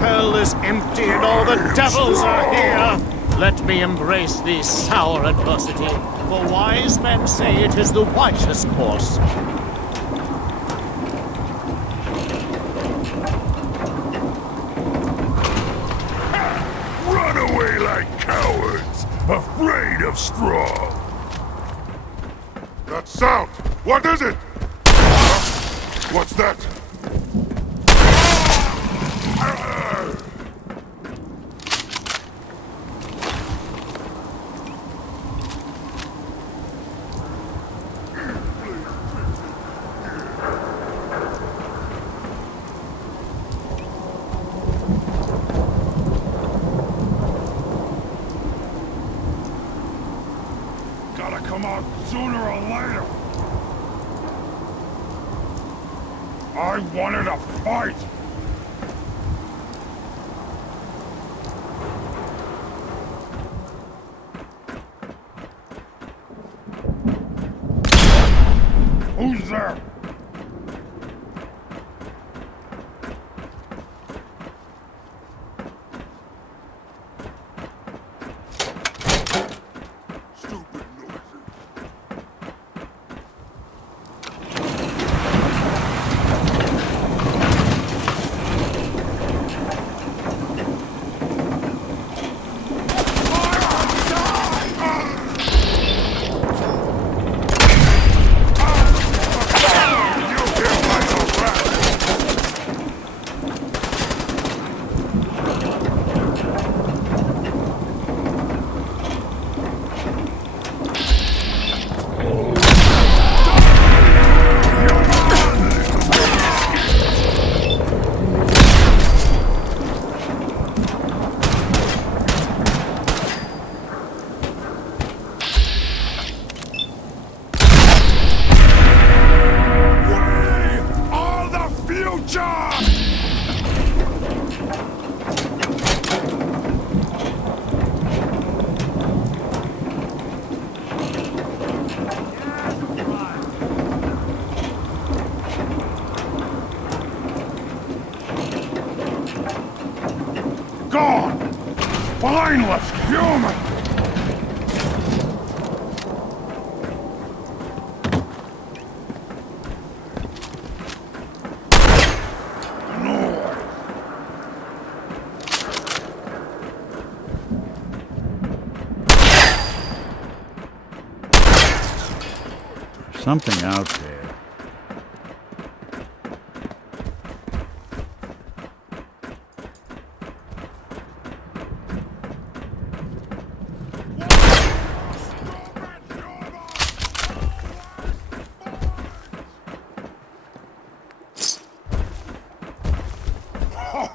Hell is empty and all the devils are here. Let me embrace the sour adversity, for wise men say it is the wisest course. run away like cowards, afraid of Strong. That sound! What is it? What's that? Gotta come out sooner or later. I wanted a fight! Who's there? Gone! Mindless human! There's something out there.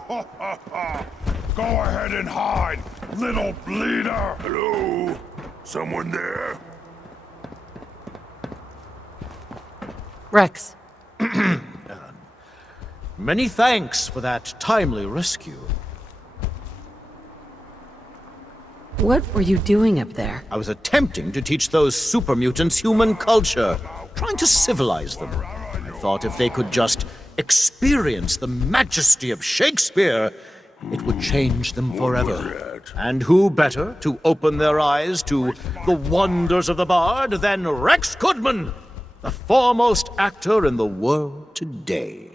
Go ahead and hide, little bleeder! Hello? Someone there? Rex. Many thanks for that timely rescue. What were you doing up there? I was attempting to teach those super mutants human culture, trying to civilize them. I thought if they could just experience the majesty of Shakespeare, it would change them forever. And who better to open their eyes to the wonders of the bard than Rex Goodman, the foremost actor in the world today?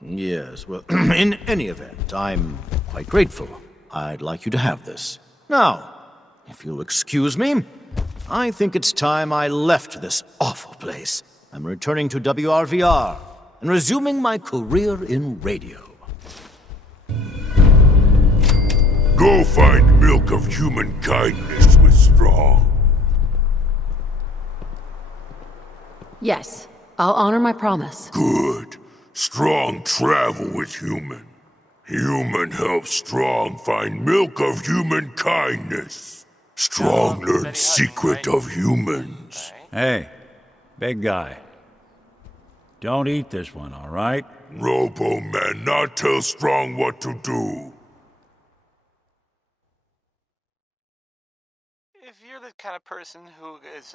Yes, well, in any event, I'm quite grateful. I'd like you to have this. Now, if you'll excuse me, I think it's time I left this awful place. I'm returning to WRVR and resuming my career in radio. Go find milk of human kindness with Strong. Yes, I'll honor my promise. Good. Strong travel with Human. Human helps Strong find milk of human kindness. Strong learns secret of humans. Hey, big guy. Don't eat this one, all right? Robo-Man not tell Strong what to do. If you're the kind of person who is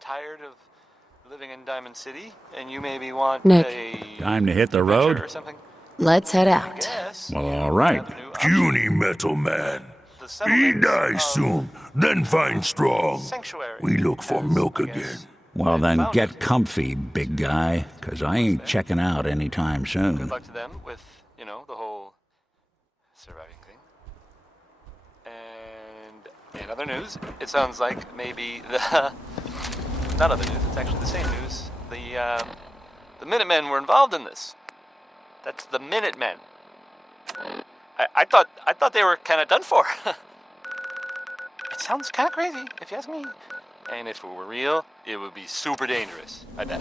tired of living in Diamond City, and you maybe want Nick. a Time to hit the road? or something, Let's head out. Well, all right. Puny Metal Man. He dies soon, then find Strong. We look for milk again. Well, then get comfy, big guy, 'cause I ain't checking out anytime soon. good luck to them with, you know, the whole surviving thing. And in other news, it sounds like maybe the not other news, it's actually the same news. The Minutemen were involved in this. That's the Minutemen. I thought they were kind of done for. It sounds kind of crazy, if you ask me. And if it were real, it would be super dangerous, I bet.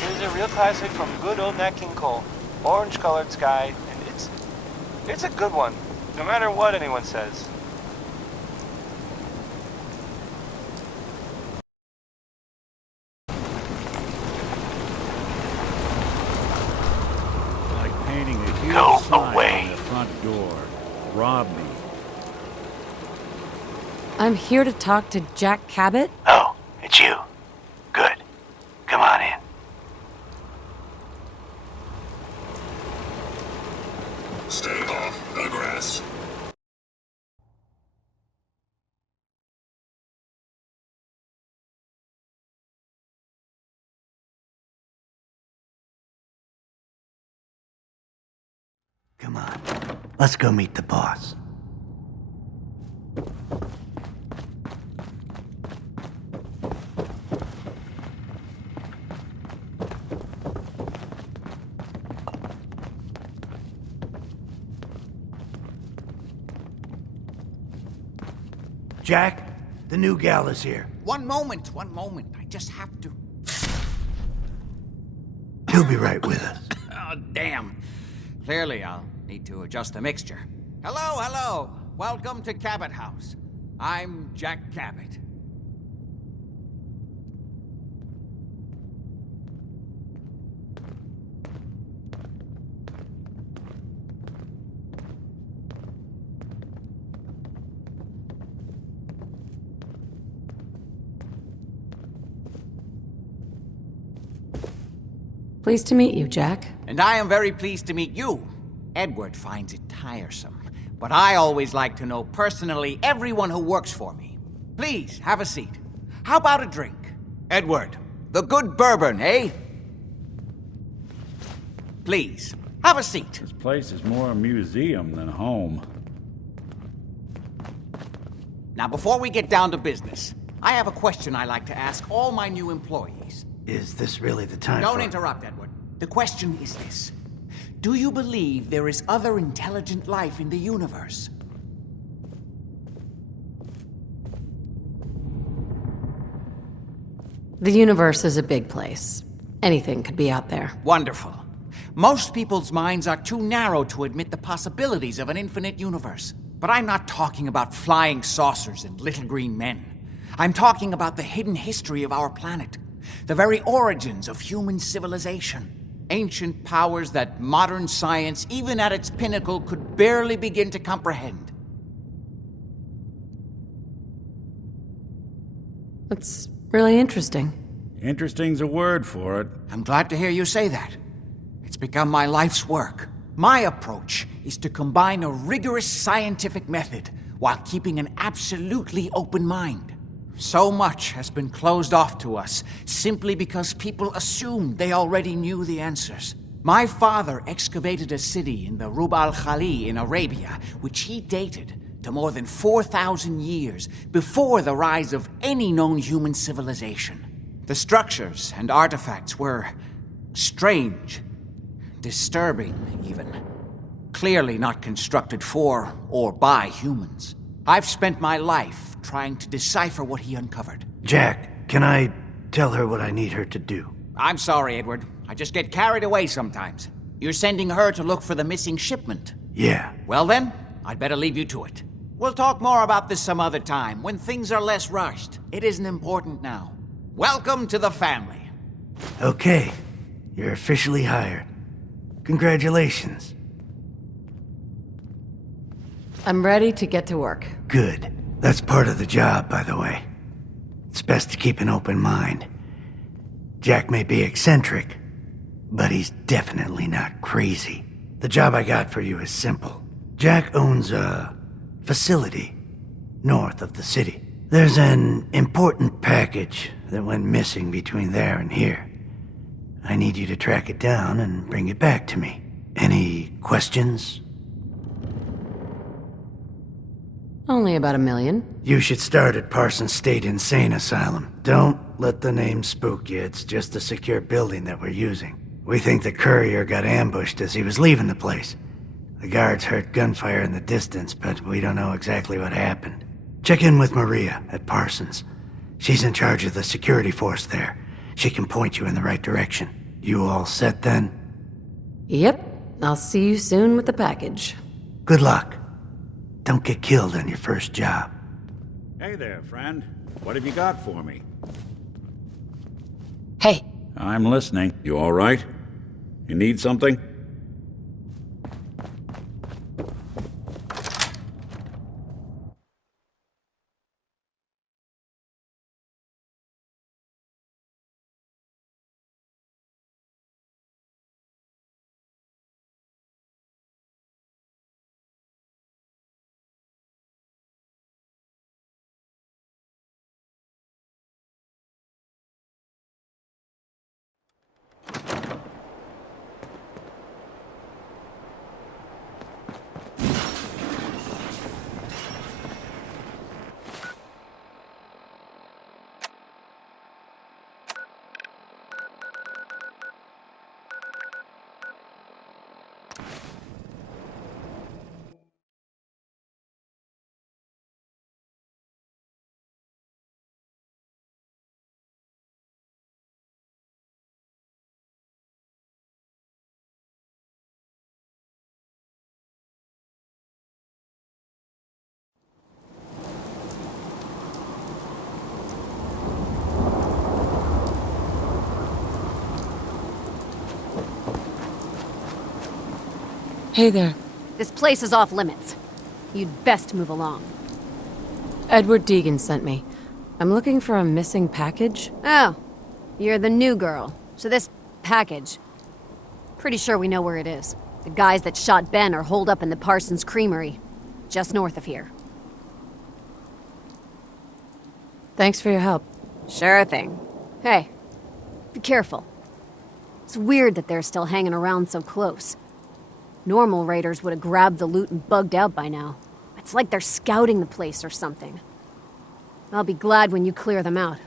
Here's a real classic from good old Nat King Cole. Orange-colored sky, and it's a good one, no matter what anyone says. Like painting a huge Go sign away. on the front door. Rob me. I'm here to talk to Jack Cabot. Oh, it's you. Good. Come on in. Stay off the grass. Come on, let's go meet the boss. Jack, the new gal is here. One moment. I just have to. He'll be right with us. Oh, damn. Clearly, I'll need to adjust the mixture. Hello. Welcome to Cabot House. I'm Jack Cabot. Pleased to meet you, Jack. And I am very pleased to meet you. Edward finds it tiresome, but I always like to know personally everyone who works for me. Please, have a seat. How about a drink? Edward, the good bourbon, eh? Please, have a seat. This place is more a museum than home. Now, before we get down to business, I have a question I like to ask all my new employees. Is this really the time Don't for... interrupt, Edward. The question is this. Do you believe there is other intelligent life in the universe? The universe is a big place. Anything could be out there. Wonderful. Most people's minds are too narrow to admit the possibilities of an infinite universe. But I'm not talking about flying saucers and little green men. I'm talking about the hidden history of our planet. The very origins of human civilization. Ancient powers that modern science, even at its pinnacle, could barely begin to comprehend. That's really interesting. Interesting's a word for it. I'm glad to hear you say that. It's become my life's work. My approach is to combine a rigorous scientific method while keeping an absolutely open mind. So much has been closed off to us simply because people assumed they already knew the answers. My father excavated a city in the Rub al-Khali in Arabia, which he dated to more than 4,000 years before the rise of any known human civilization. The structures and artifacts were strange, disturbing even. Clearly not constructed for or by humans. I've spent my life trying to decipher what he uncovered. Jack, can I tell her what I need her to do? I'm sorry, Edward. I just get carried away sometimes. You're sending her to look for the missing shipment? Yeah. Well then, I'd better leave you to it. We'll talk more about this some other time, when things are less rushed. It isn't important now. Welcome to the family. Okay. You're officially hired. Congratulations. I'm ready to get to work. Good. That's part of the job, by the way. It's best to keep an open mind. Jack may be eccentric, but he's definitely not crazy. The job I got for you is simple. Jack owns a facility north of the city. There's an important package that went missing between there and here. I need you to track it down and bring it back to me. Any questions? Only about 1 million. You should start at Parsons State Insane Asylum. Don't let the name spook you. It's just a secure building that we're using. We think the courier got ambushed as he was leaving the place. The guards heard gunfire in the distance, but we don't know exactly what happened. Check in with Maria at Parsons. She's in charge of the security force there. She can point you in the right direction. You all set then? Yep. I'll see you soon with the package. Good luck. Don't get killed on your first job. Hey there, friend. What have you got for me? Hey. I'm listening. You all right? You need something? Hey there. This place is off limits. You'd best move along. Edward Deegan sent me. I'm looking for a missing package. Oh, you're the new girl. So this package. Pretty sure we know where it is. The guys that shot Ben are holed up in the Parsons Creamery, just north of here. Thanks for your help. Sure thing. Hey, be careful. It's weird that they're still hanging around so close. Normal raiders would have grabbed the loot and bugged out by now. It's like they're scouting the place or something. I'll be glad when you clear them out.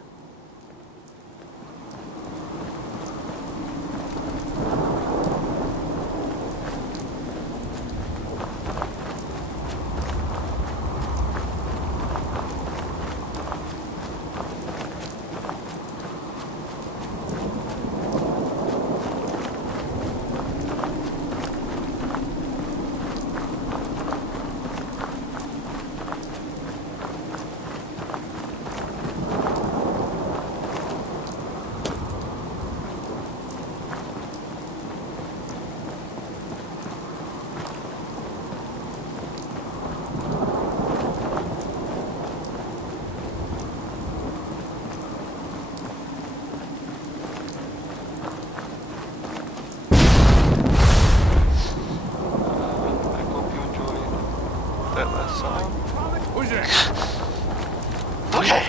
Who's there? Okay.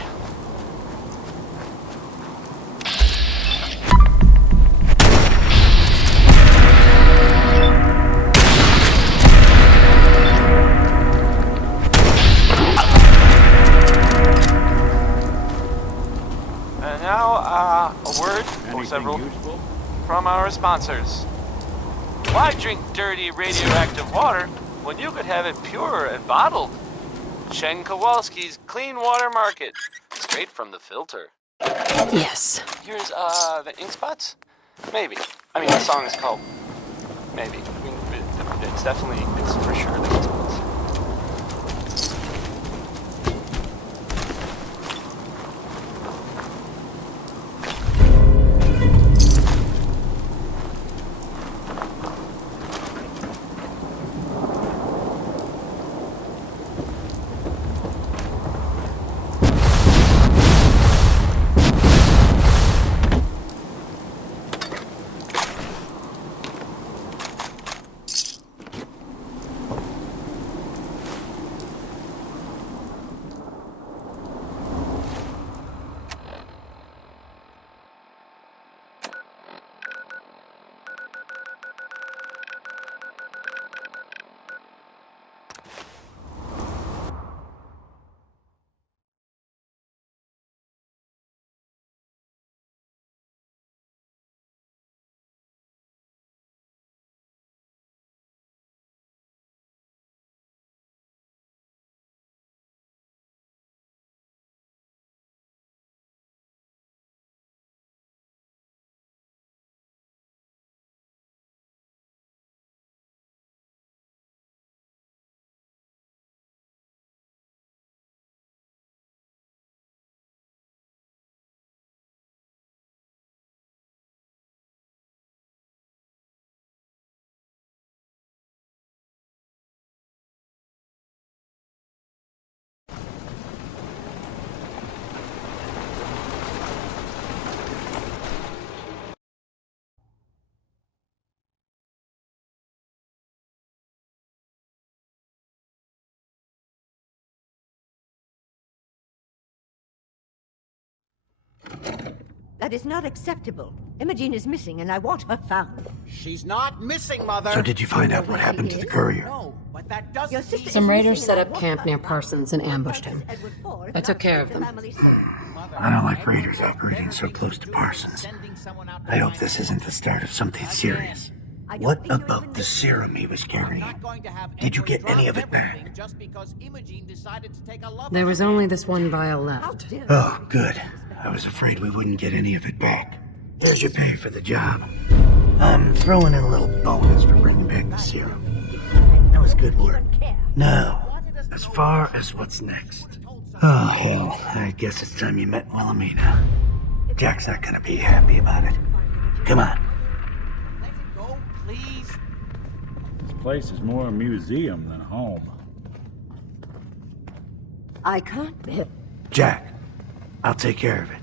And now, a word or several from our sponsors. Why drink dirty radioactive water when you could have it pure and bottled? Chen Kowalski's Clean Water Market, straight from the filter. Yes. Here's, the ink spots? Maybe. I mean, the song is called Maybe. I mean, it's definitely, it's for sure the ink spots. That is not acceptable. Imogene is missing, and I want her found. She's not missing, Mother. So did you find out what happened to the courier? No, but that doesn't mean... Some raiders set up camp near Parsons and ambushed him. I took care of them. I don't like raiders operating so close to Parsons. I hope this isn't the start of something serious. What about the serum he was carrying? Did you get any of it back? There was only this one vial left. Oh, good. I was afraid we wouldn't get any of it back. Here's your pay for the job. I'm throwing in a little bonus for bringing back the serum. That was good work. Now, as far as what's next. Oh, hell, I guess it's time you met Wilhelmina. Jack's not gonna be happy about it. Come on. This place is more a museum than home. I can't bear. Jack, I'll take care of it.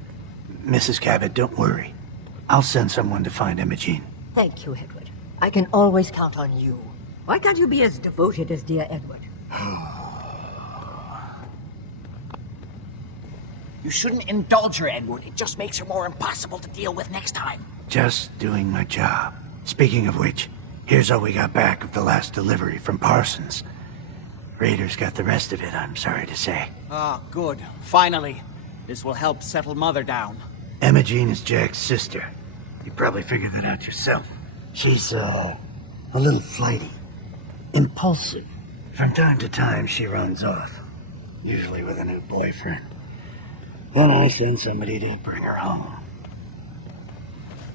Mrs. Cabot, don't worry. I'll send someone to find Imogene. Thank you, Edward. I can always count on you. Why can't you be as devoted as dear Edward? You shouldn't indulge her, Edward. It just makes her more impossible to deal with next time. Just doing my job. Speaking of which, here's all we got back of the last delivery from Parsons. Raiders got the rest of it, I'm sorry to say. Ah, good. Finally. This will help settle Mother down. Imogene is Jack's sister. You probably figured that out yourself. She's, a little flighty. Impulsive. From time to time, she runs off. Usually with a new boyfriend. Then I send somebody to bring her home.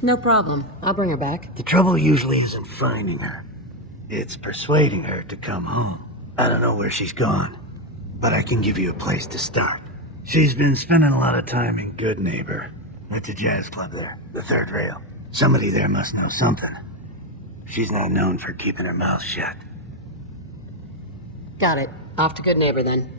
No problem. I'll bring her back. The trouble usually isn't finding her. It's persuading her to come home. I don't know where she's gone, but I can give you a place to start. She's been spending a lot of time in Good Neighbor, at the jazz club there, the third rail. Somebody there must know something. She's not known for keeping her mouth shut. Got it. Off to Good Neighbor then.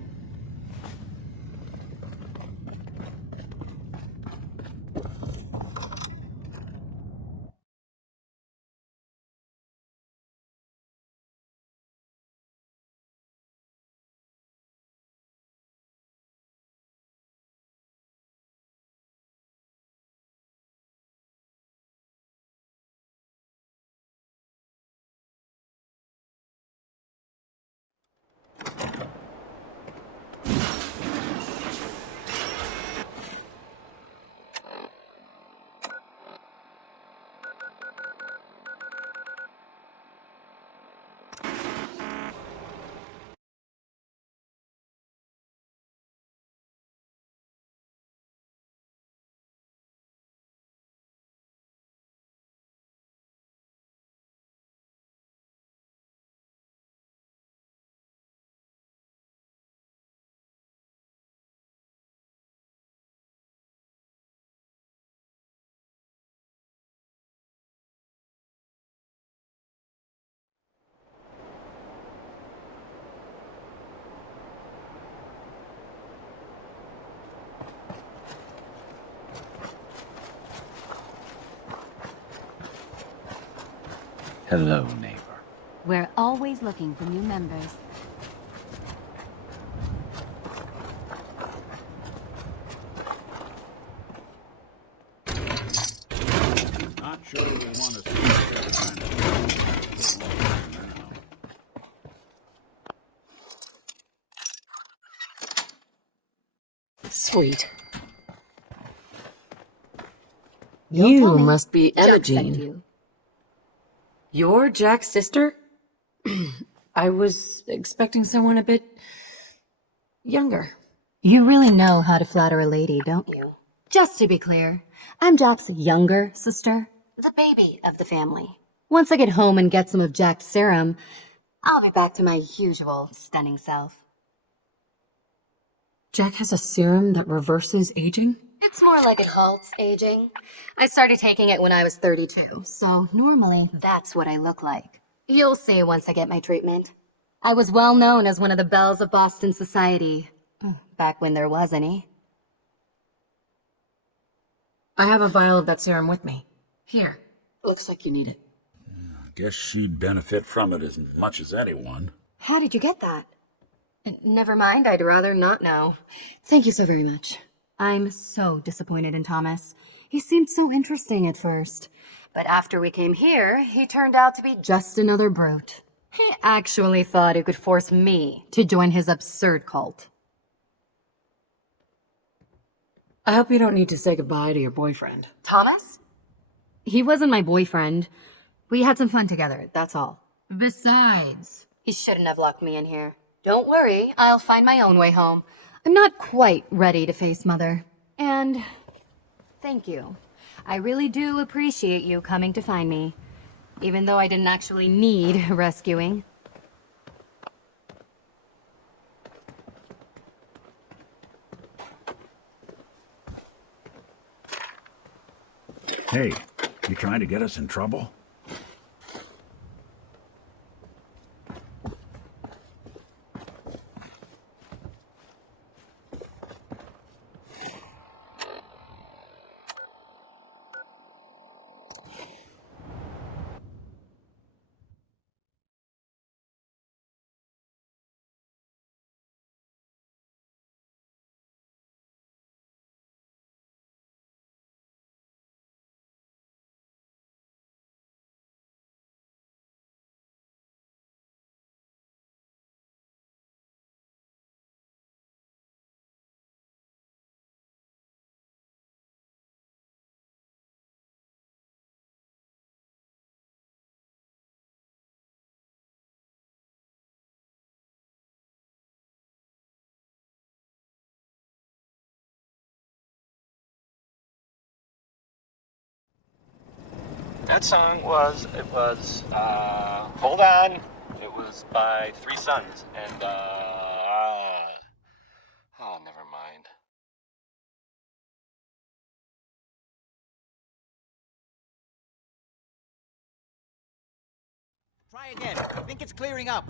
Hello, neighbor. We're always looking for new members. Not sure we want to see Sweet. You must be Imogene. You're Jack's sister? I was expecting someone a bit younger. You really know how to flatter a lady, don't you? Just to be clear, I'm Jack's younger sister, the baby of the family. Once I get home and get some of Jack's serum, I'll be back to my usual stunning self. Jack has a serum that reverses aging? It's more like it halts aging. I started taking it when I was 32, so normally that's what I look like. You'll see once I get my treatment. I was well known as one of the belles of Boston society, back when there was any. I have a vial of that serum with me. Here. Looks like you need it. I guess she'd benefit from it as much as anyone. How did you get that? Never mind, I'd rather not know. Thank you so very much. I'm so disappointed in Thomas. He seemed so interesting at first. But after we came here, he turned out to be just another brute. He actually thought he could force me to join his absurd cult. I hope you don't need to say goodbye to your boyfriend. Thomas? He wasn't my boyfriend. We had some fun together, that's all. Besides, he shouldn't have locked me in here. Don't worry, I'll find my own way home. I'm not quite ready to face Mother. And thank you. I really do appreciate you coming to find me, even though I didn't actually need rescuing. Hey, you trying to get us in trouble? that song was, hold on. It was by Three Sons, and, oh, never mind. Try again. I think it's clearing up.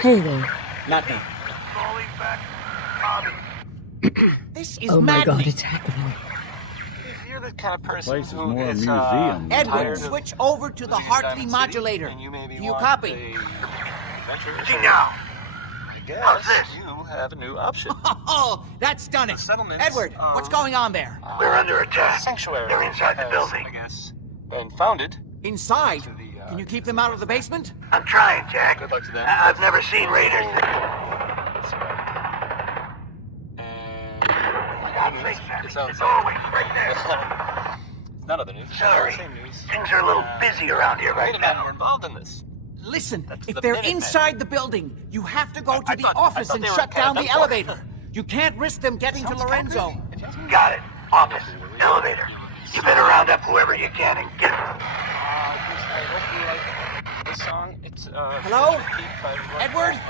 Hey there. Nothing. This is Oh my maddening. god, it's happening. You're the kind of person Place is who more a is, museum. tired Edward, of switch over to the Hartley Diamond modulator. City, and you maybe Do you want copy? adventure. now. I guess How's this? you have a new option. Oh, that's done it. Settlements Edward, what's going on there? We're under attack. Sanctuary. They're inside the has, building. I guess, been founded. Inside? To the, Can you keep them out of the basement? I'm trying, Jack. Good luck to them. I've never seen raiders. It sounds It's always right there. It's none of the news. Sorry. Same news. Things are a little busy around here right Wait a minute, now. you're involved in this. Listen, if the they're Minutemen. inside the building, you have to go to the I office thought and they were shut down the kind of elevator. You can't risk them getting to Lorenzo. Got it. Office. Elevator. You better round up whoever you can and get them. This song, it's, Hello? Edward?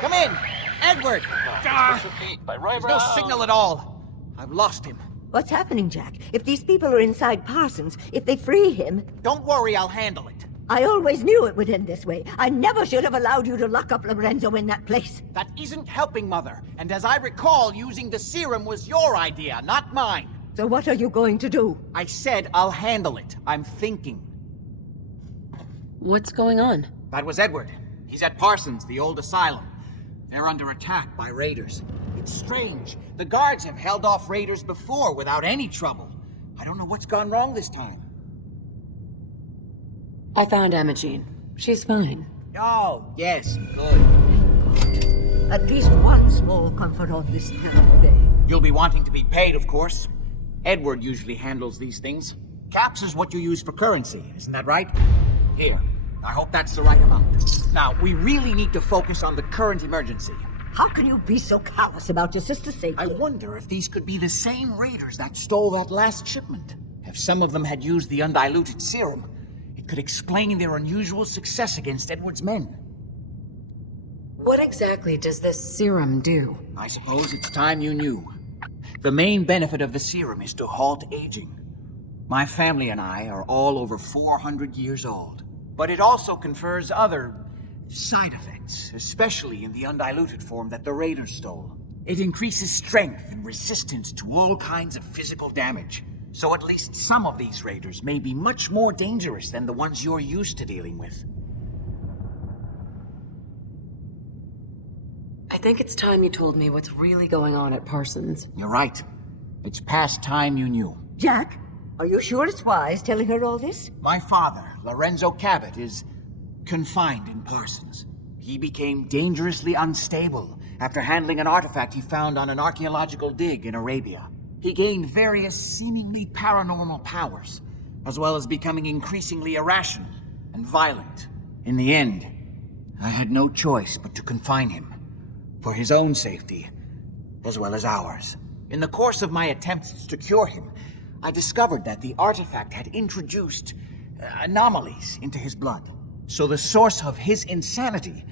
Come in! Edward! There's no signal at all. I've lost him. What's happening, Jack? If these people are inside Parsons, if they free him... Don't worry, I'll handle it. I always knew it would end this way. I never should have allowed you to lock up Lorenzo in that place. That isn't helping, Mother. And as I recall, using the serum was your idea, not mine. So what are you going to do? I said I'll handle it. I'm thinking. What's going on? That was Edward. He's at Parsons, the old asylum. They're under attack by raiders. It's strange. The guards have held off raiders before without any trouble. I don't know what's gone wrong this time. I found Emma-Jean. She's fine. Oh, yes, good. At least one small comfort on this terrible day. You'll be wanting to be paid, of course. Edward usually handles these things. Caps is what you use for currency, isn't that right? Here. I hope that's the right amount. Now, we really need to focus on the current emergency. How can you be so callous about your sister's safety? I wonder if these could be the same raiders that stole that last shipment. If some of them had used the undiluted serum, it could explain their unusual success against Edward's men. What exactly does this serum do? I suppose it's time you knew. The main benefit of the serum is to halt aging. My family and I are all over 400 years old. But it also confers other side effects, especially in the undiluted form that the raiders stole. It increases strength and resistance to all kinds of physical damage. So at least some of these raiders may be much more dangerous than the ones you're used to dealing with. I think it's time you told me what's really going on at Parsons. You're right. It's past time you knew. Jack, are you sure it's wise telling her all this? My father, Lorenzo Cabot, is confined in Parsons. He became dangerously unstable after handling an artifact he found on an archaeological dig in Arabia. He gained various seemingly paranormal powers, as well as becoming increasingly irrational and violent. In the end, I had no choice but to confine him, for his own safety, as well as ours. In the course of my attempts to cure him, I discovered that the artifact had introduced anomalies into his blood. So the source of his insanity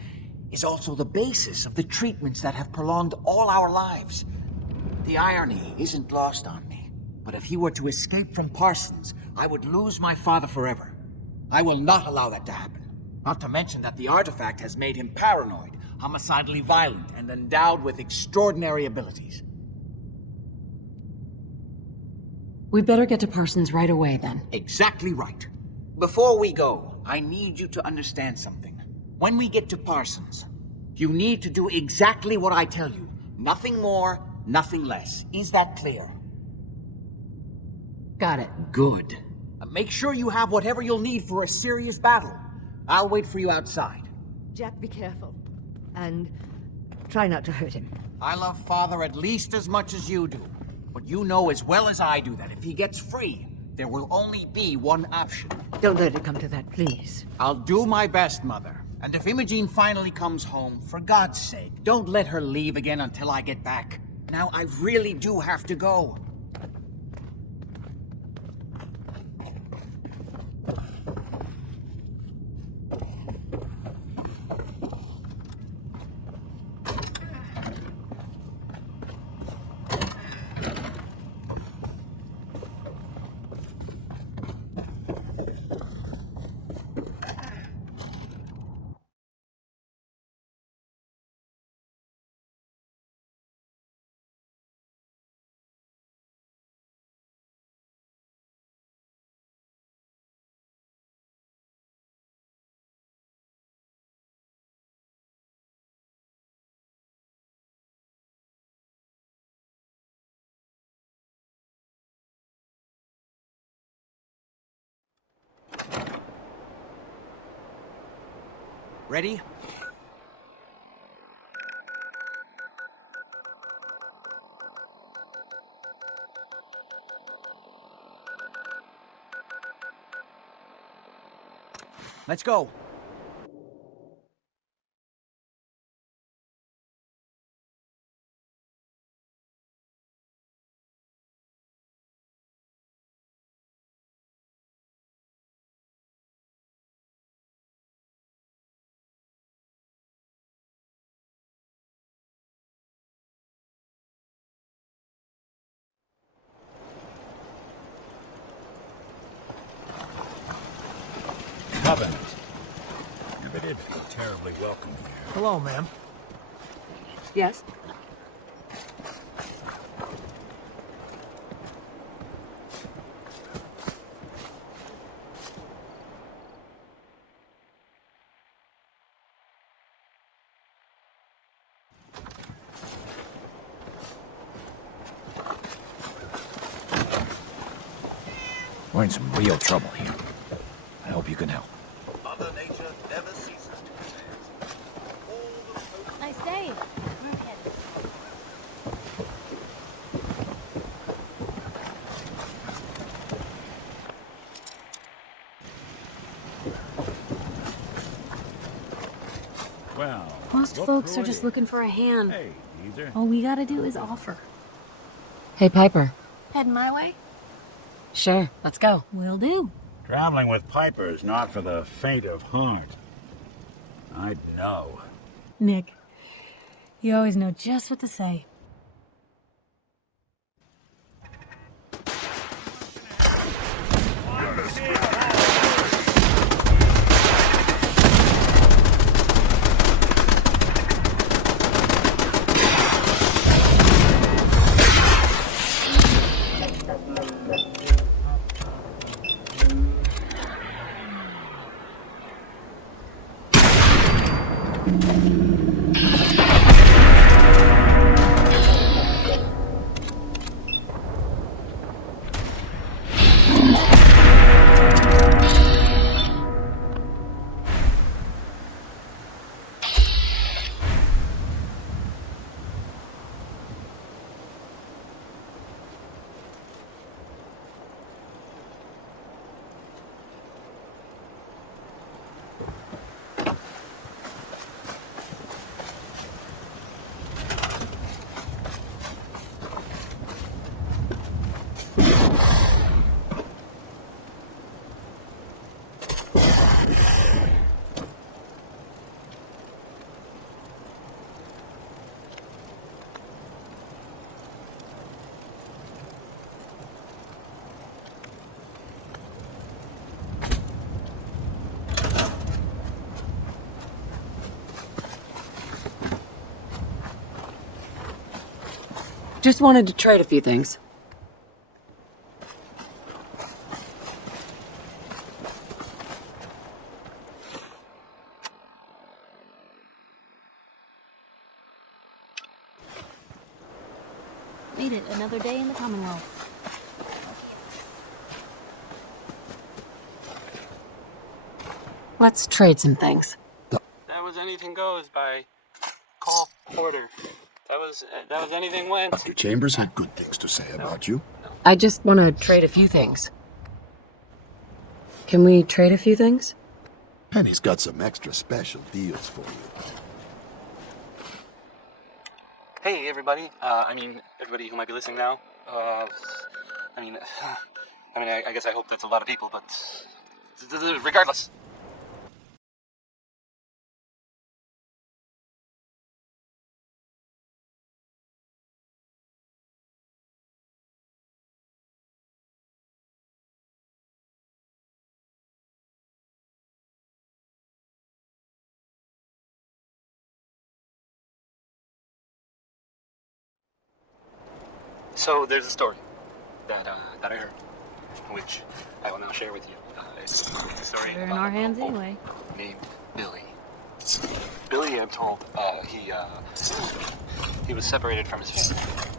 is also the basis of the treatments that have prolonged all our lives. The irony isn't lost on me, but if he were to escape from Parsons, I would lose my father forever. I will not allow that to happen. Not to mention that the artifact has made him paranoid, homicidally violent, and endowed with extraordinary abilities. We'd better get to Parsons right away, then. Exactly right. Before we go, I need you to understand something. When we get to Parsons, you need to do exactly what I tell you. Nothing more, nothing less. Is that clear? Got it. Good. Make sure you have whatever you'll need for a serious battle. I'll wait for you outside. Jack, be careful. And try not to hurt him. I love Father at least as much as you do. But you know as well as I do that if he gets free, there will only be one option. Don't let it come to that, please. I'll do my best, Mother. And if Imogene finally comes home, for God's sake, don't let her leave again until I get back. Now, I really do have to go. Ready? Let's go. Covenant. You didn't feel terribly welcome here. Hello, ma'am. Yes? We're in some real trouble here. I hope you can help. Mother Nature never ceases to Nice day. We're headed. Well, Most folks are just looking for a hand. Hey, Geezer. All we gotta do is offer. Hey, Piper. Heading my way? Sure, let's go. Will do. Traveling with Piper is not for the faint of heart. I know. Nick, you always know just what to say. Just wanted to trade a few things. Made it another day in the Commonwealth. Let's trade some things. That was Anything Goes by Cole Porter. That was Anything Went. Dr. Chambers had good things to say about you. I just want to trade a few things. Can we trade a few things? And he's got some extra special deals for you. Hey, everybody. Everybody who might be listening now. I guess I hope that's a lot of people, but regardless. So there's a story that I heard, which I will now share with you. It's a story They're in about our a hands boy anyway. named Billy. Billy, I'm told, he was separated from his family.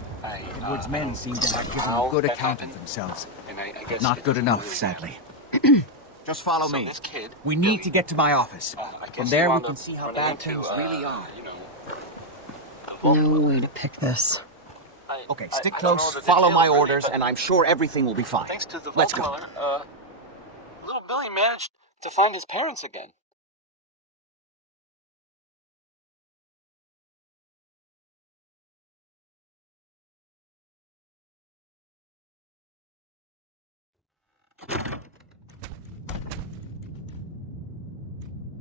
Edward's men seem to have given how a good that account of happened, themselves. and I guess Not it good doesn't enough, really sadly. Just follow so me. This kid, we need to get to my office. From there, we can see how bad into, things really are. No way to pick this. Okay, stick close, follow my orders, and I'm sure everything will be fine. Thanks to the Let's go. little Billy managed to find his parents again.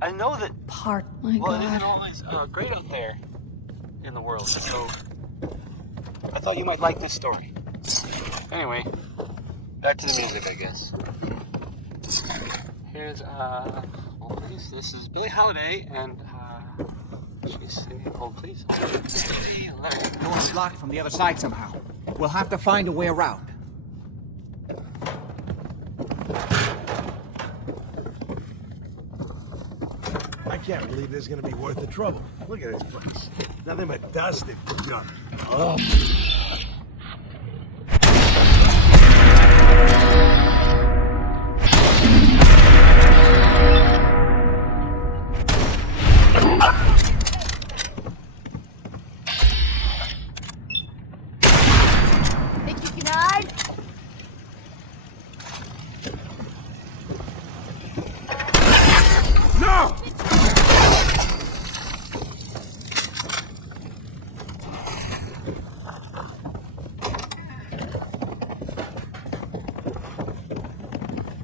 I know that Part. It isn't always great out there in the world, so I thought you might like this story. Anyway, back to the music, I guess. Here's hold please. This is Billie Holiday and she's singing Hold Please. Door's locked from the other side somehow. We'll have to find a way around. I can't believe this is gonna be worth the trouble. Look at this place. Nothing but dust and junk. Oh. Think you can hide? No!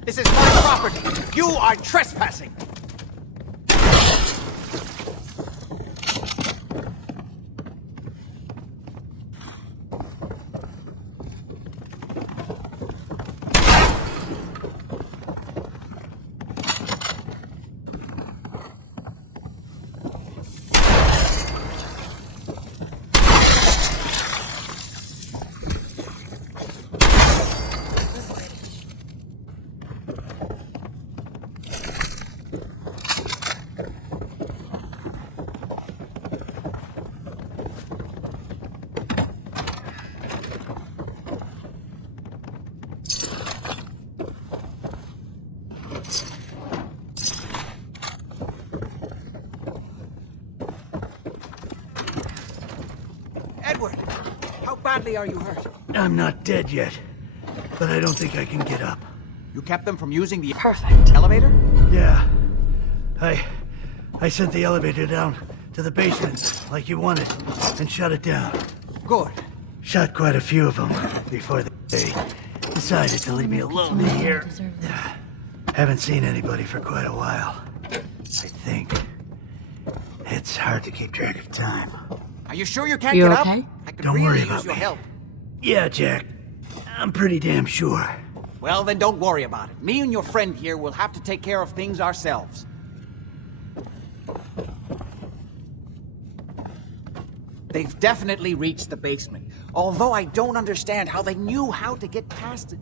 This is my property. You are trespassing. Edward, how badly are you hurt? I'm not dead yet, but I don't think I can get up. You kept them from using the elevator? Yeah. I sent the elevator down to the basement like you wanted and shut it down. Good. Shot quite a few of them before they decided to leave me alone in here. Haven't seen anybody for quite a while. I think. It's hard to keep track of time. Are you sure you can't You get okay? up? I could Don't really worry use about your me. help. Yeah, Jack. I'm pretty damn sure. Well, then don't worry about it. Me and your friend here will have to take care of things ourselves. They've definitely reached the basement. Although I don't understand how they knew how to get past it.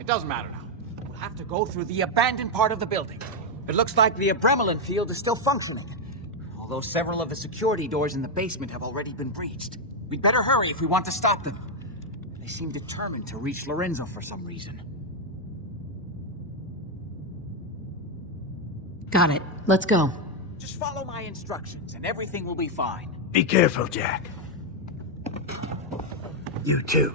It doesn't matter now. We'll have to go through the abandoned part of the building. It looks like the adrenaline field is still functioning. Although several of the security doors in the basement have already been breached. We'd better hurry if we want to stop them. They seem determined to reach Lorenzo for some reason. Got it. Let's go. Just follow my instructions and everything will be fine. Be careful, Jack. You too.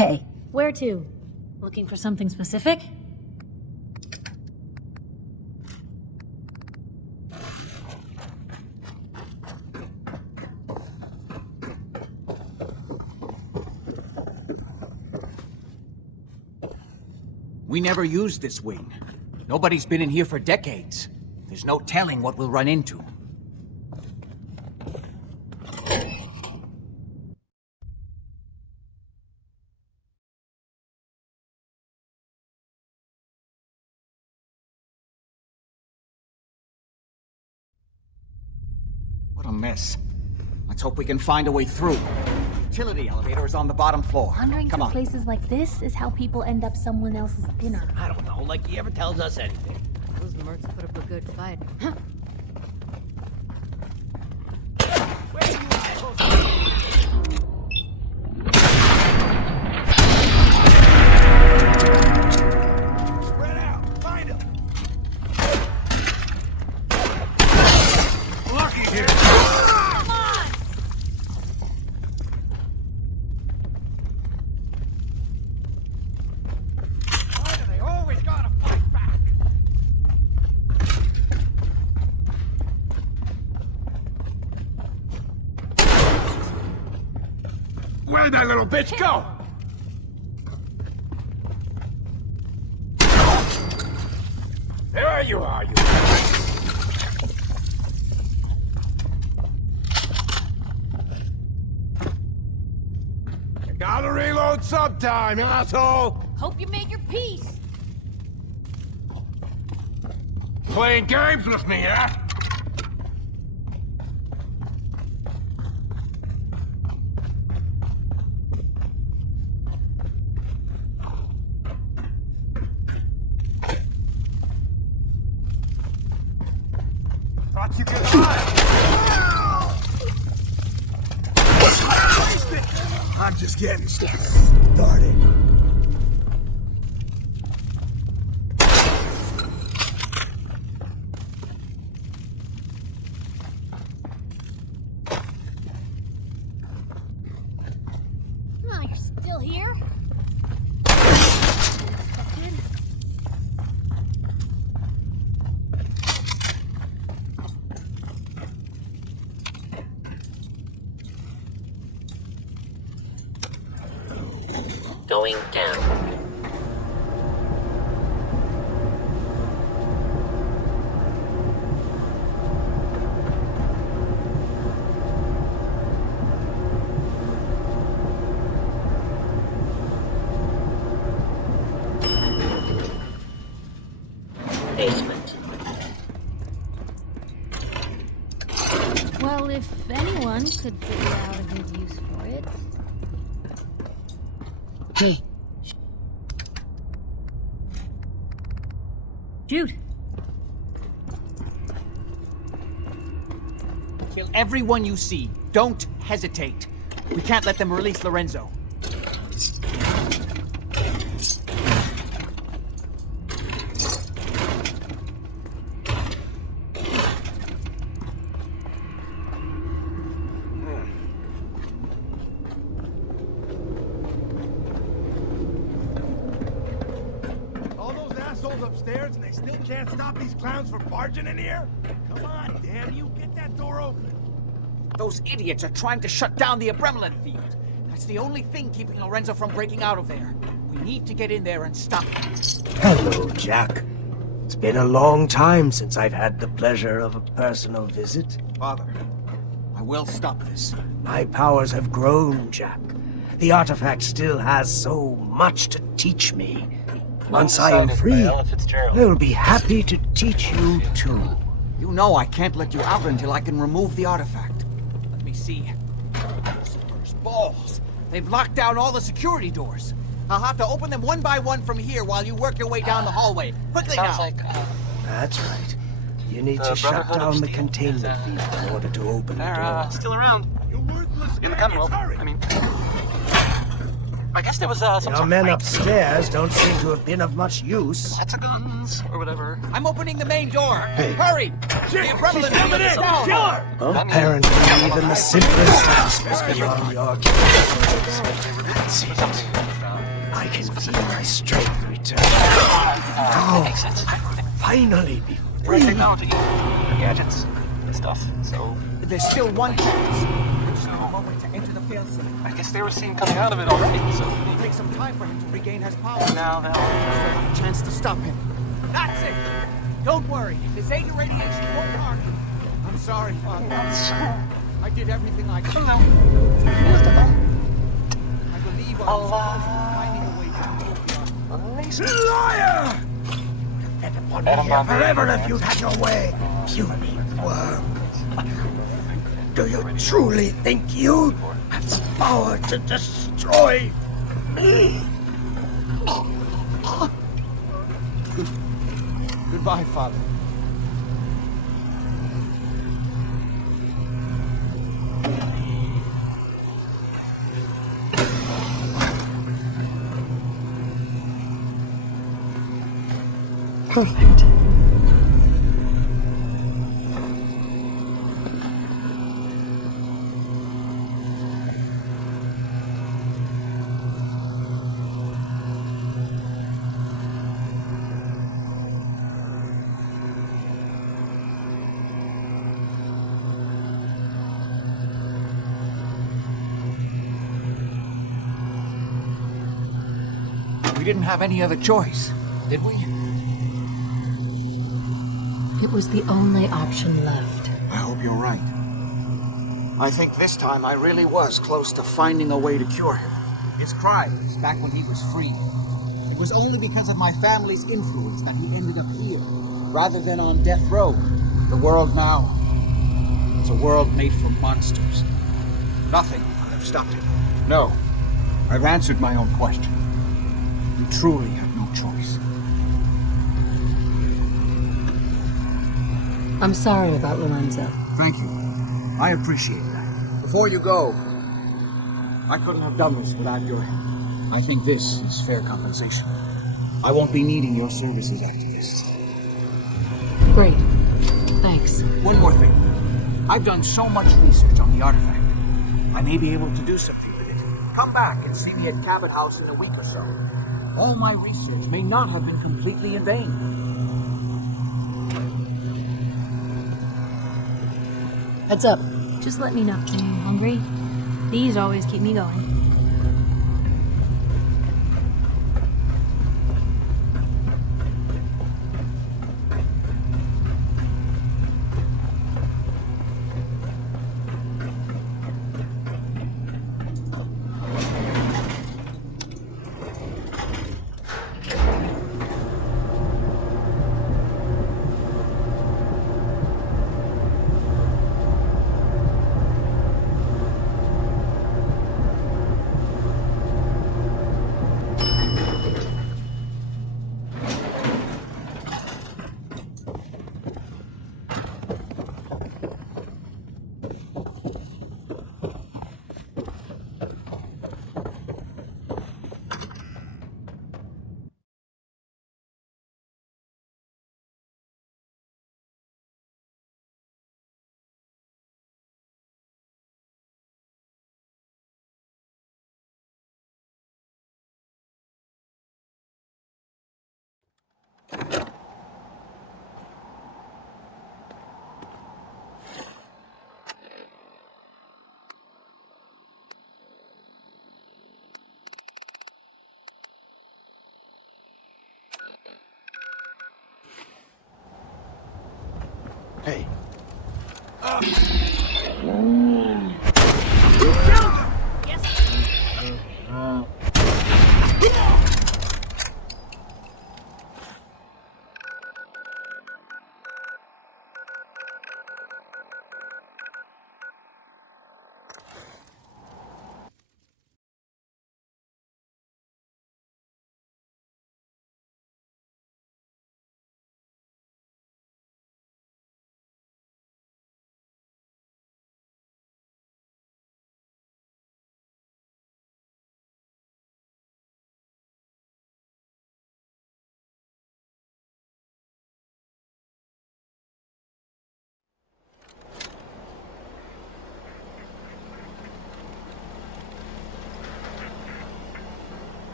Hey, where to? Looking for something specific? We never used this wing. Nobody's been in here for decades. There's no telling what we'll run into. What a mess. Let's hope we can find a way through. Utility elevator is on the bottom floor. Wandering Come through on. places like this is how people end up someone else's dinner. I don't know, like he ever tells us anything. Those mercs put up a good fight. Spread out. Find him. Lucky here. Come on! Why do they always gotta fight back? Where'd that little bitch go? There you are, you. You gotta reload sometime, asshole! Hope you made your peace. Playing games with me, huh? Thought you could hide! I'm just getting started. Oh, you're still here? Going down. Basement. Well, if anyone could figure out a good use for it. Hey. Jude. Kill everyone you see. Don't hesitate. We can't let them release Lorenzo. All those assholes upstairs and they still can't stop these clowns from barging in here? Come on, damn you, get that door open. Those idiots are trying to shut down the Abremlin field. That's the only thing keeping Lorenzo from breaking out of there. We need to get in there and stop him. Hello, Jack. It's been a long time since I've had the pleasure of a personal visit. Father, I will stop this. My powers have grown, Jack. The artifact still has so much to teach me. Once I am free, I'll be happy to teach you too. You know I can't let you out until I can remove the artifact. Let me see. Lucifer's balls. They've locked down all the security doors. I'll have to open them one by one from here while you work your way down the hallway. Quickly now. That's right. You need to shut down the containment field in order to open the door. Still around. You worthless In the maggots, Commonwealth. hurry! I mean, I guess there was some Your sort men of upstairs don't seem to have been of much use. lots of guns or whatever. I'm opening the main door. Hey. Hurry! The umbrella She's coming in! down. Sure! Apparently, even the simplest task is beyond your capabilities. That's it. I can feel my strength return. Now, finally be free. Technology, gadgets, and stuff. So There's still one chance. Just a moment to enter the failsafe. I guess they were seen coming out of it already. So It'll take some time for him to regain his power. now, Still have a chance to stop him. That's it. Don't worry. The Zeta radiation won't harm you. I'm sorry, Father. I did everything I could. I believe I was finding a way to Liar! Fed upon me here forever if you'd had your way, puny worm. Do you truly think you have the power to destroy me? Goodbye, Father. Perfect. We didn't have any other choice, did we? It was the only option left. I hope you're right. I think this time I really was close to finding a way to cure him. His cries back when he was free. It was only because of my family's influence that he ended up here, rather than on death row. The world now, it's a world made for monsters. Nothing could have stopped him. No, I've answered my own question. You truly have no choice. I'm sorry about Lorenzo. Thank you. I appreciate that. Before you go, I couldn't have done this without your help. I think this is fair compensation. I won't be needing your services after this. Great. Thanks. One more thing. I've done so much research on the artifact. I may be able to do something with it. Come back and see me at Cabot House in a week or so. All my research may not have been completely in vain. Heads up. Just let me know. Hungry? These always keep me going. Hey.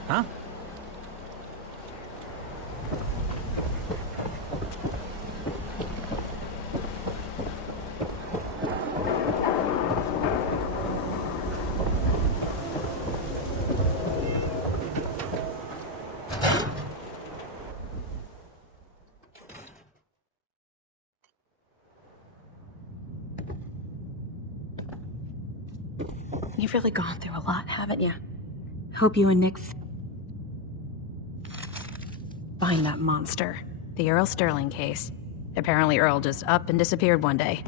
Huh? You've really gone through a lot, haven't you? Hope you and Nick find that monster. The Earl Sterling case. Apparently Earl just up and disappeared one day.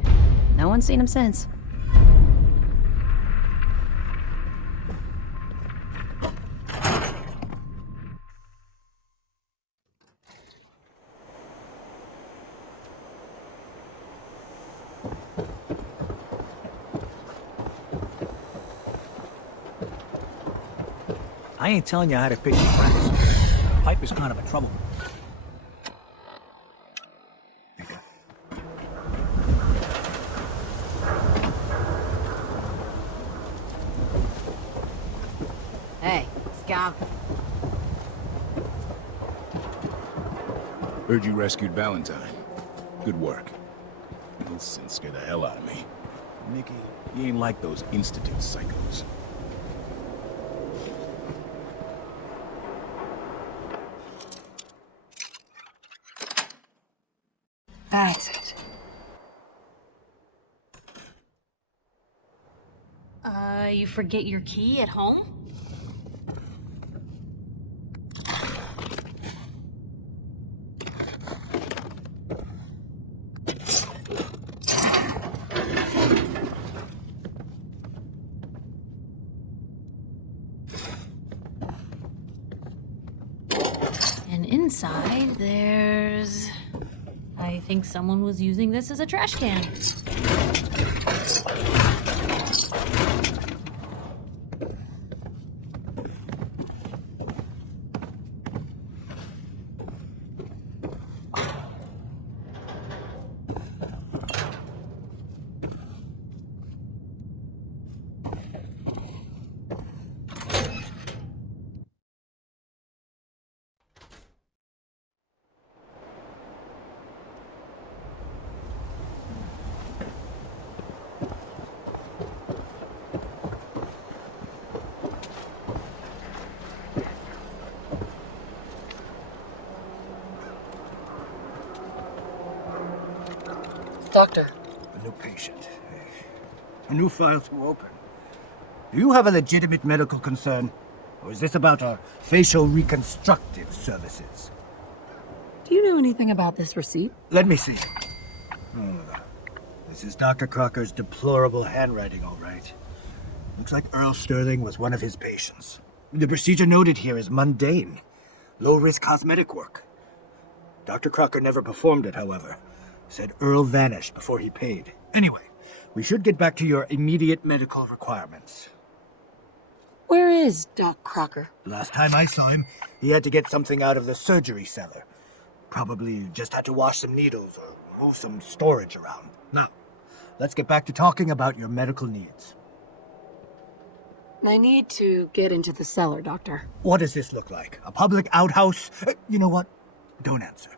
No one's seen him since. I ain't telling you how to pick your friends. Pipe is kind of a trouble. Hey, Scout. Heard you rescued Valentine. Good work. Wilson scared the hell out of me. Nicky, you ain't like those Institute psychos. That's it. You forget your key at home? And inside, there's... I think someone was using this as a trash can. Doctor. A new patient. A new file to open. Do you have a legitimate medical concern? Or is this about our facial reconstructive services? Do you know anything about this receipt? Let me see. This is Dr. Crocker's deplorable handwriting, all right. Looks like Earl Sterling was one of his patients. The procedure noted here is mundane. Low-risk cosmetic work. Dr. Crocker never performed it, however. Said Earl vanished before he paid. Anyway, we should get back to your immediate medical requirements. Where is Doc Crocker? Last time I saw him, he had to get something out of the surgery cellar. Probably just had to wash some needles or move some storage around. Now, let's get back to talking about your medical needs. I need to get into the cellar, Doctor. What does this look like? A public outhouse? You know what? Don't answer.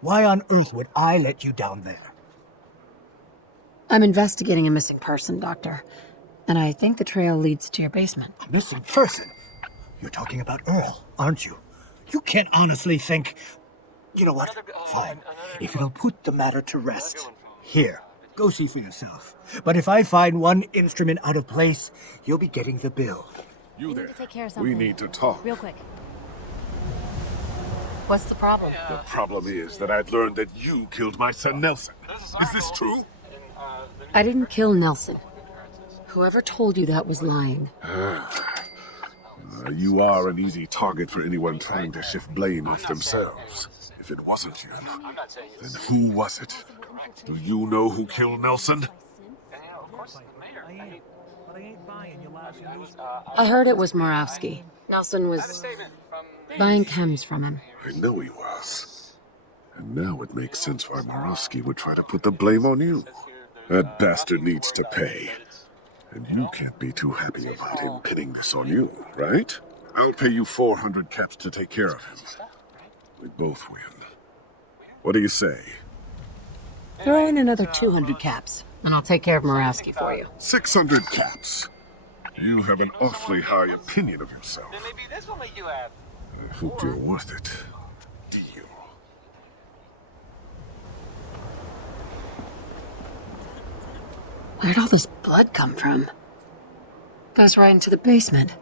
Why on earth would I let you down there? I'm investigating a missing person, Doctor. And I think the trail leads to your basement. A missing person? You're talking about Earl, aren't you? You can't honestly think... You know what? Fine. If it'll put the matter to rest. Here, go see for yourself. But if I find one instrument out of place, you'll be getting the bill. You there. Take care of We something. need to talk. Real quick. What's the problem? The problem is that I've learned that you killed my son Nelson. Is this true? I didn't kill Nelson. Whoever told you that was lying. You are an easy target for anyone trying to shift blame off themselves. If it wasn't you, then who was it? Do you know who killed Nelson? I heard it was Moravsky. Nelson was buying chems from him. I know he was. And now it makes sense why Moravsky would try to put the blame on you. That bastard needs to pay. And you can't be too happy about him pinning this on you, right? I'll pay you 400 caps to take care of him. We both win. What do you say? Throw in another 200 caps, and I'll take care of Moravsky for you. 600 caps. You have an awfully high opinion of yourself. Then maybe this will make you happy. I hope you're worth it. Deal. Where'd all this blood come from? Goes right into the basement.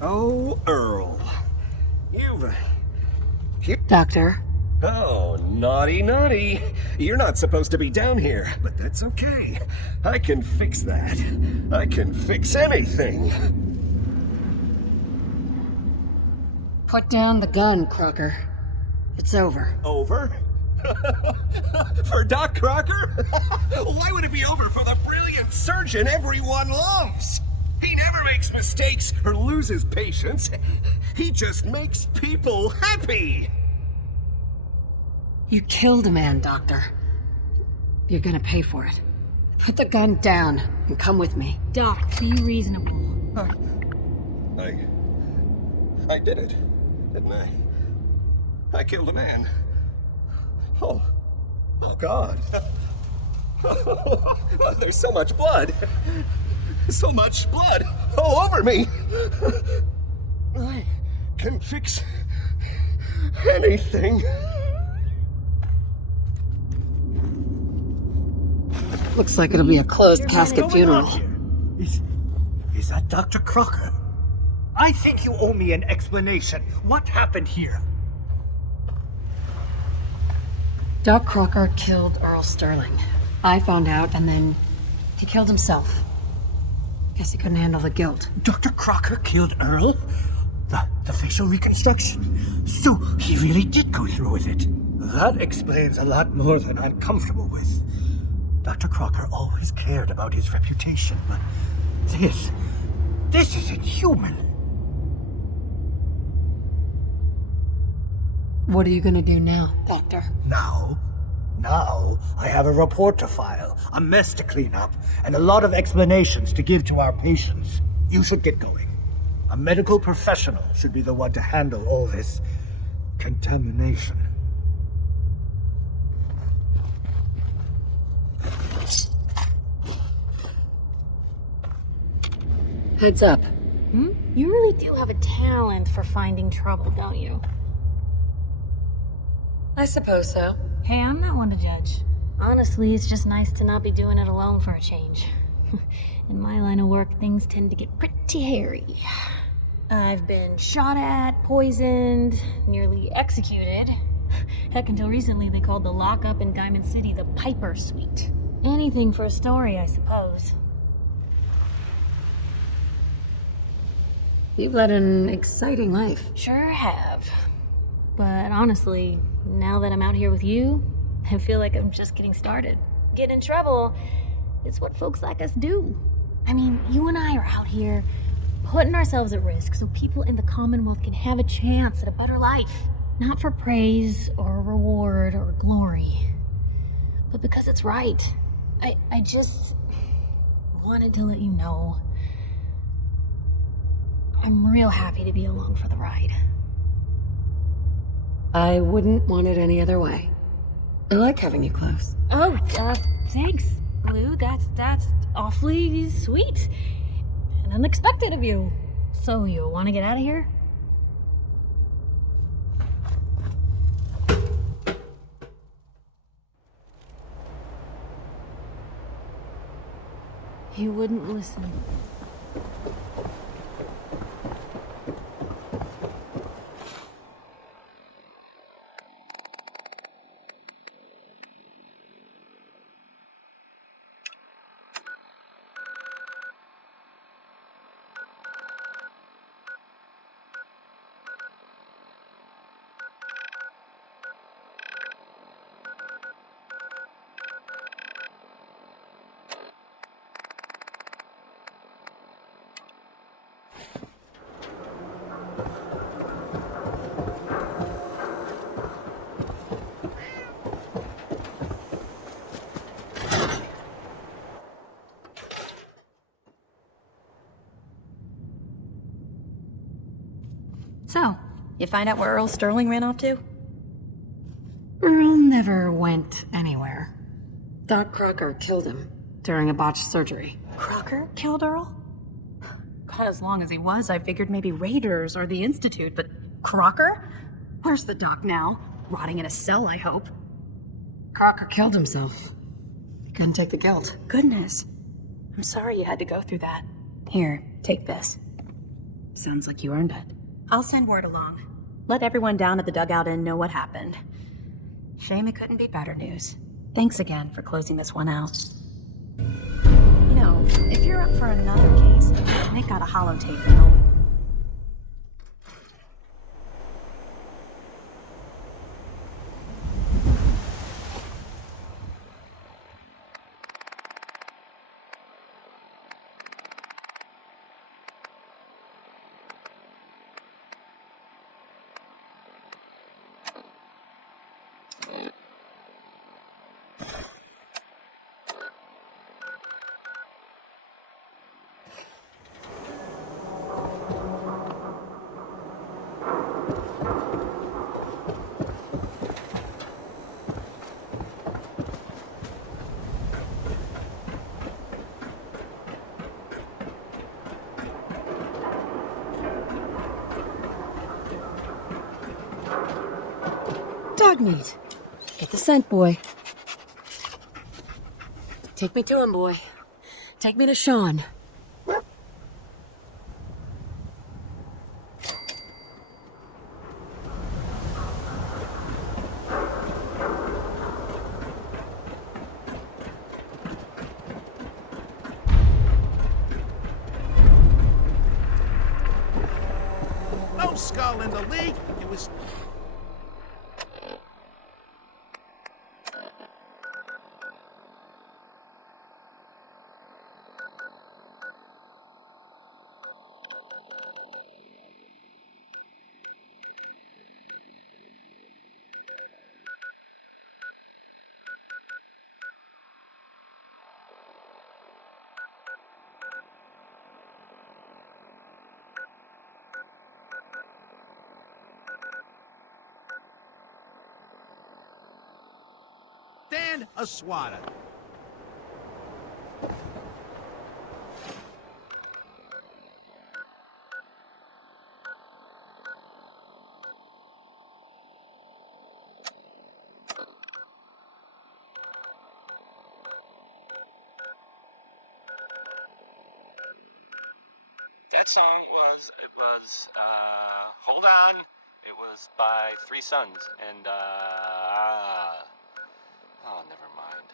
Oh, Earl. You've... Doctor? Oh, naughty, naughty. You're not supposed to be down here, but that's okay. I can fix that. I can fix anything. Put down the gun, Crocker. It's over. Over? For Doc Crocker? Why would it be over for the brilliant surgeon everyone loves? He never makes mistakes or loses patience. He just makes people happy. You killed a man, Doctor. You're gonna pay for it. Put the gun down and come with me. Doc, be reasonable. I did it, didn't I? I killed a man. Oh God. There's so much blood. So much blood all over me. I can fix anything. Looks like it'll be a closed casket funeral. Is that Dr. Crocker? I think you owe me an explanation. What happened here? Doc Crocker killed Earl Sterling. I found out, and then he killed himself. Guess he couldn't handle the guilt. Dr. Crocker killed Earl? The facial reconstruction. So he really did go through with it. That explains a lot more than I'm comfortable with. Dr. Crocker always cared about his reputation, but this isn't human. What are you gonna do now, Doctor? Now, I have a report to file, a mess to clean up, and a lot of explanations to give to our patients. You should get going. A medical professional should be the one to handle all this contamination. Heads up. You really do have a talent for finding trouble, don't you? I suppose so. Hey, I'm not one to judge. Honestly, it's just nice to not be doing it alone for a change. In my line of work, things tend to get pretty hairy. I've been shot at, poisoned, nearly executed. Heck, until recently they called the lockup in Diamond City the Piper Suite. Anything for a story, I suppose. You've led an exciting life. Sure have. But honestly, now that I'm out here with you, I feel like I'm just getting started. Get in trouble, it's what folks like us do. I mean, you and I are out here putting ourselves at risk so people in the Commonwealth can have a chance at a better life. Not for praise or reward or glory, but because it's right. I just wanted to let you know I'm real happy to be along for the ride. I wouldn't want it any other way. I like having you close. Oh, thanks, Blue. That's awfully sweet and unexpected of you. So you want to get out of here? You wouldn't listen. So, you find out where Earl Sterling ran off to? Earl never went anywhere. Doc Crocker killed him during a botched surgery. Crocker killed Earl? God, as long as he was, I figured maybe Raiders or the Institute, but Crocker? Where's the doc now? Rotting in a cell, I hope. Crocker killed himself. He couldn't take the guilt. Goodness. I'm sorry you had to go through that. Here, take this. Sounds like you earned it. I'll send word along. Let everyone down at the Dugout Inn know what happened. Shame it couldn't be better news. Thanks again for closing this one out. You know, if you're up for another case, Nick got a holotape now. Dog meat. Get the scent, boy. Take me to him, boy. Take me to Sean. No skull in the league. It was... Dan Aswada. That song was, hold on. It was by Three Sons, and, oh, never mind.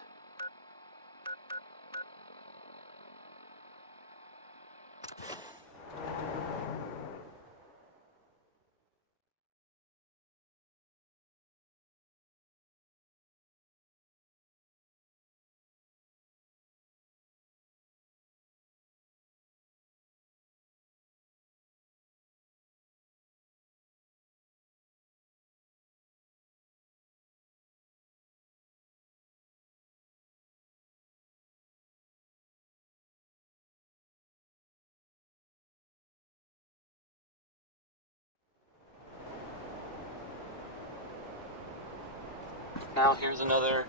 Now here's another,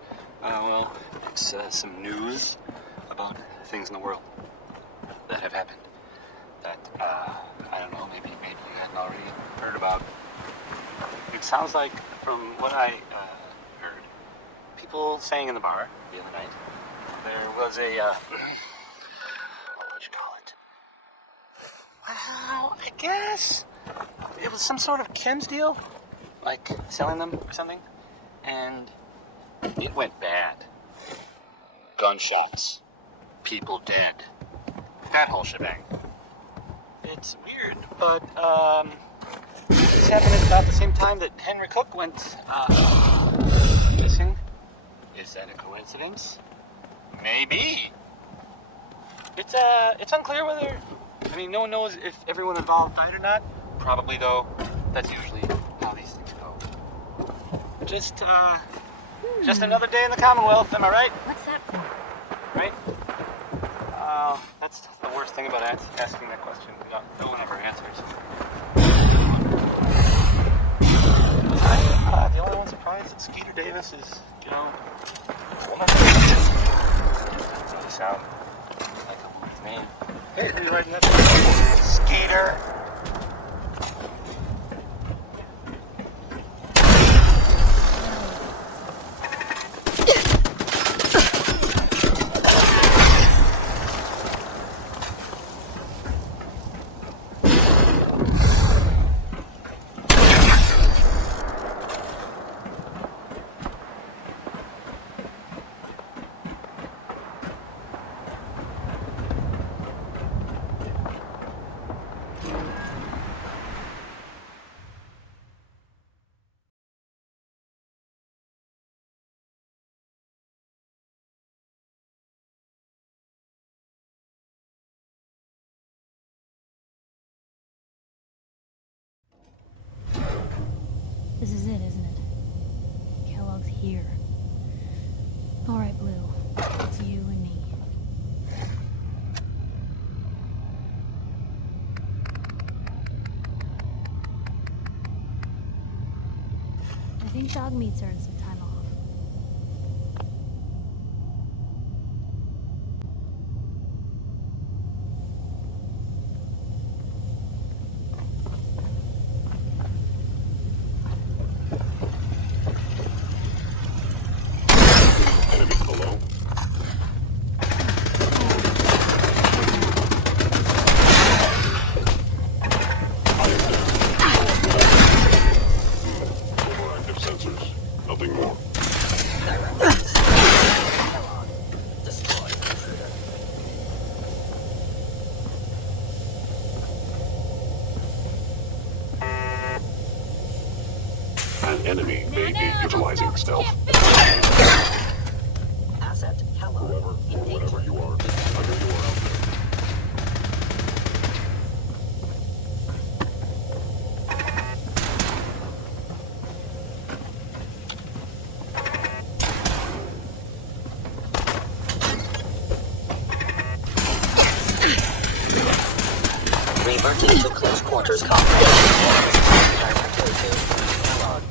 it's some news about things in the world that have happened that, I don't know, maybe you hadn't already heard about. It sounds like, from what I heard, people saying in the bar the other night, there was a, what would you call it? Well, I guess it was some sort of chems deal, like selling them or something. And it went bad. Gunshots. People dead. That whole shebang. It's weird, but, this happened at about the same time that Henry Cook went, missing. Is that a coincidence? Maybe. It's unclear whether, no one knows if everyone involved died or not. Probably, though. That's usually how these things go. Just another day in the Commonwealth, am I right? What's that for? Right? That's the worst thing about asking that question. No one ever answers. The only one surprised that Skeeter Davis is, you know, you sound like a man. Hey, are you writing that? Skeeter. This is it, isn't it? Kellogg's here. All right, Blue. It's you and me. I think Dog Meat's earned some time off. Enemy may be utilizing stealth. Asset Kellogg. Whoever or whatever you are, I know you are out there. Reverting to close quarters combat. Directly to Kellogg.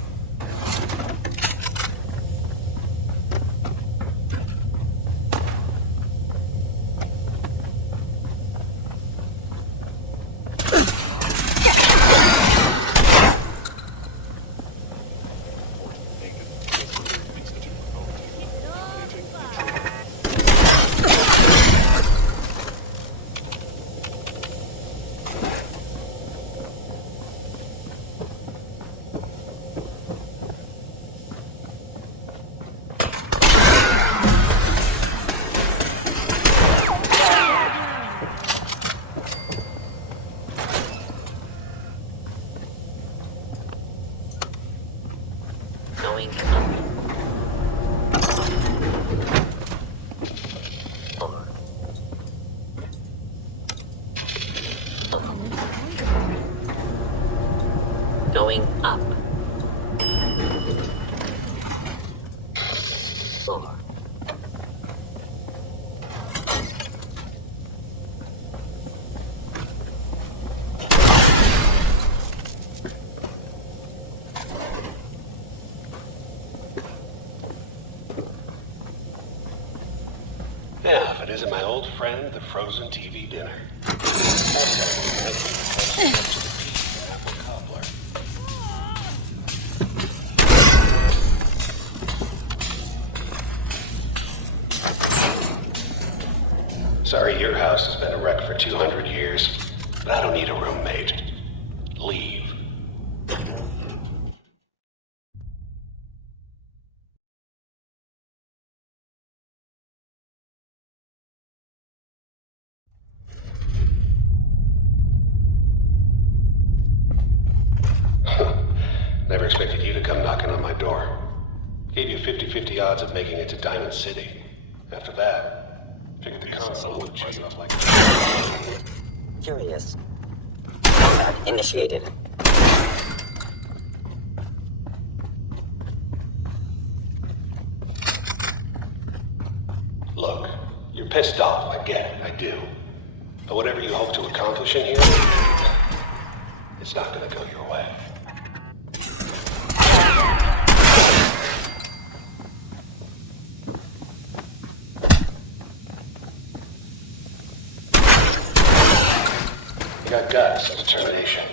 Going up. Over. Going up. Over. Yeah, if it isn't my old friend, the frozen TV dinner. Sorry, your house has been a wreck for 200 years, but I don't need a roommate. Leave. Never expected you to come knocking on my door. Gave you 50-50 odds of making it to Diamond City. After that, figured the console would chew you up like Curious. Combat initiated. Look, you're pissed off, I get it, I do. But whatever you hope to accomplish in here, it's not gonna go your way. got guts and determination.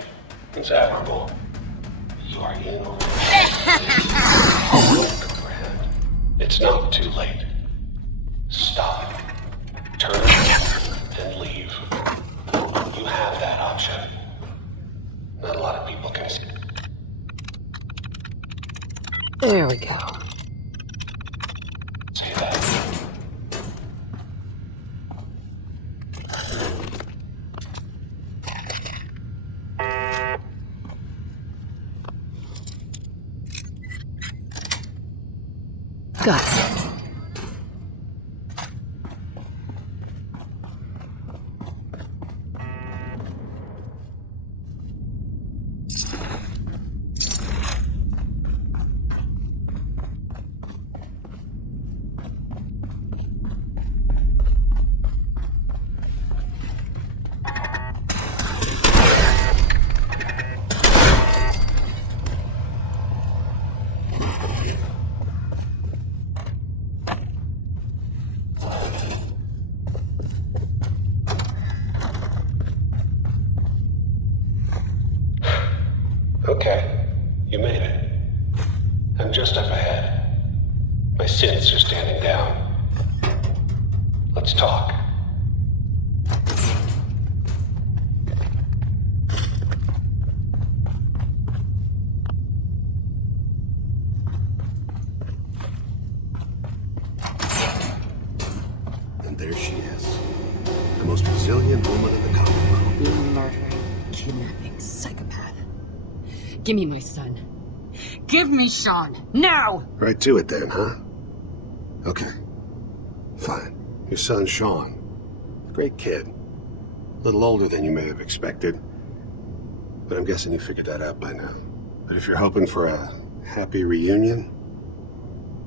It's admirable. You are in over comprehend. It's not too late. Stop. Turn and leave. You have that option. Not a lot of people can see. There we go. Say that. Got it. Okay, you made it. I'm just up ahead. My synths are standing down. Let's talk. And there she is. The most resilient woman in the Commonwealth. You murdering, kidnapping psychopath. Give me my son. Give me Sean, now! Right to it then, huh? Okay. Fine. Your son, Sean. Great kid. A little older than you may have expected. But I'm guessing you figured that out by now. But if you're hoping for a happy reunion,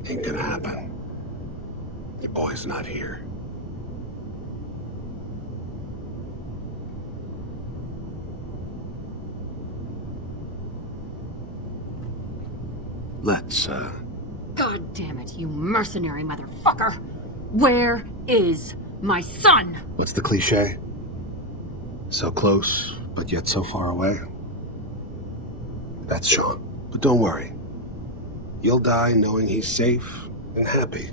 ain't gonna happen. Your boy's not here. Let's, God damn it, you mercenary motherfucker! Where is my son? What's the cliche? So close, but yet so far away? That's Sean. But don't worry. You'll die knowing he's safe and happy.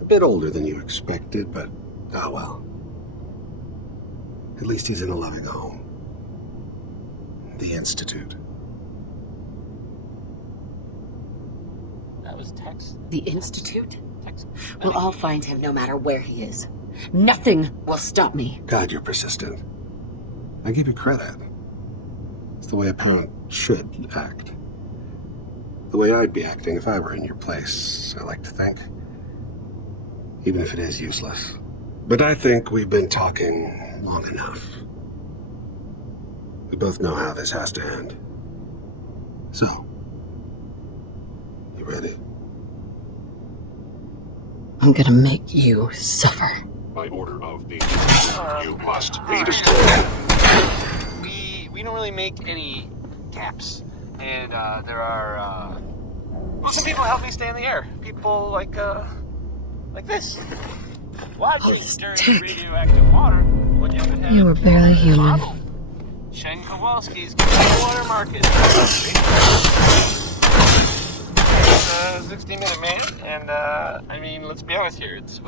A bit older than you expected, but oh well. At least he's in a loving home. The Institute. That was Tex. The Institute? We'll all find him no matter where he is. Nothing will stop me. God, you're persistent. I give you credit. It's the way a parent should act. The way I'd be acting if I were in your place, I like to think. Even if it is useless. But I think we've been talking long enough. We both know how this has to end. So, you ready? I'm gonna make you suffer. By order of the you must be destroyed. We don't really make any caps, and there are some people help me stay in the air. People like this. Lodging during radioactive water. When You were barely human. Chen Kowalski's water market. 60-minute man, and I mean, let's be honest here. It's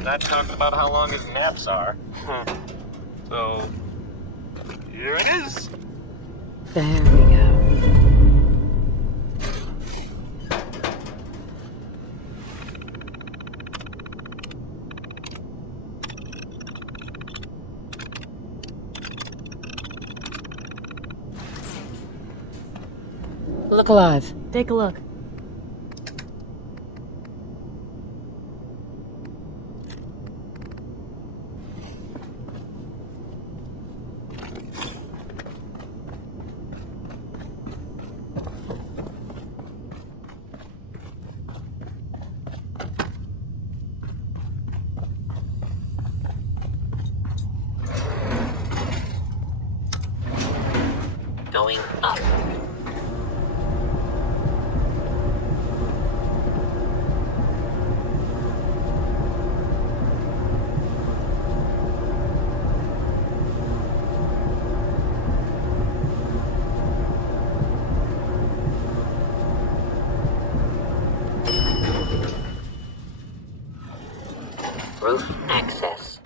not talking about how long his naps are. So here it is. There we go. Look alive. Take a look. Going up. Roof access.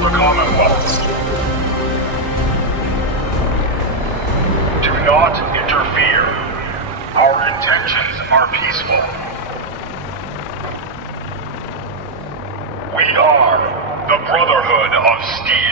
The Commonwealth. Do not interfere. Our intentions are peaceful. We are the Brotherhood of Steel.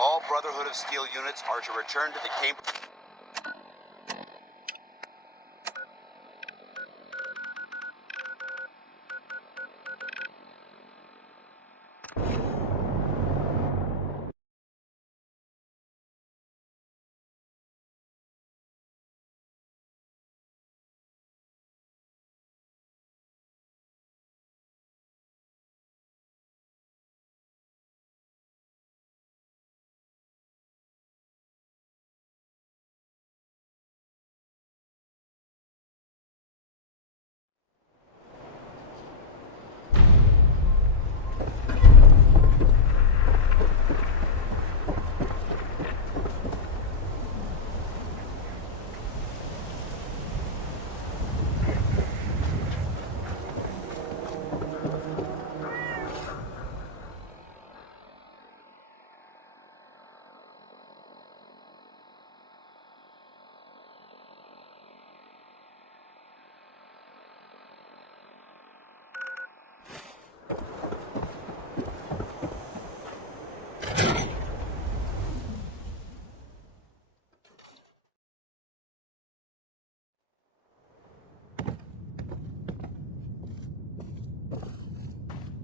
All Brotherhood of Steel units are to return to the camp.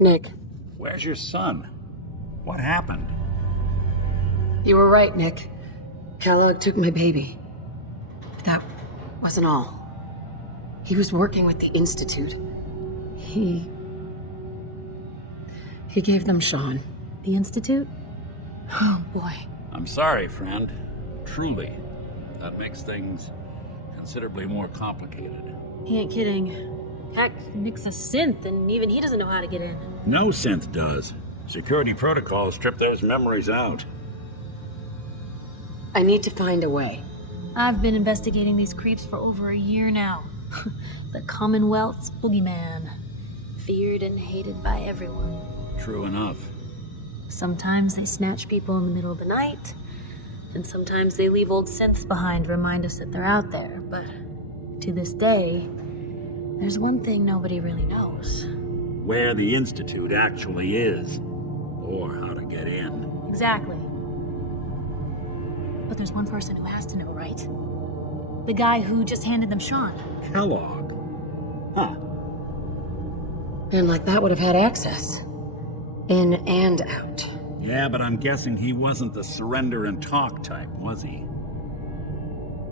Nick. Where's your son? What happened? You were right, Nick. Kellogg took my baby. But that wasn't all. He was working with the Institute. He gave them Sean. The Institute? Oh, boy. I'm sorry, friend. Truly. That makes things considerably more complicated. He ain't kidding. Heck, Nick's a synth, and even he doesn't know how to get in. No synth does. Security protocols strip those memories out. I need to find a way. I've been investigating these creeps for over a year now. The Commonwealth's boogeyman. Feared and hated by everyone. True enough. Sometimes they snatch people in the middle of the night, and sometimes they leave old synths behind to remind us that they're out there. But to this day, there's one thing nobody really knows. Where the Institute actually is. Or how to get in. Exactly. But there's one person who has to know, right? The guy who just handed them Sean. Kellogg? Huh. And like that would have had access. In and out. Yeah, but I'm guessing he wasn't the surrender and talk type, was he?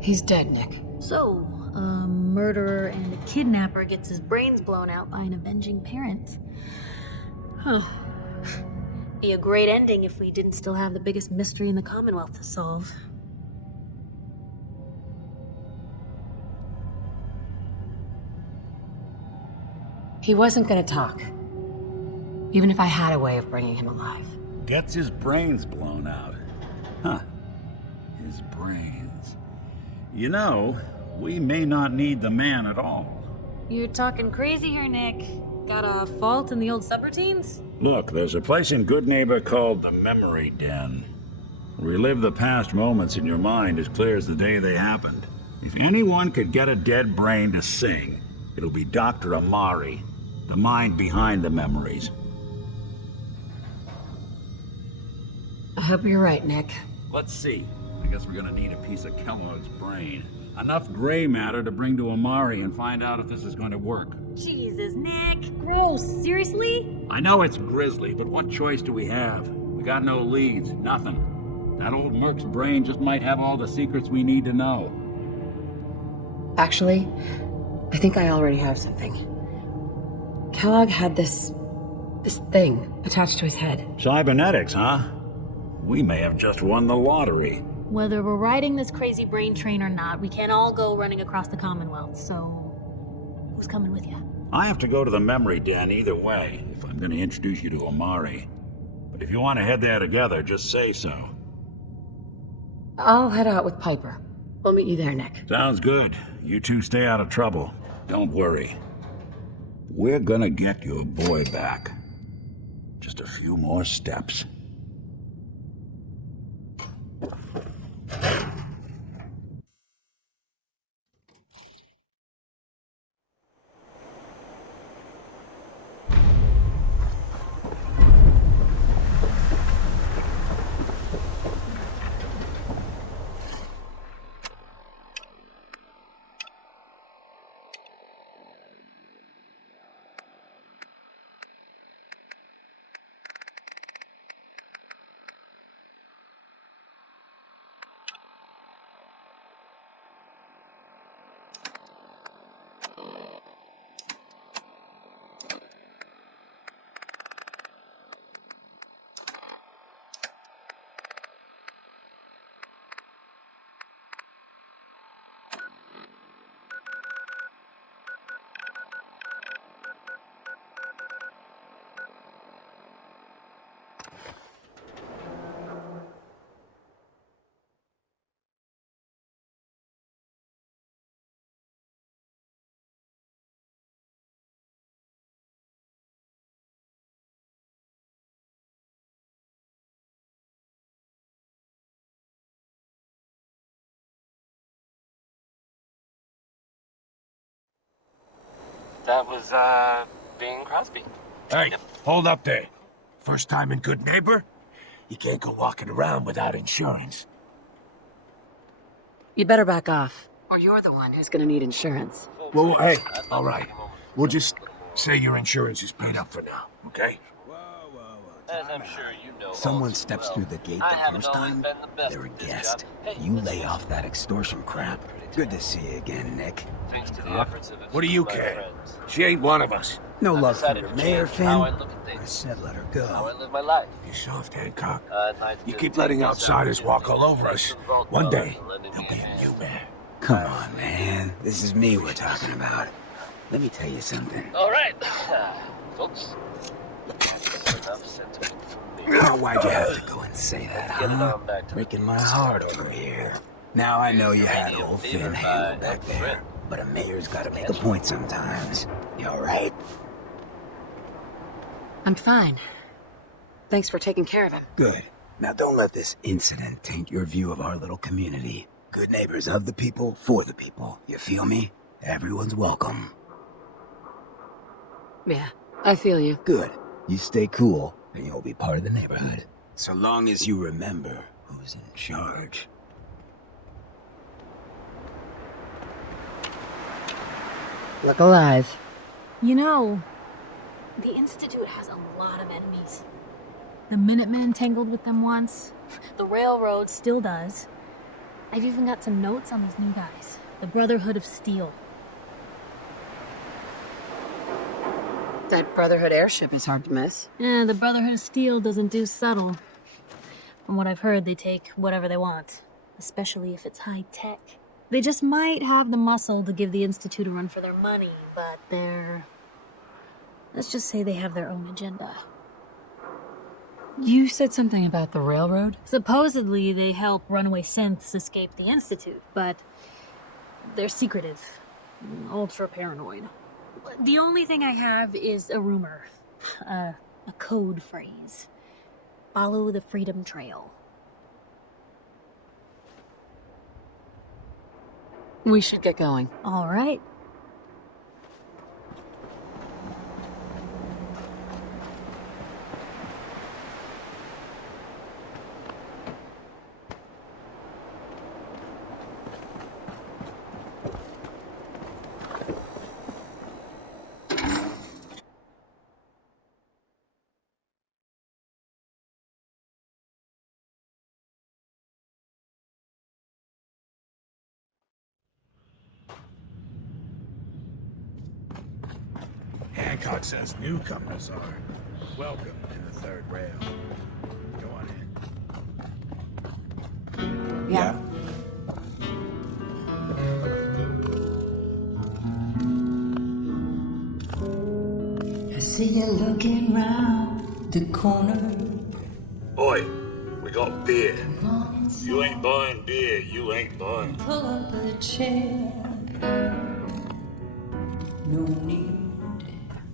He's dead, Nick. So, a murderer and a kidnapper gets his brains blown out by an avenging parent. Huh. Be a great ending if we didn't still have the biggest mystery in the Commonwealth to solve. He wasn't gonna talk. Even if I had a way of bringing him alive. Gets his brains blown out. Huh. His brains. You know, we may not need the man at all. You're talking crazy here, Nick. Got a fault in the old subroutines? Look, there's a place in Good Neighbor called the Memory Den. Relive the past moments in your mind as clear as the day they happened. If anyone could get a dead brain to sing, it'll be Dr. Amari, the mind behind the memories. I hope you're right, Nick. Let's see. I guess we're gonna need a piece of Kellogg's brain. Enough gray matter to bring to Amari and find out if this is going to work. Jesus, Nick. Gross. Seriously? I know it's grisly, but what choice do we have? We got no leads, nothing. That old merc's brain just might have all the secrets we need to know. Actually, I think I already have something. Kellogg had this thing attached to his head. Cybernetics, huh? We may have just won the lottery. Whether we're riding this crazy brain train or not, we can't all go running across the Commonwealth, so who's coming with you? I have to go to the memory den either way, if I'm going to introduce you to Amari. But if you want to head there together, just say so. I'll head out with Piper. We'll meet you there, Nick. Sounds good. You two stay out of trouble. Don't worry. We're gonna get your boy back. Just a few more steps. That was, Bing Crosby. Hey, hold up there. First time in Good Neighbor? You can't go walking around without insurance. You better back off, or you're the one who's gonna need insurance. Well, hey, all right. We'll just say your insurance is paid up for now, okay? As I'm sure you know. Someone steps through the gate the first time, they're a guest. You lay off that extortion crap. Good to see you again, Nick. Thanks to the efforts of What do you care? She ain't one of us. No love for your mayor, Finn? I I said let her How go. I live my life. You soft, Hancock. Nights You to keep take letting this outsiders out, walk all over us. One day, lending there'll me be a a hand. new mayor. Come on, man. This is me we're talking about. Let me tell you something. All right, folks. Enough sentiment from me. Now, why'd you have to go and say that, Get it huh? on back to Breaking my heart over here. Now I know you had old Finn handled back there, but a mayor's gotta make a point sometimes. You alright? I'm fine. Thanks for taking care of him. Good. Now don't let this incident taint your view of our little community. Good neighbors of the people, for the people. You feel me? Everyone's welcome. Yeah, I feel you. Good. You stay cool, and you'll be part of the neighborhood. So long as you remember who's in charge. Look alive. You know, the Institute has a lot of enemies. The Minutemen tangled with them once. The Railroad still does. I've even got some notes on these new guys. The Brotherhood of Steel. That Brotherhood airship is hard to miss. The Brotherhood of Steel doesn't do subtle. From what I've heard, they take whatever they want, especially if it's high tech. They just might have the muscle to give the Institute a run for their money, but let's just say they have their own agenda. You said something about the railroad? Supposedly, they help runaway synths escape the Institute, but they're secretive, ultra-paranoid. The only thing I have is a rumor, a code phrase. Follow the Freedom Trail. We should get going. All right. Hancock says newcomers are welcome in the third rail. Go on in. Yeah. I see you looking round the corner. Oi, we got beer. You ain't buying beer, you ain't buying. Pull up a chair. No need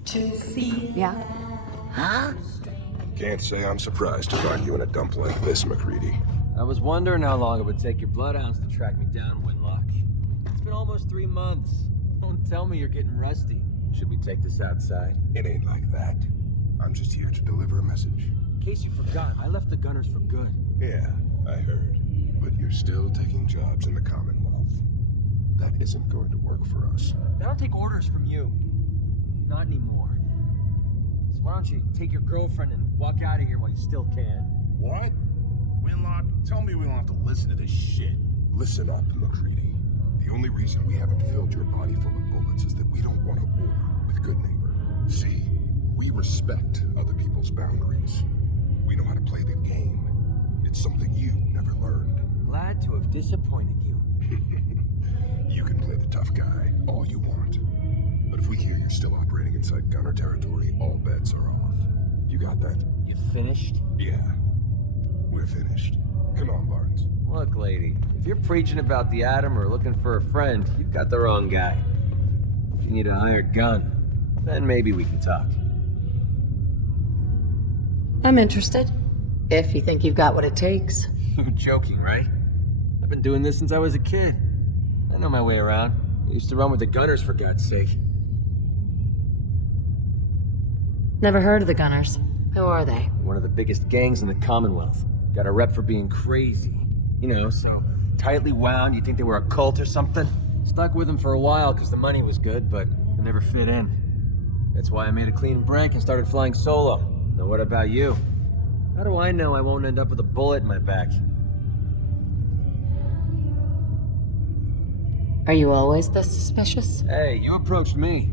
to feel. Yeah. Huh? Can't say I'm surprised to find you in a dump like this, McCready. I was wondering how long it would take your bloodhounds to track me down, Winlock. It's been almost 3 months. Don't tell me you're getting rusty. Should we take this outside? It ain't like that. I'm just here to deliver a message. In case you forgot, I left the Gunners for good. Yeah, I heard. But you're still taking jobs in the Commonwealth. That isn't going to work for us. I don't take orders from you. Not anymore. So why don't you take your girlfriend and walk out of here while you still can? What? Winlock, tell me we don't have to listen to this shit. Listen up, McCready. The only reason we haven't filled your body full of bullets is that we don't want a war with Good Neighbor. See, we respect other people's boundaries. We know how to play the game. It's something you never learned. Glad to have disappointed you. You can play the tough guy all you want. But if we hear you're still operating inside Gunner territory, all bets are off. You got that? You finished? Yeah. We're finished. Come on, Barnes. Look, lady, if you're preaching about the atom or looking for a friend, you've got the wrong guy. If you need a hired gun, then maybe we can talk. I'm interested. If you think you've got what it takes. You're joking, right? I've been doing this since I was a kid. I know my way around. I used to run with the Gunners, for God's sake. Never heard of the Gunners. Who are they? One of the biggest gangs in the Commonwealth. Got a rep for being crazy. You know, so tightly wound, you'd think they were a cult or something. Stuck with them for a while because the money was good, but I never fit in. That's why I made a clean break and started flying solo. Now what about you? How do I know I won't end up with a bullet in my back? Are you always this suspicious? Hey, you approached me.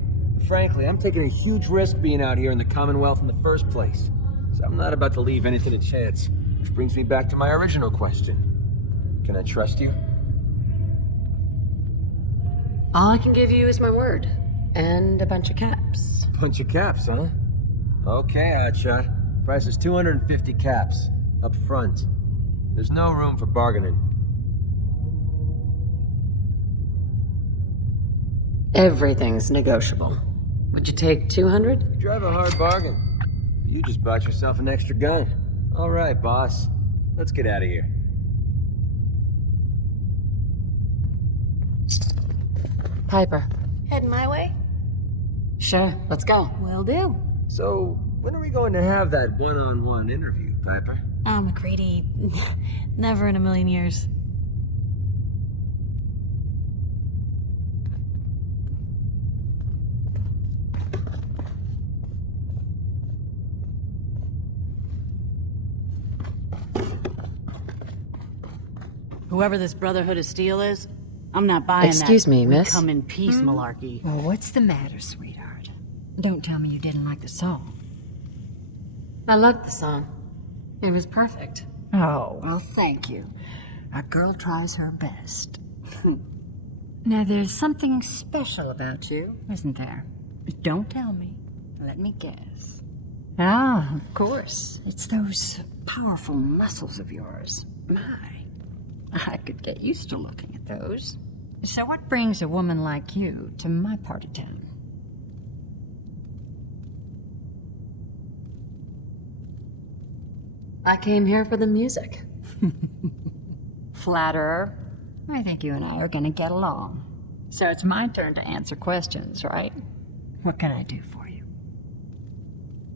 Frankly, I'm taking a huge risk being out here in the Commonwealth in the first place. So I'm not about to leave anything to chance. Which brings me back to my original question. Can I trust you? All I can give you is my word. And a bunch of caps. Bunch of caps, huh? Okay, hotshot. Price is 250 caps. Up front. There's no room for bargaining. Everything's negotiable. Would you take 200? You drive a hard bargain. You just bought yourself an extra gun. All right, boss. Let's get out of here. Piper. Heading my way? Sure, let's go. Will do. So, when are we going to have that one-on-one interview, Piper? Oh, McCready. Never in a million years. Whoever this Brotherhood of Steel is, I'm not buying that. Excuse me, we miss? come in peace malarkey. Well, what's the matter, sweetheart? Don't tell me you didn't like the song. I loved the song. It was perfect. Oh, well, thank you. A girl tries her best. Now, there's something special about you, isn't there? Don't tell me. Let me guess. Ah, of course. It's those powerful muscles of yours. My, I could get used to looking at those. So what brings a woman like you to my part of town? I came here for the music. Flatterer. I think you and I are gonna get along. So it's my turn to answer questions, right? What can I do for you?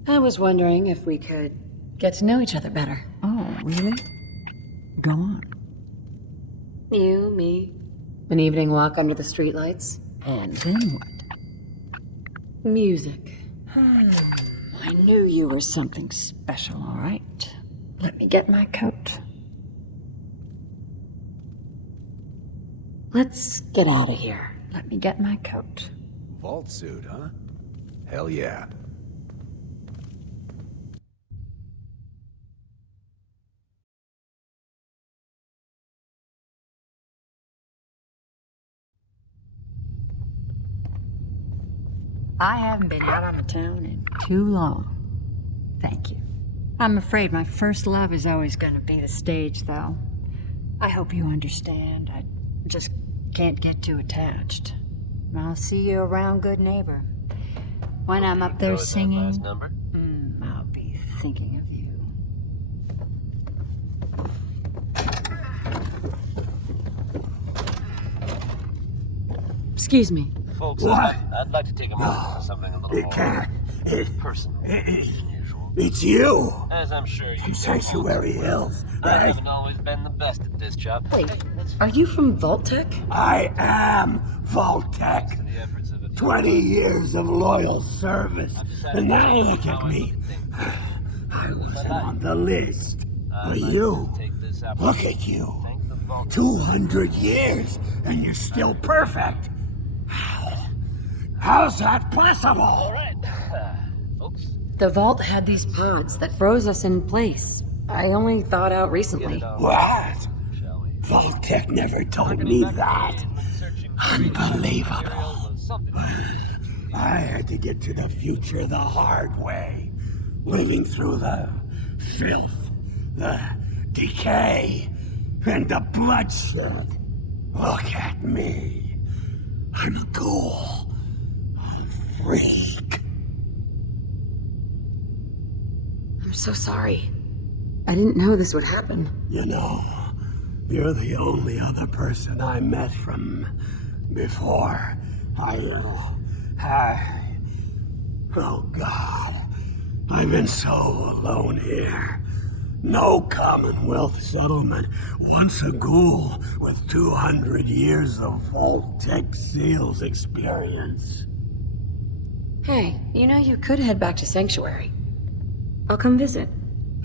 I was wondering if we could get to know each other better. Oh, really? Go on. You, me, an evening walk under the streetlights. And then what? Music. I knew you were something special, all right. Let me get my coat. Let's get out of here. Let me get my coat. Vault suit, huh? Hell yeah. I haven't been out on the town in too long. Thank you. I'm afraid my first love is always going to be the stage, though. I hope you understand. I just can't get too attached. I'll see you around, good neighbor. When I'm up there singing, I'll be thinking of you. Excuse me. Folks, What? I'd like to take a moment for something a little more personal. It's you! As I'm sure you From Sanctuary Hills, I right? haven't always been the best at this job. Wait, are you from Vault-Tec? I am Vault-Tec. 20 years of loyal service. And now look at me. I wasn't on the list. But you, look at you. 200 years, and you're still perfect. How's that possible? All right, folks. The vault had these pods that froze us in place. I only thought out recently. What? Vault-Tec never told me that. Unbelievable. I had to get to the future the hard way. Living through the filth, the decay, and the bloodshed. Look at me. I'm a ghoul. I'm a freak. I'm so sorry. I didn't know this would happen. You know, you're the only other person I met from before. Oh God, I've been so alone here. No Commonwealth settlement, once a ghoul with 200 years of Vault-Tec sales experience. Hey, you know you could head back to Sanctuary. I'll come visit.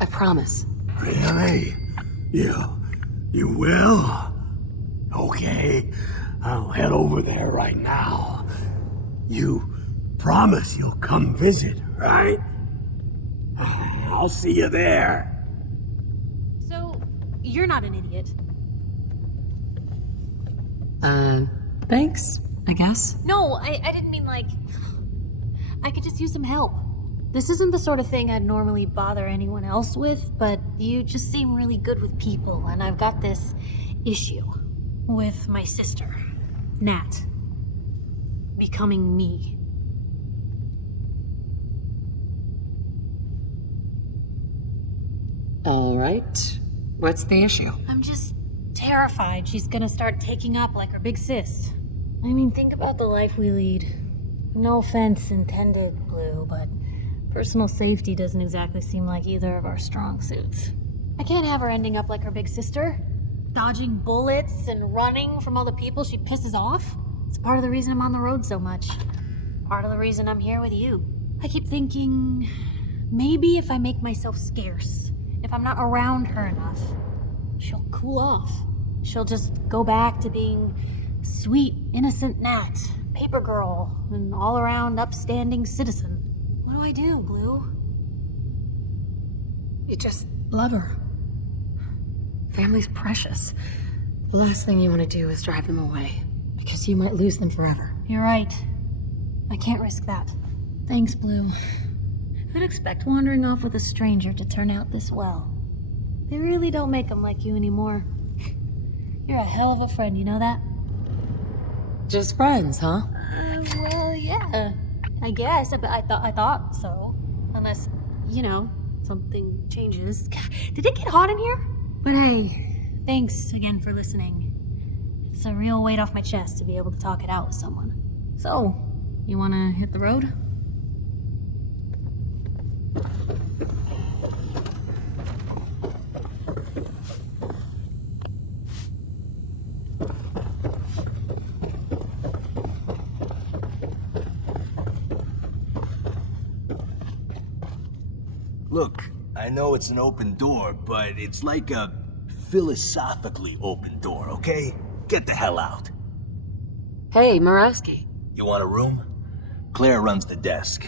I promise. Really? You will? Okay, I'll head over there right now. You promise you'll come visit, right? I'll see you there. So, you're not an idiot. Thanks, I guess. No, I didn't mean like... I could just use some help. This isn't the sort of thing I'd normally bother anyone else with, but you just seem really good with people, and I've got this issue with my sister, Nat, becoming me. All right. What's the issue? I'm just terrified she's gonna start taking up like her big sis. I mean, think about the life we lead. No offense intended, Blue, but personal safety doesn't exactly seem like either of our strong suits. I can't have her ending up like her big sister, dodging bullets and running from all the people she pisses off. It's part of the reason I'm on the road so much. Part of the reason I'm here with you. I keep thinking, maybe if I make myself scarce, if I'm not around her enough, she'll cool off. She'll just go back to being sweet, innocent Nat, paper girl, an all-around upstanding citizen. What do I do, Blue? You just love her. Family's precious. The last thing you want to do is drive them away, because you might lose them forever. You're right. I can't risk that. Thanks, Blue. Who'd expect wandering off with a stranger to turn out this well? They really don't make them like you anymore. You're a hell of a friend, you know that? Just friends, huh? Well, yeah. I guess, but I thought so. Unless, you know, something changes. Did it get hot in here? But hey, thanks again for listening. It's a real weight off my chest to be able to talk it out with someone. So, you wanna hit the road? Look, I know it's an open door, but it's like a philosophically open door, okay? Get the hell out. Hey, Murawski. You want a room? Claire runs the desk.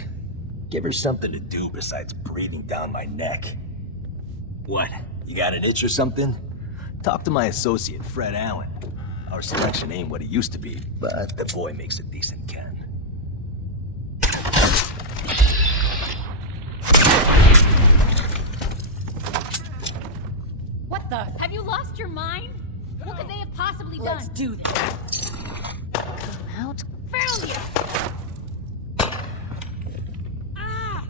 Give her something to do besides breathing down my neck. What, you got an itch or something? Talk to my associate, Fred Allen. Our selection ain't what it used to be, but the boy makes a decent can. What the? Have you lost your mind? What could they have possibly done? Let's do this. Come out. Found you! Ah!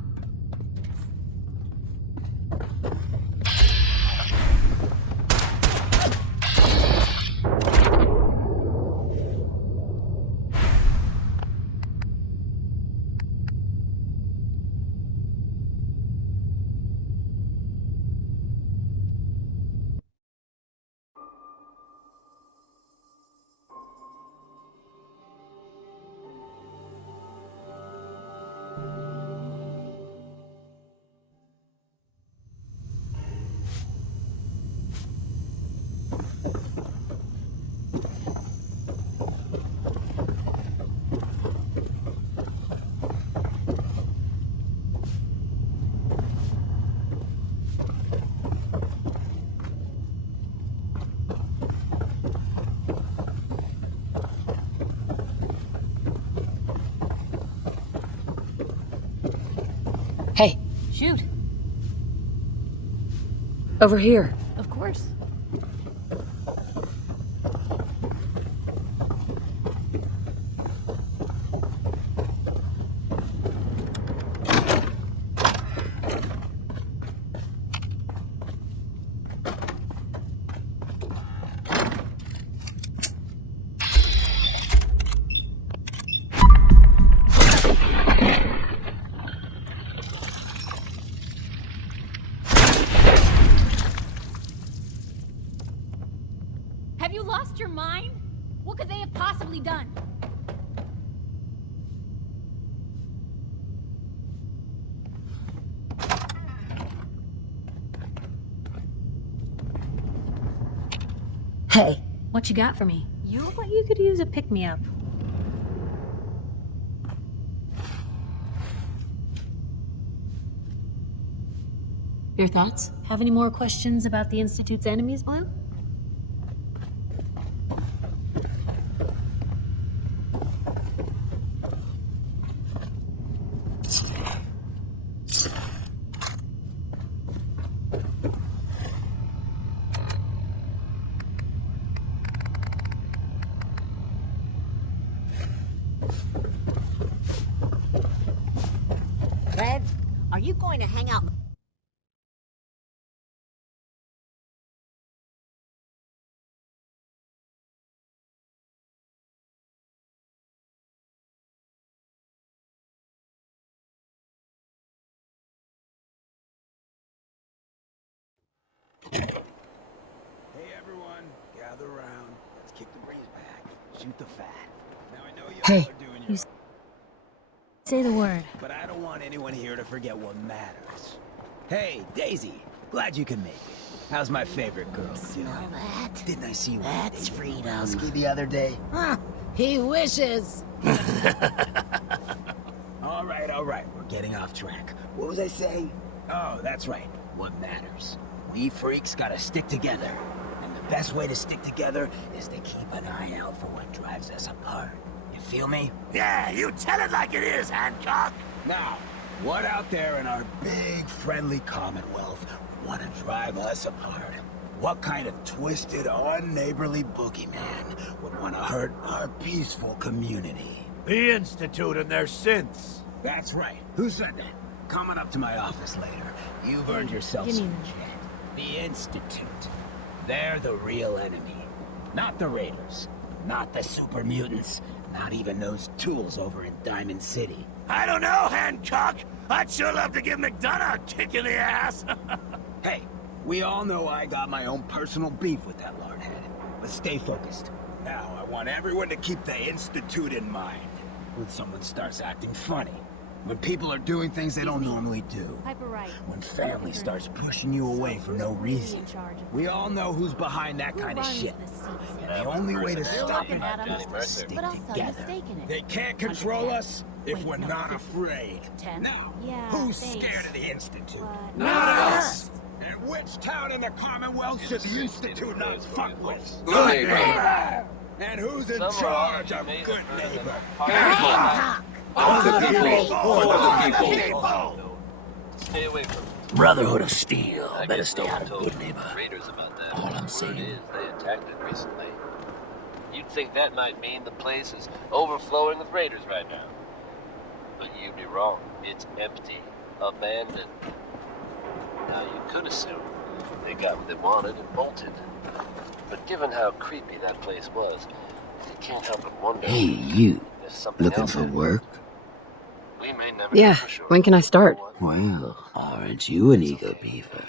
Hey. Shoot. Over here. Of course. Have you lost your mind? What could they have possibly done? Hey. What you got for me? You look like you could use a pick-me-up. Your thoughts? Have any more questions about the Institute's enemies, Blue? Fred, are you going to hang out? Hey everyone, gather around. Let's kick the breeze back. Shoot the fat. Now I know you all are doing your Say the word. but I don't want anyone here to forget what matters. Hey, Daisy, glad you can make it. How's my favorite girl? Smell that? Didn't I see you? That's freedom. the other day? Huh, he wishes. All right, we're getting off track. What was I saying? Oh, that's right. What matters? We freaks gotta stick together. And the best way to stick together is to keep an eye out for what drives us apart. You feel me? Yeah, you tell it like it is, Hancock. Now, what out there in our big, friendly Commonwealth would want to drive us apart? What kind of twisted, unneighborly boogeyman would want to hurt our peaceful community? The Institute and their synths. That's right. Who said that? Coming up to my office later. You've earned yourself Give me some jet. The Institute. They're the real enemy. Not the Raiders. Not the super mutants. Not even those tools over in Diamond City. I don't know, Hancock. I'd sure love to give McDonough a kick in the ass. Hey, we all know I got my own personal beef with that lardhead. But stay focused. Now, I want everyone to keep the Institute in mind. When someone starts acting funny. When people are doing things they don't normally do. When family starts pushing you away for no reason. We all know who's behind that kind of shit. And the only way to stop it is to stick together. They can't control us if we're not afraid. Now, who's scared of the Institute? Not us! And which town in the Commonwealth should the Institute not fuck with? Good neighbor! And who's in charge of good neighbor? All the people for the people! Stay away from Brotherhood of Steel. Better stay out of good neighbor. raiders about that. All I'm saying is they attacked it recently. You'd think that might mean the place is overflowing with raiders right now. But you'd be wrong. It's empty. Abandoned. Now you could assume they got what they wanted and bolted. But given how creepy that place was, you can't help but wonder. Hey, you. There's something Looking else for in it. work? We may never Yeah, know for sure. when can I start? Well, aren't you an ego beaver?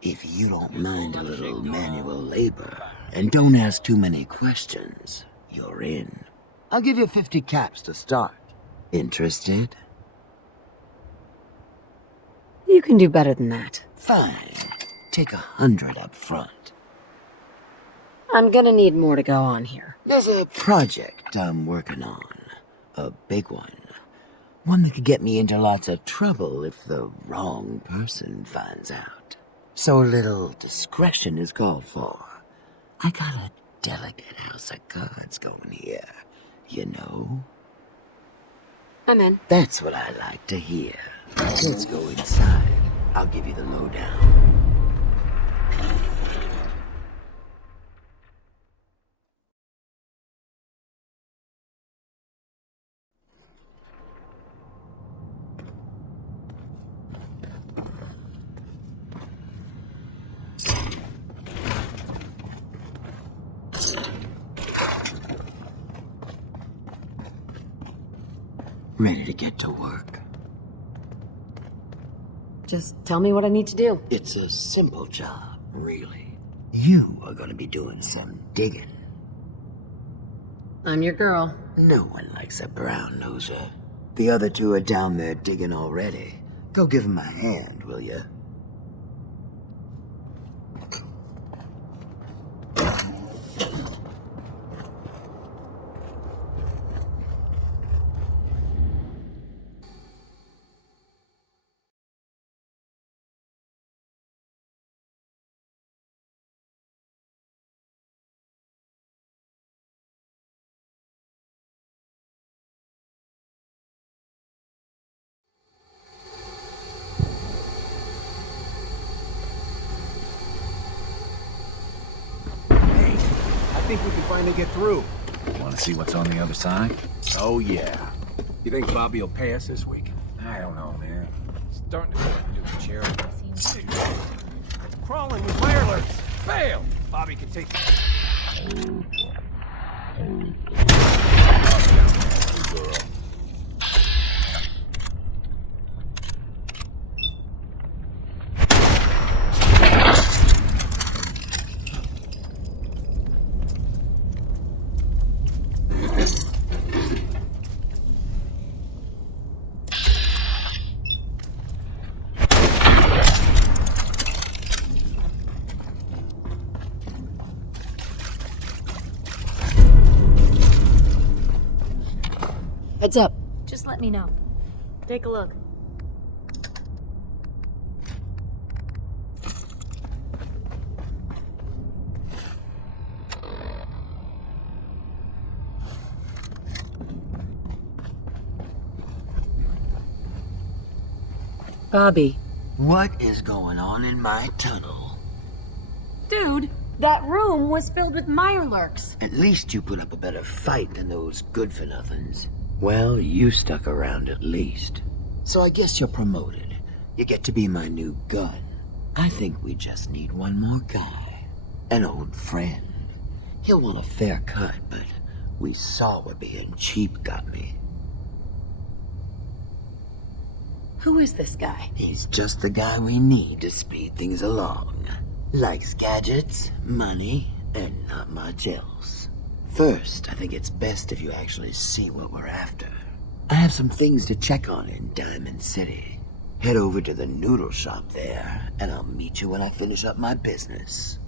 If you don't mind a little manual labor and don't ask too many questions, you're in. I'll give you 50 caps to start. Interested? You can do better than that. Fine. Take 100 up front. I'm gonna need more to go on here. There's a project I'm working on. A big one. One that could get me into lots of trouble if the wrong person finds out. So a little discretion is called for. I got a delicate house of cards going here, you know? I'm in. That's what I like to hear. Let's go inside. I'll give you the lowdown. Ready to get to work? Just tell me what I need to do. It's a simple job, really. You are gonna be doing some digging. I'm your girl. No one likes a brown noser. The other two are down there digging already. Go give them a hand, will you? I think we can finally get through. Want to see what's on the other side? Oh, yeah. You think Bobby will pay us this week? I don't know, man. Starting to feel like doing charity. It's crawling with fire alerts. Fail! Bobby can take Heads up. Just let me know. Take a look. Bobby. What is going on in my tunnel? Dude, that room was filled with Mirelurks. At least you put up a better fight than those good-for-nothings. Well, you stuck around at least. So I guess you're promoted. You get to be my new gun. I think we just need one more guy. An old friend. He'll want a fair cut, but We saw where being cheap got me. Who is this guy? He's just the guy we need to speed things along. Likes gadgets, money, and not much else. First, I think it's best if you actually see what we're after. I have some things to check on in Diamond City. Head over to the noodle shop there, and I'll meet you when I finish up my business.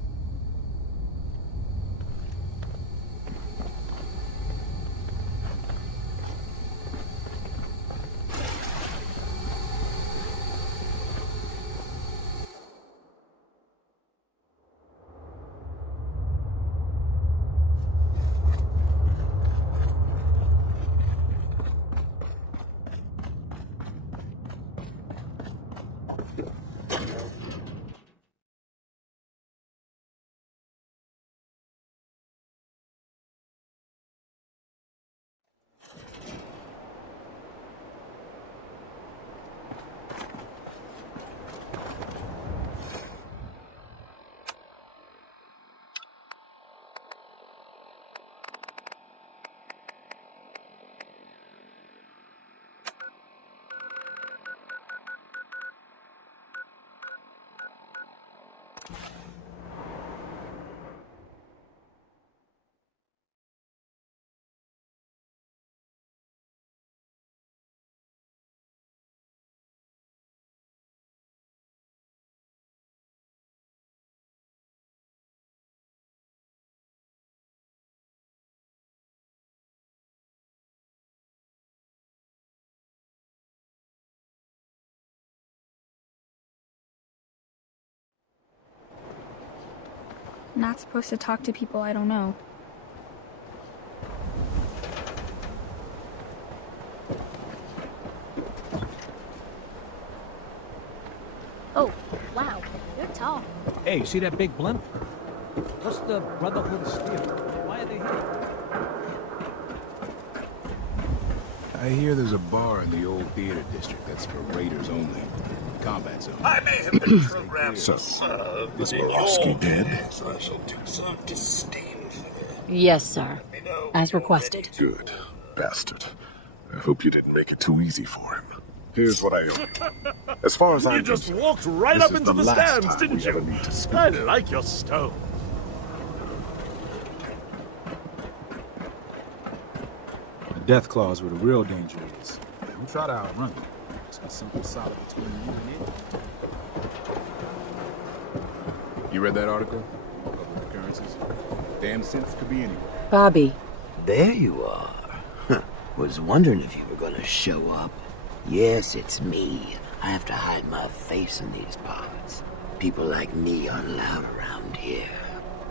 Not supposed to talk to people I don't know. Oh, wow. You're tall. Hey, see that big blimp? What's the Brotherhood of Steel? Why are they here? I hear there's a bar in the old theater district that's for raiders only. Combat zone. I may have been programmed So, to serve, is but in Borowski your dead? hands I shall do some disdain for them. Yes, sir. As requested. Good. Bastard. I hope you didn't make it too easy for him. Here's what I owe you. As far as I'm You just concerned, walked right this up is into the last stands, time didn't we ever you? need to speak. I like your stone. The death claws where the real danger is. Don't try to outrun it. It's got something solid between you and it. You read that article? Public occurrences? Damn sentence could be anywhere. Bobby. There you are. Huh. Was wondering if you were gonna show up. Yes, it's me. I have to hide my face in these parts. People like me aren't allowed around here.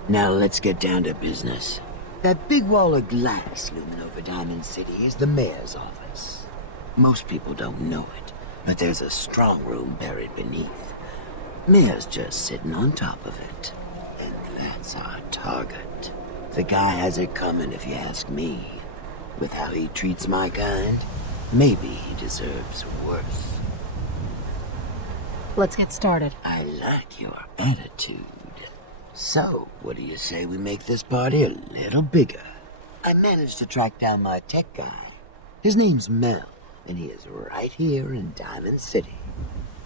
Now let's get down to business. That big wall of glass looming over Diamond City is the mayor's office. Most people don't know it, but there's a strong room buried beneath. Mayor's just sitting on top of it. And that's our target. The guy has it coming, if you ask me. With how he treats my kind, maybe he deserves worse. Let's get started. I like your attitude. So, what do you say we make this party a little bigger? I managed to track down my tech guy. His name's Mel, and he is right here in Diamond City.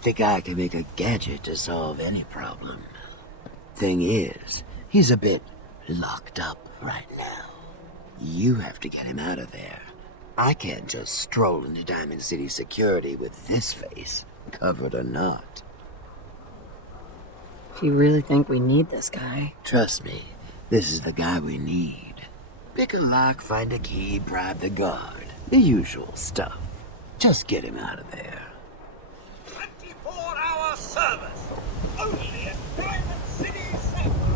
The guy can make a gadget to solve any problem. Thing is, he's a bit locked up right now. You have to get him out of there. I can't just stroll into Diamond City security with this face, covered or not. If you really think we need this guy. Trust me, this is the guy we need. Pick a lock, find a key, bribe the guard. The usual stuff. Just get him out of there. 24-hour service. Only at Diamond City Softworks.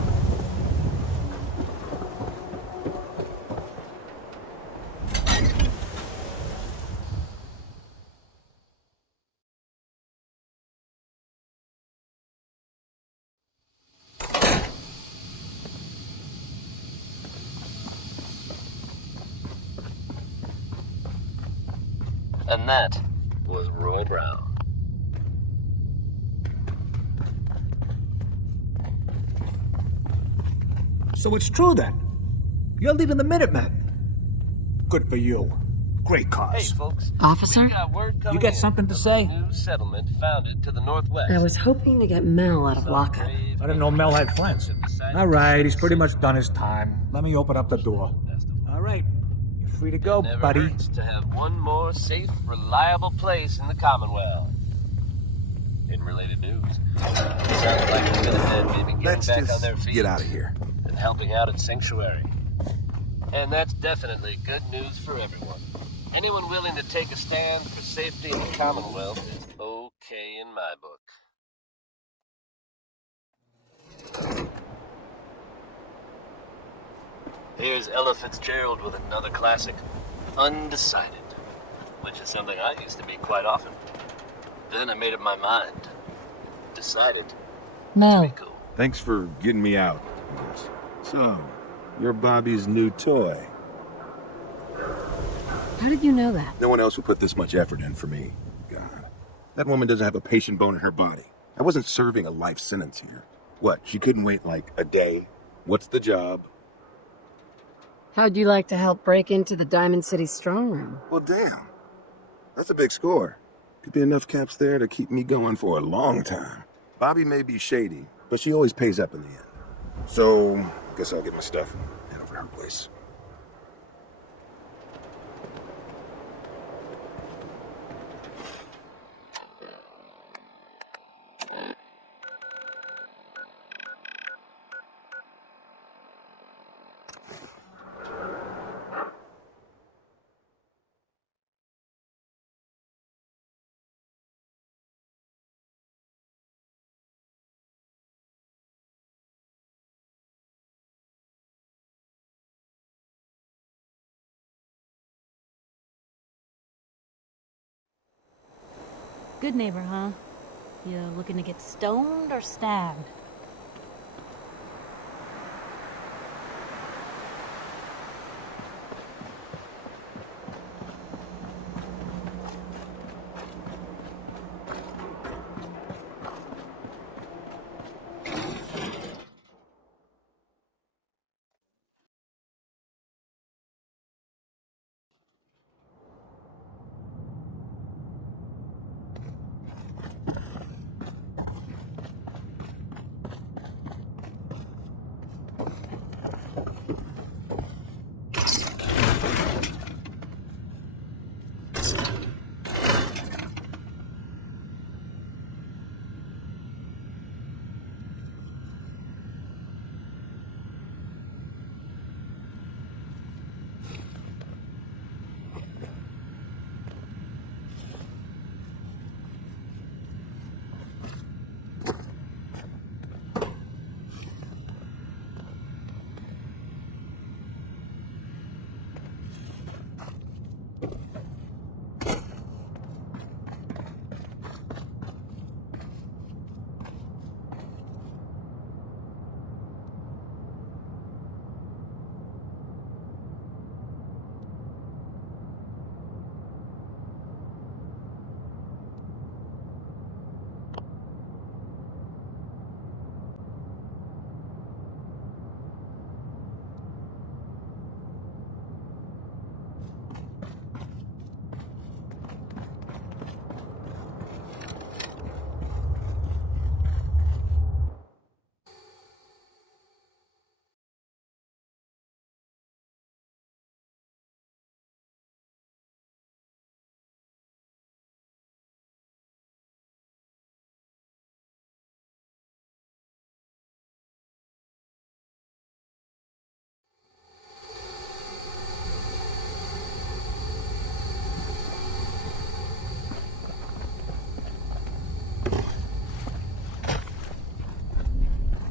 And that was Roy Brown. So it's true then. You're leading the Minutemen. Good for you. Great cause. Hey, folks. Officer? We got word coming You got in something to of say? a new settlement founded to the northwest. I was hoping to get Mel out of lockup. I didn't know Mel had friends. All right, he's pretty much done his time. Let me open up the door. All right, you're free to go, Never buddy. hurts to have one more safe, reliable place in the Commonwealth. In related news, sounds like the Minutemen may be getting Let's back on just their feet get out of here. and helping out at Sanctuary. And that's definitely good news for everyone. Anyone willing to take a stand for safety in the Commonwealth is okay in my book. Here's Ella Fitzgerald with another classic, Undecided, which is something I used to be quite often. Then I made up my mind. Decided. Mel. Thanks for getting me out, I guess. So, you're Bobby's new toy. How did you know that? No one else would put this much effort in for me. God. That woman doesn't have a patient bone in her body. I wasn't serving a life sentence here. What, she couldn't wait like a day? What's the job? How'd you like to help break into the Diamond City strong room? Well, damn. That's a big score. Could be enough caps there to keep me going for a long time. Bobby may be shady, but she always pays up in the end. So, I guess I'll get my stuff and head over to her place. Good neighbor, huh? You looking to get stoned or stabbed?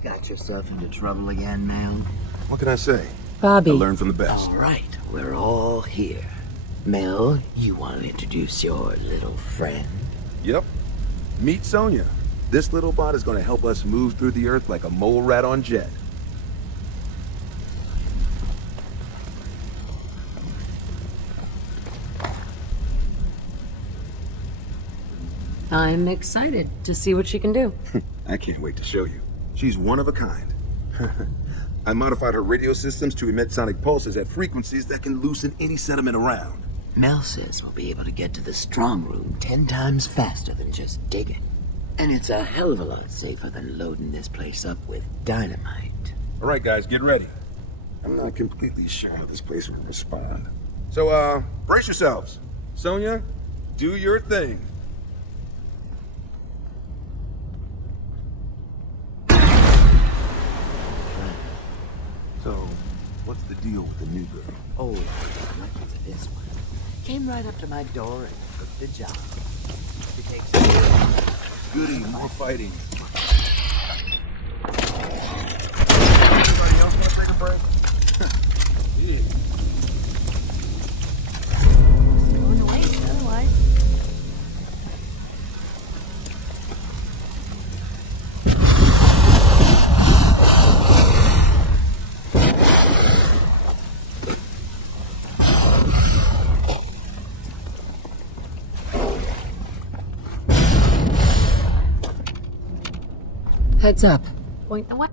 Got yourself into trouble again, Mel? What can I say? Bobby. I learned from the best. All right, we're all here. Mel, you want to introduce your little friend? Yep. Meet Sonia. This little bot is going to help us move through the earth like a mole rat on jet. I'm excited to see what she can do. I can't wait to show you. She's one of a kind. I modified her radio systems to emit sonic pulses at frequencies that can loosen any sediment around. Mel says we'll be able to get to the strong room 10 times faster than just digging. And it's a hell of a lot safer than loading this place up with dynamite. All right, guys, get ready. I'm not completely sure how this place will respond. So, brace yourselves. Sonia, do your thing. So, what's the deal with the new girl? Oh, lucky for this one. Came right up to my door and took the job. It takes goody, more fighting. Anybody else want to take a break? Yeah. Going to waste otherwise. Heads up. Point the what?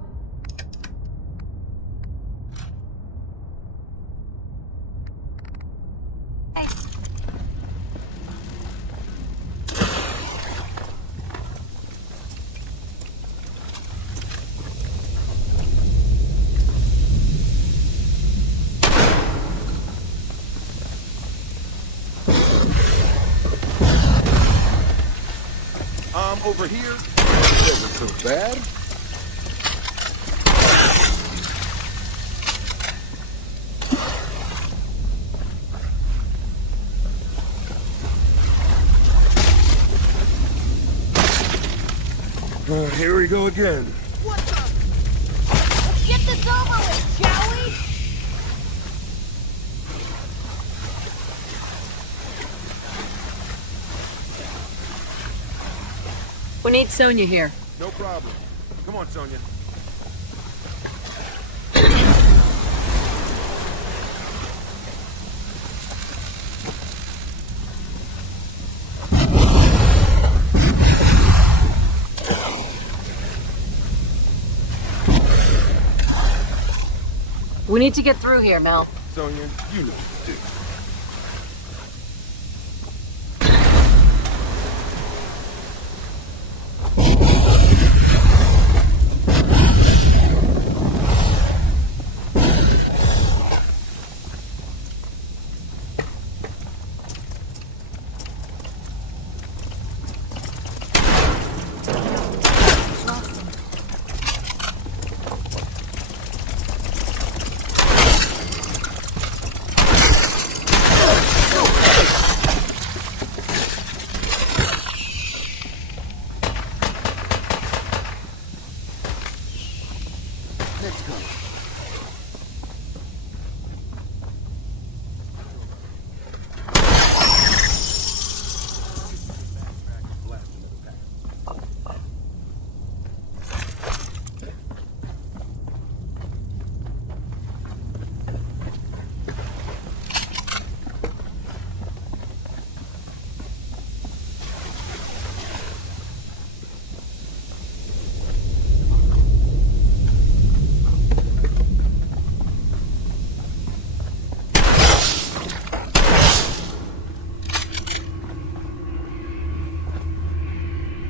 Over here. Wasn't so bad. Here we go again. What the? Let's get this over with, shall we? We need Sonia here. No problem. Come on, Sonia. We need to get through here, Mel. Sonia, you know what to do. Let's go.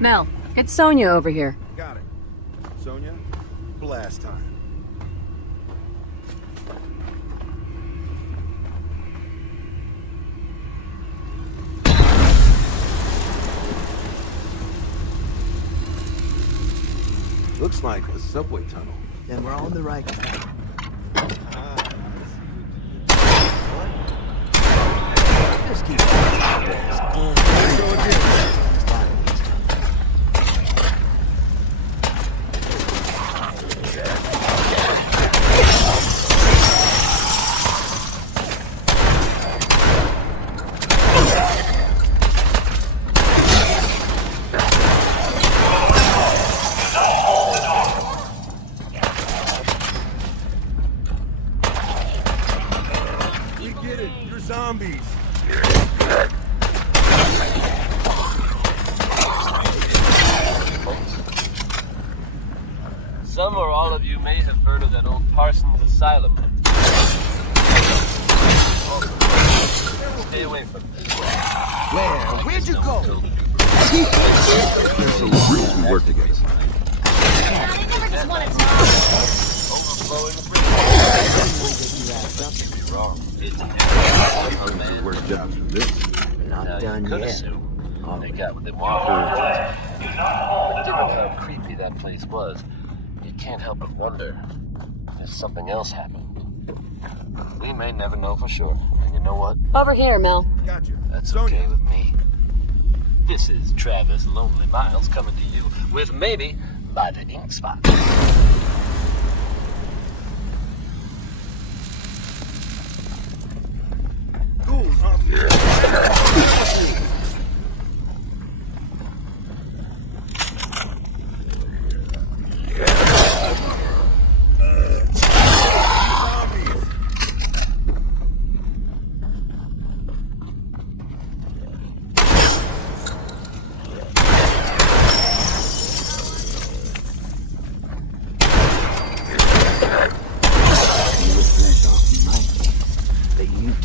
Mel, it's Sonia over here. Got it. Sonia, blast time. Looks like a subway tunnel. Then we're on the right track. Just keep zombies. Some or all of you may have heard of that old Parsons Asylum. Stay away from it. Where? Where'd you go? So we work together. I never just wanted to Overflowing the wrong. It's Work jobs for this. not done yet. They got what they wanted. Given how creepy that place was, you can't help but wonder if something else happened. We may never know for sure. And you know what? Over here, Mel. Gotcha. That's okay with me. This is Travis Lonely Miles coming to you with maybe by the ink spot.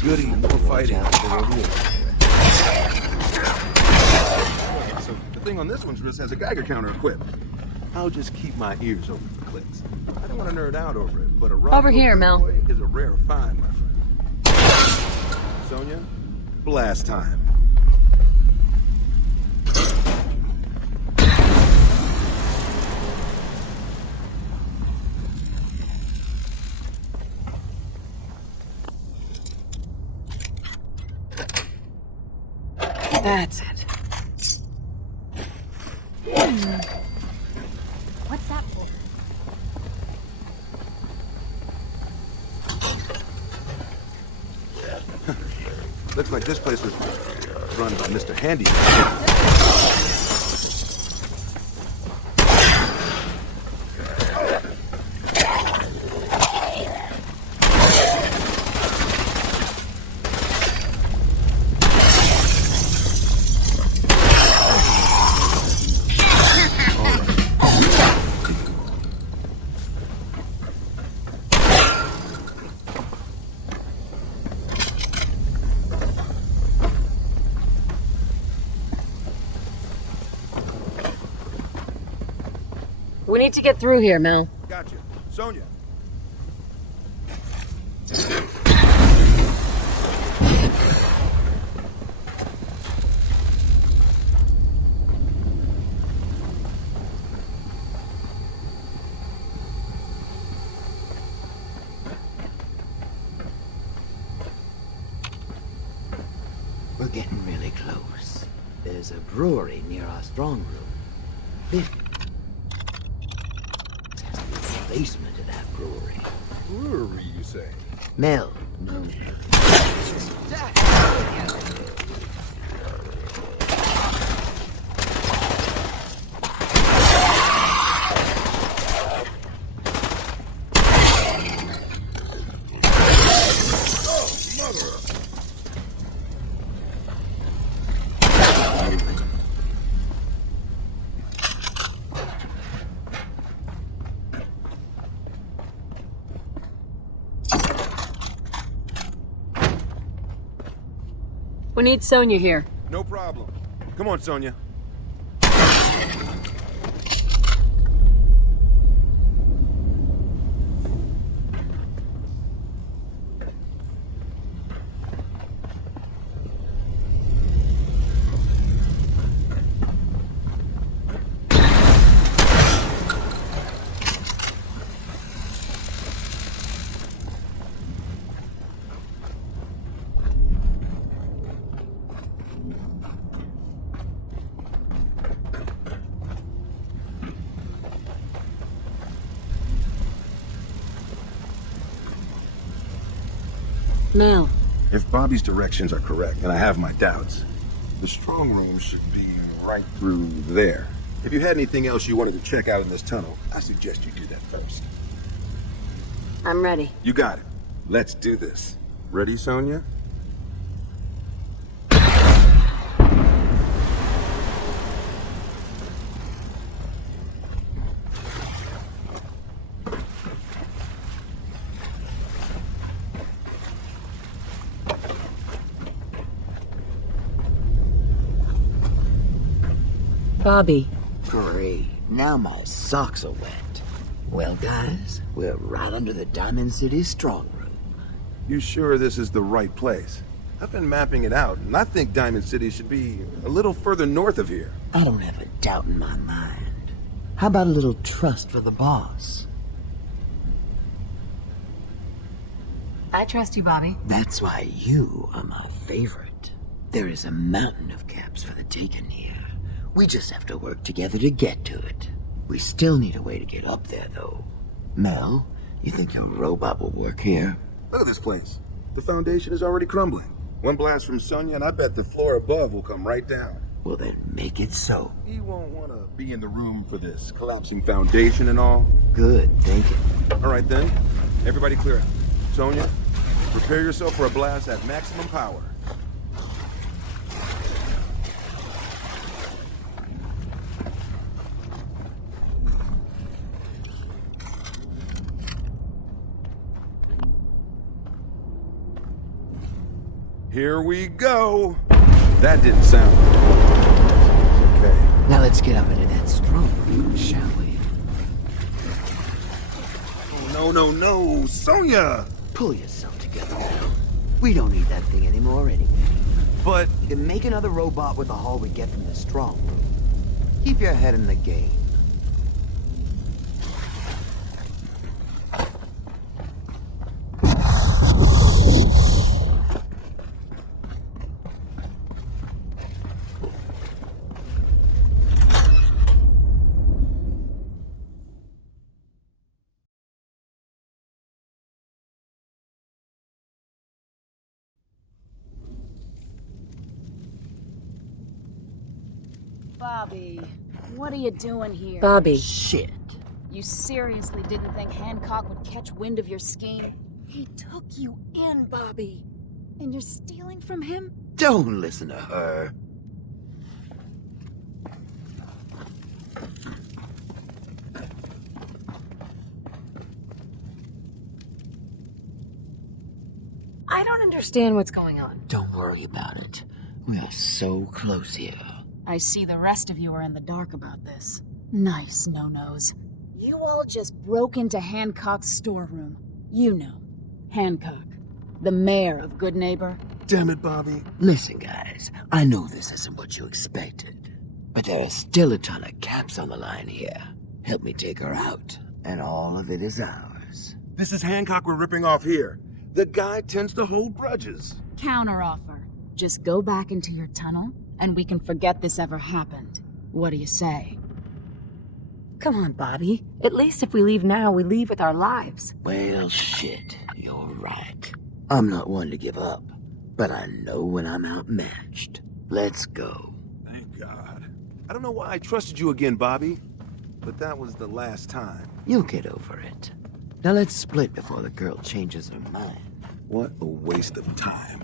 Goody, more fighting. So the thing on this one's wrist has a Geiger counter equipped. I'll just keep my ears open for clicks. I don't want to nerd out over it, but a Over here, Mel. is a rare find, my friend. Sonia, blast time. That's it. What's that for? Looks like this place was run by Mr. Handy. We need to get through here, Mel. Gotcha. Sonia. We're getting really close. There's a brewery near our strong room. This has to be the basement of that brewery. Brewery, you say? Mel. No. We need Sonia here. No problem. Come on, Sonia. Mel. If Bobby's directions are correct, and I have my doubts, the strong room should be right through there. If you had anything else you wanted to check out in this tunnel, I suggest you do that first. I'm ready. You got it. Let's do this. Ready, Sonia? Bobby. Great. Now my socks are wet. Well, guys, we're right under the Diamond City strong room. You sure this is the right place? I've been mapping it out, and I think Diamond City should be a little further north of here. I don't have a doubt in my mind. How about a little trust for the boss? I trust you, Bobby. That's why you are my favorite. There is a mountain of caps for the taking here. We just have to work together to get to it. We still need a way to get up there, though. Mel, you think your robot will work here? Look at this place. The foundation is already crumbling. One blast from Sonya, and I bet the floor above will come right down. Well, then make it so. You won't want to be in the room for this collapsing foundation and all. Good thinking. All right, then. Everybody clear out. Sonya, prepare yourself for a blast at maximum power. Here we go. That didn't sound okay. Now let's get up into that strong room, shall we? Oh, no, Sonya! Pull yourself together now. We don't need that thing anymore anyway. But... You can make another robot with the haul we get from the strong room. Keep your head in the game. Bobby, what are you doing here? Bobby. Shit. You seriously didn't think Hancock would catch wind of your scheme? He took you in, Bobby. And you're stealing from him? Don't listen to her. I don't understand what's going on. Don't worry about it. We are so close here. I see the rest of you are in the dark about this. Nice no-nos. You all just broke into Hancock's storeroom. You know, Hancock, the mayor of Good Neighbor. Damn it, Bobby. Listen, guys, I know this isn't what you expected, but there is still a ton of caps on the line here. Help me take her out, and all of it is ours. This is Hancock we're ripping off here. The guy tends to hold grudges. Counteroffer. Just go back into your tunnel, and we can forget this ever happened. What do you say? Come on, Bobby. At least if we leave now, we leave with our lives. Well, shit, you're right. I'm not one to give up, but I know when I'm outmatched. Let's go. Thank God. I don't know why I trusted you again, Bobby, but that was the last time. You'll get over it. Now let's split before the girl changes her mind. What a waste of time.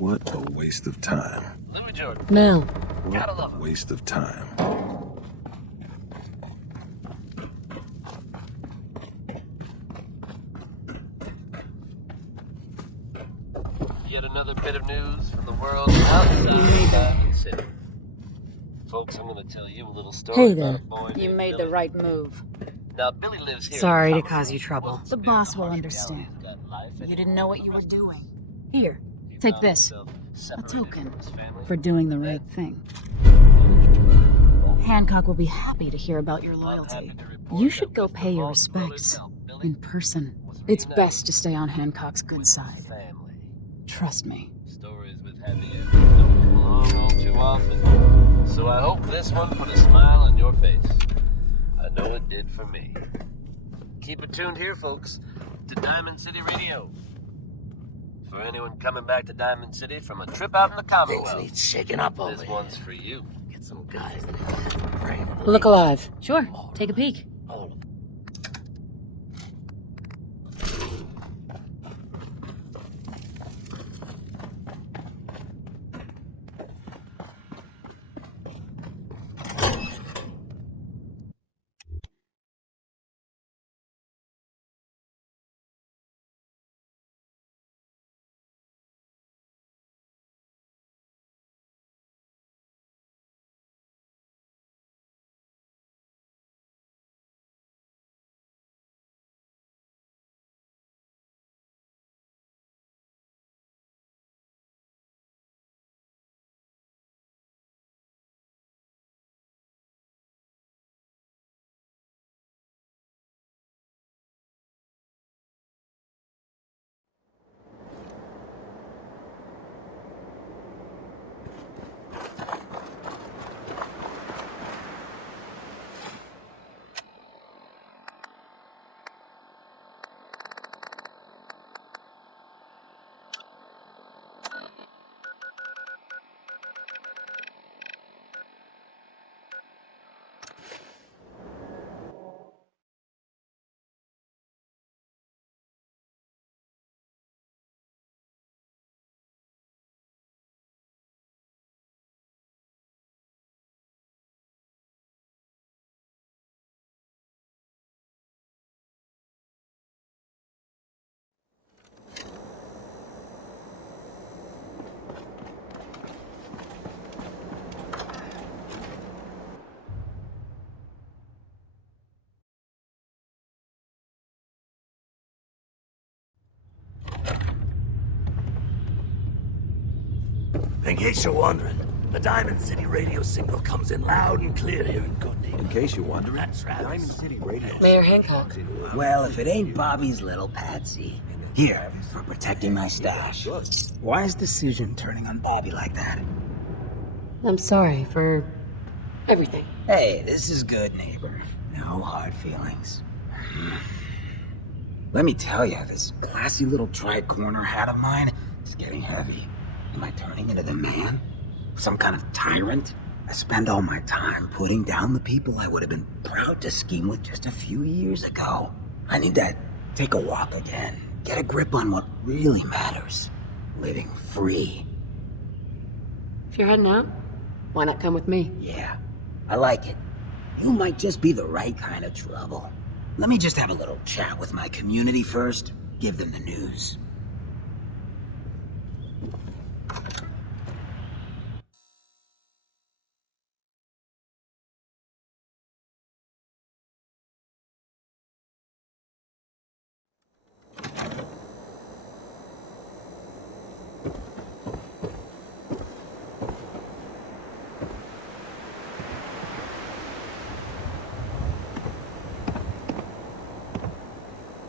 What a waste of time. Louis Jordan. Mel. What a waste of time. Yet another bit of news from the world outside Diamond City. Folks, I'm going to tell you a little story Hey about there. a boy You named made Billy. the right move. Now, Billy lives here. Sorry to cause you trouble. The boss will understand. You didn't know what you were doing. Here, take this. A token for doing the right thing. Hancock will be happy to hear about your loyalty. You should go pay your respects in person. It's best to stay on Hancock's good side. Trust me. Stories with happy endings don't come along all too often. So I hope this one put a smile on your face. I know it did for me. Keep it tuned here, folks, to Diamond City Radio. For anyone coming back to Diamond City from a trip out in the Commonwealth, Things need shaking up over this here. one's for you. Get some guys that have brain. Look alive. Sure, take a peek. In case you're wondering, the Diamond City radio signal comes in loud and clear here in Good Neighbor. In case you're wondering, That's right. Diamond City Radio. Mayor Hancock. Well, if it ain't Bobby's little Patsy. Here, for protecting my stash. Wise decision turning on Bobby like that. I'm sorry for everything. Hey, this is Good Neighbor. No hard feelings. Let me tell you, this classy little tri-corner hat of mine is getting heavy. Am I turning into the man? Some kind of tyrant? I spend all my time putting down the people I would have been proud to scheme with just a few years ago. I need to take a walk again. Get a grip on what really matters. Living free. If you're heading out, why not come with me? Yeah, I like it. You might just be the right kind of trouble. Let me just have a little chat with my community first. Give them the news.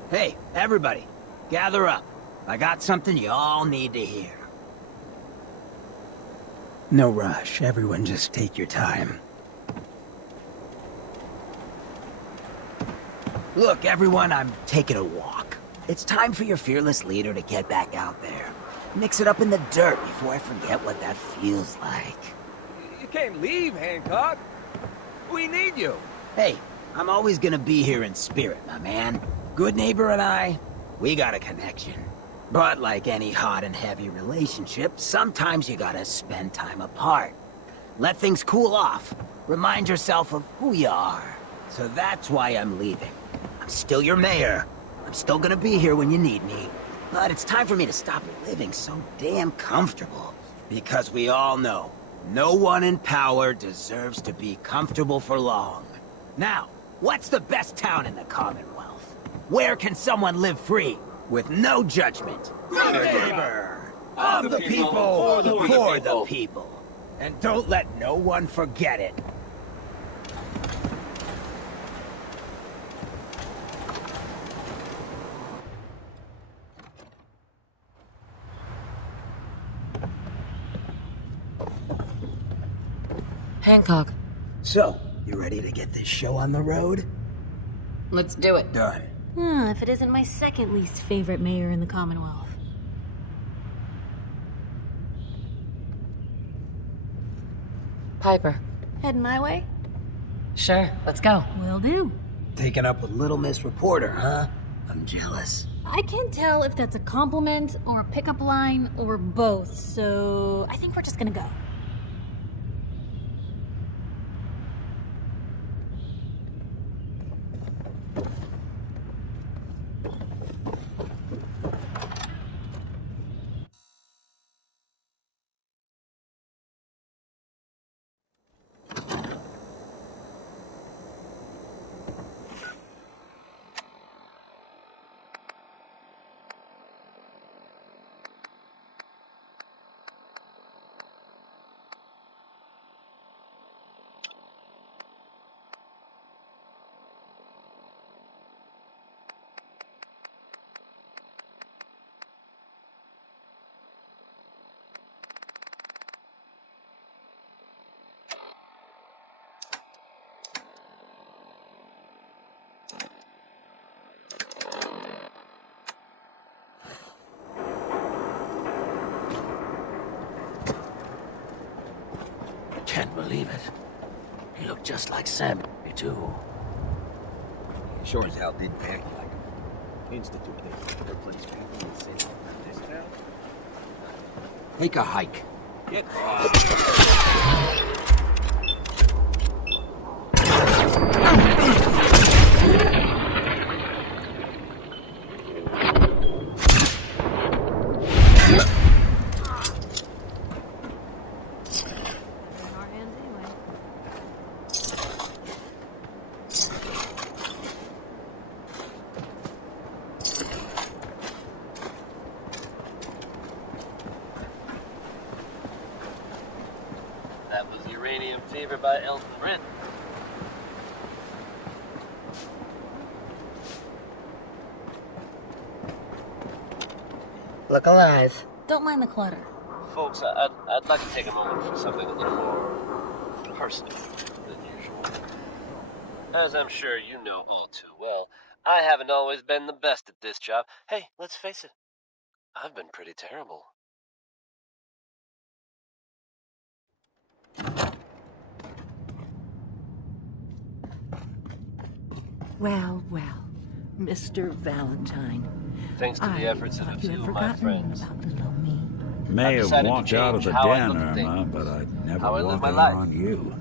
Hey, everybody, gather up. I got something you all need to hear. No rush, everyone just take your time. Look, everyone, I'm taking a walk. It's time for your fearless leader to get back out there. Mix it up in the dirt before I forget what that feels like. You can't leave, Hancock. We need you. Hey, I'm always gonna be here in spirit, my man. Good Neighbor and I, we got a connection. But like any hot and heavy relationship, sometimes you gotta spend time apart. Let things cool off. Remind yourself of who you are. So that's why I'm leaving. I'm still your mayor. I'm still gonna be here when you need me. But it's time for me to stop living so damn comfortable. Because we all know, no one in power deserves to be comfortable for long. Now, what's the best town in the Commonwealth? Where can someone live free, with no judgment? Good Neighbor! Of the people, for the people. And don't let no one forget it. Hancock. So, you ready to get this show on the road? Let's do it. Done. If it isn't my second least favorite mayor in the Commonwealth. Piper. Heading my way? Sure, let's go. Will do. Taking up with Little Miss Reporter, huh? I'm jealous. I can't tell if that's a compliment or a pickup line or both, so I think we're just gonna go. Can't believe it. He looked just like Sam, me too. Sure as hell did pack you like him. Institute their place this town. Take a hike. Get was Uranium Fever by Elton Brand. Look alive. Don't mind the clutter. Folks, I'd like to take a moment for something a little more personal than usual. As I'm sure you know all too well, I haven't always been the best at this job. Hey, let's face it, I've been pretty terrible. Well, Mr. Valentine. Thanks to the efforts of a few of my friends. May have decided to walked out of change the how I den, look at Irma, things, but I'd never how I live walk my out life. on you.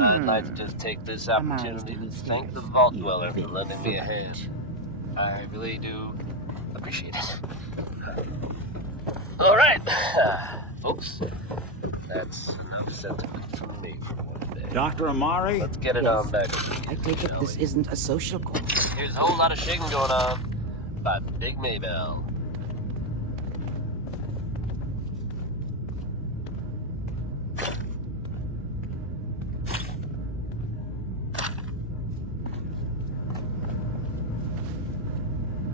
I'd like to just take this opportunity to thank the Vault Dweller for lending me a hand. I really do appreciate it. All right, folks, that's enough sentiment from me for one day. Dr. Amari? Let's get it on back. I take it this isn't a social call. Here's a whole lot of shaking going on by Big Maybell.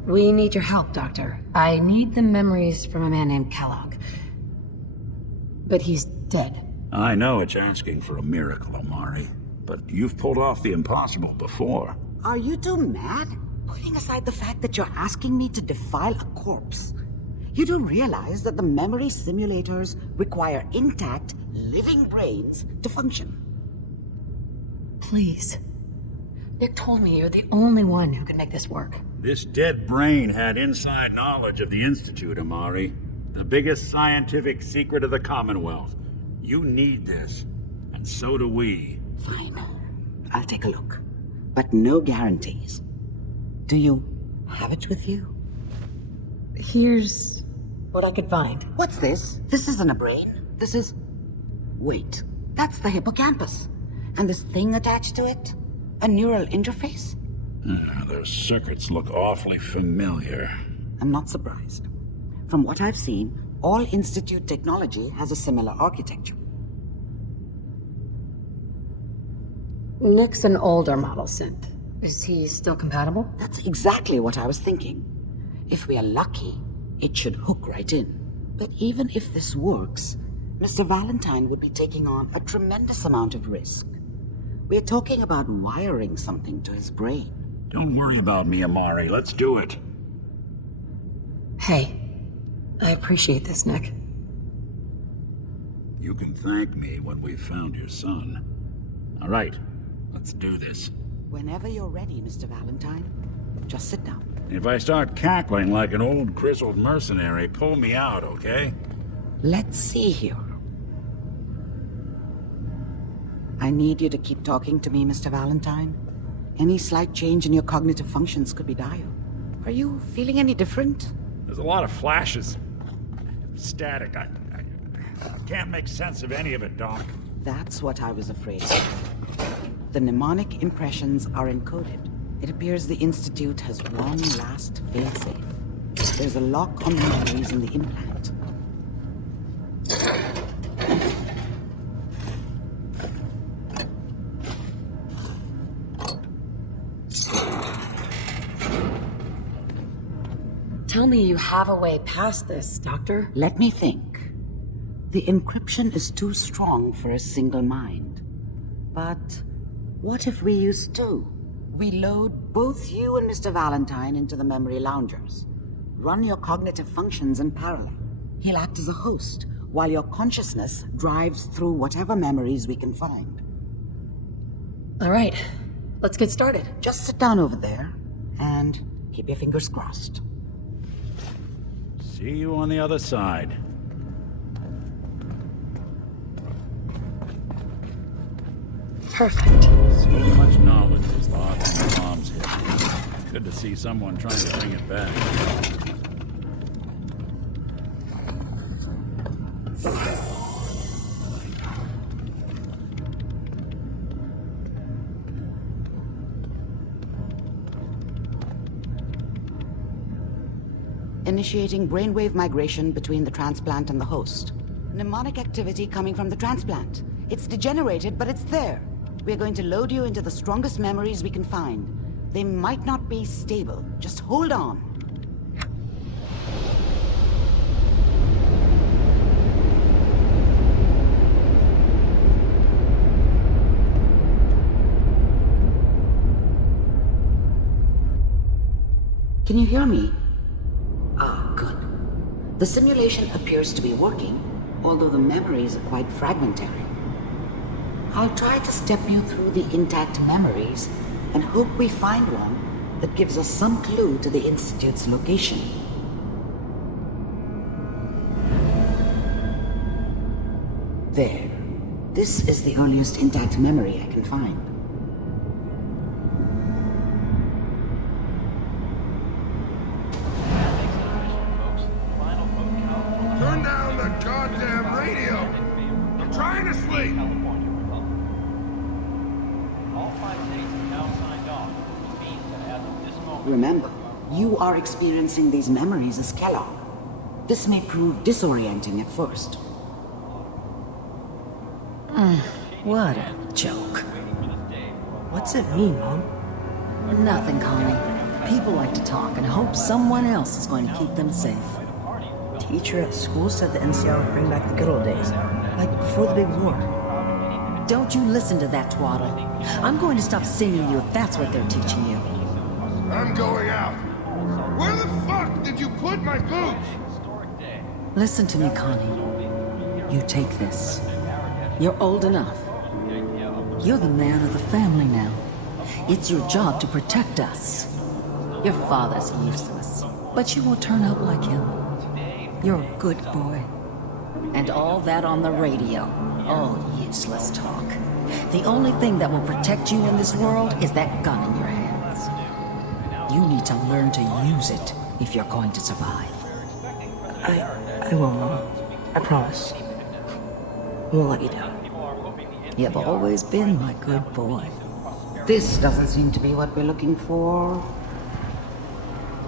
We need your help, Doctor. I need the memories from a man named Kellogg. But he's dead. I know it's asking for a miracle, Amari, but you've pulled off the impossible before. Are you two mad? Putting aside the fact that you're asking me to defile a corpse, you do realize that the memory simulators require intact, living brains to function. Please. Nick told me you're the only one who can make this work. This dead brain had inside knowledge of the Institute, Amari. The biggest scientific secret of the Commonwealth. You need this, and so do we. Fine. I'll take a look. But no guarantees. Do you have it with you? Here's what I could find. What's this? This isn't a brain. This is... Wait, that's the hippocampus. And this thing attached to it? A neural interface? Those circuits look awfully familiar. I'm not surprised. From what I've seen, all Institute technology has a similar architecture. Nick's an older model synth. Is he still compatible? That's exactly what I was thinking. If we are lucky, it should hook right in. But even if this works, Mr. Valentine would be taking on a tremendous amount of risk. We're talking about wiring something to his brain. Don't worry about me, Amari. Let's do it. Hey, I appreciate this, Nick. You can thank me when we've found your son. All right, let's do this. Whenever you're ready, Mr. Valentine, just sit down. If I start cackling like an old grizzled mercenary, pull me out, okay? Let's see here. I need you to keep talking to me, Mr. Valentine. Any slight change in your cognitive functions could be dire. Are you feeling any different? There's a lot of flashes. Static. I can't make sense of any of it, Doc. That's what I was afraid of. The mnemonic impressions are encoded. It appears the Institute has one last failsafe. There's a lock on the memories in the implant. Tell me you have a way past this, Doctor. Let me think. The encryption is too strong for a single mind. But what if we use two? We load both you and Mr. Valentine into the memory loungers. Run your cognitive functions in parallel. He'll act as a host, while your consciousness drives through whatever memories we can find. All right, let's get started. Just sit down over there, and keep your fingers crossed. See you on the other side. Perfect. So much knowledge was lost in the bombs hit. Good to see someone trying to bring it back. Initiating brainwave migration between the transplant and the host. Mnemonic activity coming from the transplant. It's degenerated, but it's there. We're going to load you into the strongest memories we can find. They might not be stable. Just hold on. Can you hear me? Ah, good. The simulation appears to be working, although the memories are quite fragmentary. I'll try to step you through the intact memories and hope we find one that gives us some clue to the Institute's location. There. This is the earliest intact memory I can find. Turn down the goddamn radio! I'm trying to sleep! Remember, you are experiencing these memories as Kellogg. This may prove disorienting at first. What a joke. What's it mean, Mom? Nothing, Connie. People like to talk and hope someone else is going to keep them safe. Teacher at school said the NCR would bring back the good old days, like before the big war. Don't you listen to that twaddle. I'm going to stop singing you if that's what they're teaching you. I'm going out. Where the fuck did you put my boots? Listen to me, Connie. You take this. You're old enough. You're the man of the family now. It's your job to protect us. Your father's useless, but you won't turn out like him. You're a good boy. And all that on the radio. All useless talk. The only thing that will protect you in this world is that gun in your hands. You need to learn to use it if you're going to survive. I will, Mom. I promise. I won't let you down. You've always been my good boy. This doesn't seem to be what we're looking for.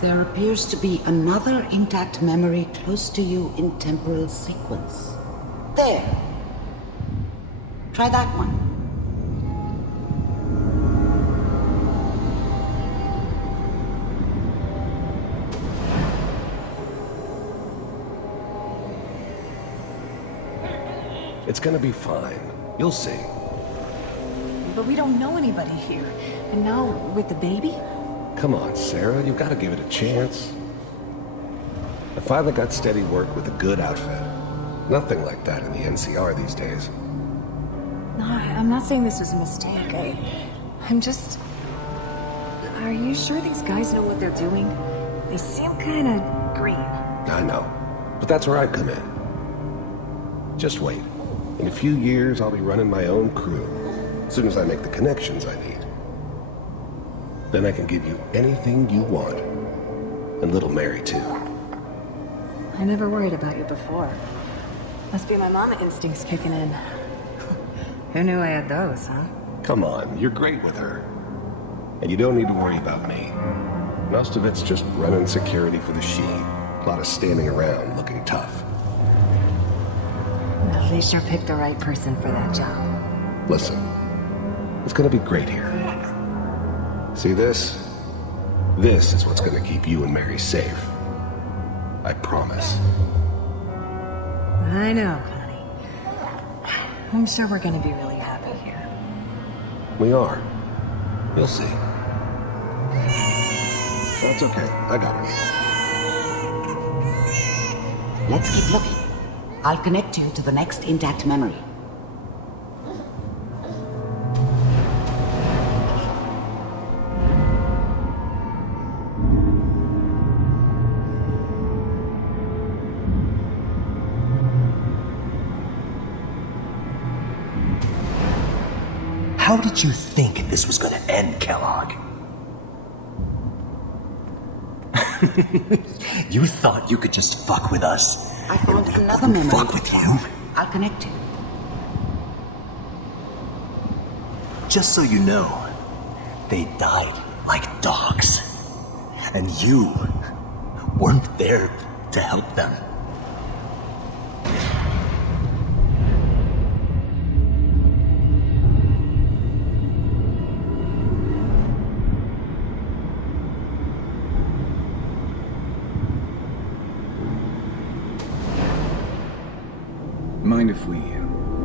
There appears to be another intact memory close to you in temporal sequence. There. Try that one. It's gonna be fine. You'll see. But we don't know anybody here. And now, with the baby? Come on, Sarah, you've got to give it a chance. I finally got steady work with a good outfit. Nothing like that in the NCR these days. No, I'm not saying this was a mistake. I'm just... Are you sure these guys know what they're doing? They seem kinda green. I know, but that's where I come in. Just wait. In a few years, I'll be running my own crew. As soon as I make the connections I need. Then I can give you anything you want. And little Mary, too. I never worried about you before. Must be my mama instincts kicking in. Who knew I had those, huh? Come on, you're great with her. And you don't need to worry about me. Most of it's just running security for the she. A lot of standing around looking tough. Well, they sure picked the right person for that job. Listen, it's gonna be great here. See this? This is what's gonna keep you and Mary safe. I promise. I know, Connie. I'm sure we're gonna be really happy here. We are. You'll see. That's okay. I got her. Let's keep looking. I'll connect you to the next intact memory. How did you think this was gonna end, Kellogg? You thought you could just fuck with us? I found another memory. Fuck with you? I'll connect you. Just so you know, they died like dogs. And you weren't there to help them. Mind if we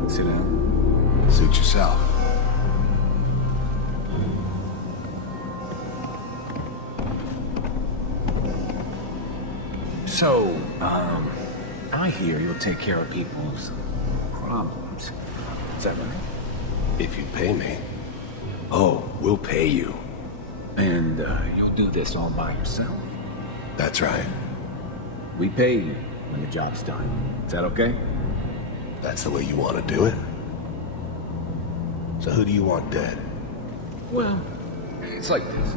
sit down? Suit yourself. So, I hear you'll take care of people's problems. Is that right? If you pay me. Oh, we'll pay you. And you'll do this all by yourself? That's right. We pay you when the job's done. Is that okay? That's the way you want to do it? So who do you want dead? Well, it's like this.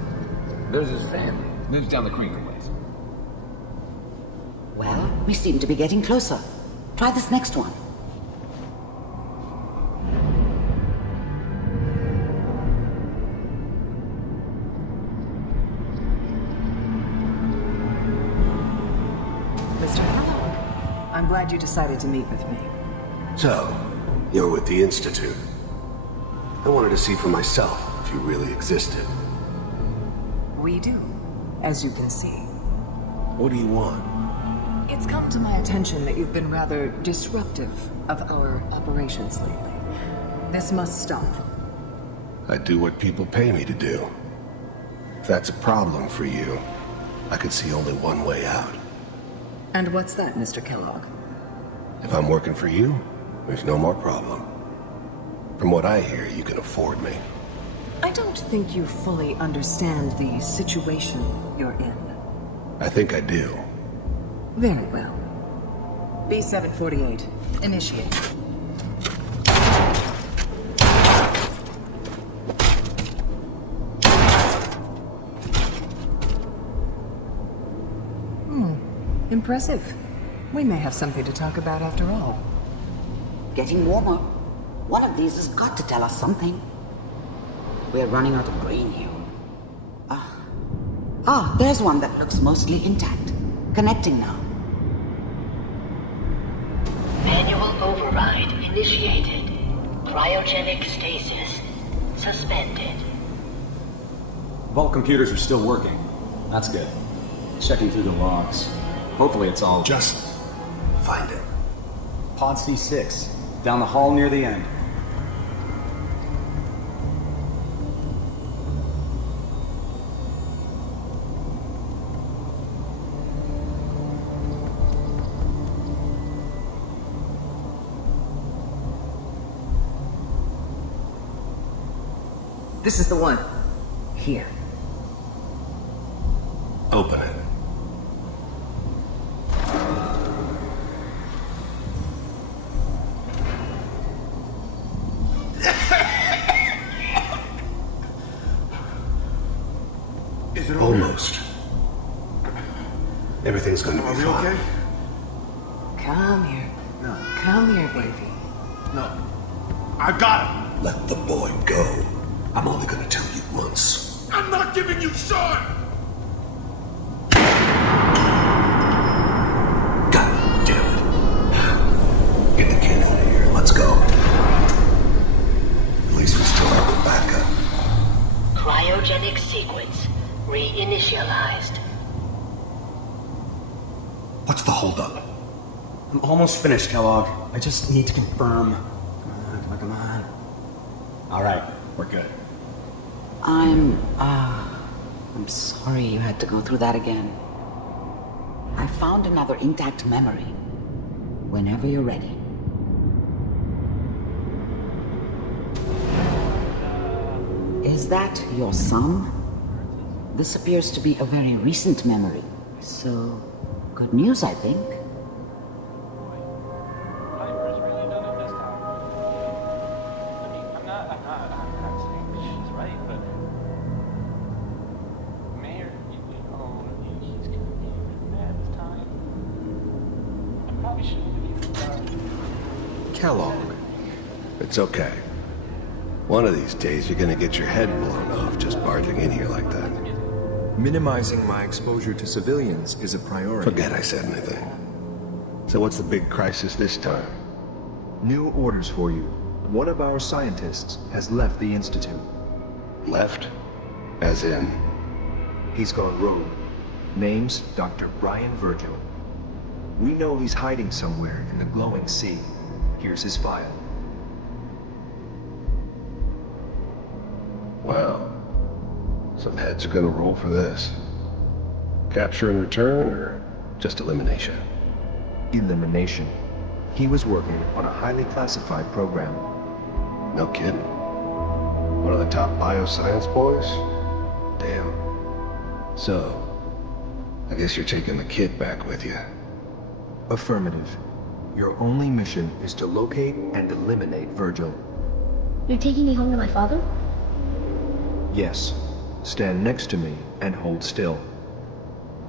There's his family. Lives down the creek a ways. Well, we seem to be getting closer. Try this next one. Mr. Kellogg, I'm glad you decided to meet with me. So, you're with the Institute. I wanted to see for myself if you really existed. We do, as you can see. What do you want? It's come to my attention that you've been rather disruptive of our operations lately. This must stop. I do what people pay me to do. If that's a problem for you, I could see only one way out. And what's that, Mr. Kellogg? If I'm working for you, there's no more problem. From what I hear, you can afford me. I don't think you fully understand the situation you're in. I think I do. Very well. B-748, initiate. Impressive. We may have something to talk about after all. Getting warmer. One of these has got to tell us something. We're running out of grain here. There's one that looks mostly intact. Connecting now. Manual override initiated. Cryogenic stasis suspended. Vault computers are still working. That's good. Checking through the logs. Hopefully it's all... Just find it. Pod C6. Down the hall near the end. This is the one. Here. Open it. Is it almost? Everything's going to be fine. Are we okay? Come here. No. Come here, baby. No. I've got him. Let the boy go. I'm only going to tell you once. I'm not giving you Sean! God damn it. Get the kid out of here. Let's go. At least we still have Rebecca. Cryogenic sequence reinitialized. What's the holdup? I'm almost finished, Kellogg. I just need to confirm. Come on. All right, we're good. I'm sorry you had to go through that again. I found another intact memory. Whenever you're ready. Is that your son? This appears to be a very recent memory. So, good news, I think. Kellogg. It's okay. One of these days you're gonna get your head blown off just barging in here like that. Minimizing my exposure to civilians is a priority. Forget I said anything. So what's the big crisis this time? New orders for you. One of our scientists has left the Institute. Left? As in? He's gone rogue. Name's Dr. Brian Virgil. We know he's hiding somewhere in the glowing sea. Here's his file. Wow. Some heads are gonna roll for this. Capture and return, or just elimination? Elimination. He was working on a highly classified program. No kidding. One of the top bioscience boys? Damn. So, I guess you're taking the kid back with you. Affirmative. Your only mission is to locate and eliminate Virgil. You're taking me home to my father? Yes. Stand next to me and hold still.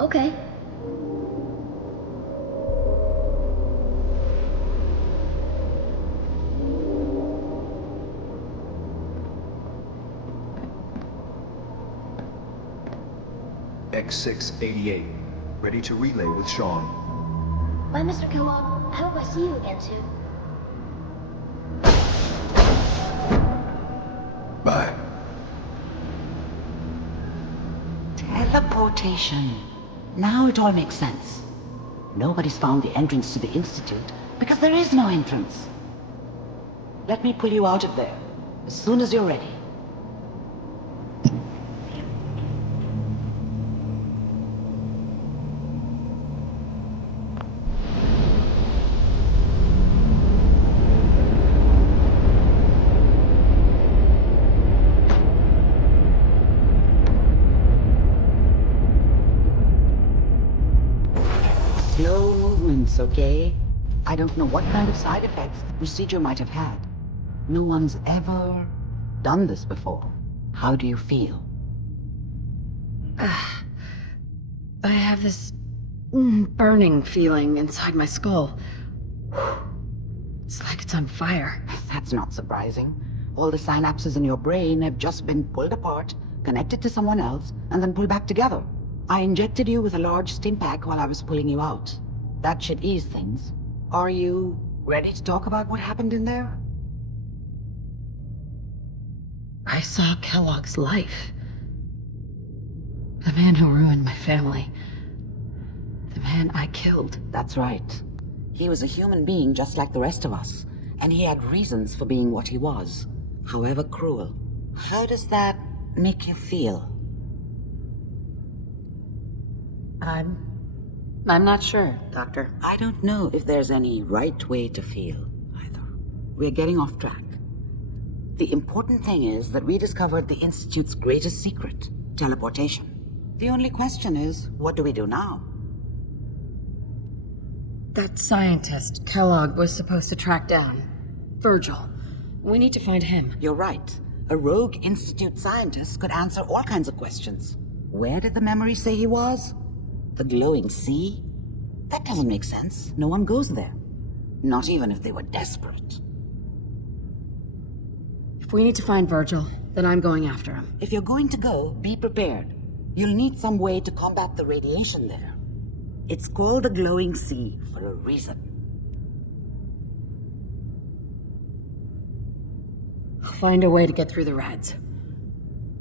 Okay. X688. Ready to relay with Sean. Bye, Mr. Kellogg. I hope I see you again soon. Bye. Teleportation. Now it all makes sense. Nobody's found the entrance to the Institute because there is no entrance. Let me pull you out of there as soon as you're ready. Slow movements, okay? I don't know what kind of side effects the procedure might have had. No one's ever done this before. How do you feel? I have this burning feeling inside my skull. It's like it's on fire. That's not surprising. All the synapses in your brain have just been pulled apart, connected to someone else, and then pulled back together. I injected you with a large stim pack while I was pulling you out. That should ease things. Are you ready to talk about what happened in there? I saw Kellogg's life. The man who ruined my family. The man I killed. That's right. He was a human being just like the rest of us, and he had reasons for being what he was, however cruel. How does that make you feel? I'm not sure, Doctor. I don't know if there's any right way to feel, either. We're getting off track. The important thing is that we discovered the Institute's greatest secret, teleportation. The only question is, what do we do now? That scientist Kellogg was supposed to track down. Virgil. We need to find him. You're right. A rogue Institute scientist could answer all kinds of questions. Where did the memory say he was? The glowing sea? That doesn't make sense. No one goes there. Not even if they were desperate. If we need to find Virgil, then I'm going after him. If you're going to go, be prepared. You'll need some way to combat the radiation there. It's called the glowing sea for a reason. I'll find a way to get through the rads.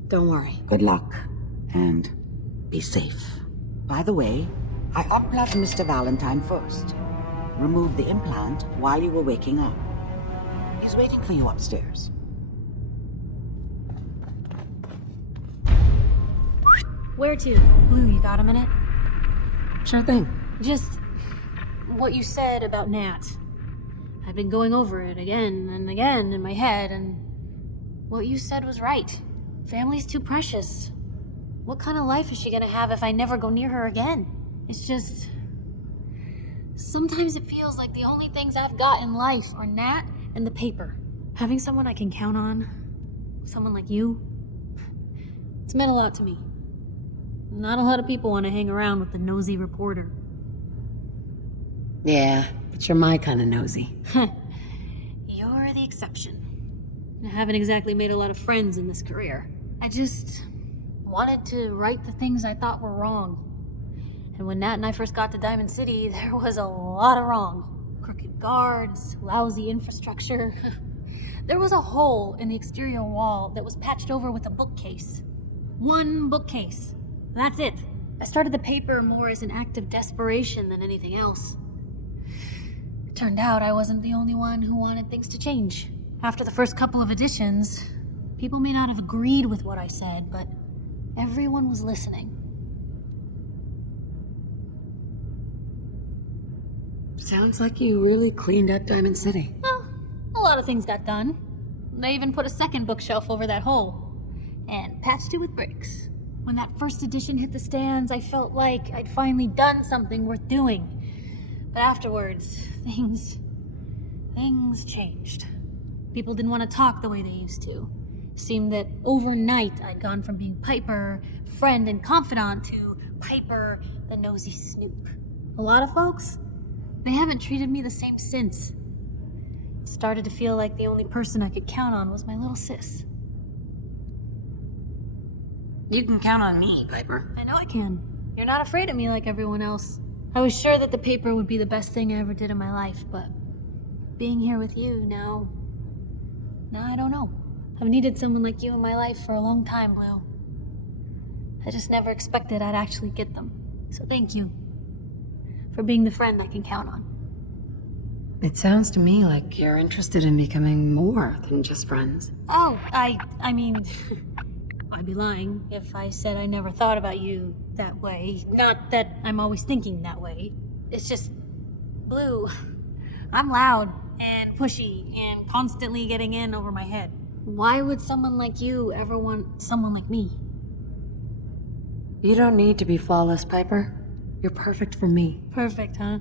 Don't worry. Good luck. And be safe. By the way, I unplugged Mr. Valentine first. Removed the implant while you were waking up. He's waiting for you upstairs. Where to? Blue, you got a minute? Sure thing. Just what you said about Nat. I've been going over it again and again in my head, and what you said was right. Family's too precious. What kind of life is she gonna have if I never go near her again? It's just... sometimes it feels like the only things I've got in life are Nat and the paper. Having someone I can count on, someone like you, it's meant a lot to me. Not a lot of people want to hang around with the nosy reporter. Yeah, but you're my kind of nosy. You're the exception. I haven't exactly made a lot of friends in this career. I just wanted to right the things I thought were wrong. And when Nat and I first got to Diamond City, there was a lot of wrong. Crooked guards, lousy infrastructure. There was a hole in the exterior wall that was patched over with a bookcase. One bookcase. That's it. I started the paper more as an act of desperation than anything else. Turned out I wasn't the only one who wanted things to change. After the first couple of editions, people may not have agreed with what I said, but everyone was listening. Sounds like you really cleaned up Diamond City. Well, a lot of things got done. They even put a second bookshelf over that hole, and patched it with bricks. When that first edition hit the stands, I felt like I'd finally done something worth doing. But afterwards, things changed. People didn't want to talk the way they used to. Seemed that overnight I'd gone from being Piper, friend and confidant, to Piper, the nosy snoop. A lot of folks, they haven't treated me the same since. It started to feel like the only person I could count on was my little sis. You can count on me, Piper. I know I can. You're not afraid of me like everyone else. I was sure that the paper would be the best thing I ever did in my life, but being here with you now, I don't know. I've needed someone like you in my life for a long time, Blue. I just never expected I'd actually get them. So thank you for being the friend I can count on. It sounds to me like you're interested in becoming more than just friends. Oh, I mean, I'd be lying if I said I never thought about you that way. Not that I'm always thinking that way. It's just, Blue, I'm loud and pushy and constantly getting in over my head. Why would someone like you ever want someone like me? You don't need to be flawless, Piper. You're perfect for me. Perfect, huh?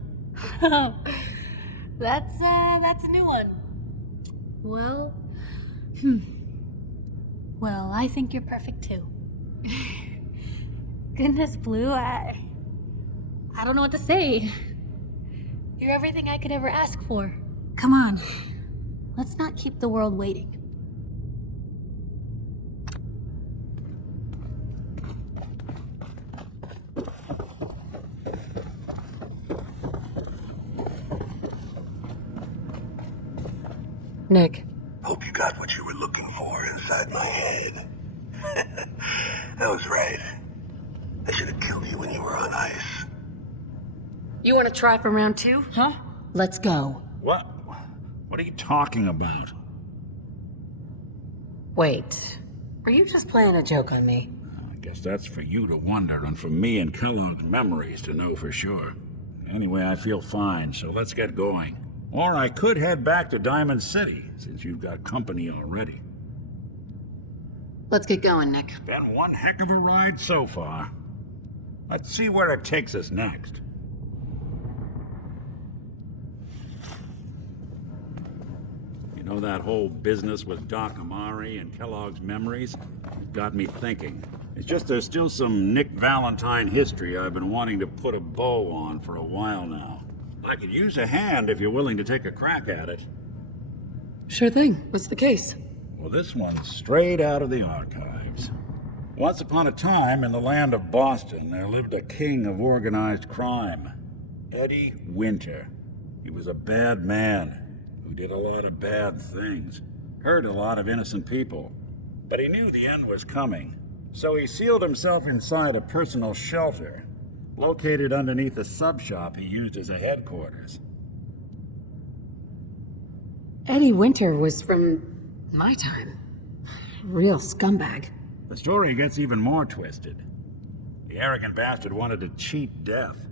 That's a new one. Well, Well, I think you're perfect too. Goodness, Blue, I don't know what to say. You're everything I could ever ask for. Come on, let's not keep the world waiting. Nick. Hope you got what you were looking for inside my head. That was right. I should have killed you when you were on ice. You want to try for round 2, huh? Let's go. What? What are you talking about? Wait. Were you just playing a joke on me? I guess that's for you to wonder and for me and Kellogg's memories to know for sure. Anyway, I feel fine, so let's get going. Or I could head back to Diamond City, since you've got company already. Let's get going, Nick. Been one heck of a ride so far. Let's see where it takes us next. You know that whole business with Doc Amari and Kellogg's memories? It got me thinking. It's just there's still some Nick Valentine history I've been wanting to put a bow on for a while now. I could use a hand if you're willing to take a crack at it. Sure thing. What's the case? Well, this one's straight out of the archives. Once upon a time, in the land of Boston, there lived a king of organized crime, Eddie Winter. He was a bad man who did a lot of bad things, hurt a lot of innocent people. But he knew the end was coming, so he sealed himself inside a personal shelter located underneath a sub-shop he used as a headquarters. Eddie Winter was from my time. Real scumbag. The story gets even more twisted. The arrogant bastard wanted to cheat death,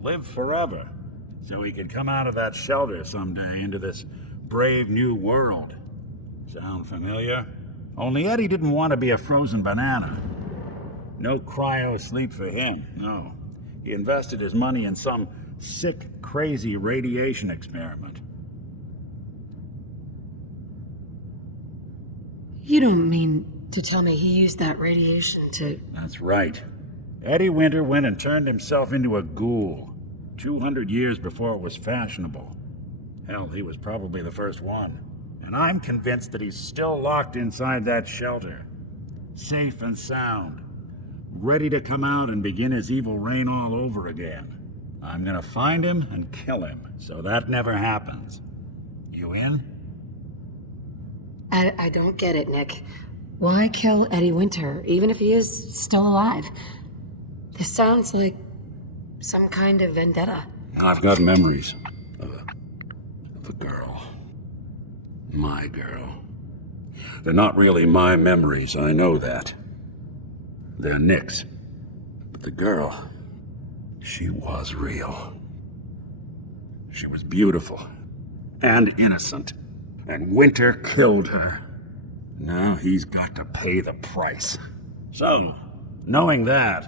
live forever, so he could come out of that shelter someday into this brave new world. Sound familiar? Only Eddie didn't want to be a frozen banana. No cryo sleep for him, no. He invested his money in some sick, crazy radiation experiment. You don't mean to tell me he used that radiation to... That's right. Eddie Winter went and turned himself into a ghoul 200 years before it was fashionable. Hell, he was probably the first one. And I'm convinced that he's still locked inside that shelter. Safe and sound. Ready to come out and begin his evil reign all over again. I'm gonna find him and kill him, so that never happens. You in? I don't get it, Nick. Why kill Eddie Winter, even if he is still alive? This sounds like some kind of vendetta. I've got memories of a the girl. My girl. They're not really my memories, I know that. They're Nick's. But the girl, she was real. She was beautiful and innocent. And Winter killed her. Now he's got to pay the price. So, knowing that,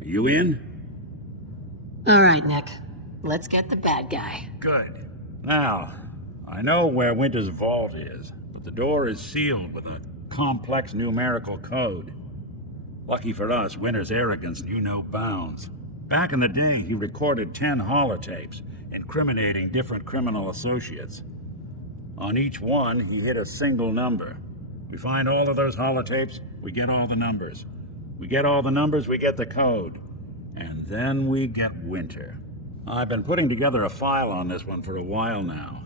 are you in? All right, Nick. Let's get the bad guy. Good. Now, I know where Winter's vault is, but the door is sealed with a complex numerical code. Lucky for us, Winter's arrogance knew no bounds. Back in the day, he recorded 10 holotapes, incriminating different criminal associates. On each one, he hit a single number. We find all of those holotapes, we get all the numbers. We get all the numbers, we get the code. And then we get Winter. I've been putting together a file on this one for a while now.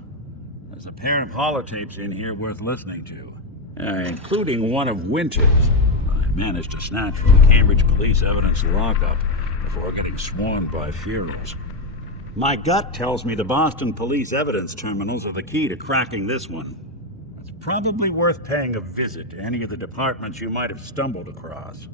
There's a pair of holotapes in here worth listening to, including one of Winter's. I managed to snatch from the Cambridge police evidence lockup before getting swarmed by Furies. My gut tells me the Boston police evidence terminals are the key to cracking this one. It's probably worth paying a visit to any of the departments you might have stumbled across.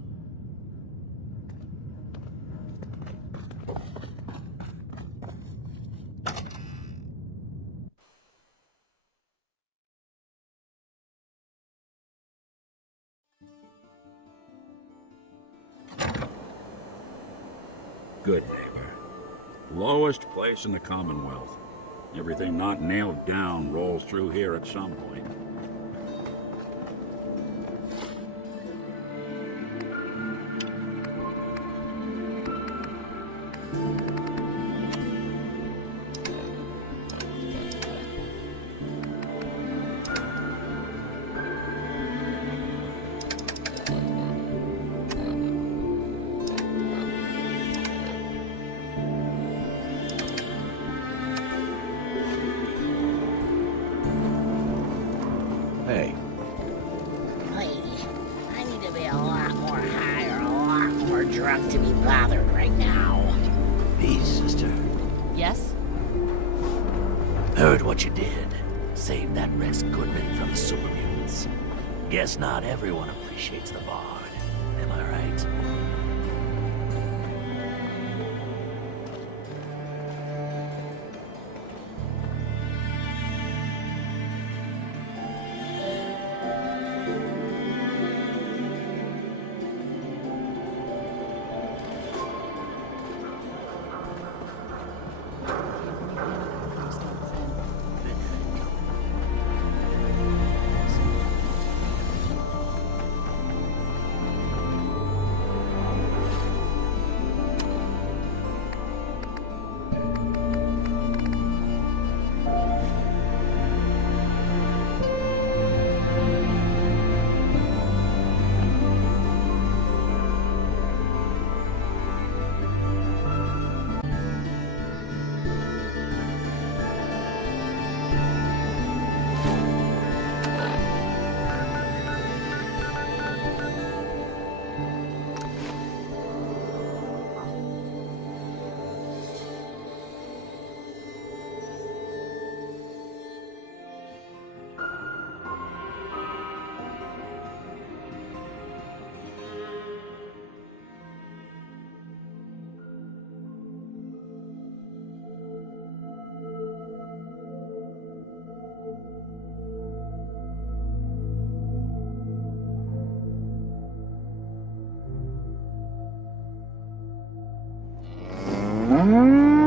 Good neighbor. Lowest place in the Commonwealth. Everything not nailed down rolls through here at some point. Hey. Lady, I need to be a lot more high or a lot more drunk to be bothered right now. Peace, sister. Yes? Heard what you did. Saved that Rex Goodman from the super mutants. Guess not everyone appreciates the Bard. Am I right?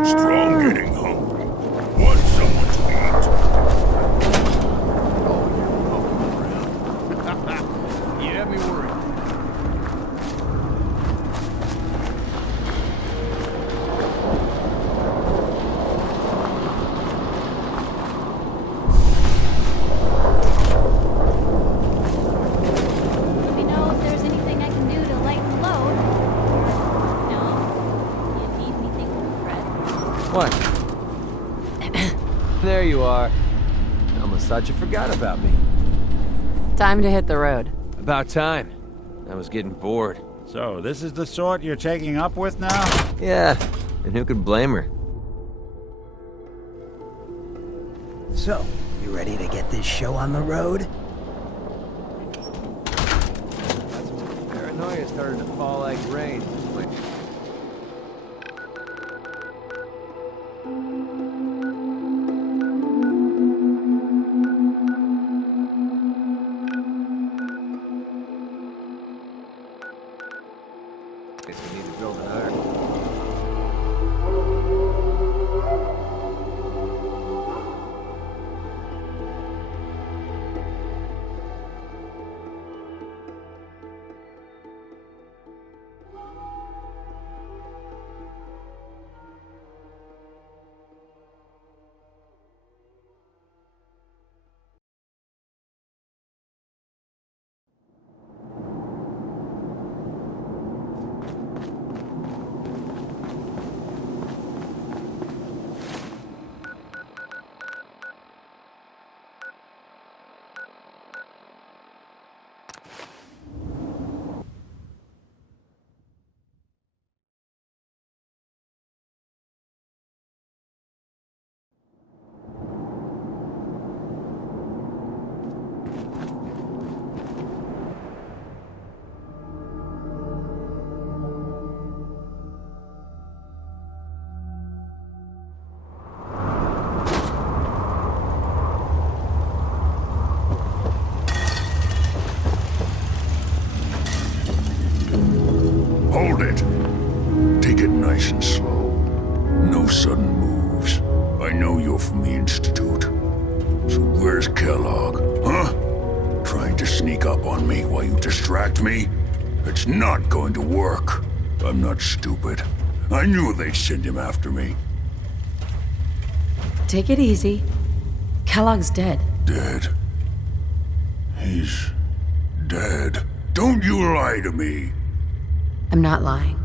Strong getting hungry. Want someone to eat? You have me worried. Do we know if there's anything I can do to lighten the load? No? You need anything from Fred? What? There you are. I almost thought you forgot about me. Time to hit the road. About time. I was getting bored. So, this is the sort you're taking up with now? Yeah, and who could blame her? So, you ready to get this show on the road? Paranoia started to fall like rain. Guess we need to build an ark. Hold it. Take it nice and slow. No sudden moves. I know you're from the Institute. So where's Kellogg, huh? Trying to sneak up on me while you distract me? It's not going to work. I'm not stupid. I knew they'd send him after me. Take it easy. Kellogg's dead. Dead? He's dead. Don't you lie to me. I'm not lying.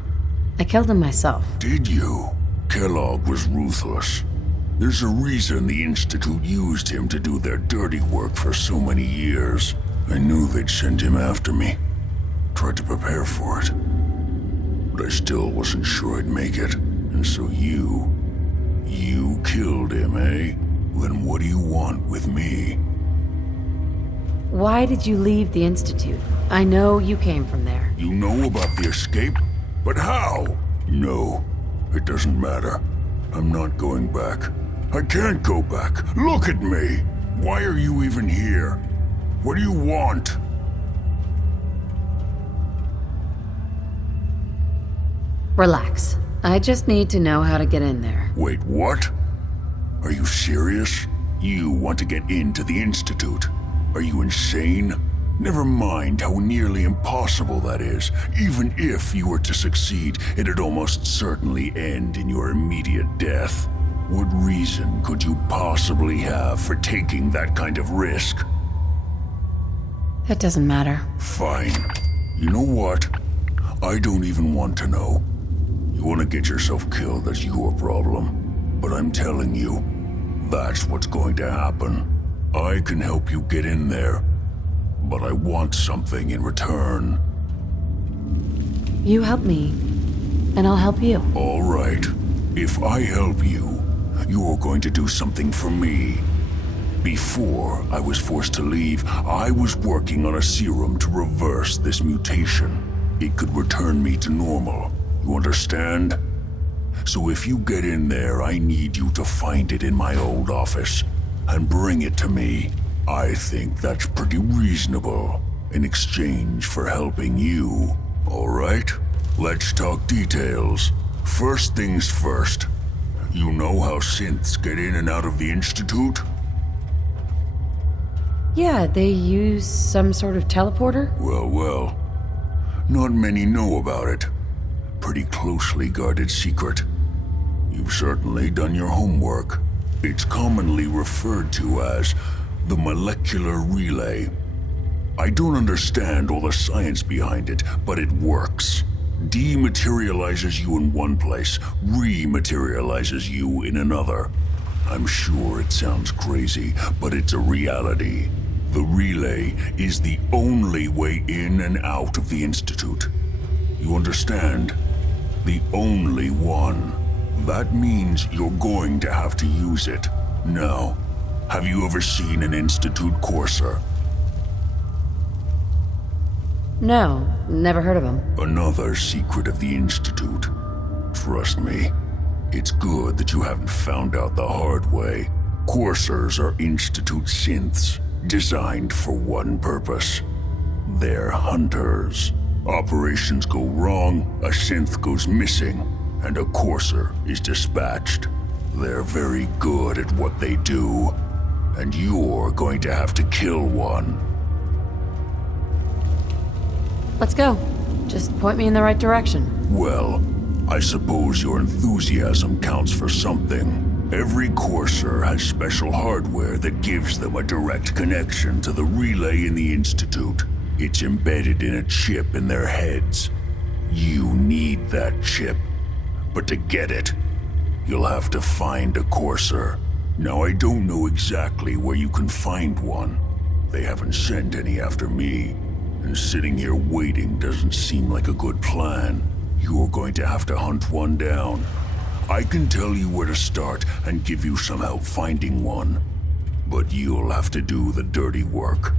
I killed him myself. Did you? Kellogg was ruthless. There's a reason the Institute used him to do their dirty work for so many years. I knew they'd send him after me. Tried to prepare for it. But I still wasn't sure I'd make it. And so you killed him, eh? Then what do you want with me? Why did you leave the Institute? I know you came from there. You know about the escape? But how? No, it doesn't matter. I'm not going back. I can't go back. Look at me. Why are you even here? What do you want? Relax. I just need to know how to get in there. Wait, what? Are you serious? You want to get into the Institute? Are you insane? Never mind how nearly impossible that is. Even if you were to succeed, it'd almost certainly end in your immediate death. What reason could you possibly have for taking that kind of risk? That doesn't matter. Fine. You know what? I don't even want to know. You want to get yourself killed, that's your problem. But I'm telling you, that's what's going to happen. I can help you get in there, but I want something in return. You help me, and I'll help you. All right. If I help you, you're going to do something for me. Before I was forced to leave, I was working on a serum to reverse this mutation. It could return me to normal. You understand? So if you get in there, I need you to find it in my old office and bring it to me. I think that's pretty reasonable in exchange for helping you. All right? Let's talk details. First things first. You know how synths get in and out of the Institute? Yeah, they use some sort of teleporter? Well. Not many know about it. Pretty closely guarded secret. You've certainly done your homework. It's commonly referred to as the molecular relay. I don't understand all the science behind it, but it works. Dematerializes you in one place, rematerializes you in another. I'm sure it sounds crazy, but it's a reality. The relay is the only way in and out of the Institute. You understand? The only one. That means you're going to have to use it. Now, Have you ever seen an Institute Courser? No, never heard of him. Another secret of the Institute. Trust me, it's good that you haven't found out the hard way. Coursers are Institute synths, designed for one purpose. They're hunters. Operations go wrong, a synth goes missing, and a Courser is dispatched. They're very good at what they do, and you're going to have to kill one. Let's go. Just point me in the right direction. Well, I suppose your enthusiasm counts for something. Every Courser has special hardware that gives them a direct connection to the relay in the Institute. It's embedded in a chip in their heads. You need that chip. But to get it, you'll have to find a Courser. Now, I don't know exactly where you can find one. They haven't sent any after me. And sitting here waiting doesn't seem like a good plan. You're going to have to hunt one down. I can tell you where to start and give you some help finding one. But you'll have to do the dirty work.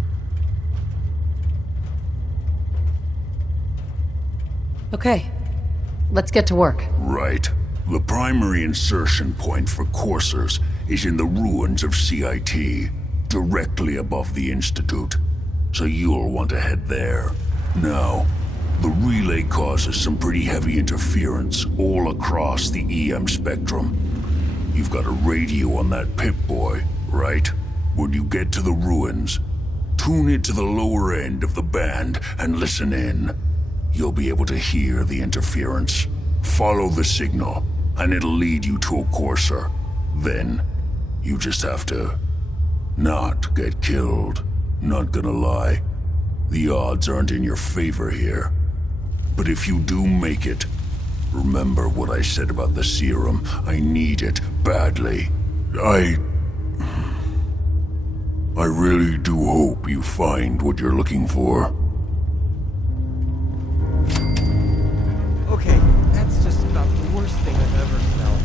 Okay, let's get to work. Right. The primary insertion point for Coursers is in the ruins of CIT, directly above the Institute. So you'll want to head there. Now, the relay causes some pretty heavy interference all across the EM spectrum. You've got a radio on that Pip-Boy, right? When you get to the ruins, tune it to the lower end of the band and listen in. You'll be able to hear the interference. Follow the signal, and it'll lead you to a Courser. Then, you just have to not get killed. Not gonna lie, the odds aren't in your favor here. But if you do make it, remember what I said about the serum. I need it badly. I really do hope you find what you're looking for. Okay, that's just about the worst thing I've ever smelled.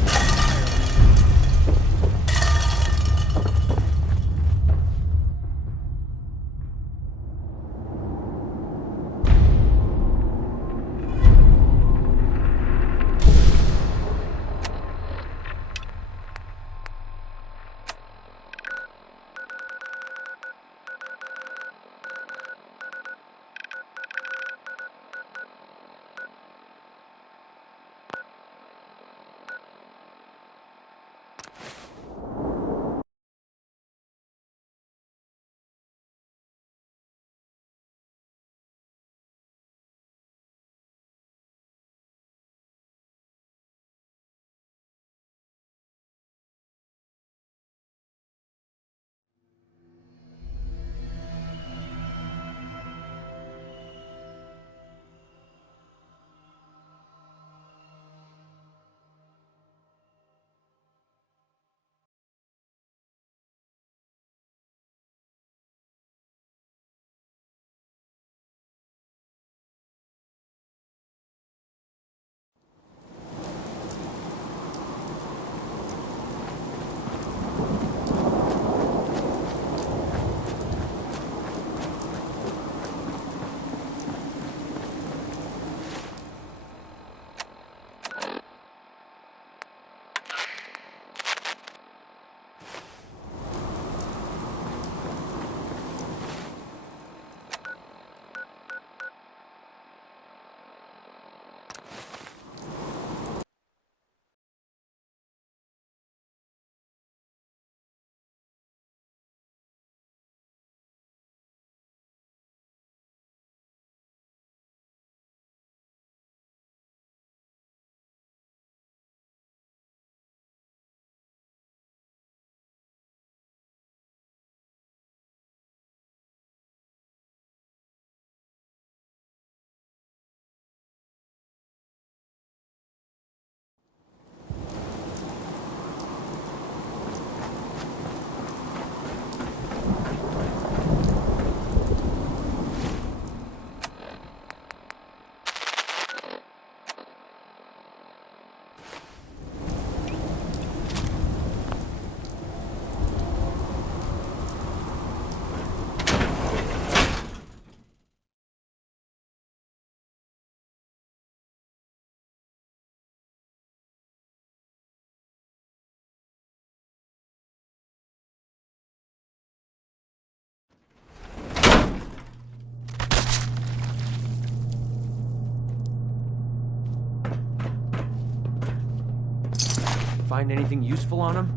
find anything useful on him?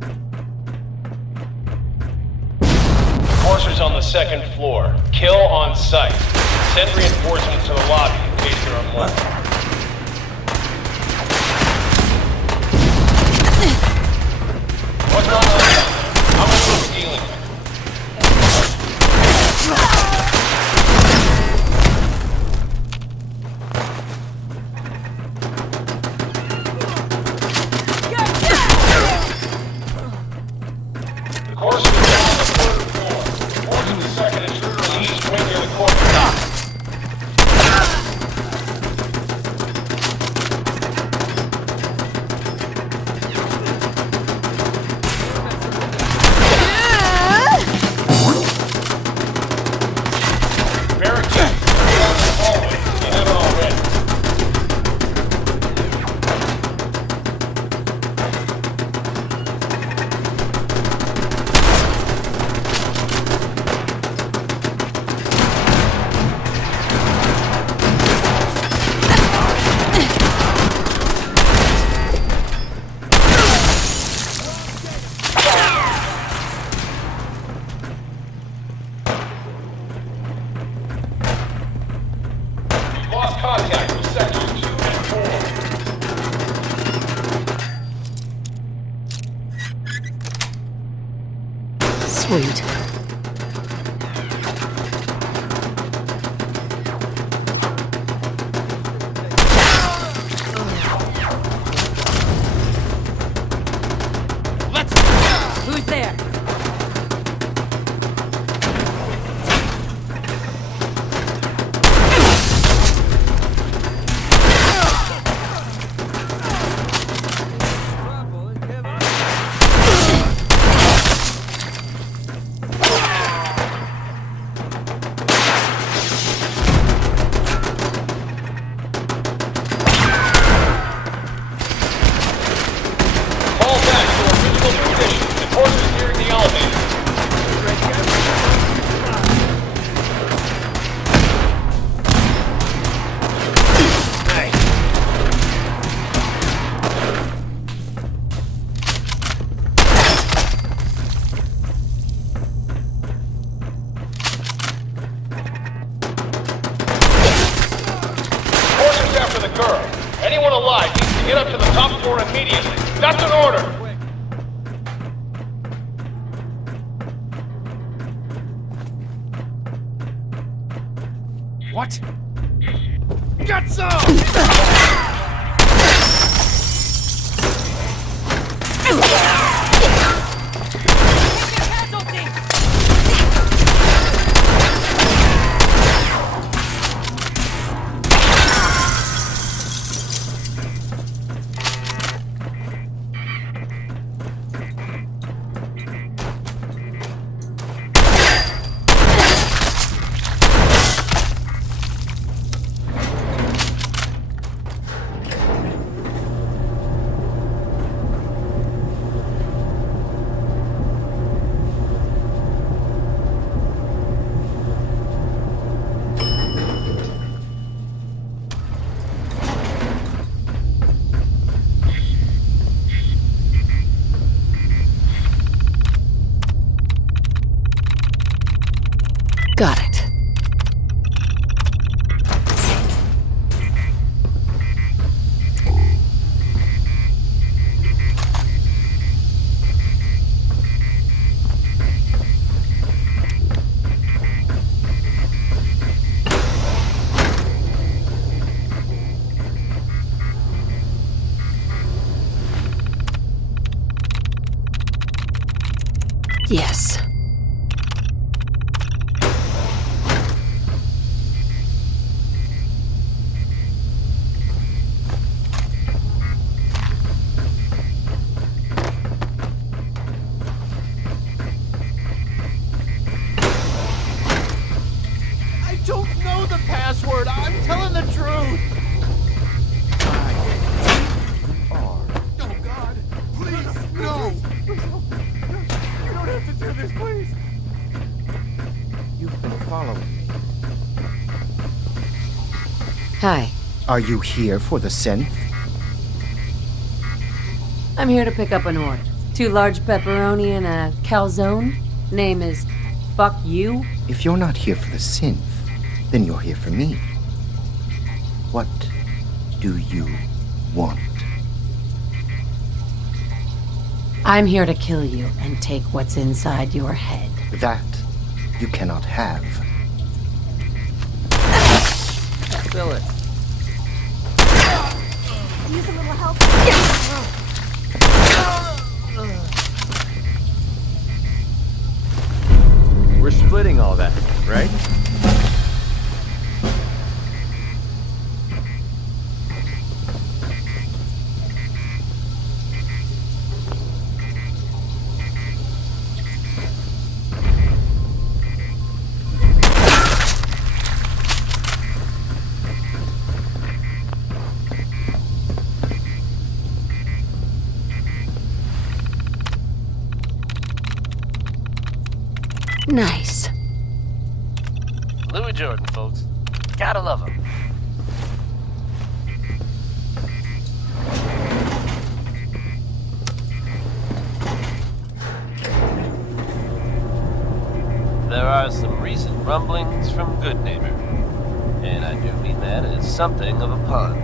Enforcers on the second floor. Kill on sight. Send reinforcements to the lobby in case there are more. What's going on down there? How much are we dealing with? The course is down on the third floor. Forcing the second intruder in the east wing near the corporate dock. Lost contact with sectors 2 and 4. Sweet. Who's there? Fall back to original position. Enforcers nearing the elevator. Enforcers after the girl. Anyone alive needs to get up to the top floor immediately. That's an order. What? Got some! Got it. Yes. I don't know the password. I'm telling the truth. Oh, God. Please, no. You don't have to do this, please. You've been following me. Hi. Are you here for the synth? I'm here to pick up an order. 2 large pepperoni and a calzone. Name is Fuck You. If you're not here for the synth, then you're here for me. What do you want? I'm here to kill you and take what's inside your head. That you cannot have. Fill it. Use a little help. We're splitting all that, right? Nice. Louis Jordan, folks. Gotta love him. There are some recent rumblings from Good Neighbor, and I do mean that as something of a pun.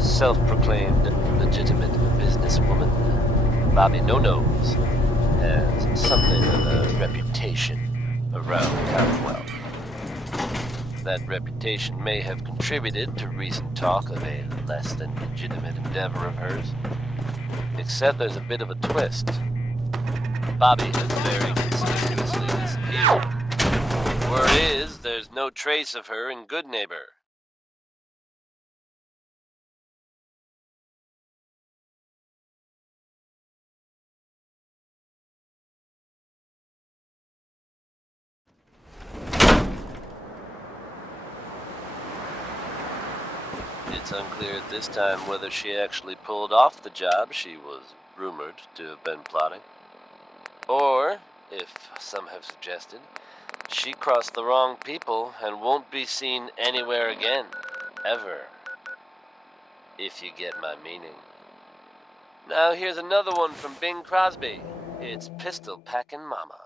Self-proclaimed legitimate businesswoman, Bobby No-Nos has something of a reputation around the Commonwealth. That reputation may have contributed to recent talk of a less than legitimate endeavor of hers. Except there's a bit of a twist. Bobby has very conspicuously disappeared. Word is, there's no trace of her in Good Neighbor. It's unclear at this time whether she actually pulled off the job she was rumored to have been plotting. Or, if some have suggested, she crossed the wrong people and won't be seen anywhere again, ever. If you get my meaning. Now here's another one from Bing Crosby. It's Pistol Packin' Mama.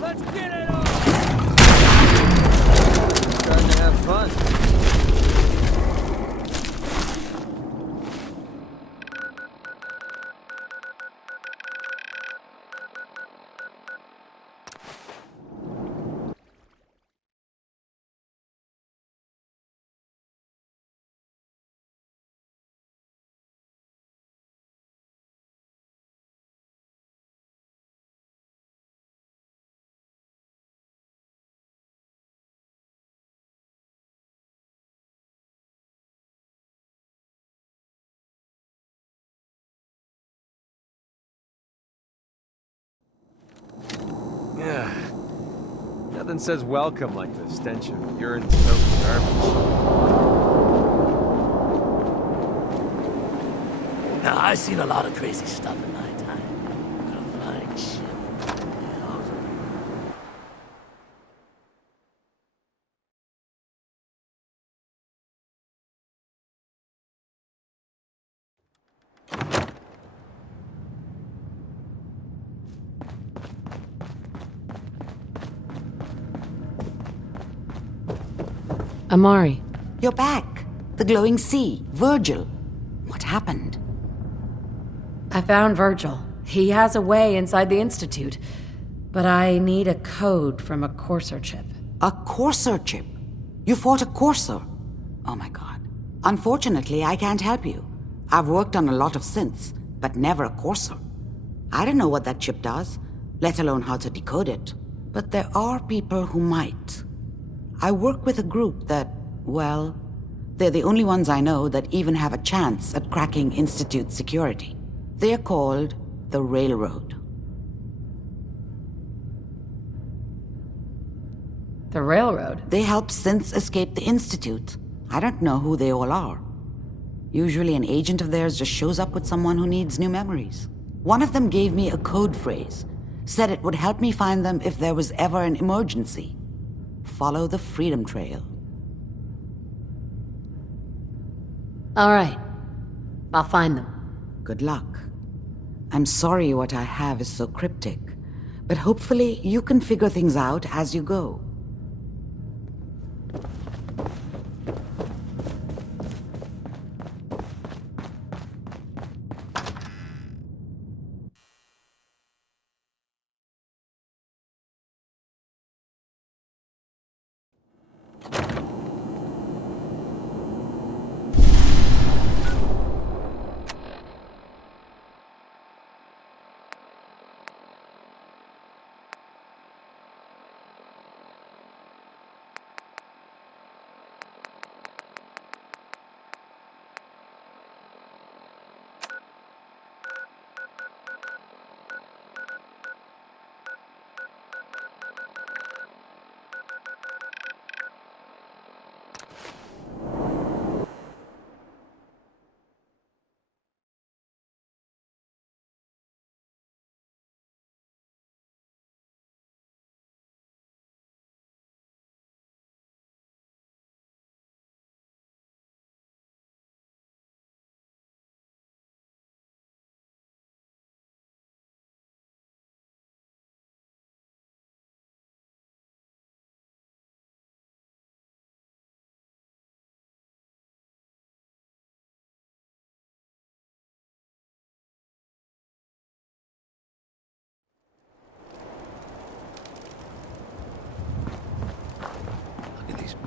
Let's get it on! Starting to have fun. Yeah. Nothing says welcome like the stench of urine-soaked garbage. Now, I've seen a lot of crazy stuff in my time. A flying ship. Amari. You're back. The glowing sea. Virgil. What happened? I found Virgil. He has a way inside the Institute. But I need a code from a Courser chip. A Courser chip? You fought a Courser? Oh my god. Unfortunately, I can't help you. I've worked on a lot of synths, but never a Courser. I don't know what that chip does, let alone how to decode it. But there are people who might. I work with a group that, well, They're the only ones I know that even have a chance at cracking Institute security. They're called the Railroad. The Railroad? They helped synths escape the Institute. I don't know who they all are. Usually an agent of theirs just shows up with someone who needs new memories. One of them gave me a code phrase, said it would help me find them if there was ever an emergency. Follow the Freedom Trail. All right. I'll find them. Good luck. I'm sorry what I have is so cryptic, but hopefully you can figure things out as you go.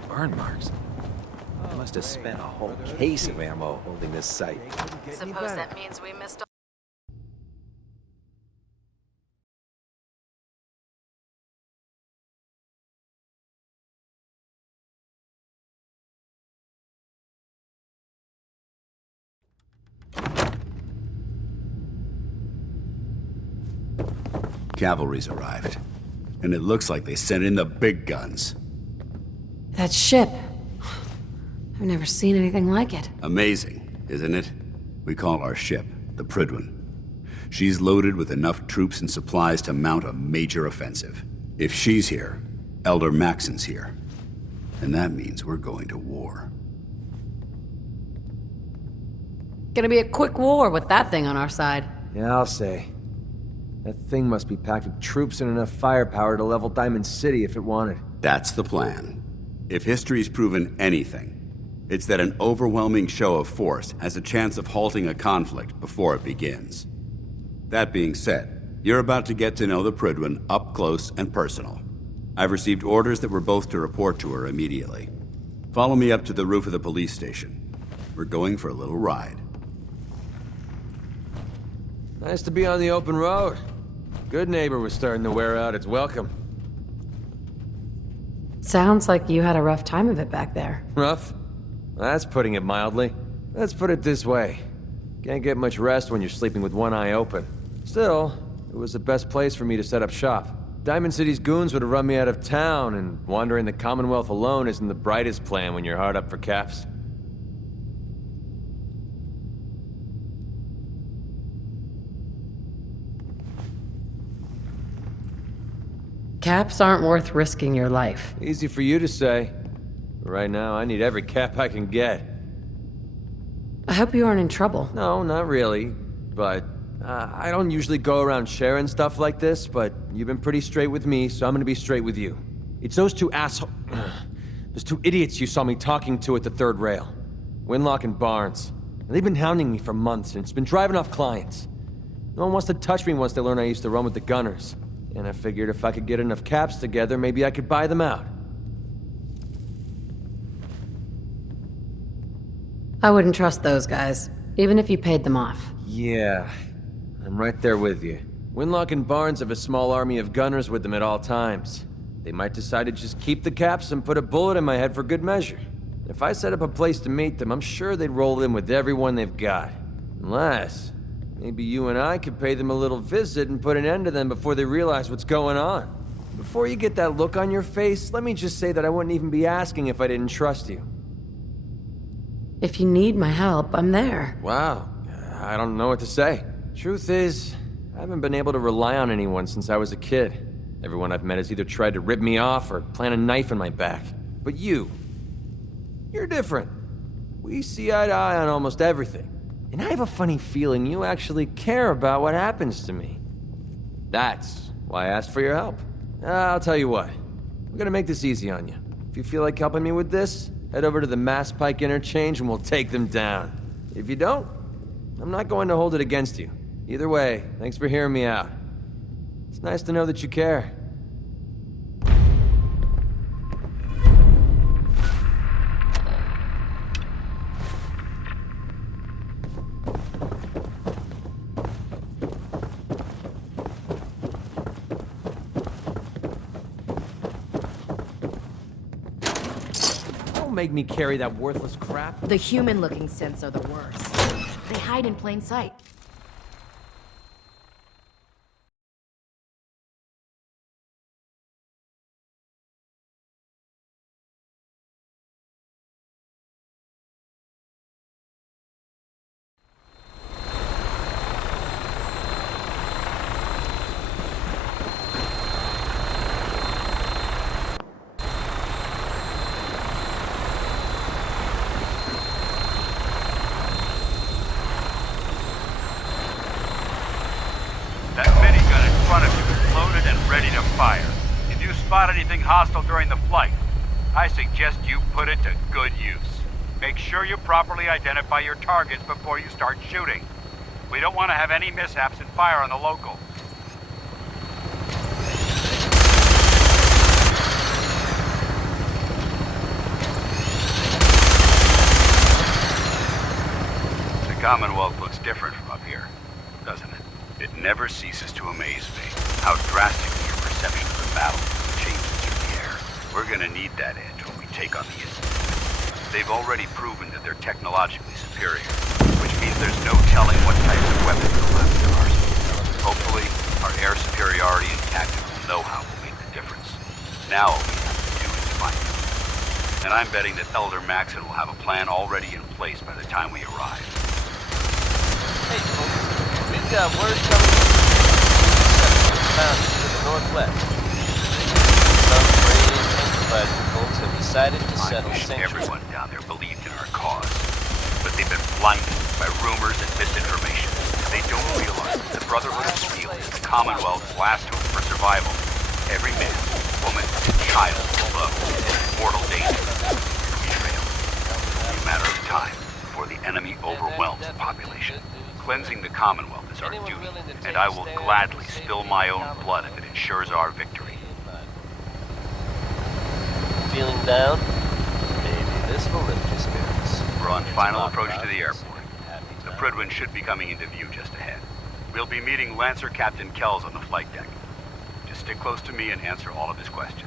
Burn marks. I must have spent a whole case of ammo holding this site. Suppose that means we missed all... Cavalry's arrived. And it looks like they sent in the big guns. That ship. I've never seen anything like it. Amazing, isn't it? We call our ship the Prydwen. She's loaded with enough troops and supplies to mount a major offensive. If she's here, Elder Maxon's here. And that means we're going to war. Gonna be a quick war with that thing on our side. Yeah, I'll say. That thing must be packed with troops and enough firepower to level Diamond City if it wanted. That's the plan. If history's proven anything, it's that an overwhelming show of force has a chance of halting a conflict before it begins. That being said, you're about to get to know the Prydwen up close and personal. I've received orders that we're both to report to her immediately. Follow me up to the roof of the police station. We're going for a little ride. Nice to be on the open road. Good neighbor was starting to wear out its welcome. Sounds like you had a rough time of it back there. Rough? That's putting it mildly. Let's put it this way. Can't get much rest when you're sleeping with one eye open. Still, it was the best place for me to set up shop. Diamond City's goons would have run me out of town, and wandering the Commonwealth alone isn't the brightest plan when you're hard up for caps. Caps aren't worth risking your life. Easy for you to say. But right now, I need every cap I can get. I hope you aren't in trouble. No, not really. But I don't usually go around sharing stuff like this, but you've been pretty straight with me, so I'm gonna be straight with you. It's those two those two idiots you saw me talking to at the third rail. Winlock and Barnes. They've been hounding me for months, and it's been driving off clients. No one wants to touch me once they learn I used to run with the Gunners. And I figured if I could get enough caps together, maybe I could buy them out. I wouldn't trust those guys, even if you paid them off. Yeah, I'm right there with you. Winlock and Barnes have a small army of gunners with them at all times. They might decide to just keep the caps and put a bullet in my head for good measure. If I set up a place to meet them, I'm sure they'd roll in with everyone they've got. Unless, maybe you and I could pay them a little visit and put an end to them before they realize what's going on. Before you get that look on your face, let me just say that I wouldn't even be asking if I didn't trust you. If you need my help, I'm there. Wow, I don't know what to say. Truth is, I haven't been able to rely on anyone since I was a kid. Everyone I've met has either tried to rip me off or plant a knife in my back. But you're different. We see eye to eye on almost everything. And I have a funny feeling you actually care about what happens to me. That's why I asked for your help. I'll tell you what, we're gonna make this easy on you. If you feel like helping me with this, head over to the Mass Pike interchange and we'll take them down. If you don't, I'm not going to hold it against you. Either way, thanks for hearing me out. It's nice to know that you care. Make me carry that worthless crap. The human-looking synths are the worst. They hide in plain sight. Anything hostile during the flight, I suggest you put it to good use. Make sure you properly identify your targets before you start shooting. We don't want to have any mishaps and fire on the locals. The Commonwealth looks different from up here, doesn't it? It never ceases to amaze me how drastically your perception of the battle changes through the air. We're gonna need that edge when we take on the Institute. They've already proven that they're technologically superior, which means there's no telling what types of weapons will have in their arsenal. Hopefully, our air superiority and tactical know-how will make the difference. Now all we have to do is find them. And I'm betting that Elder Maxon will have a plan already in place by the time we arrive. Hey folks, we've got word coming in to the northwest. Some brave enterprising folks have decided to settle sanctuary. Everyone down there believed in our cause, but they've been blinded by rumors and misinformation. They don't realize that the Brotherhood of Steel is the Commonwealth's last hope for survival. Every man, woman, child, below, is in mortal danger. Betrayal. It's a matter of time before the enemy overwhelms the population. Cleansing the Commonwealth is our duty, and I will gladly spill my own blood if it ensures our victory. Feeling down? Maybe this will lift your spirits. We're on final approach to the airport. The Prydwen should be coming into view just ahead. We'll be meeting Lancer Captain Kells on the flight deck. Just stick close to me and answer all of his questions.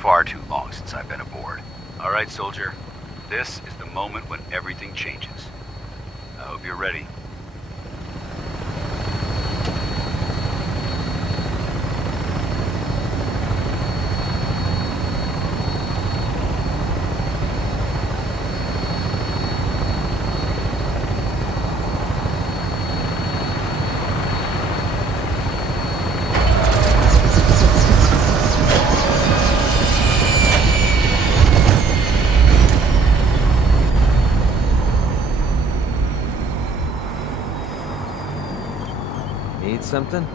Far too long since I've been aboard. All right, soldier. This is the moment when everything changes. hope you're ready. Need something?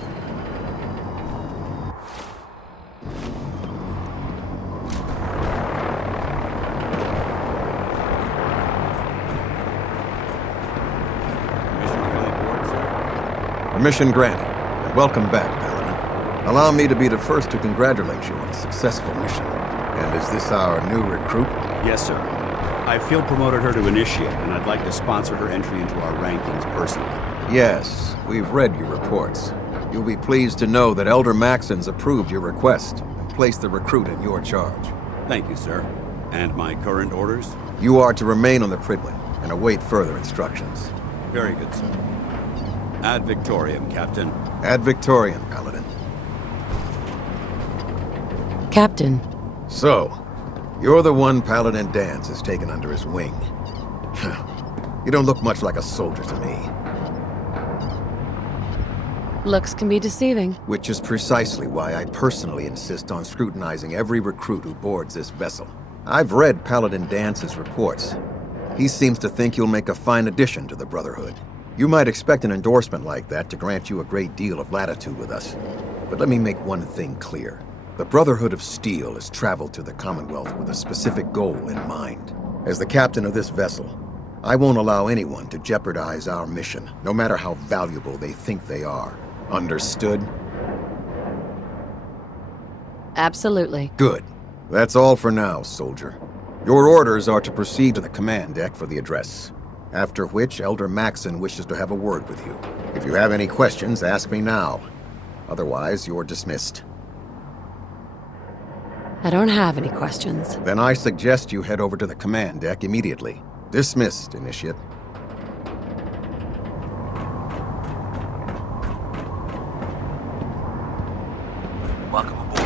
Permission granted. And welcome back, Paladin. Allow me to be the first to congratulate you on a successful mission. And is this our new recruit? Yes, sir. I field promoted her to Initiate, and I'd like to sponsor her entry into our rankings personally. Yes, we've read your reports. You'll be pleased to know that Elder Maxon's approved your request and placed the recruit in your charge. Thank you, sir. And my current orders? You are to remain on the Pridwin and await further instructions. Very good, sir. Ad Victoriam, Captain. Ad Victoriam, Paladin. Captain. So, you're the one Paladin Danse has taken under his wing. You don't look much like a soldier to me. Looks can be deceiving. Which is precisely why I personally insist on scrutinizing every recruit who boards this vessel. I've read Paladin Dance's reports. He seems to think you'll make a fine addition to the Brotherhood. You might expect an endorsement like that to grant you a great deal of latitude with us. But let me make one thing clear. The Brotherhood of Steel has traveled to the Commonwealth with a specific goal in mind. As the captain of this vessel, I won't allow anyone to jeopardize our mission, no matter how valuable they think they are. Understood? Absolutely. Good. That's all for now, soldier. Your orders are to proceed to the command deck for the address. After which, Elder Maxon wishes to have a word with you. If you have any questions, ask me now. Otherwise, you're dismissed. I don't have any questions. Then I suggest you head over to the command deck immediately. Dismissed, Initiate. Welcome aboard.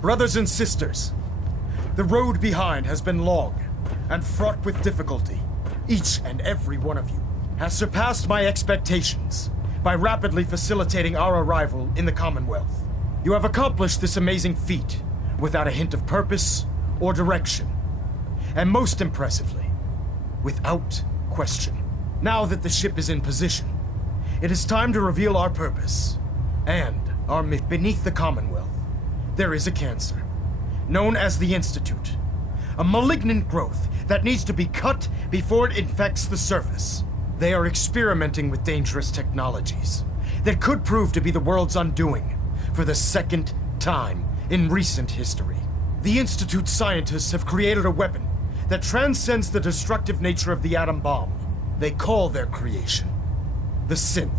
Brothers and sisters, the road behind has been long and fraught with difficulty. Each and every one of you has surpassed my expectations by rapidly facilitating our arrival in the Commonwealth. You have accomplished this amazing feat without a hint of purpose or direction, and most impressively, without question. Now that the ship is in position, it is time to reveal our purpose and our myth. Beneath the Commonwealth, there is a cancer, known as the Institute, a malignant growth that needs to be cut before it infects the surface. They are experimenting with dangerous technologies that could prove to be the world's undoing for the second time in recent history. The Institute's scientists have created a weapon that transcends the destructive nature of the atom bomb. They call their creation the Synth,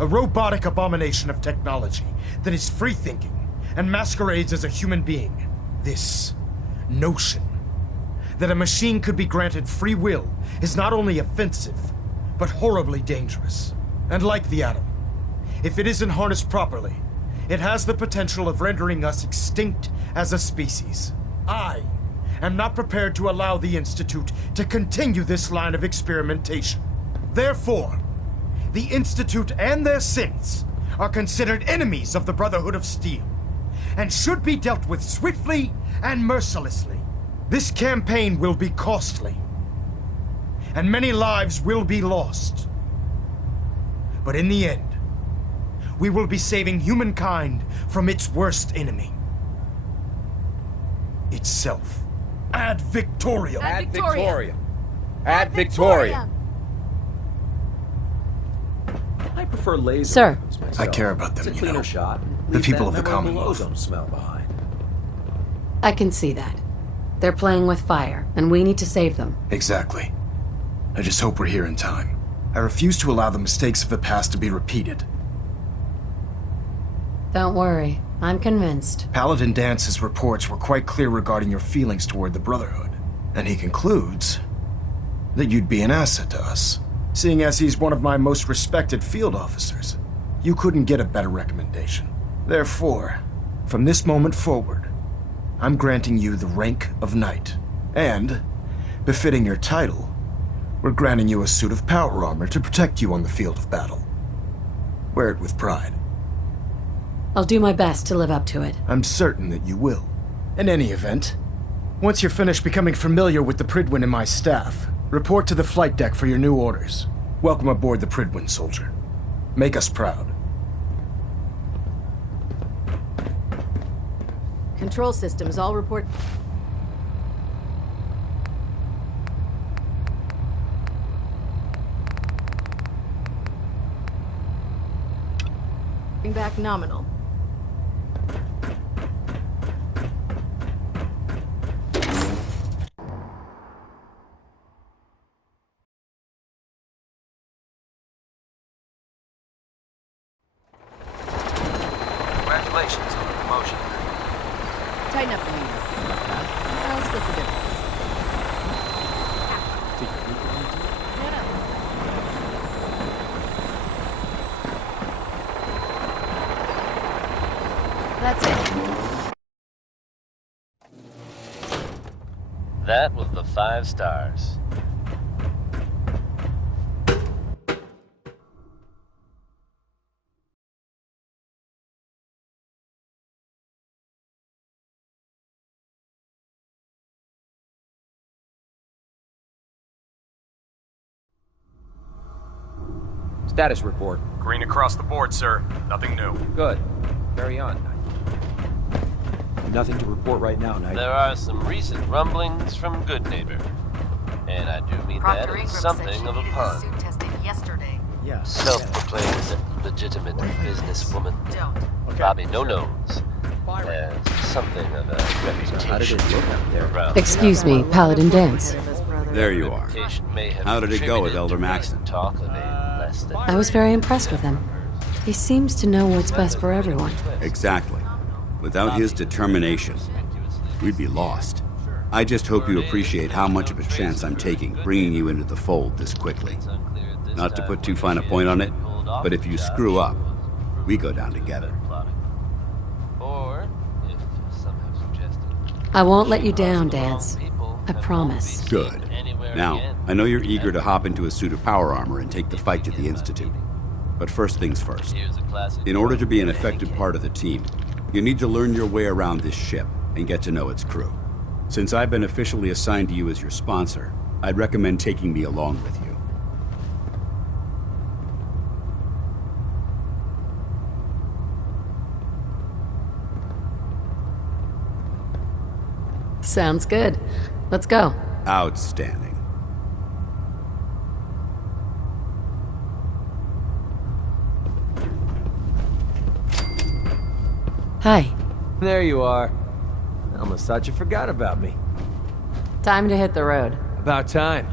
a robotic abomination of technology that is free-thinking and masquerades as a human being. This notion that a machine could be granted free will is not only offensive, but horribly dangerous. And like the atom, if it isn't harnessed properly, it has the potential of rendering us extinct as a species. I am not prepared to allow the Institute to continue this line of experimentation. Therefore, the Institute and their synths are considered enemies of the Brotherhood of Steel, and should be dealt with swiftly and mercilessly. This campaign will be costly, and many lives will be lost. But in the end, we will be saving humankind from its worst enemy. Itself. Ad Victoriam. Ad Victoriam. Ad Victoriam. I prefer laser. Sir. I care about them, you know. Shot. The people of the Commonwealth don't smell behind. I can see that. They're playing with fire, and we need to save them. Exactly. I just hope we're here in time. I refuse to allow the mistakes of the past to be repeated. Don't worry, I'm convinced. Paladin Dance's reports were quite clear regarding your feelings toward the Brotherhood, and he concludes that you'd be an asset to us. Seeing as he's one of my most respected field officers, you couldn't get a better recommendation. Therefore, from this moment forward, I'm granting you the rank of Knight, and, befitting your title, we're granting you a suit of power armor to protect you on the field of battle. Wear it with pride. I'll do my best to live up to it. I'm certain that you will. In any event, once you're finished becoming familiar with the Pridwin and my staff, report to the flight deck for your new orders. Welcome aboard the Pridwin, soldier. Make us proud. Control systems all report... Bring back nominal. Congratulations on the promotion. Tighten up the meter. I'll split the difference. That's it. That was the 5 stars. Status report. Green across the board, sir. Nothing new. Good. Carry on, Knight. Nothing to report right now, Knight. There are some recent rumblings from Good Neighbor. And I do mean that as something of a pun. Suit tested yesterday. Yeah. Self-proclaimed legitimate businesswoman. Don't. Bobby No-Nose. As something of a reputation. How did it look out there? around Excuse me, Paladin Dance. There you are. How did it go with Elder Maxon? Talk of a less than I was very impressed with him. He seems to know what's best for everyone. Exactly. Without his determination, we'd be lost. I just hope you appreciate how much of a chance I'm taking bringing you into the fold this quickly. Not to put too fine a point on it, but if you screw up, we go down together. Or, if somehow suggested, I won't let you down, Dance. I promise. Good. Now, I know you're eager to hop into a suit of power armor and take the fight to the Institute. But first things first. In order to be an effective part of the team, you need to learn your way around this ship and get to know its crew. Since I've been officially assigned to you as your sponsor, I'd recommend taking me along with you. Sounds good. Let's go. Outstanding. Hi. There you are. I almost thought you forgot about me. Time to hit the road. About time.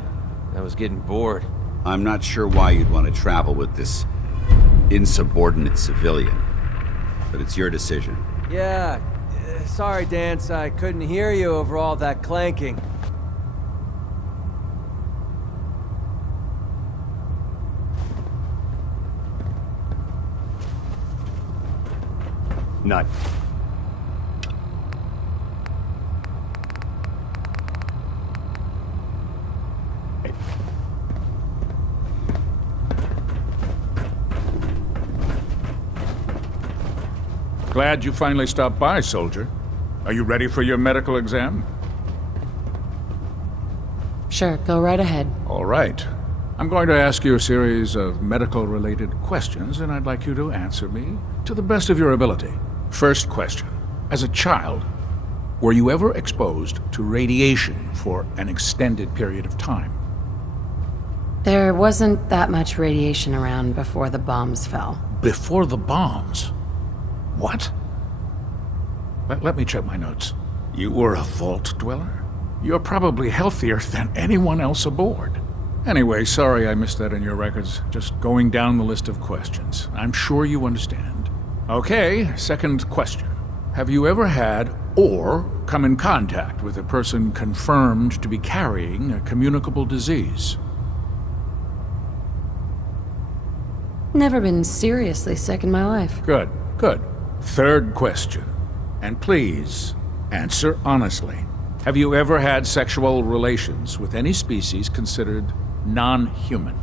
I was getting bored. I'm not sure why you'd want to travel with this insubordinate civilian, but it's your decision. Yeah. Sorry, Dance. I couldn't hear you over all that clanking. None. Glad you finally stopped by, soldier. Are you ready for your medical exam? Sure, go right ahead. All right. I'm going to ask you a series of medical-related questions, and I'd like you to answer me to the best of your ability. First question. As a child, were you ever exposed to radiation for an extended period of time? There wasn't that much radiation around before the bombs fell. Before the bombs? What? Let me check my notes. You were a vault dweller? You're probably healthier than anyone else aboard. Anyway, sorry I missed that in your records. Just going down the list of questions. I'm sure you understand. Okay, second question. Have you ever had or come in contact with a person confirmed to be carrying a communicable disease? Never been seriously sick in my life. Good, good. Third question. And please, answer honestly. Have you ever had sexual relations with any species considered non-human?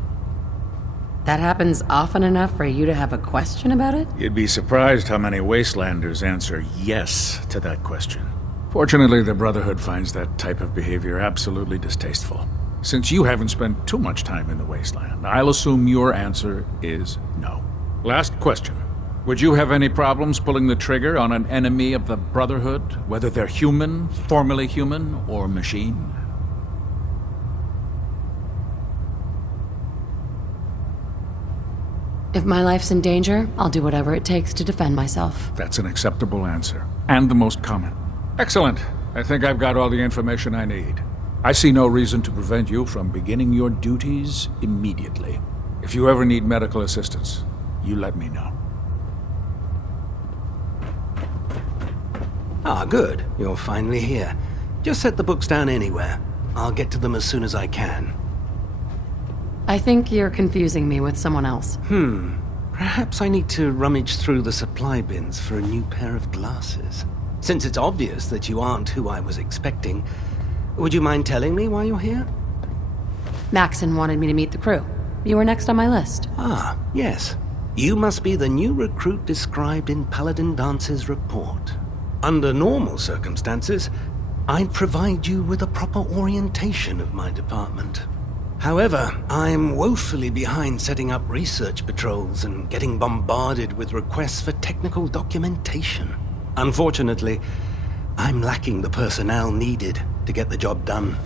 That happens often enough for you to have a question about it? You'd be surprised how many Wastelanders answer yes to that question. Fortunately, the Brotherhood finds that type of behavior absolutely distasteful. Since you haven't spent too much time in the Wasteland, I'll assume your answer is no. Last question. Would you have any problems pulling the trigger on an enemy of the Brotherhood, whether they're human, formerly human, or machine? If my life's in danger, I'll do whatever it takes to defend myself. That's an acceptable answer, and the most common. Excellent. I think I've got all the information I need. I see no reason to prevent you from beginning your duties immediately. If you ever need medical assistance, you let me know. Ah, good. You're finally here. Just set the books down anywhere. I'll get to them as soon as I can. I think you're confusing me with someone else. Perhaps I need to rummage through the supply bins for a new pair of glasses. Since it's obvious that you aren't who I was expecting, would you mind telling me why you're here? Maxon wanted me to meet the crew. You were next on my list. Ah, yes. You must be the new recruit described in Paladin Dance's report. Under normal circumstances, I'd provide you with a proper orientation of my department. However, I'm woefully behind setting up research patrols and getting bombarded with requests for technical documentation. Unfortunately, I'm lacking the personnel needed to get the job done.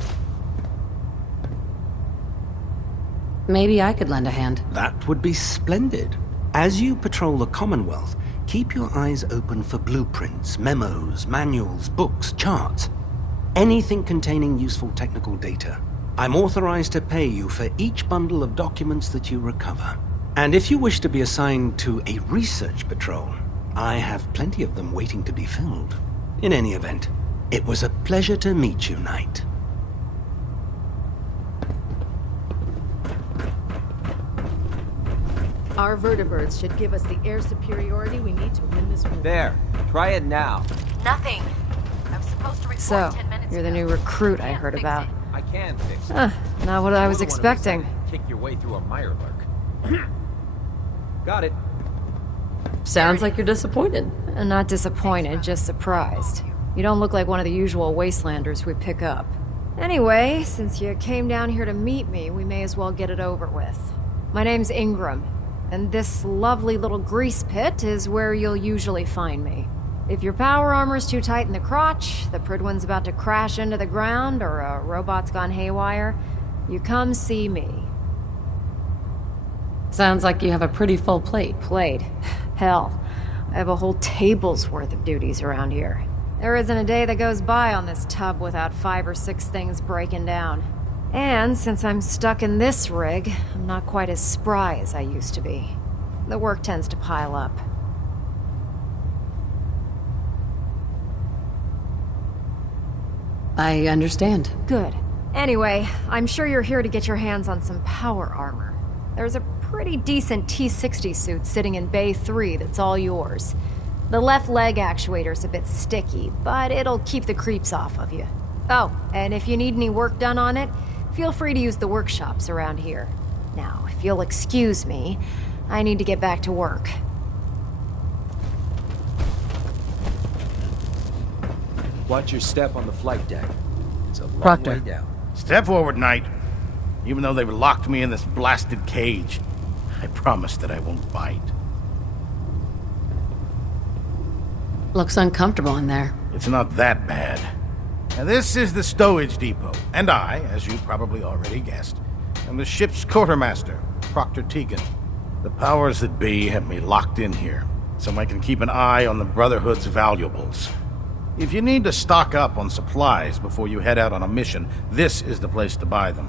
Maybe I could lend a hand. That would be splendid. As you patrol the Commonwealth, keep your eyes open for blueprints, memos, manuals, books, charts. Anything containing useful technical data. I'm authorized to pay you for each bundle of documents that you recover. And if you wish to be assigned to a research patrol, I have plenty of them waiting to be filled. In any event, it was a pleasure to meet you, Knight. Our vertebrates should give us the air superiority we need to win this war. There. Try it now. Nothing. I was supposed to report So, 10 minutes you're the new recruit I heard about. I can fix it. Not what I was expecting. Kick your way through a mirelurk. Got it. Sounds like you're disappointed. Not disappointed, just surprised. You don't look like one of the usual Wastelanders we pick up. Anyway, since you came down here to meet me, we may as well get it over with. My name's Ingram, and this lovely little grease pit is where you'll usually find me. If your power armor's too tight in the crotch, the Pridwin's about to crash into the ground, or a robot's gone haywire, you come see me. Sounds like you have a pretty full plate. Plate? Hell, I have a whole table's worth of duties around here. There isn't a day that goes by on this tub without 5 or 6 things breaking down. And since I'm stuck in this rig, I'm not quite as spry as I used to be. The work tends to pile up. I understand. Good. Anyway, I'm sure you're here to get your hands on some power armor. There's a pretty decent T-60 suit sitting in Bay 3 that's all yours. The left leg actuator's a bit sticky, but it'll keep the creeps off of you. Oh, and if you need any work done on it, feel free to use the workshops around here. Now, if you'll excuse me, I need to get back to work. Watch your step on the flight deck. It's a long Proctor. way down. Step forward, Knight. Even though they've locked me in this blasted cage, I promise that I won't bite. Looks uncomfortable in there. It's not that bad. Now, this is the stowage depot, and I, as you probably already guessed, am the ship's quartermaster, Proctor Tegan. The powers that be have me locked in here, so I can keep an eye on the Brotherhood's valuables. If you need to stock up on supplies before you head out on a mission, this is the place to buy them.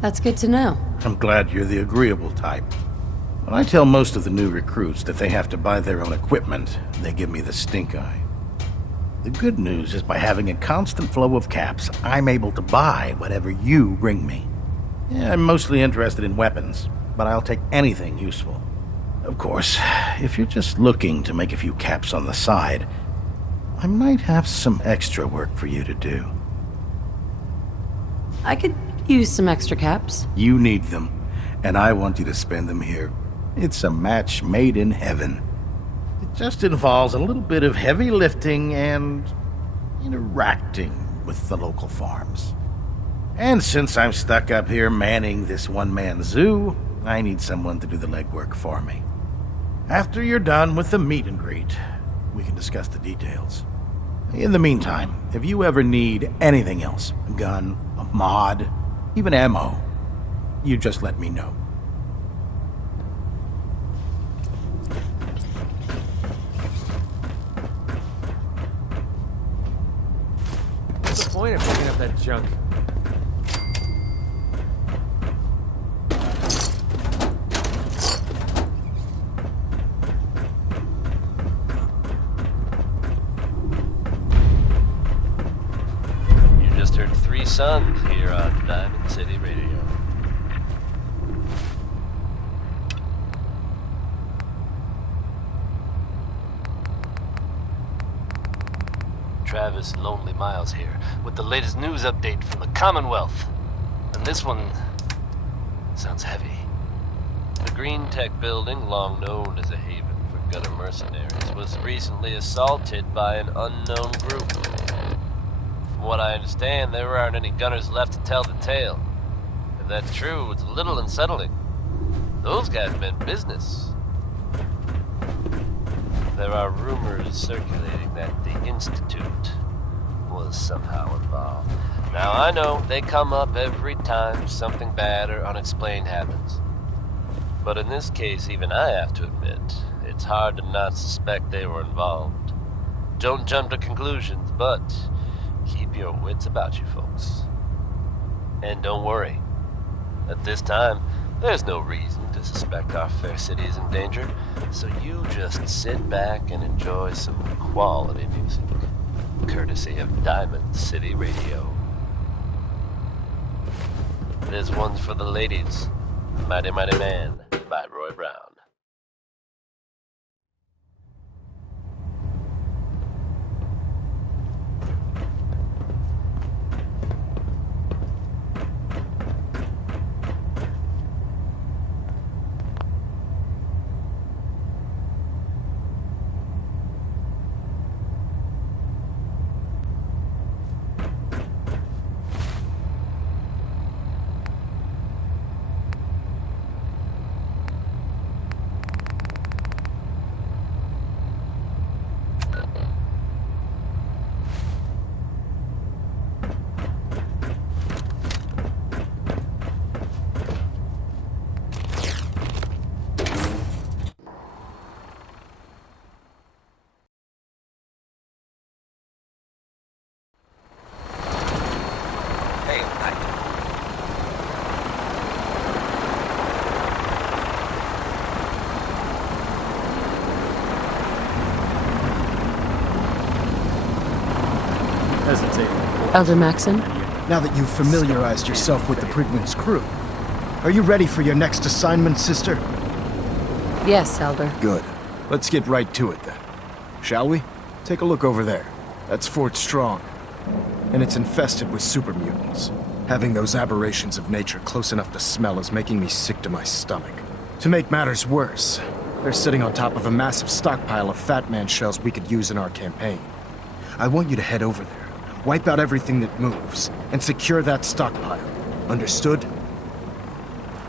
That's good to know. I'm glad you're the agreeable type. When I tell most of the new recruits that they have to buy their own equipment, they give me the stink eye. The good news is by having a constant flow of caps, I'm able to buy whatever you bring me. Yeah, I'm mostly interested in weapons, but I'll take anything useful. Of course, if you're just looking to make a few caps on the side, I might have some extra work for you to do. I could use some extra caps. You need them, and I want you to spend them here. It's a match made in heaven. It just involves a little bit of heavy lifting and interacting with the local farms. And since I'm stuck up here manning this one-man zoo, I need someone to do the legwork for me. After you're done with the meet and greet, we can discuss the details. In the meantime, if you ever need anything else, a gun, a mod, even ammo, you just let me know. What's the point of picking up that junk? You just heard 3 Sons here on Diamond City Radio. Travis Lonely Miles here with the latest news update from the Commonwealth. And this one sounds heavy. The Green Tech building, long known as a haven for gunner mercenaries, was recently assaulted by an unknown group. From what I understand, there aren't any gunners left to tell the tale. If that's true, it's a little unsettling. Those guys meant business. There are rumors circulating that the Institute was somehow involved. Now, I know they come up every time something bad or unexplained happens. But in this case, even I have to admit, it's hard to not suspect they were involved. Don't jump to conclusions, but keep your wits about you, folks. And don't worry. At this time, there's no reason to suspect our fair city is in danger, so you just sit back and enjoy some quality music, courtesy of Diamond City Radio. This one's for the ladies. Mighty Mighty Man by Roy Brown. Elder Maxon? Now that you've familiarized yourself with the Prigman's crew, are you ready for your next assignment, sister? Yes, Elder. Good. Let's get right to it then. Shall we? Take a look over there. That's Fort Strong. And it's infested with super mutants. Having those aberrations of nature close enough to smell is making me sick to my stomach. To make matters worse, they're sitting on top of a massive stockpile of Fat Man shells we could use in our campaign. I want you to head over there. Wipe out everything that moves, and secure that stockpile. Understood?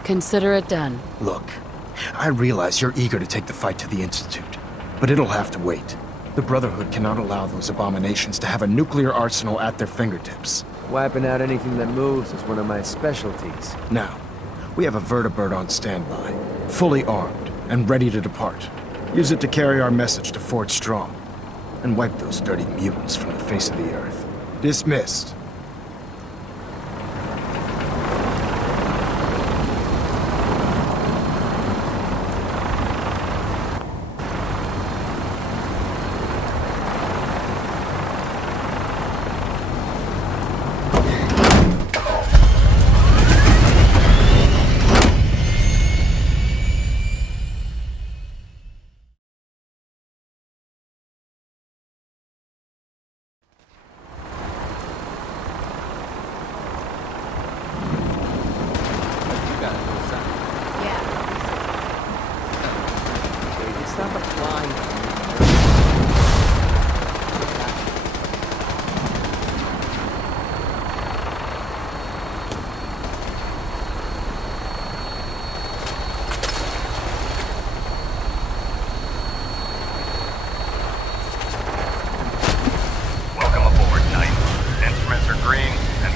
Consider it done. Look, I realize you're eager to take the fight to the Institute, but it'll have to wait. The Brotherhood cannot allow those abominations to have a nuclear arsenal at their fingertips. Wiping out anything that moves is one of my specialties. Now, we have a vertibird on standby, fully armed, and ready to depart. Use it to carry our message to Fort Strong, and wipe those dirty mutants from the face of the earth. Dismissed.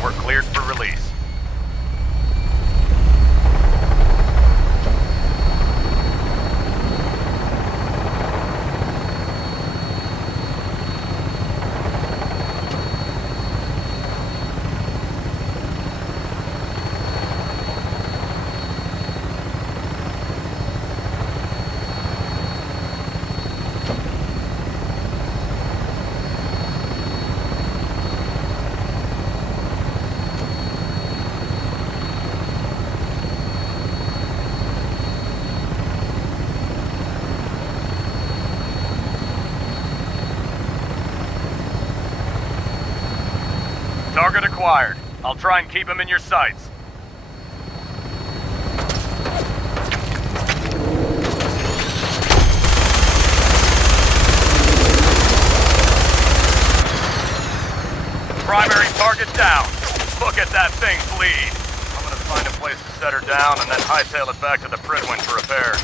We're cleared for release. Target acquired. I'll try and keep him in your sights. Primary target down. Look at that thing bleed. I'm gonna find a place to set her down and then hightail it back to the Pridwin for repairs.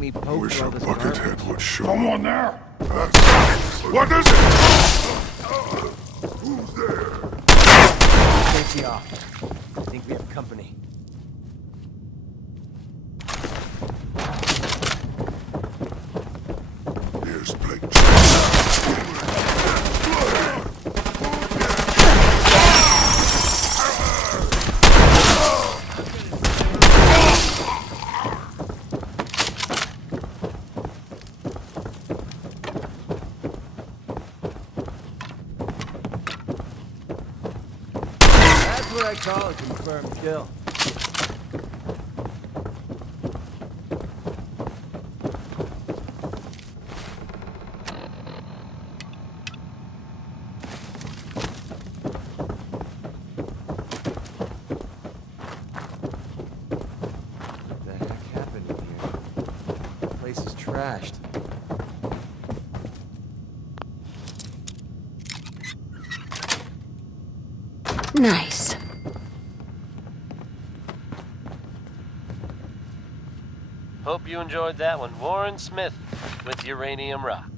Me poke Wish all a this buckethead garbage. would show. Someone there? What is it? Who's there? Safety off. I think we have company. Here's Blake. What I call a confirmed kill. What the heck happened here? The place is trashed. Nice. Hope you enjoyed that one. Warren Smith with Uranium Rock.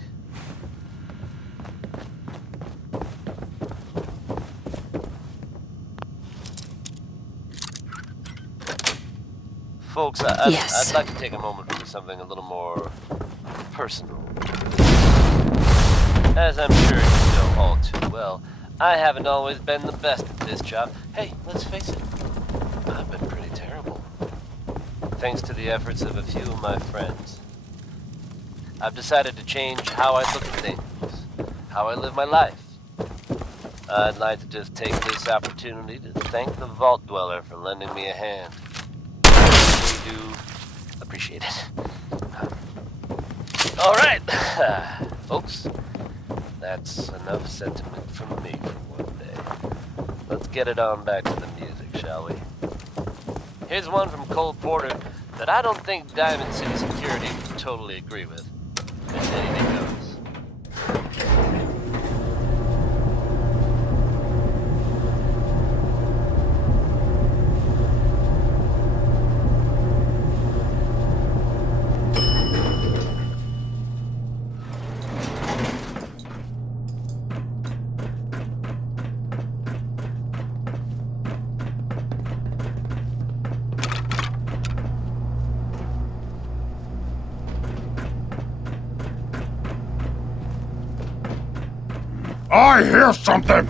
Folks, I'd like to take a moment for something a little more personal. As I'm sure you know all too well, I haven't always been the best at this job. Hey, let's face it, I've been pretty terrible. Thanks to the efforts of a few of my friends, I've decided to change how I look at things, how I live my life. I'd like to just take this opportunity to thank the Vault Dweller for lending me a hand. I really do appreciate it. Alright, folks. That's enough sentiment from me for one day. Let's get it on back to the music, shall we? Here's one from Cole Porter that I don't think Diamond City Security would totally agree with. But anything goes. I hear something!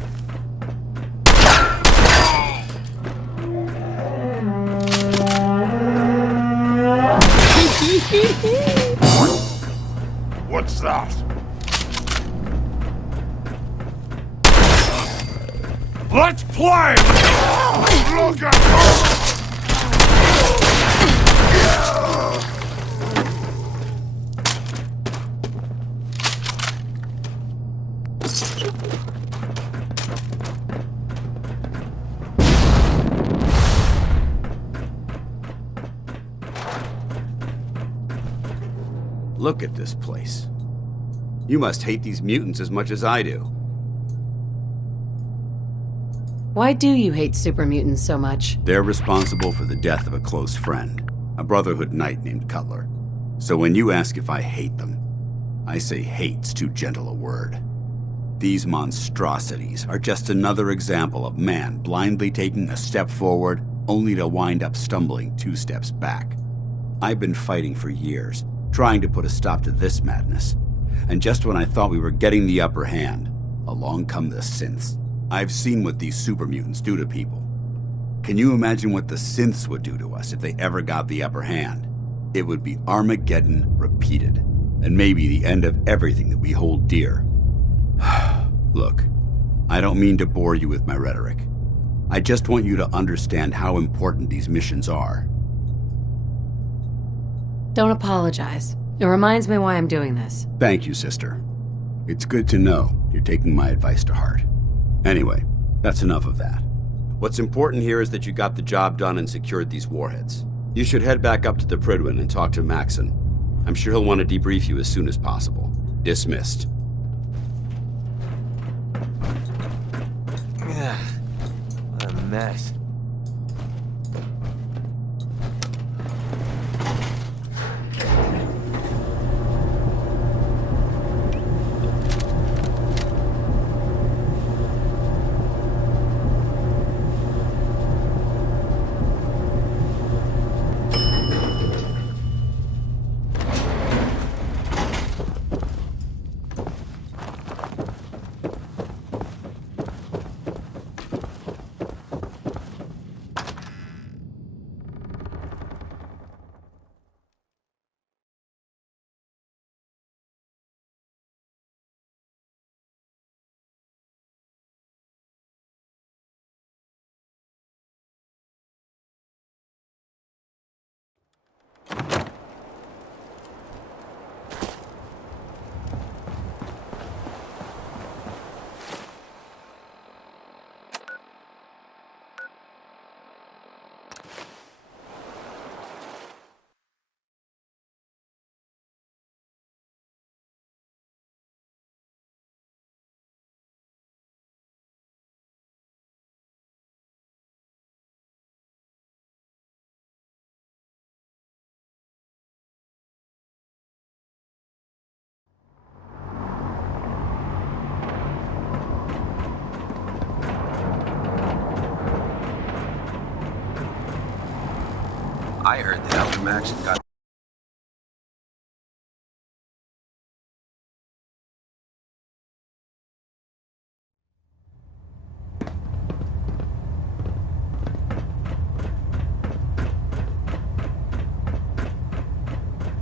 What's that? Let's play! Look at Look at this place. You must hate these mutants as much as I do. Why do you hate super mutants so much? They're responsible for the death of a close friend, a Brotherhood knight named Cutler. So when you ask if I hate them, I say hate's too gentle a word. These monstrosities are just another example of man blindly taking a step forward, only to wind up stumbling 2 steps back. I've been fighting for years, trying to put a stop to this madness. And just when I thought we were getting the upper hand, along come the synths. I've seen what these super mutants do to people. Can you imagine what the synths would do to us if they ever got the upper hand? It would be Armageddon repeated, and maybe the end of everything that we hold dear. Look, I don't mean to bore you with my rhetoric. I just want you to understand how important these missions are. Don't apologize. It reminds me why I'm doing this. Thank you, sister. It's good to know you're taking my advice to heart. Anyway, that's enough of that. What's important here is that you got the job done and secured these warheads. You should head back up to the Pridwin and talk to Maxon. I'm sure he'll want to debrief you as soon as possible. Dismissed. What a mess. I heard that Elder Max got...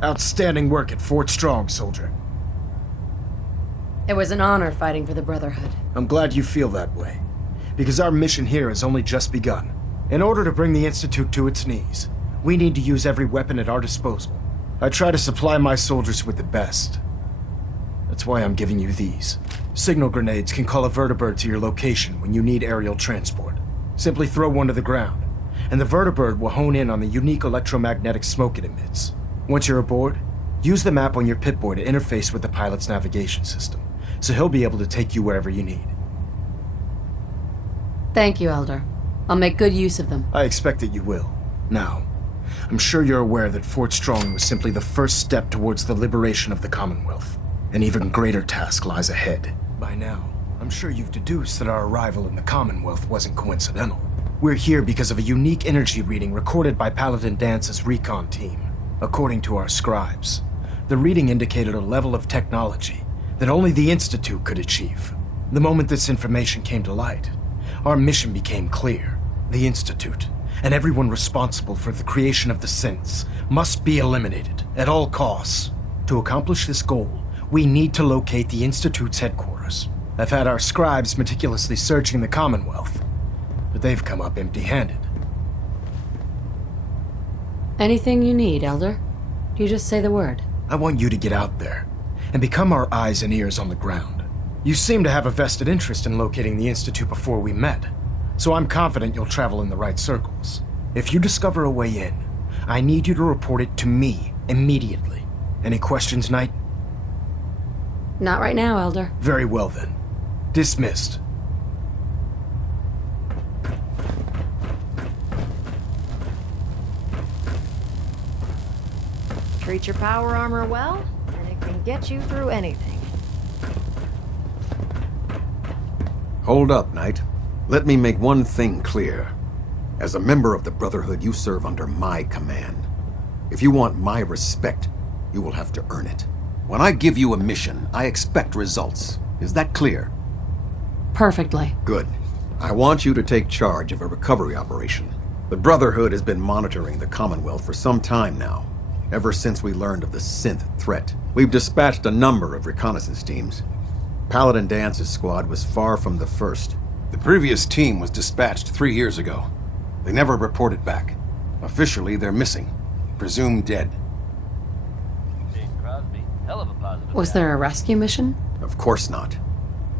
Outstanding work at Fort Strong, soldier. It was an honor fighting for the Brotherhood. I'm glad you feel that way, because our mission here has only just begun. In order to bring the Institute to its knees, we need to use every weapon at our disposal. I try to supply my soldiers with the best. That's why I'm giving you these. Signal grenades can call a vertibird to your location when you need aerial transport. Simply throw one to the ground, and the vertibird will hone in on the unique electromagnetic smoke it emits. Once you're aboard, use the map on your Pip-Boy to interface with the pilot's navigation system, so he'll be able to take you wherever you need. Thank you, Elder. I'll make good use of them. I expect that you will. Now, I'm sure you're aware that Fort Strong was simply the first step towards the liberation of the Commonwealth. An even greater task lies ahead. By now, I'm sure you've deduced that our arrival in the Commonwealth wasn't coincidental. We're here because of a unique energy reading recorded by Paladin Dance's recon team. According to our scribes, the reading indicated a level of technology that only the Institute could achieve. The moment this information came to light, our mission became clear. The Institute, and everyone responsible for the creation of the synths, must be eliminated at all costs. To accomplish this goal, we need to locate the Institute's headquarters. I've had our scribes meticulously searching the Commonwealth, but they've come up empty-handed. Anything you need, Elder? You just say the word. I want you to get out there and become our eyes and ears on the ground. You seem to have a vested interest in locating the Institute before we met, so I'm confident you'll travel in the right circles. If you discover a way in, I need you to report it to me immediately. Any questions, Knight? Not right now, Elder. Very well then. Dismissed. Treat your power armor well, and it can get you through anything. Hold up, Knight. Let me make one thing clear. As a member of the Brotherhood, you serve under my command. If you want my respect, you will have to earn it. When I give you a mission, I expect results. Is that clear? Perfectly. Good. I want you to take charge of a recovery operation. The Brotherhood has been monitoring the Commonwealth for some time now, ever since we learned of the synth threat. We've dispatched a number of reconnaissance teams. Paladin Dance's squad was far from the first. The previous team was dispatched 3 years ago. They never reported back. Officially, they're missing. Presumed dead. Was there a rescue mission? Of course not.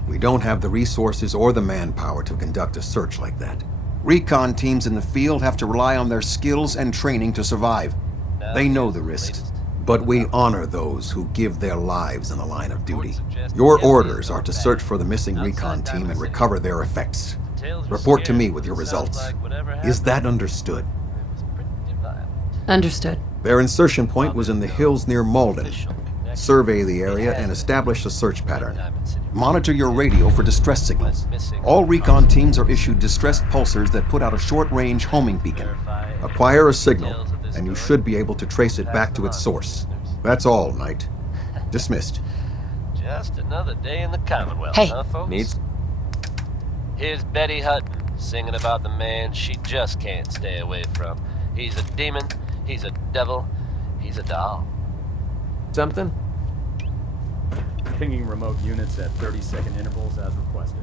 We don't have the resources or the manpower to conduct a search like that. Recon teams in the field have to rely on their skills and training to survive. They know the risks, but we honor those who give their lives in the line of duty. Your orders are to search for the missing recon team and recover their effects. Report to me with your results. Is that understood? Understood. Their insertion point was in the hills near Malden. Survey the area and establish a search pattern. Monitor your radio for distress signals. All recon teams are issued distress pulsars that put out a short-range homing beacon. Acquire a signal, and you should be able to trace it back to its source. That's all, Knight. Dismissed. Just another day in the Commonwealth, Hey. huh, folks? Here's Betty Hutton singing about the man she just can't stay away from. He's a demon, he's a devil, he's a doll. Something? Pinging remote units at 30-second intervals as requested.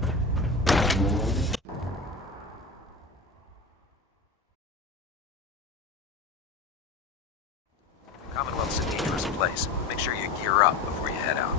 Commonwealth's a dangerous place. Make sure you gear up before you head out.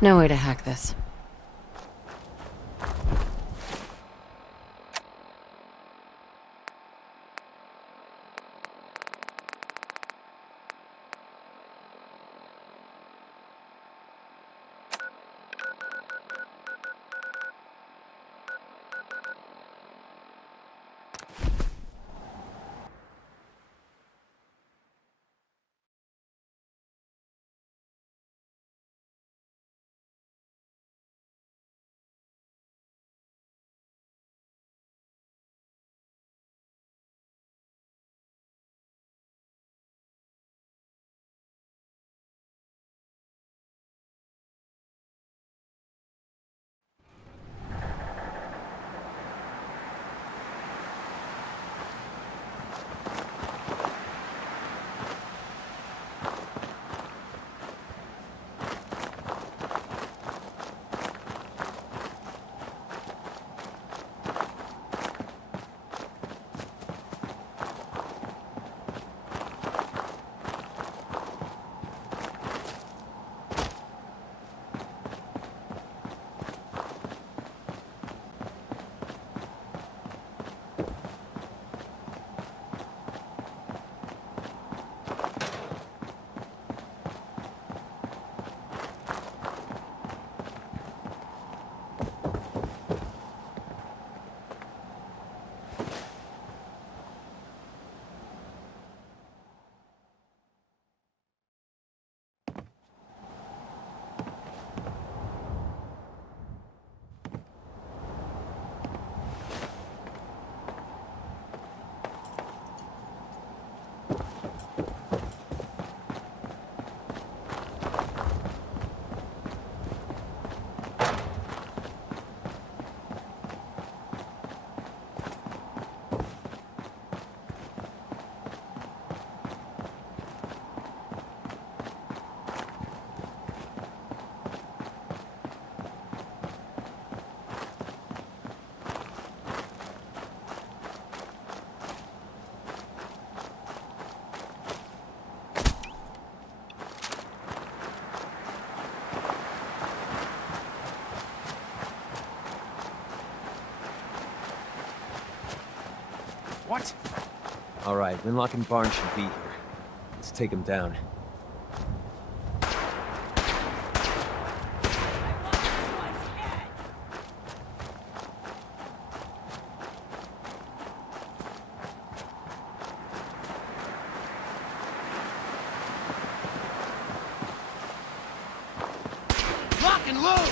No way to hack this. What? Alright, Winlock and Barnes should be here. Let's take him down. Lock and load!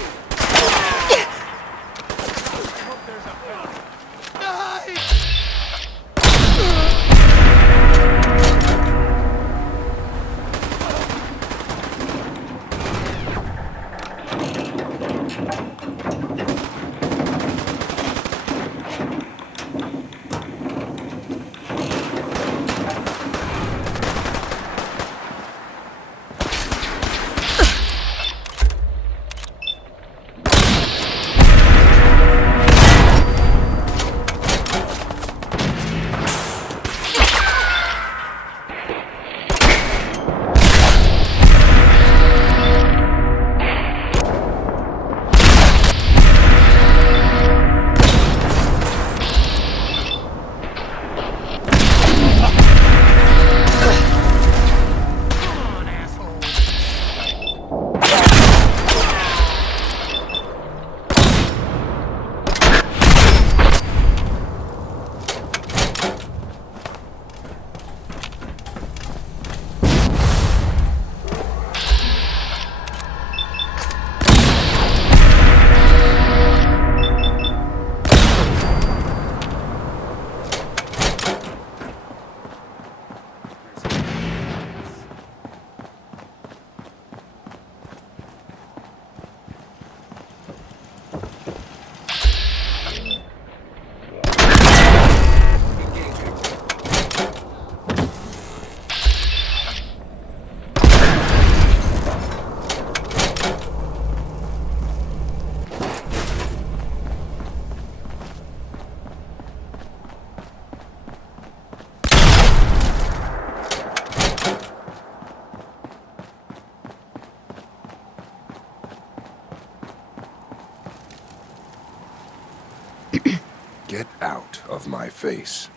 Get out of my face.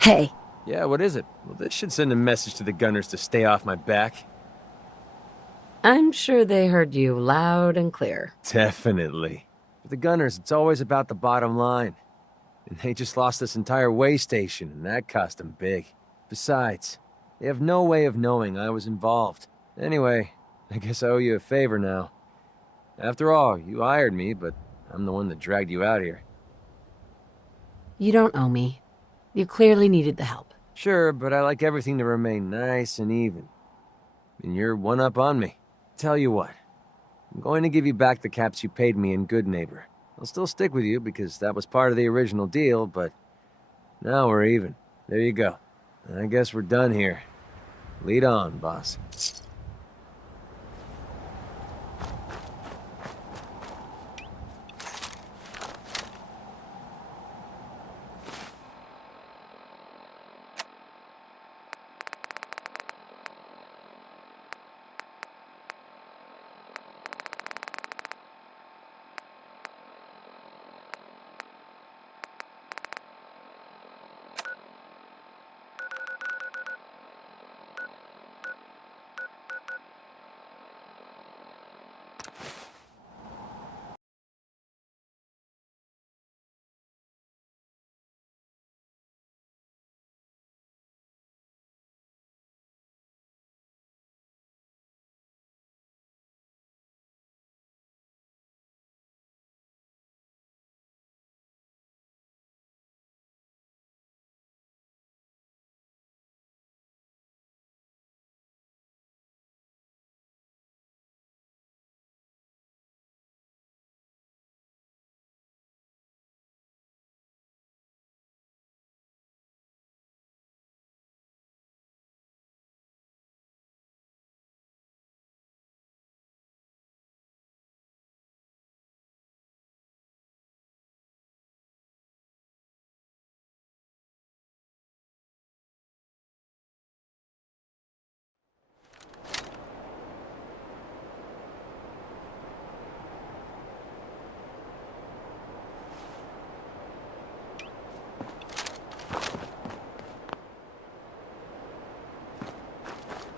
Hey. Yeah, what is it? Well, this should send a message to the gunners to stay off my back. I'm sure they heard you loud and clear. Definitely. For the gunners, it's always about the bottom line. And they just lost this entire way station, and that cost them big. Besides, they have no way of knowing I was involved. Anyway, I guess I owe you a favor now. After all, you hired me, but I'm the one that dragged you out here. You don't owe me. You clearly needed the help. Sure, but I like everything to remain nice and even. And you're one up on me. Tell you what, I'm going to give you back the caps you paid me in Good Neighbor. I'll still stick with you because that was part of the original deal, but now we're even. There you go. I guess we're done here. Lead on, boss.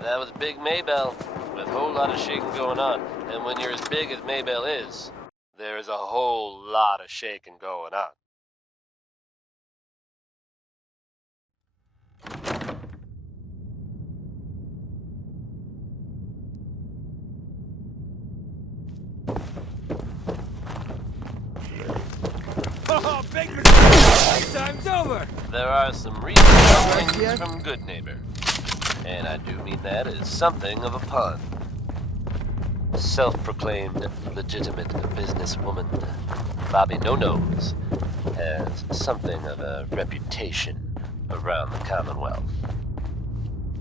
That was Big Maybell, with a whole lot of shaking going on. And when you're as big as Maybell is, there is a whole lot of shaking going on. Oh, big mistake! Time's over! There are some reasonable things from Good Neighbor. And I do mean that as something of a pun. Self-proclaimed legitimate businesswoman, Bobby No-Nos has something of a reputation around the Commonwealth.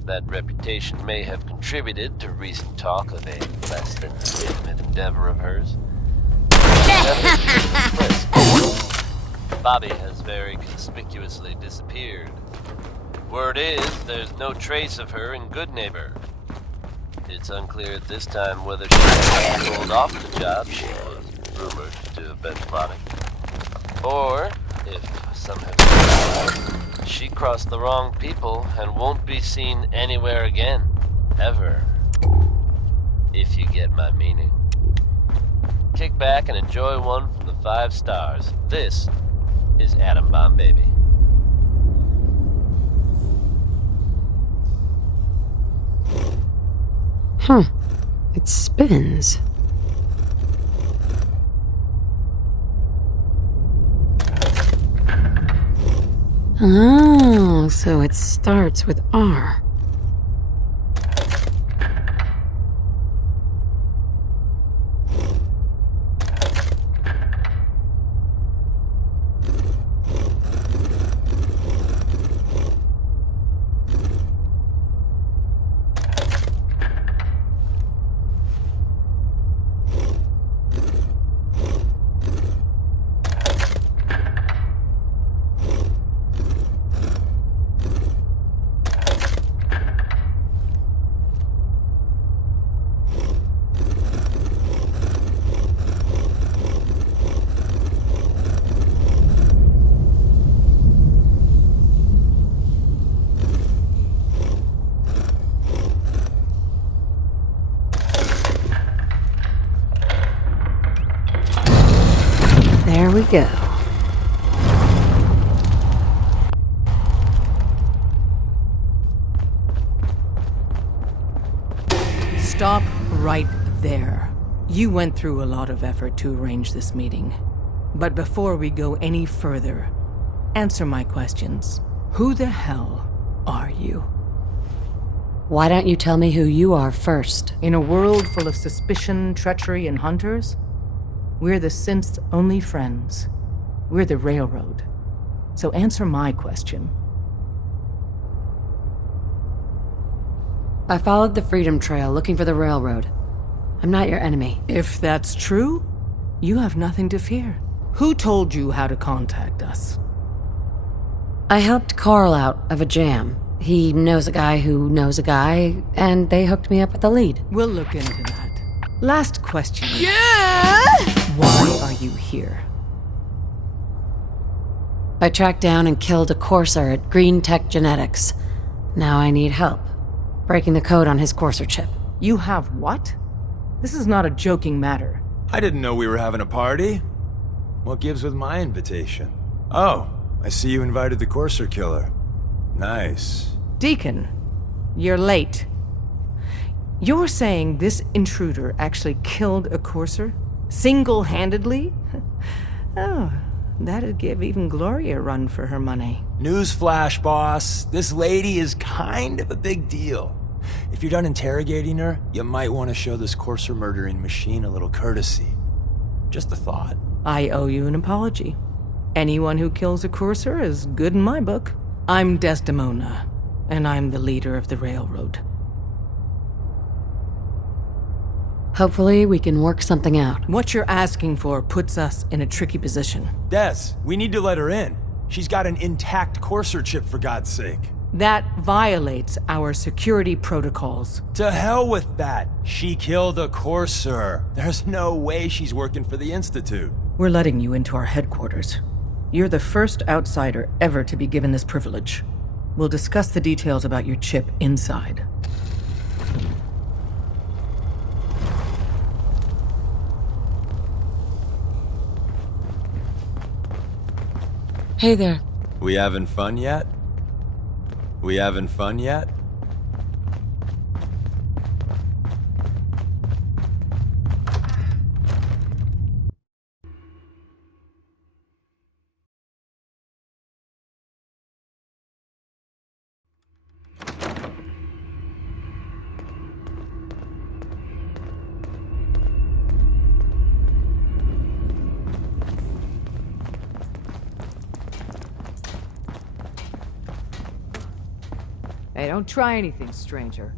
That reputation may have contributed to recent talk of a less than legitimate endeavor of hers. Bobby has very conspicuously disappeared. Word is, there's no trace of her in Good Neighbor. It's unclear at this time whether she was pulled off the job she was rumored to have been plotting, or if somehow she crossed the wrong people and won't be seen anywhere again, ever. If you get my meaning. Kick back and enjoy one from the 5 stars. This is Atom Bomb Baby. Huh. It spins. Oh, so it starts with R. There we go. Stop right there. You went through a lot of effort to arrange this meeting. But before we go any further, answer my questions. Who the hell are you? Why don't you tell me who you are first? In a world full of suspicion, treachery, and hunters, we're the synth's only friends. We're the Railroad. So answer my question. I followed the Freedom Trail looking for the Railroad. I'm not your enemy. If that's true, you have nothing to fear. Who told you how to contact us? I helped Carl out of a jam. He knows a guy who knows a guy, and they hooked me up with the lead. We'll look into that. Last question. Yeah! Why are you here? I tracked down and killed a courser at Green Tech Genetics. Now I need help. Breaking the code on his courser chip. You have what? This is not a joking matter. I didn't know we were having a party. What gives with my invitation? Oh, I see you invited the courser killer. Nice. Deacon, you're late. You're saying this intruder actually killed a courser? Single-handedly? Oh, that'd give even Gloria a run for her money. Newsflash, boss. This lady is kind of a big deal. If you're done interrogating her, you might want to show this courser murdering machine a little courtesy. Just a thought. I owe you an apology. Anyone who kills a courser is good in my book. I'm Desdemona, and I'm the leader of the Railroad. Hopefully we can work something out. What you're asking for puts us in a tricky position. Des, we need to let her in. She's got an intact courser chip, for God's sake. That violates our security protocols. To hell with that. She killed a courser. There's no way she's working for the Institute. We're letting you into our headquarters. You're the first outsider ever to be given this privilege. We'll discuss the details about your chip inside. Hey there. We having fun yet? We having fun yet? Hey, don't try anything, stranger.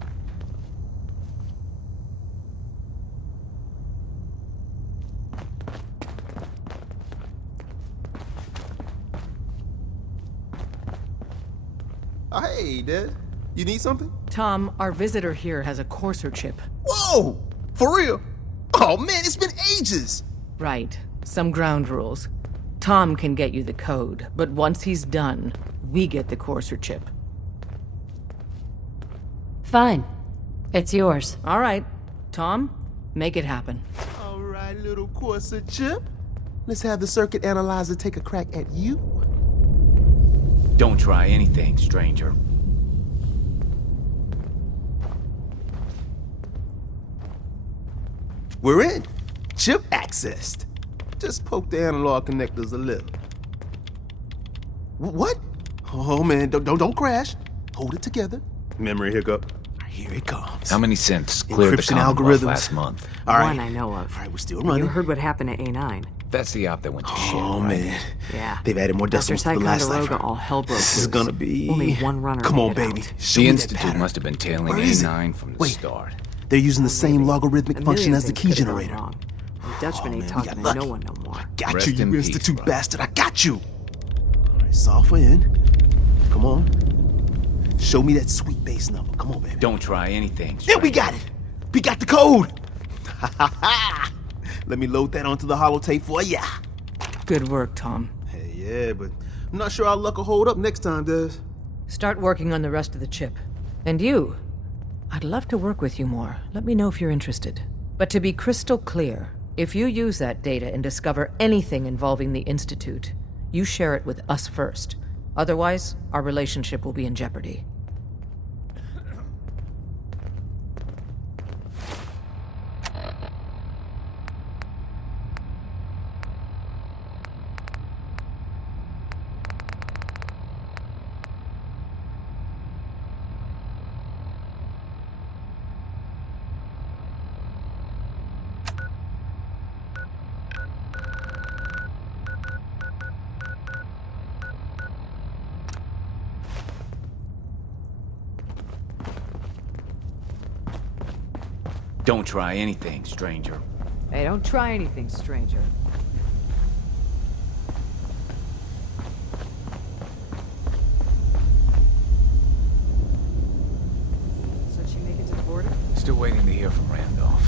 Hey, Des. You need something? Tom, our visitor here has a courser chip. Whoa! For real? Oh man, it's been ages! Right. Some ground rules. Tom can get you the code, but once he's done, we get the courser chip. Fine. It's yours. All right. Tom, make it happen. All right, little courser chip. Let's have the circuit analyzer take a crack at you. Don't try anything, stranger. We're in. Chip accessed. Just poke the analog connectors a little. What? Oh man, don't crash. Hold it together. Memory hiccup. Here it comes. How many synths cleared the Encryption Commonwealth algorithms. last month? All right. One I know of. All right, we're still running. You heard what happened to A9. That's the op that went to shit, Oh right? man. Yeah. They've added more After decimals to the last Ticonderoga, cipher. all hell broke This is loose. gonna be... Only one runner Come made on, it baby. out. Show The me that Institute pattern. must have been tailing Where is it? A9 from the Wait. start. They're using the same logarithmic A function million as the things key could've gone generator. wrong. The Dutchman ain't man, we talking got to lucky. no one no more. Got Rest you, in you peace, institute bro. bastard. I got you. All right, software in. Come on. Show me that sweet bass number. Come on, baby. Don't try anything, Yeah, we stranger. got it. We got the code. Let me load that onto the holotape for ya. Good work, Tom. Hey, yeah, but I'm not sure our luck will hold up next time, Des. Start working on the rest of the chip. And you, I'd love to work with you more. Let me know if you're interested. But to be crystal clear, if you use that data and discover anything involving the Institute, you share it with us first. Otherwise, our relationship will be in jeopardy. Don't try anything, stranger. Hey, don't try anything, stranger. So did she make it to the border? Still waiting to hear from Randolph.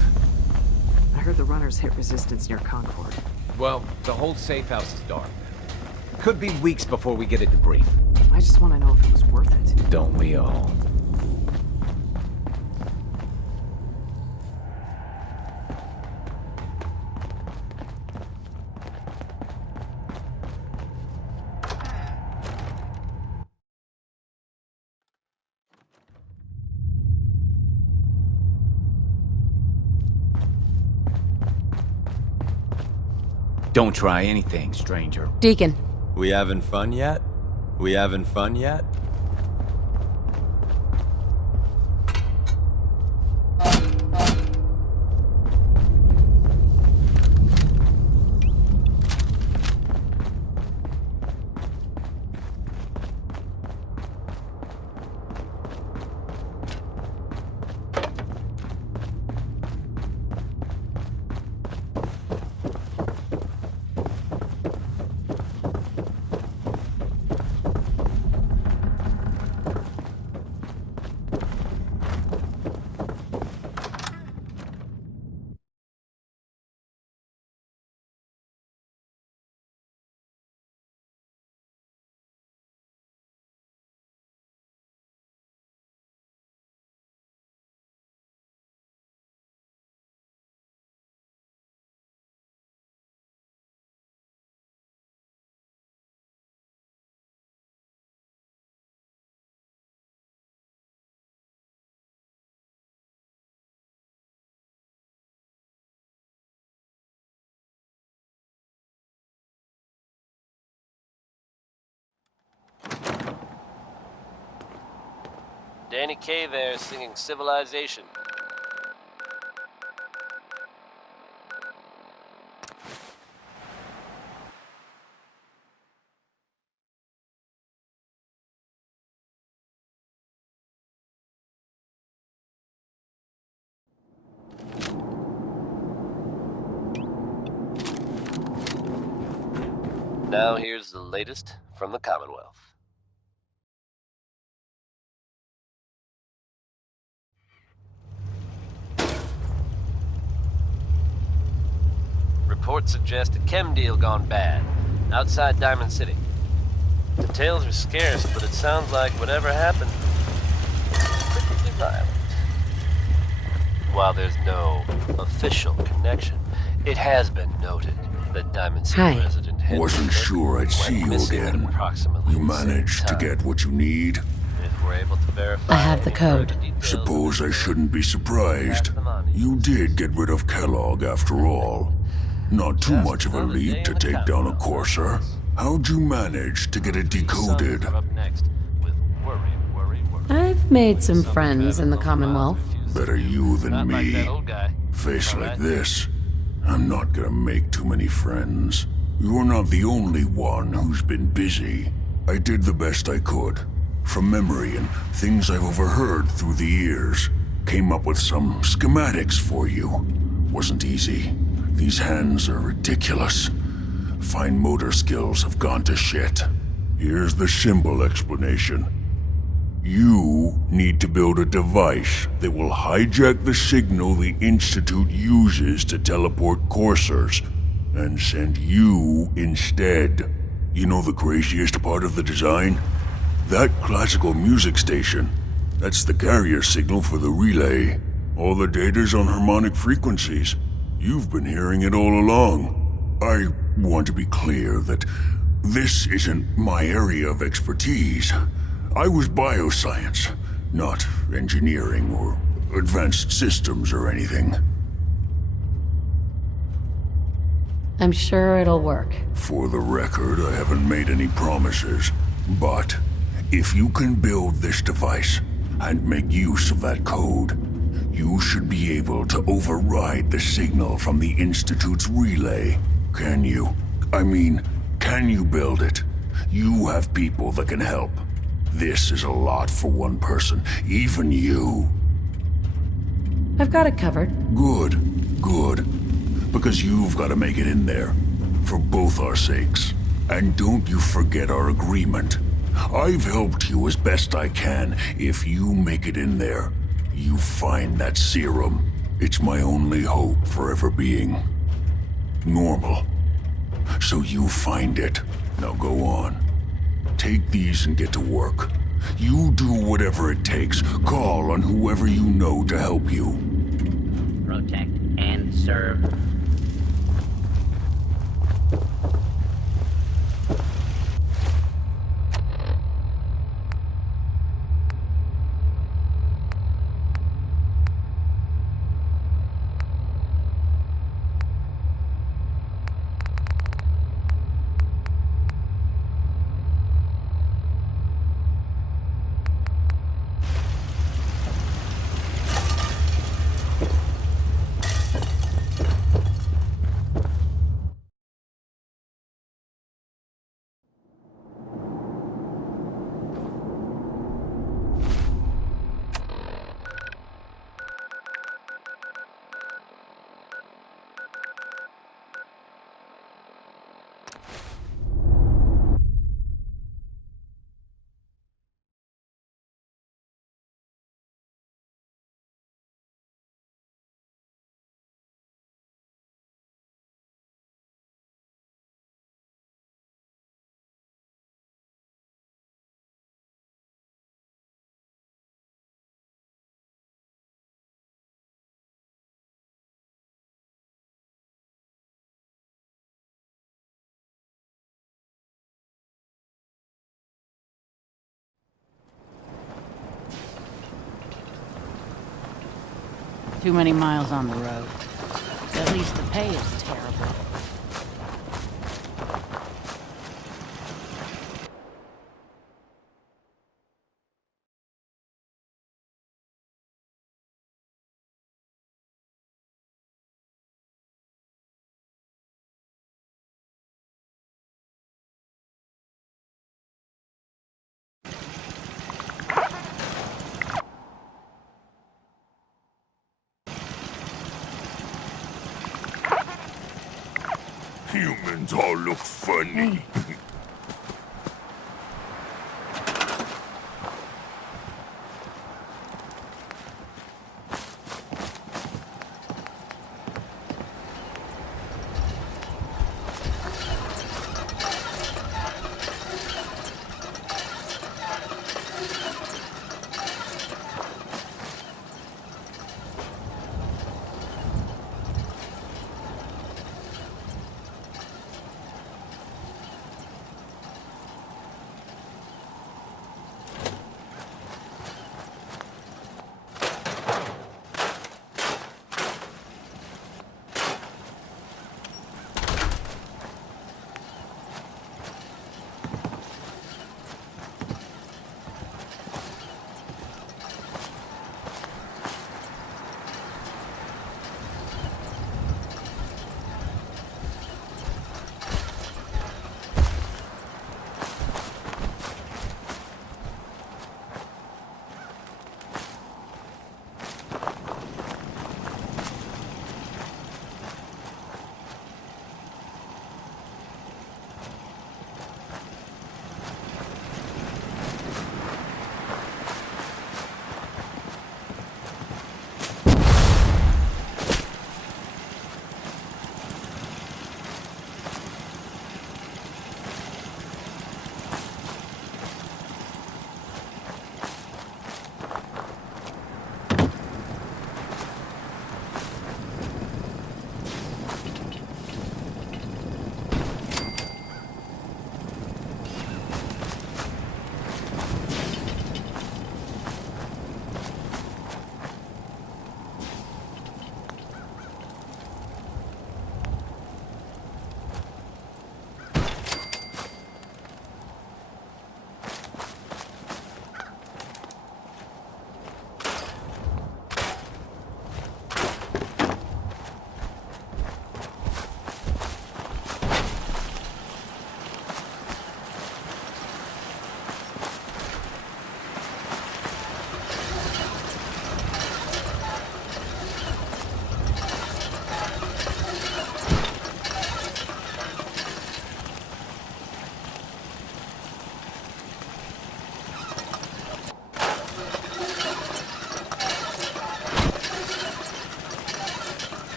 I heard the runners hit resistance near Concord. Well, the whole safe house is dark. Could be weeks before we get a debrief. I just want to know if it was worth it. Don't we all? Don't try anything, stranger. Deacon. We having fun yet? We having fun yet? Danny Kaye there singing Civilization. Now here's the latest from the Commonwealth. Reports suggest a chem deal gone bad, outside Diamond City. Details are scarce, but it sounds like whatever happened was pretty violent. While there's no official connection, it has been noted that Diamond City resident Henry Wasn't sure I'd see you again. You managed to get what you need? If we're able to verify, I have the code. Suppose I shouldn't be surprised. You did get rid of Kellogg after all. Not too much of a leap to take down a Courser. How'd you manage to get it decoded? I've made some friends in the Commonwealth. Better you than me. Face like this, I'm not gonna make too many friends. You're not the only one who's been busy. I did the best I could. From memory and things I've overheard through the years. Came up with some schematics for you. Wasn't easy. These hands are ridiculous. Fine motor skills have gone to shit. Here's the symbol explanation. You need to build a device that will hijack the signal the Institute uses to teleport coursers, and send you instead. You know the craziest part of the design? That classical music station. That's the carrier signal for the relay. All the data's on harmonic frequencies. You've been hearing it all along. I want to be clear that this isn't my area of expertise. I was bioscience, not engineering or advanced systems or anything. I'm sure it'll work. For the record, I haven't made any promises, but if you can build this device and make use of that code, you should be able to override the signal from the Institute's relay. Can you? I mean, can you build it? You have people that can help. This is a lot for one person, even you. I've got it covered. Good, good. Because you've got to make it in there. For both our sakes. And don't you forget our agreement. I've helped you as best I can. If you make it in there, you find that serum. It's my only hope for ever being normal. So you find it. Now go on. Take these and get to work. You do whatever it takes. Call on whoever you know to help you. Protect and serve. Too many miles on the road. At least the pay is terrible. Humans all look funny.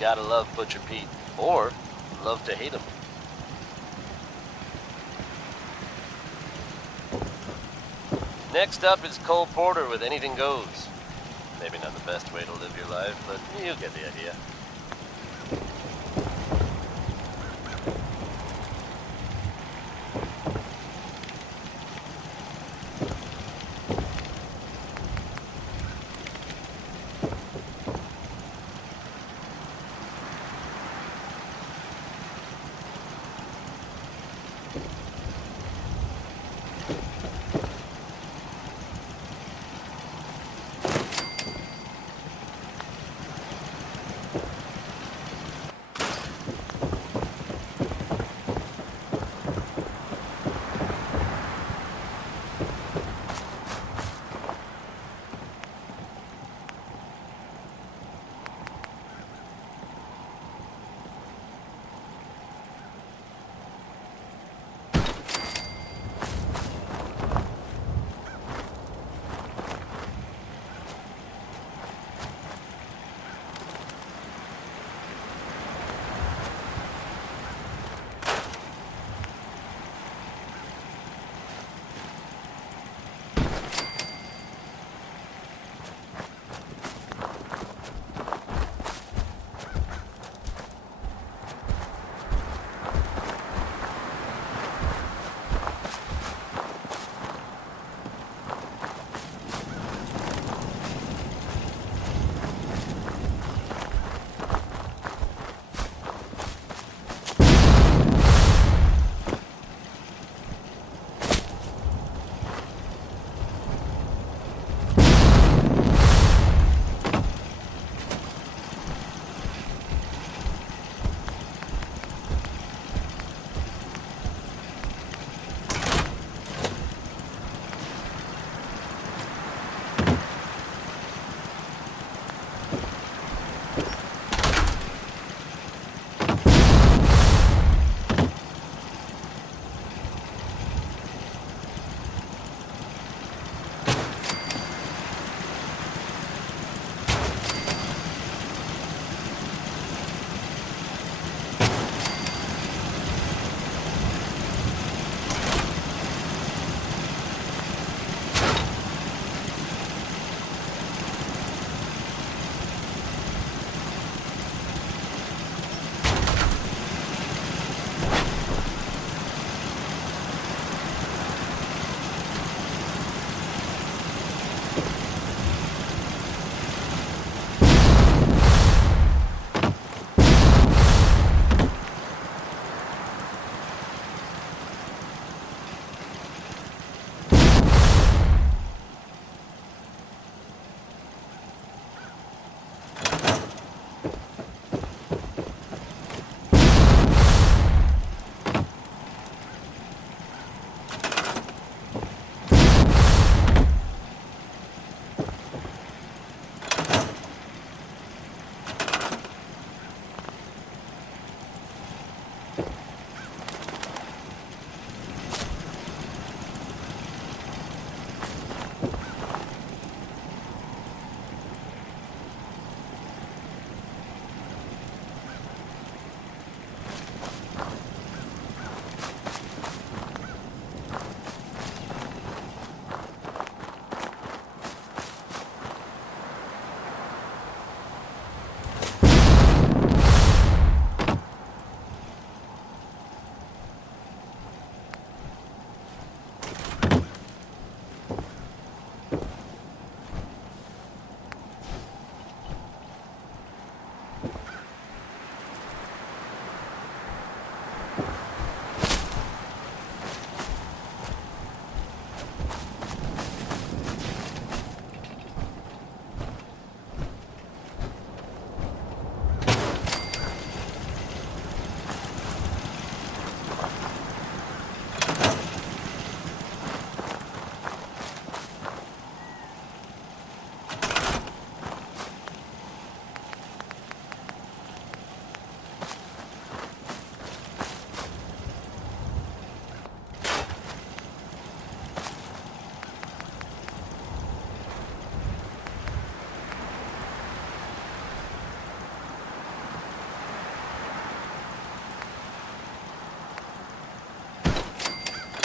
Gotta love Butcher Pete, or love to hate him. Next up is Cole Porter with Anything Goes. Maybe not the best way to live your life, but you get the idea.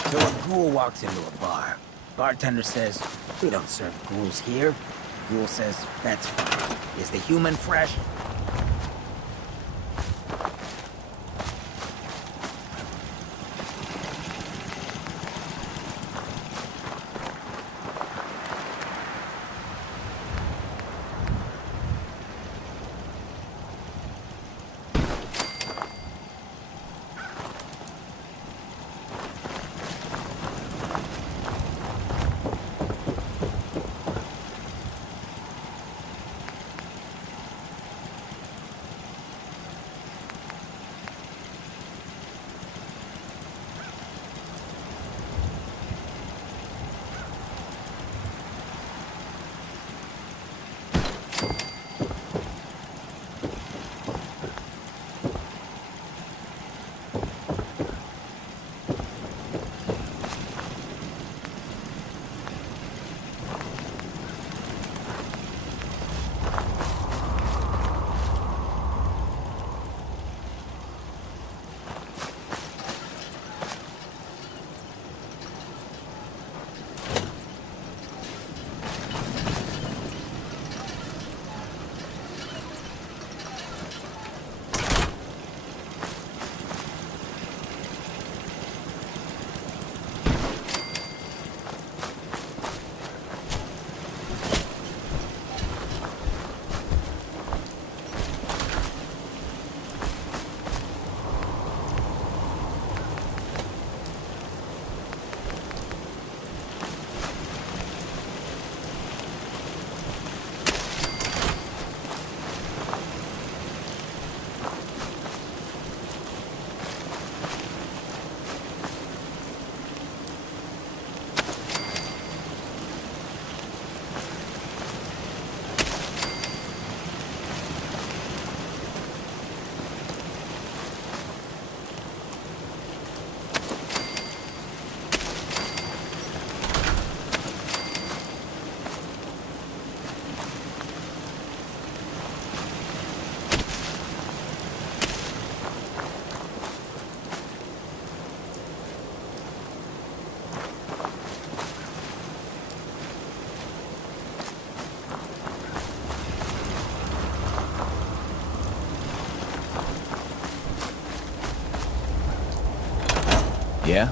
So a ghoul walks into a bar. Bartender says, "We don't serve ghouls here." Ghoul says, "That's fine. Is the human fresh?" Yeah?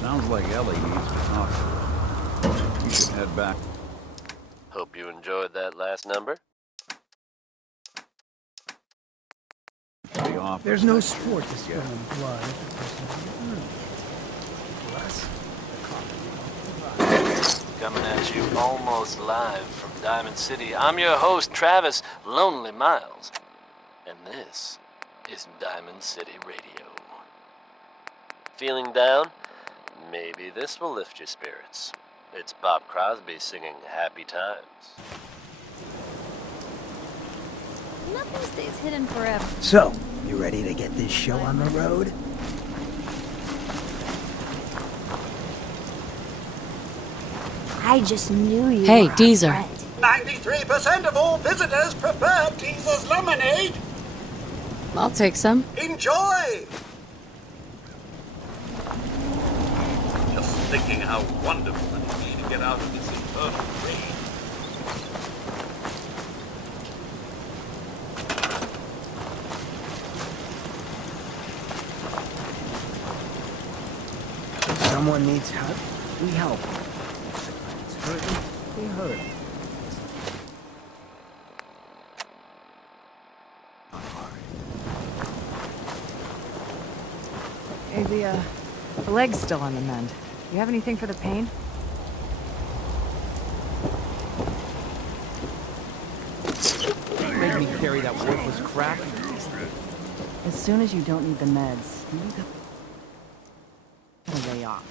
Sounds like Ellie needs to talk to her. You should head back. Hope you enjoyed that last number. The office. There's no sport to spill in blood. Coming at you almost live from Diamond City, I'm your host, Travis Lonely Miles. And this is Diamond City Radio. Feeling down? Maybe this will lift your spirits. It's Bob Crosby singing Happy Times. Nothing stays hidden forever. So, you ready to get this show on the road? I just knew you. Hey, were Deezer. a threat. 93% of all visitors prefer Teaser's lemonade. I'll take some. Enjoy! Just thinking how wonderful it would be to get out of this infernal rain. If someone needs help, we help. If someone's hurting, we hurt. Hey, the leg's still on the mend. You have anything for the pain? Make me carry that worthless crap. As soon as you don't need the meds, you gotta lay off.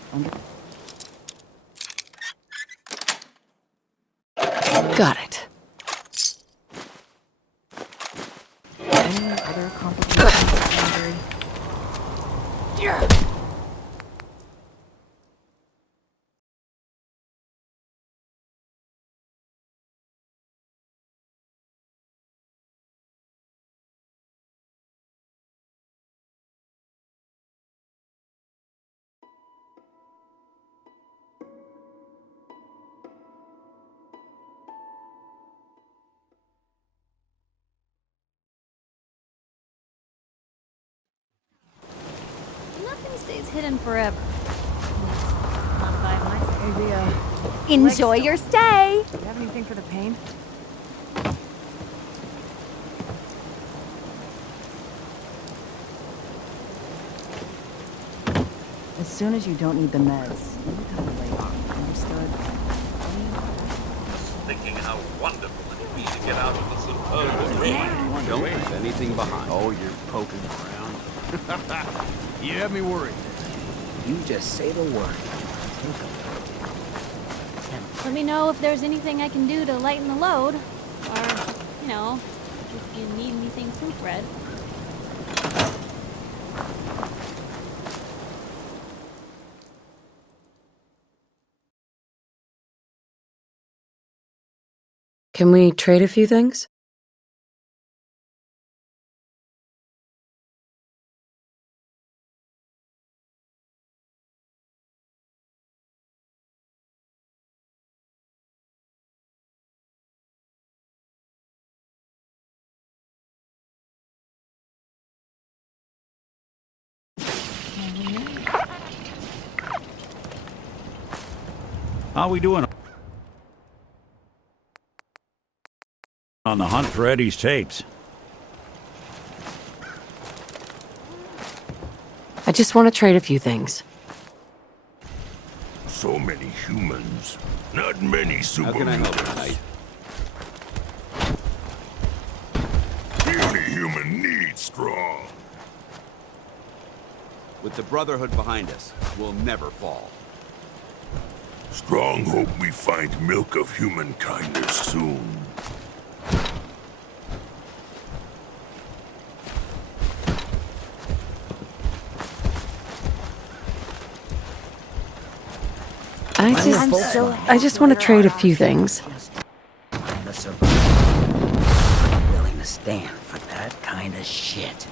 Got it. Any other complications? Yeah. Nothing stays hidden forever. Not by my Hey, Enjoy your stay! You have anything for the pain? As soon as you don't need the meds, you gotta lay off. Understood? Thinking how wonderful it would be to get out of this infernal rain. Don't leave anything behind. Oh, you're poking around. You have me worried. You just say the word. Let me know if there's anything I can do to lighten the load. Or, you know, if you need anything too, Fred. Can we trade a few things? How we doing on the hunt for Eddie's tapes? I just want to trade a few things. So many humans. Not many How can I help you, superhumans. Knight? Any human needs strong. With the Brotherhood behind us, we'll never fall. Strong hope we find milk of human kindness soon. I just want to trade a few things. I'm a survivor. I'm willing to stand for that kind of shit.